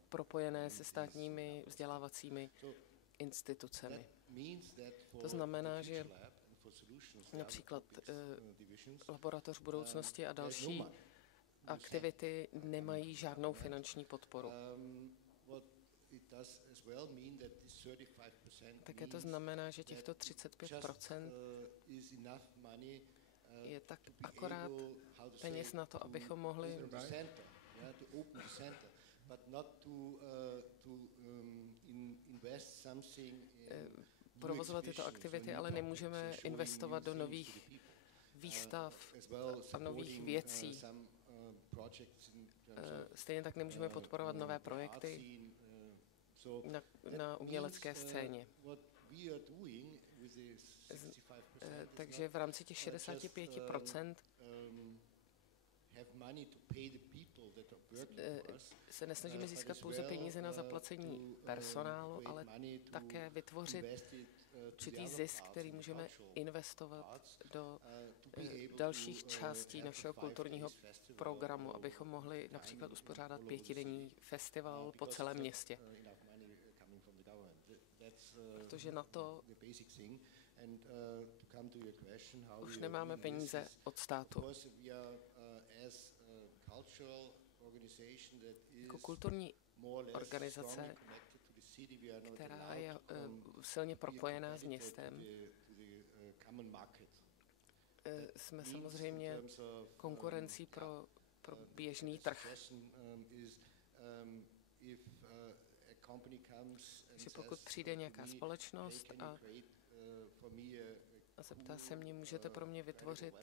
propojené se státními vzdělávacími institucemi. To znamená, že například laboratoř budoucnosti a další aktivity nemají žádnou finanční podporu. Také to znamená, že těchto 35% je tak akorát peněz na to, abychom mohli provozovat tyto aktivity, ale nemůžeme investovat do nových výstav a nových věcí. Stejně tak nemůžeme podporovat nové projekty na umělecké scéně. Takže v rámci těch 65% se nesnažíme získat pouze peníze na zaplacení personálu, ale také vytvořit určitý zisk, který můžeme investovat do dalších částí našeho kulturního programu, abychom mohli například uspořádat 5denní festival po celém městě. Protože na to už nemáme peníze od státu. Jako kulturní organizace, která je silně propojená s městem, jsme samozřejmě konkurencí pro běžný trh. Takže pokud přijde nějaká společnost a zeptá se mě, můžete pro mě vytvořit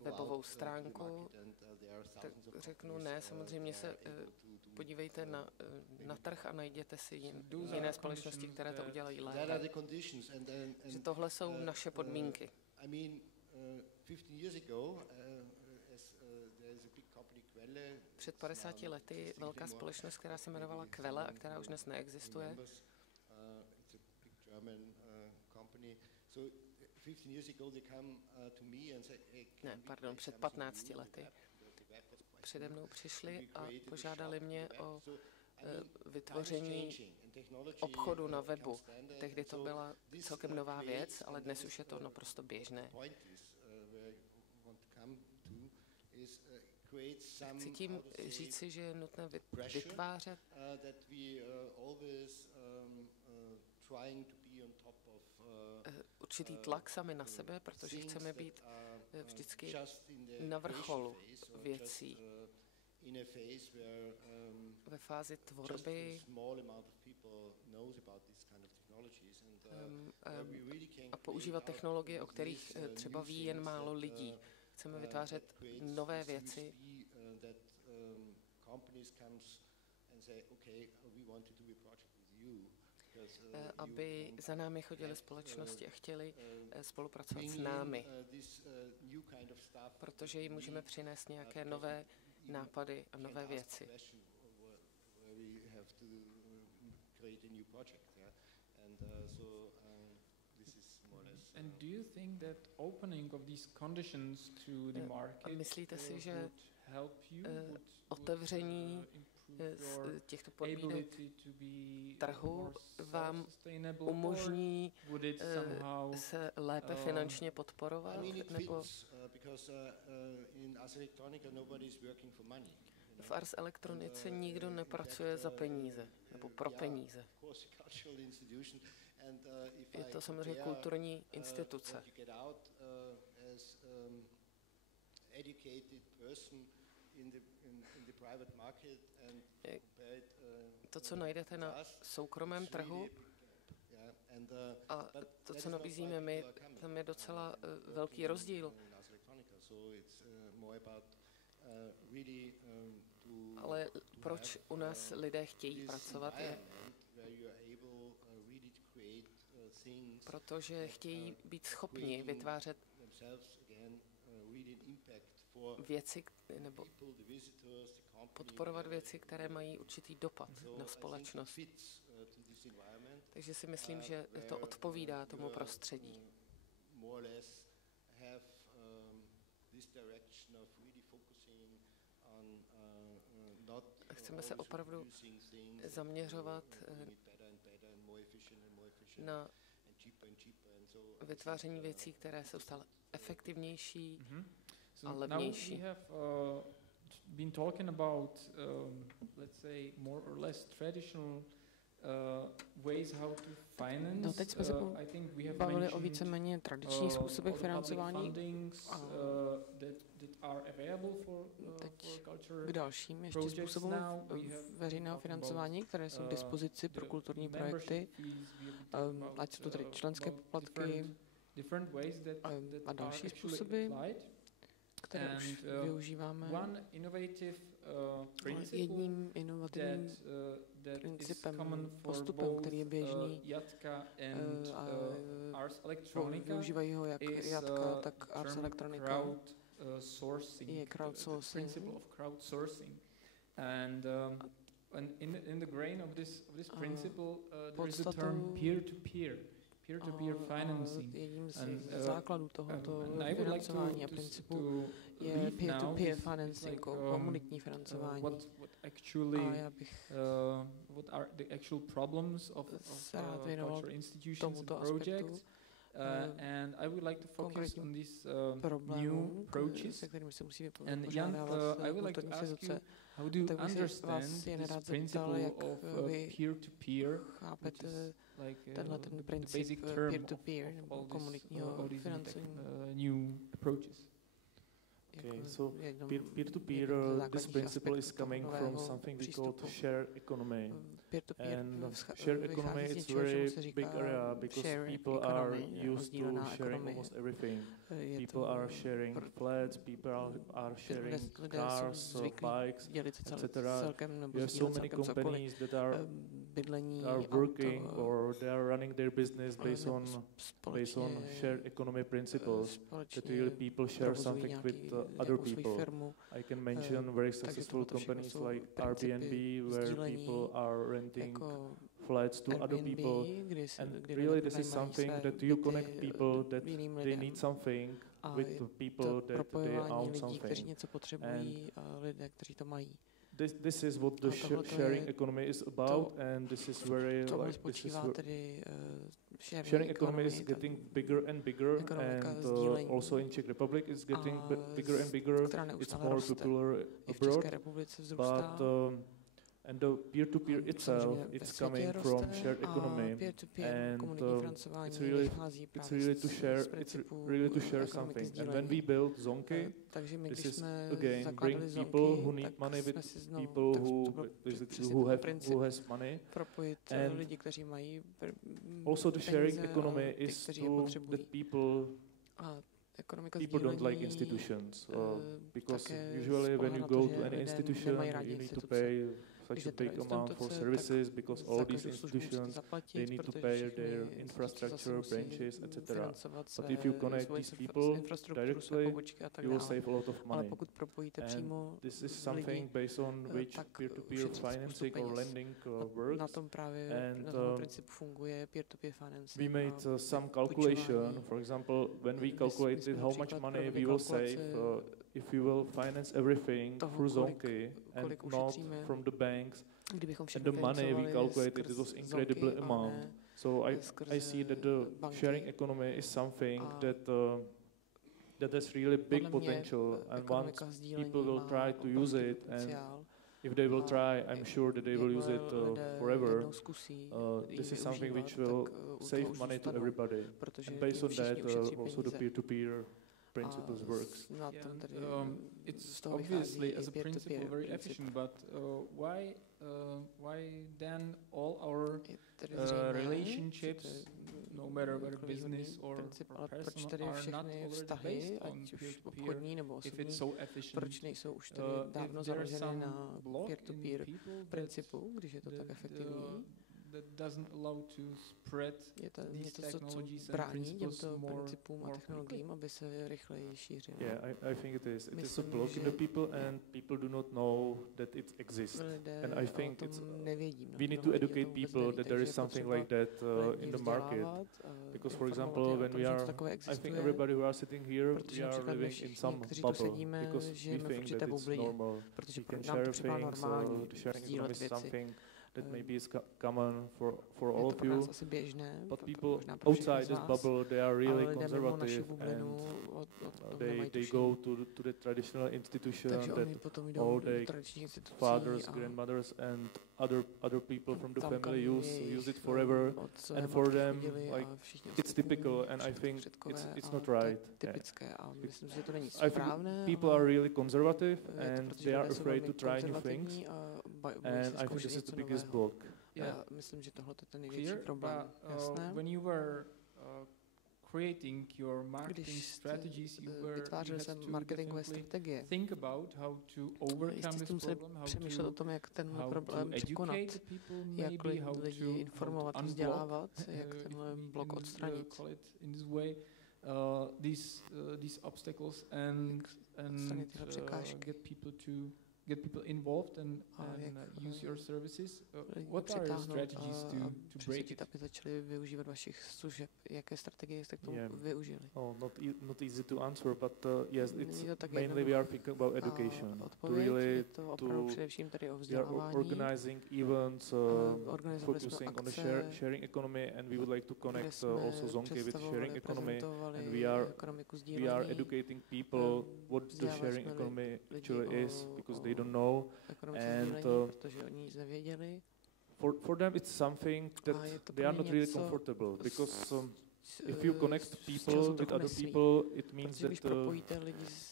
webovou stránku, tak řeknu ne, samozřejmě se podívejte na trh a najděte si jiné společnosti, které to udělají lépe. Že tohle jsou naše podmínky. Před 50 lety velká společnost, která se jmenovala Quelle a která už dnes neexistuje, před 15 lety přede mnou přišli a požádali mě o vytvoření obchodu na webu. Tehdy to byla celkem nová věc, ale dnes už je to naprosto běžné. Chci tím říci, že je nutné vytvářet určitý tlak sami na sebe, protože chceme být vždycky na vrcholu věcí. Ve fázi tvorby a používat technologie, o kterých třeba ví jen málo lidí. Chceme vytvářet nové věci, aby za námi chodily společnosti a chtěli spolupracovat s námi, protože jim můžeme přinést nějaké nové nápady a nové věci. And do you think that opening of these conditions to the market myslíte si, že otevření těchto podmínek trhu vám umožní se lépe finančně podporovat? Nebo v Ars Electronice nikdo nepracuje za peníze nebo pro peníze. Je to samozřejmě kulturní instituce. To, co najdete na soukromém trhu a to, co nabízíme my, tam je docela velký rozdíl. Ale proč u nás lidé chtějí pracovat, je, protože chtějí být schopni vytvářet věci nebo podporovat věci, které mají určitý dopad na společnost. Takže si myslím, že to odpovídá tomu prostředí. Chceme se opravdu zaměřovat na vytváření věcí, které jsou stále efektivnější a levnější. Been talking about, let's say, more or less traditional ways how to finance. Teď jsme se bavili o víceméně tradičních způsobech financování. Teď k dalším ještě způsobům veřejného financování, které jsou k dispozici pro kulturní projekty, ať jsou to tedy členské poplatky a další způsoby, které už využíváme. Jedním inovativním principem, postupem, který je běžný a využívají ho jak Jatka, tak Ars Electronica, je crowdsourcing. And in the grain of this principle, there is the term peer-to-peer. Peer-to-peer financing. Jedním z základů tohoto financování a principu je peer-to-peer financing, komunitní financování. A já bych what are the actual problems of cultural institutions and projects. And I would like to focus on these new approaches. And Jan, I would like to ask you, how do you understand this principle of peer-to-peer, which is like the basic term of all these new approaches? Okay, so peer-to-peer, this principle is coming from something we call share economy. And share economy is very big area because people are used to sharing almost everything. People are sharing flats, people are sharing cars, bikes, etc. We have so many companies that are working or they are running their business based on share economy principles, that really people share something with other people. I can mention very successful companies like Airbnb, where people are renting flats to other people, and really this is something that you connect people that they need something with the people that they own something. And this is what the sharing economy is about, and this is very sharing economy is getting bigger and bigger, and also in Czech Republic it's getting bigger and bigger. It's more popular abroad, but And the peer-to-peer itself, it's coming from shared economy, and it's really to share something. And when we build zonky, this is again bring people who need money with people who has money, and also the sharing economy is to that people don't like institutions, because usually when you go to any institution, you need to pay such a big amount for services, because all these institutions, they need to pay their infrastructure, branches, etc. But if you connect these people directly, you will save a lot of money. And this is something based on which peer-to-peer financing or lending works. And we made some calculation. For example, when we calculated how much money we will save if we will finance everything through zonky and not from the banks, and the money we calculated, it was incredible amount. So I see that the sharing economy is something that has really big potential, and once people will try to use it, and if they will try, I'm sure that they will use it forever. This is something which will save money to everybody, and based on that, also the peer-to-peer principles works. It's obviously as a principle very efficient, but why then all our relationships, no matter whether business or personal, are not already based on peer-to-peer if it's so efficient? If there are some block in people that doesn't allow to spread these technologies and principles more quickly. Yeah, I think it is. It is a block in the people, and people do not know that it exists. And I think we need to educate people that there is something like that in the market. Because, for example, when we are, I think everybody who are sitting here, we are living in some bubble, because we think that it's normal. We can share things, sharing economy is something that maybe is common for all of you, but people outside this bubble, they are really conservative, and they go to the traditional institution that all their fathers, grandmothers, and other people from the family use it forever, and for them, like, it's typical, and I think it's not right. I think people are really conservative, and they are afraid to try new things, and I think this is the biggest block. Clear, when you were creating your marketing strategies, you had to definitely think about how to overcome this problem, how to educate the people, maybe how to unblock, call it in this way, these obstacles, and get people involved and use your services. What are your strategies to break it? Not easy to answer, but yes, it's mainly we are thinking about education. We are organizing events, focusing on the sharing economy, and we would like to connect also zonky with sharing economy, and we are educating people what the sharing economy actually is, because they don't know, and for them it's something that they are not really comfortable, because if you connect people with other people, it means that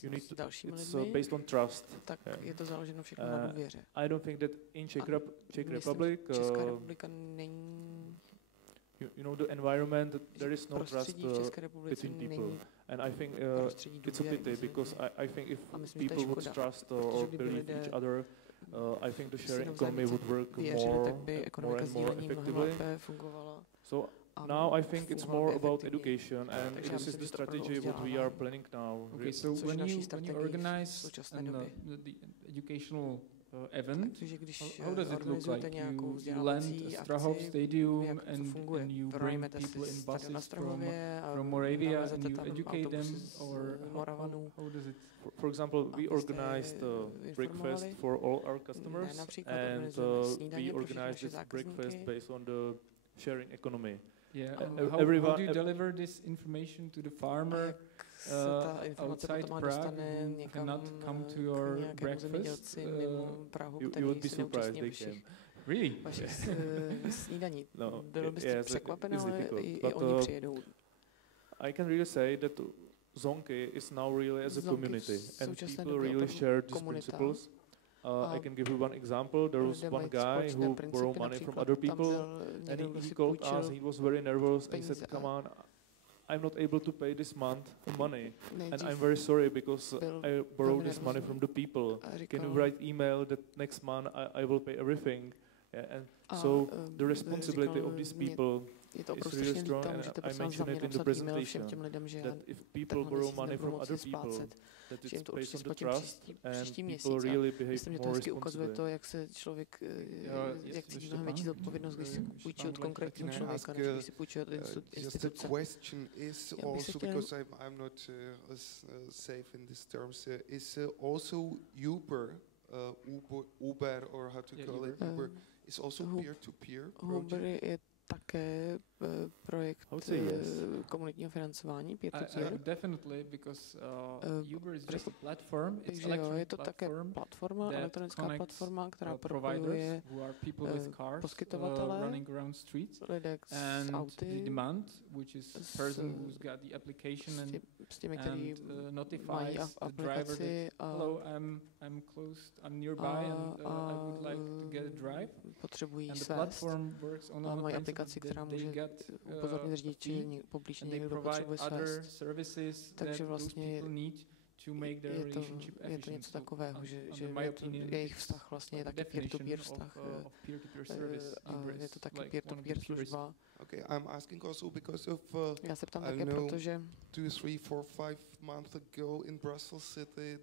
you need to, it's based on trust. I don't think that in Czech Republic, you know, the environment, there is no trust between people. And I think it's a pity, because I think if people would trust or believe each other, I think the sharing economy would work more and more effectively. So now I think it's more about education, and this is the strategy what we are planning now. Okay, so when you organize the educational event, how does it look like? You land a Strahov stadium and you bring people in buses from Moravia and you educate them, or how does it? For example, we organized breakfast for all our customers, and we organized this breakfast based on the sharing economy. How do you deliver this information to the farmer outside Prague who cannot come to your breakfast? You would be surprised they can. Really? No, yes, it's difficult. But I can really say that Zonky is now really as a community, and people really share these principles. I can give you one example. There was one guy who borrowed money from other people, and he called us. He was very nervous, and he said, "Come on, I'm not able to pay this month money, and I'm very sorry because I borrowed this money from the people. Can you write email that next month I will pay everything?" And so the responsibility of these people is really strong, and I mentioned it in the presentation, that if people borrow money from other people, that it's based on the trust, and people really behave more responsibly. To, jak se člověk, jak cítí mnohem větší zodpovědnost, když si půjčí od konkrétního člověka, než když si půjčí od instituce. Just a question is also, because I'm not safe in these terms, is also Uber, or how to call it, Uber, is also peer-to-peer project? Také projekt komunitního financování, peer-to-peer. Definitely, because Uber is just a platform. Takže jo, je to také platforma, elektronická platforma, která propojuje poskytovatele, lidé s auty, the demand, which is the person who's got the application and notifies the driver that, hello, I'm close, I'm nearby, and I would like to get a drive. Potřebují and the platform works on a aplikaci, která může upozornit řidiči poblíž někdo potřebuje svést. Takže vlastně je to něco takového, že jejich vztah vlastně je taky peer-to-peer vztah. A je to taky peer-to-peer služba. Okay, I'm asking also because of já se ptám také, protože 2, 3, 4, 5 months ago in Brussels City,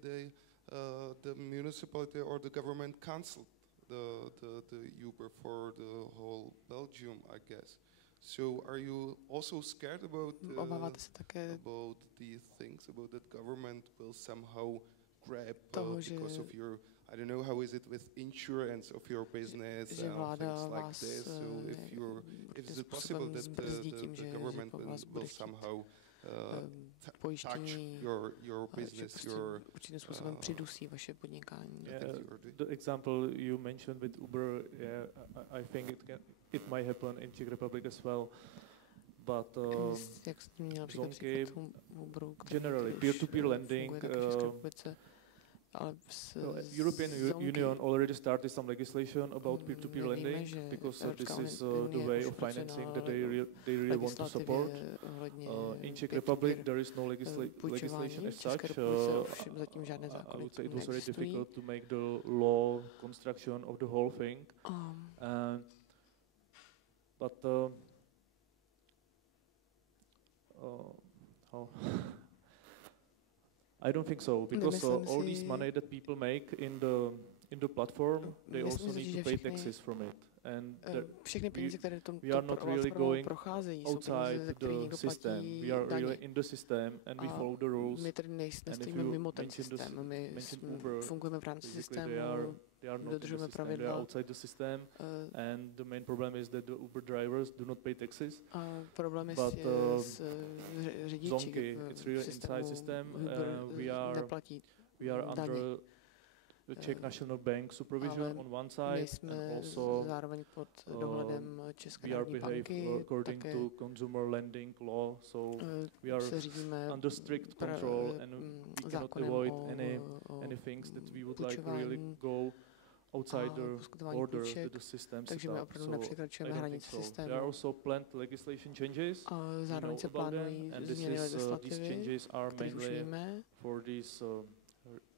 the municipality or the government cancelled the Uber for the whole Belgium, I guess. So are you also scared about these things, about that government will somehow grab because of your, I don't know, how is it with insurance of your business and things like this? So if it's possible that the government will somehow touch your business, your určitým způsobem přidusí vaše podnikání. The example you mentioned with Uber, I think it might happen in Czech Republic as well. But Zonky, generally peer-to-peer lending, European Union already started some legislation about peer-to-peer lending because this is the way of financing that they really want to support. In Czech Republic there is no legislation as such. I would say it was very difficult to make the law construction of the whole thing. But I don't think so, because all this money that people make in the platform, they also need to pay taxes from it. And we are not really going outside the system. We are really in the system, and we follow the rules. And if you mention Uber, they are not in the system. They are outside the system, and the main problem is that the Uber drivers do not pay taxes. But Zonky, it's really inside system. We are under the Czech National Bank supervision on one side, and also we are behaving according to consumer lending law, so we are under strict control, and we cannot avoid any things that we would like really go outside the border to the system setup. So I don't think so. There are also planned legislation changes, about them, and these changes are mainly for these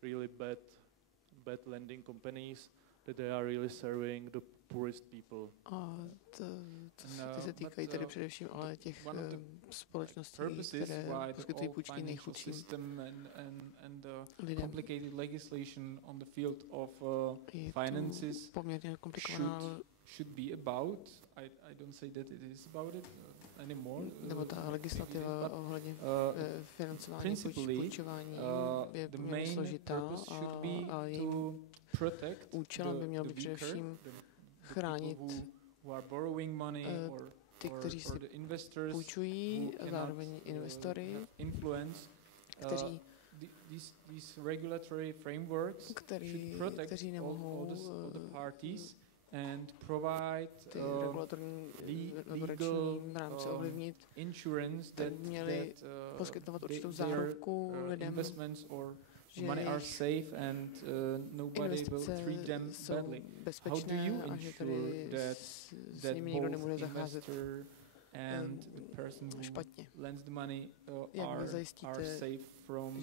really bad lending companies, that they are really serving the poorest people. Ty se týkají tedy především ale těch společností, které poskytují půjčky nejchudším lidem. Poměrně komplikovaná should be about. I don't say that it is about it anymore. Nebo ta legislativa ohledně financování půjčování je poměrně složitá a jejím účelem by měl být především chránit ty, kteří si půjčují, zároveň investory, kteří these regulatory frameworks should protect all the parties and provide legal insurance that poskytovat určitou záruku lidem, investments or money are safe and nobody will treat them badly. How do you ensure that both investor and the person who lends the money are safe from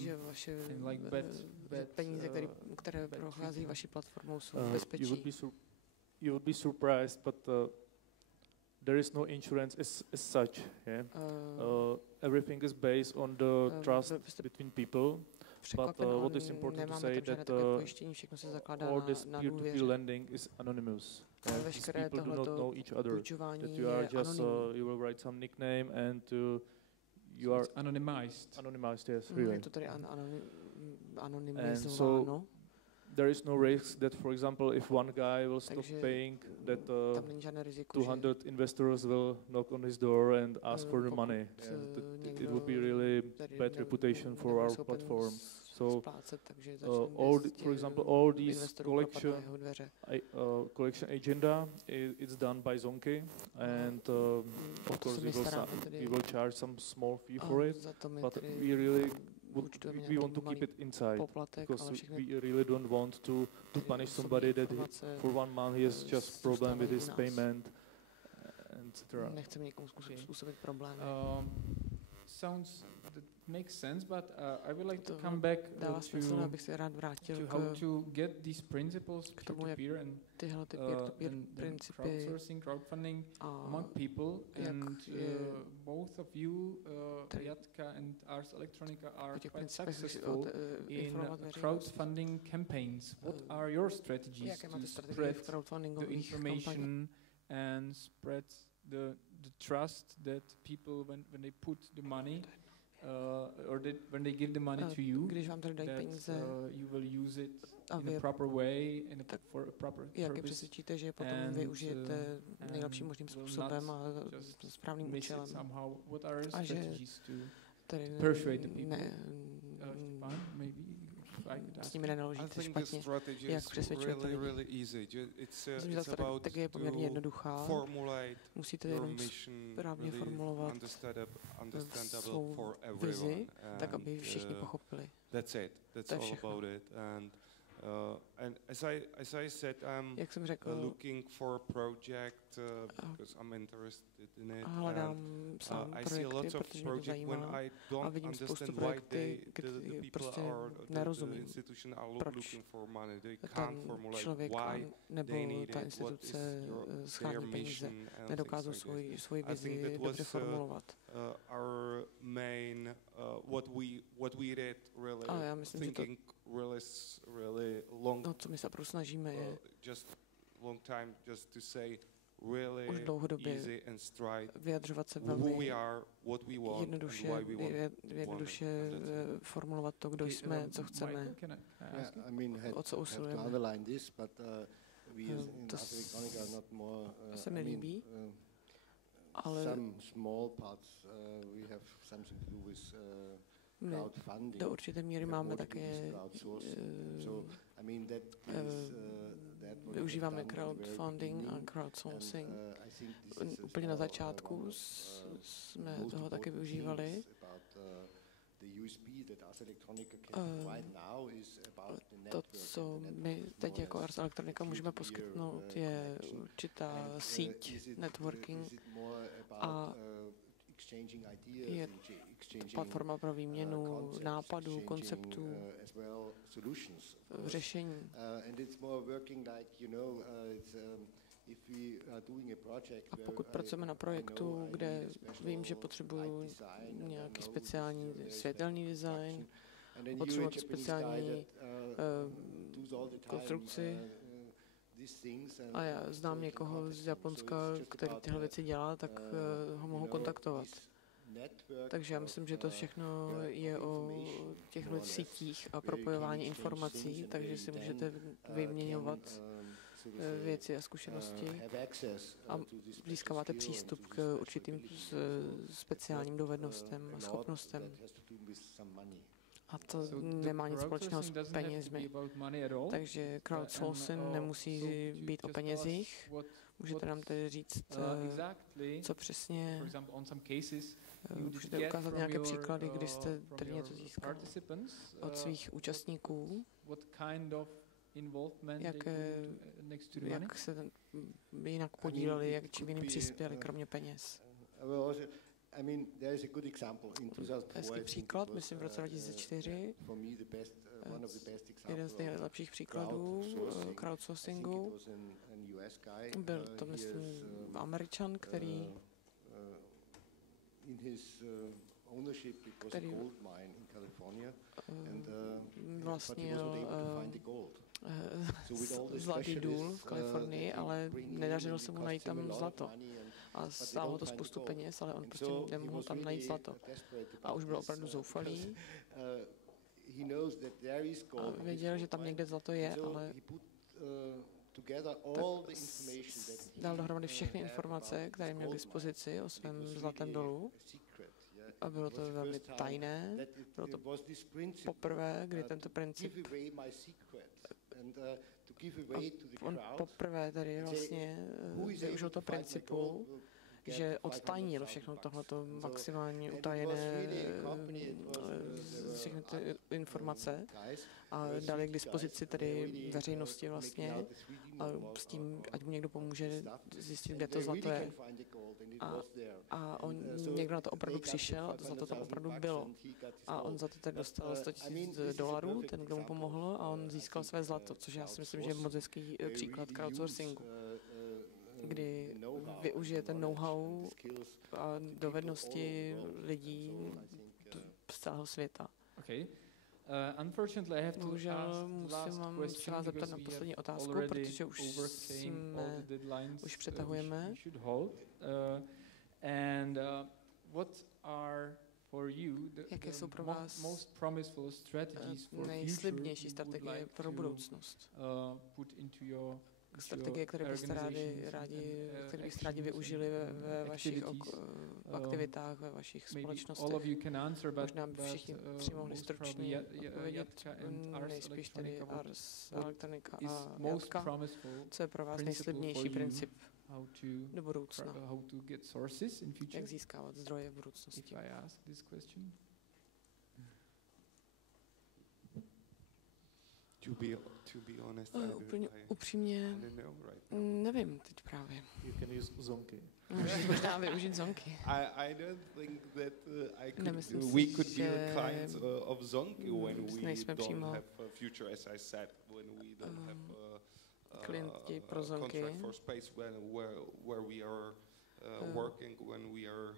like bad peníze, které procházejí vaší platformou, jsou bezpečí? You would be surprised, but there is no insurance as such. Yeah? Everything is based on the trust between people. But what is important to say that all this peer-to-peer lending is anonymous. These people do not know each other. That you are just you will write some nickname and you are anonymized. Anonymized, yes, really. Je to tady and so there is no risk that, for example, if one guy will stop paying, that 200 investors will knock on his door and ask for the money. It would be really bad reputation for our platform. So, for example, all these collection agenda, it's done by Zonky, and of course we will charge some small fee for it, but we really we want to keep it inside because we really don't want to punish somebody that for 1 month he has just problem with his payment, etc. Nechceme někomu způsobit problémy. Sounds that makes sense, but I would like to come back to how to get these principles peer-to-peer and crowdsourcing, crowdfunding among people. And both of you, Jatka and Ars Electronica, are quite successful in crowdfunding campaigns. What are your strategies to spread the information and spread the trust that people, when they put the money, or when they give the money to you, that you will use it in a proper way, for a proper purpose. Jak je přesvědčíte, že potom využijete nejlepším možným způsobem a správným účelem? A že persuade the people. S nimi nenaložíte špatně. Jak přesvědčujete lidi? Myslím, že ta strategie je poměrně jednoduchá. Musíte jenom správně formulovat svou vizi, tak aby všichni pochopili. To je všechno. And as I said, I'm looking for a project because I'm interested in it. And I see lots of projects when I don't understand why the people or the institution are looking for money. They can't formulate why they need it, what is their mission. Nedokázou svoji vizi dobře formulovat. Our main what we read really thinking really long. No, co my se opravdu snažíme je just long time just to say really už dlouhodobě easy and straight vyjadřovat se velmi who we are, what we want, jednoduše formulovat to, kdo jsme, co chceme, o co usilujeme. To se mi líbí, ale do určité míry máme také využíváme crowdfunding a crowdsourcing. Úplně na začátku jsme toho také využívali. To, co my teď jako Ars Electronica můžeme poskytnout, je určitá síť, networking a je platforma pro výměnu nápadů, konceptů, řešení. A pokud pracujeme na projektu, kde vím, že potřebuju nějaký speciální světelný design, potřebuji speciální konstrukci, a já znám někoho z Japonska, který tyhle věci dělá, tak ho mohu kontaktovat. Takže já myslím, že to všechno je o těchto sítích a propojování informací, takže si můžete vyměňovat věci a zkušenosti a získáváte přístup k určitým speciálním dovednostem a schopnostem. A to nemá nic společného s penězmi. Takže crowdsourcing nemusí být o penězích. Můžete nám tedy říct, co přesně, můžete ukázat nějaké příklady, kdy jste tedy něco získali od svých účastníků, jak se jinak podíleli, jak čím jiným přispěli, kromě peněz. Hezký příklad, myslím v roce 2004, jeden z nejlepších příkladů crowdsourcingu. Byl to, myslím, Američan, který vlastnil zlatý důl v Kalifornii, ale nedařilo se mu najít tam zlato. A stálo to spoustu peněz, ale on prostě nemohl tam najít zlato. A už byl opravdu zoufalý. A věděl, že tam někde zlato je, ale tak dal dohromady všechny informace, které měl k dispozici o svém zlatém dolu. A bylo to velmi tajné. Bylo to poprvé, kdy tento princip on poprvé tady vlastně využil to principu, že odtajnil všechno tohleto maximálně utajené všechny ty informace a dali k dispozici tedy veřejnosti vlastně a s tím, ať mu někdo pomůže zjistit, kde to zlato je. A on někdo na to opravdu přišel a to zlato tam opravdu bylo. A on za to tedy dostal $100,000, ten, kdo mu pomohl, a on získal své zlato, což já si myslím, že je moc hezký příklad crowdsourcingu, kdy využijete know-how a dovednosti lidí z celého světa. Bohužel musím se vás zeptat na poslední otázku, protože už přetahujeme. Jaké jsou pro vás nejslibnější strategie pro budoucnost? Strategie, které byste rádi využili ve vašich aktivitách, ve vašich společnostech. Možná by všichni tři mohli stručně odpovědět, nejspíš tedy Ars, elektronika a jatka. Co je pro vás nejslibnější princip do budoucna? Jak získávat zdroje v budoucnosti? To be honest, úplně upřímně nevím teď právě. Můžeš možná využít zonky. I don't think that we could be a client of zonky when we don't have a future, as I said, when we don't have klienti pro zonky. Contract for space where we are working, when we are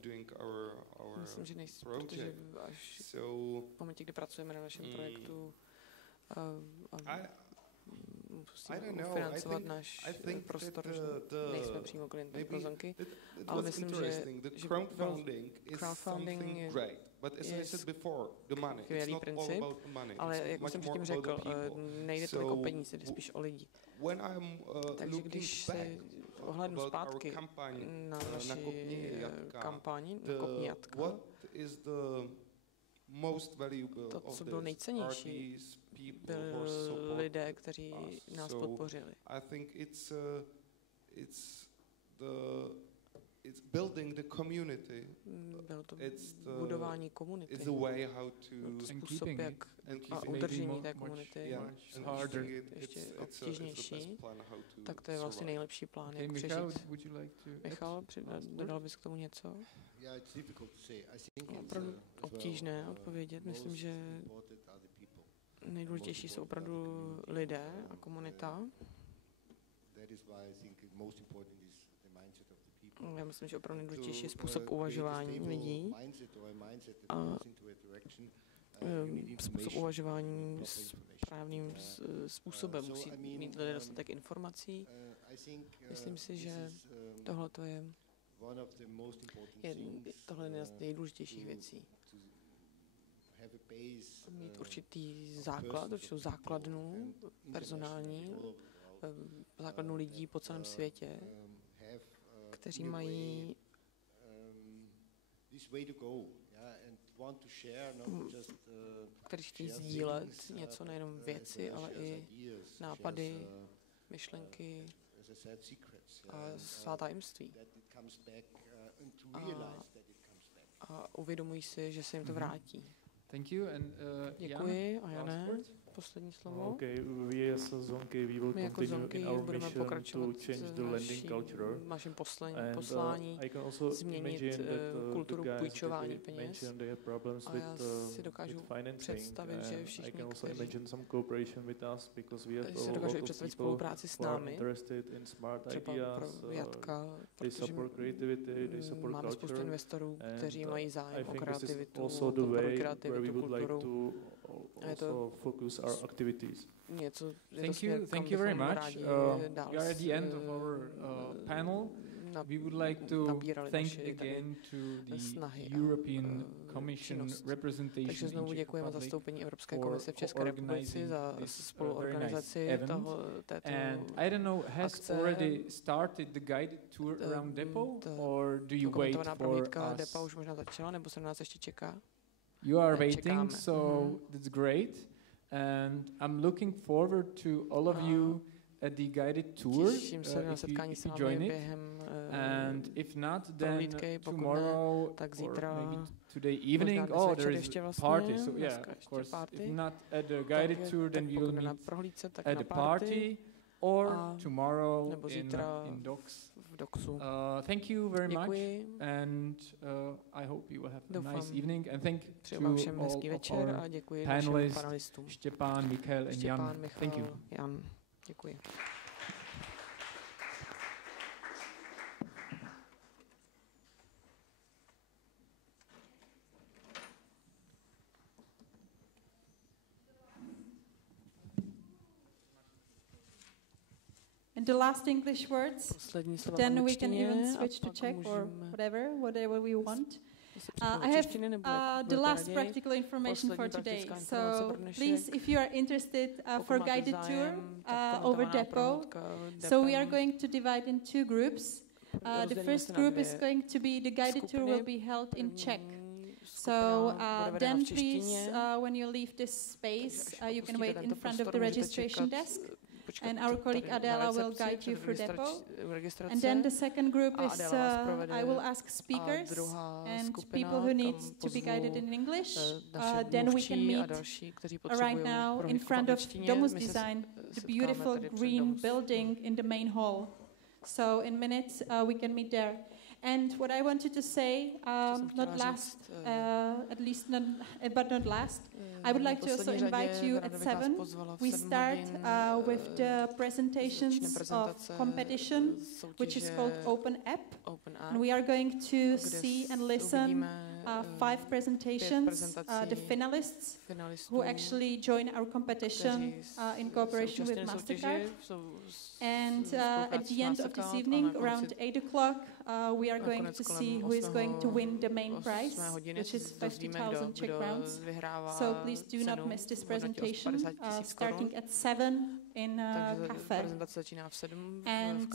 doing our myslím, že nejsi, project. Protože až v momentě, kdy pracujeme na našem projektu, musíme financovat náš prostor, že nejsme přímo klientem pro zonky, ale myslím, že crowdfunding je skvělý princip, ale jak už jsem předtím řekl, nejde tolik o peníze, jde spíš o lidi. Takže když se ohlédnu zpátky na naši kampaň na Kopni jatka, to, co bylo nejcennější, byli lidé, kteří nás podpořili. It's building the community. Bylo to budování komunity. Způsob, jak a udržení té komunity ještě obtížnější, tak to je vlastně nejlepší plán, jak přežít. Michal, dodal bys k tomu něco? Opravdu obtížné odpovědět. Myslím, že nejdůležitější jsou opravdu lidé a komunita. Já myslím, že opravdu nejdůležitější je způsob uvažování lidí a způsob uvažování správným způsobem. Musí mít lidé dostatek informací. Myslím si, že tohle je jedna z nejdůležitějších věcí. mít určitý základ, určitou základnu personální, základnu lidí po celém světě, kteří mají kteří chtějí sdílet něco, nejenom věci, ale i nápady, myšlenky a svá tajemství. A uvědomují si, že se jim to vrátí. Thank you and děkuji a Jane, poslední slovo. Okay, we as Zonky, we will continue in our mission to change the lending culture. Naším poslání změnit kulturu půjčování peněz. A já si dokážu představit, že všichni, kteří si dokážou představit spolupráci s námi, třeba pro Jatka, protože máme spoustu investorů, kteří mají zájem o kreativitu, podporují kreativitu, kulturu. A je to focus our activities. Něco, thank you very much. We are at the end of our panel. We would like to thank again to the European Commission representation. Takže znovu děkujeme zastoupení Evropské komise v České republice za spoluorganizaci této And I don't know, has already started the guided tour around DEPO, or do you wait for us? DEPO už možná začala, nebo se na nás ještě čeká? You are waiting, so that's great. And I'm looking forward to all of you at the guided tour, if you join it. And if not, then tomorrow or maybe today evening, there is a party. So yeah, of course, if not at the guided tour, then we will meet at the party or tomorrow in Docks. Thank you very much, and I hope you will have a nice evening. And thank to all of our panelists, Štěpán, Michal, and Jan. Thank you. Jan, děkuji. And the last English words, then we can even switch to Czech or whatever we want. I have the last practical information for today. So please, if you are interested for guided tour over DEPO, so we are going to divide in two groups. The first group is going to be, the guided tour will be held in Czech. So then please, when you leave this space, you can wait in front of the registration desk. And our colleague Adela will guide you through DEPO. And then the second group is, I will ask speakers and people who need to be guided in English. Then we can meet right now in front of Domus Design, the beautiful green building in the main hall. So in minutes we can meet there. And what I wanted to say, not last, at least not, but not last, I would like to also invite you at 7. We start with the presentations of competition, which is called Open App. And we are going to see and listen 5 presentations, the finalists who actually join our competition in cooperation with MasterCard. And at the end of this evening, around 8 o'clock, we are going to see who is going to win the main prize, which is 50,000 Czech crowns. So please do not miss this presentation, starting at 7 in a cafe. And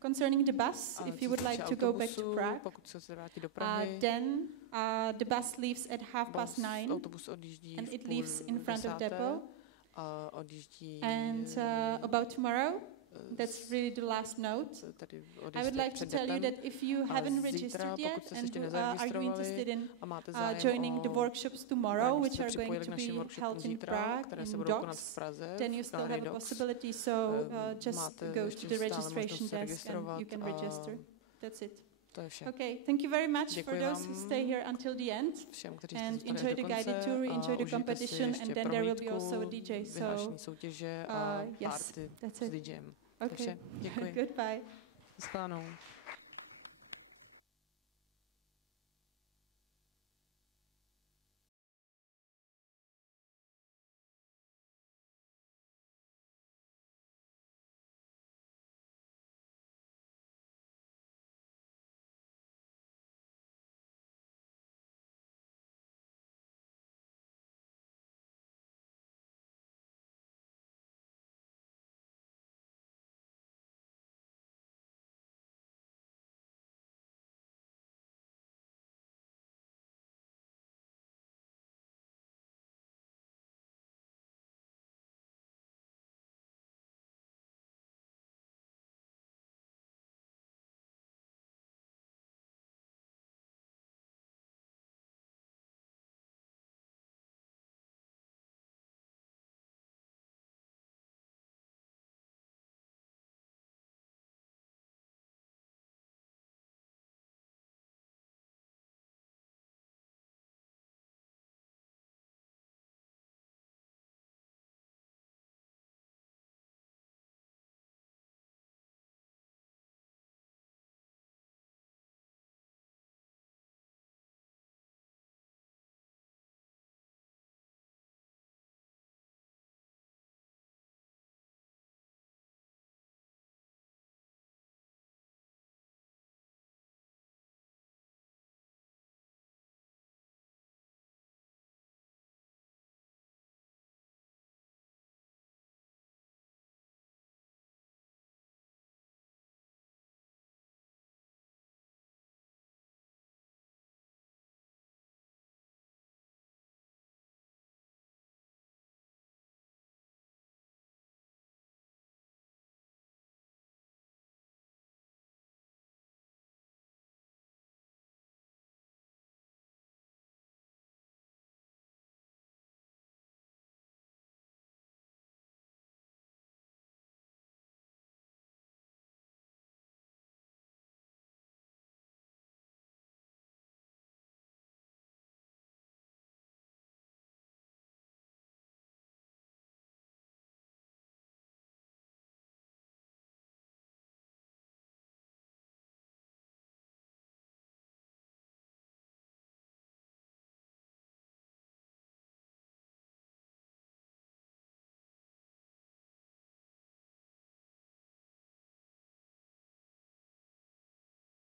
concerning the bus, if you would like to go back to Prague, then the bus leaves at 9:30, and it leaves in front of DEPO. And about tomorrow, that's really the last note. I would like to tell you that if you haven't registered yet and are you interested in joining the workshops tomorrow, which are going to be held in Prague, in Docks, then you still have a possibility. So just go to the registration desk and you can register. That's it. Okay, thank you very much for those who stay here until the end and enjoy the guided tour, enjoy the competition, and then there will be also a DJ. So, yes, that's it. Okay, goodbye. Shledanou.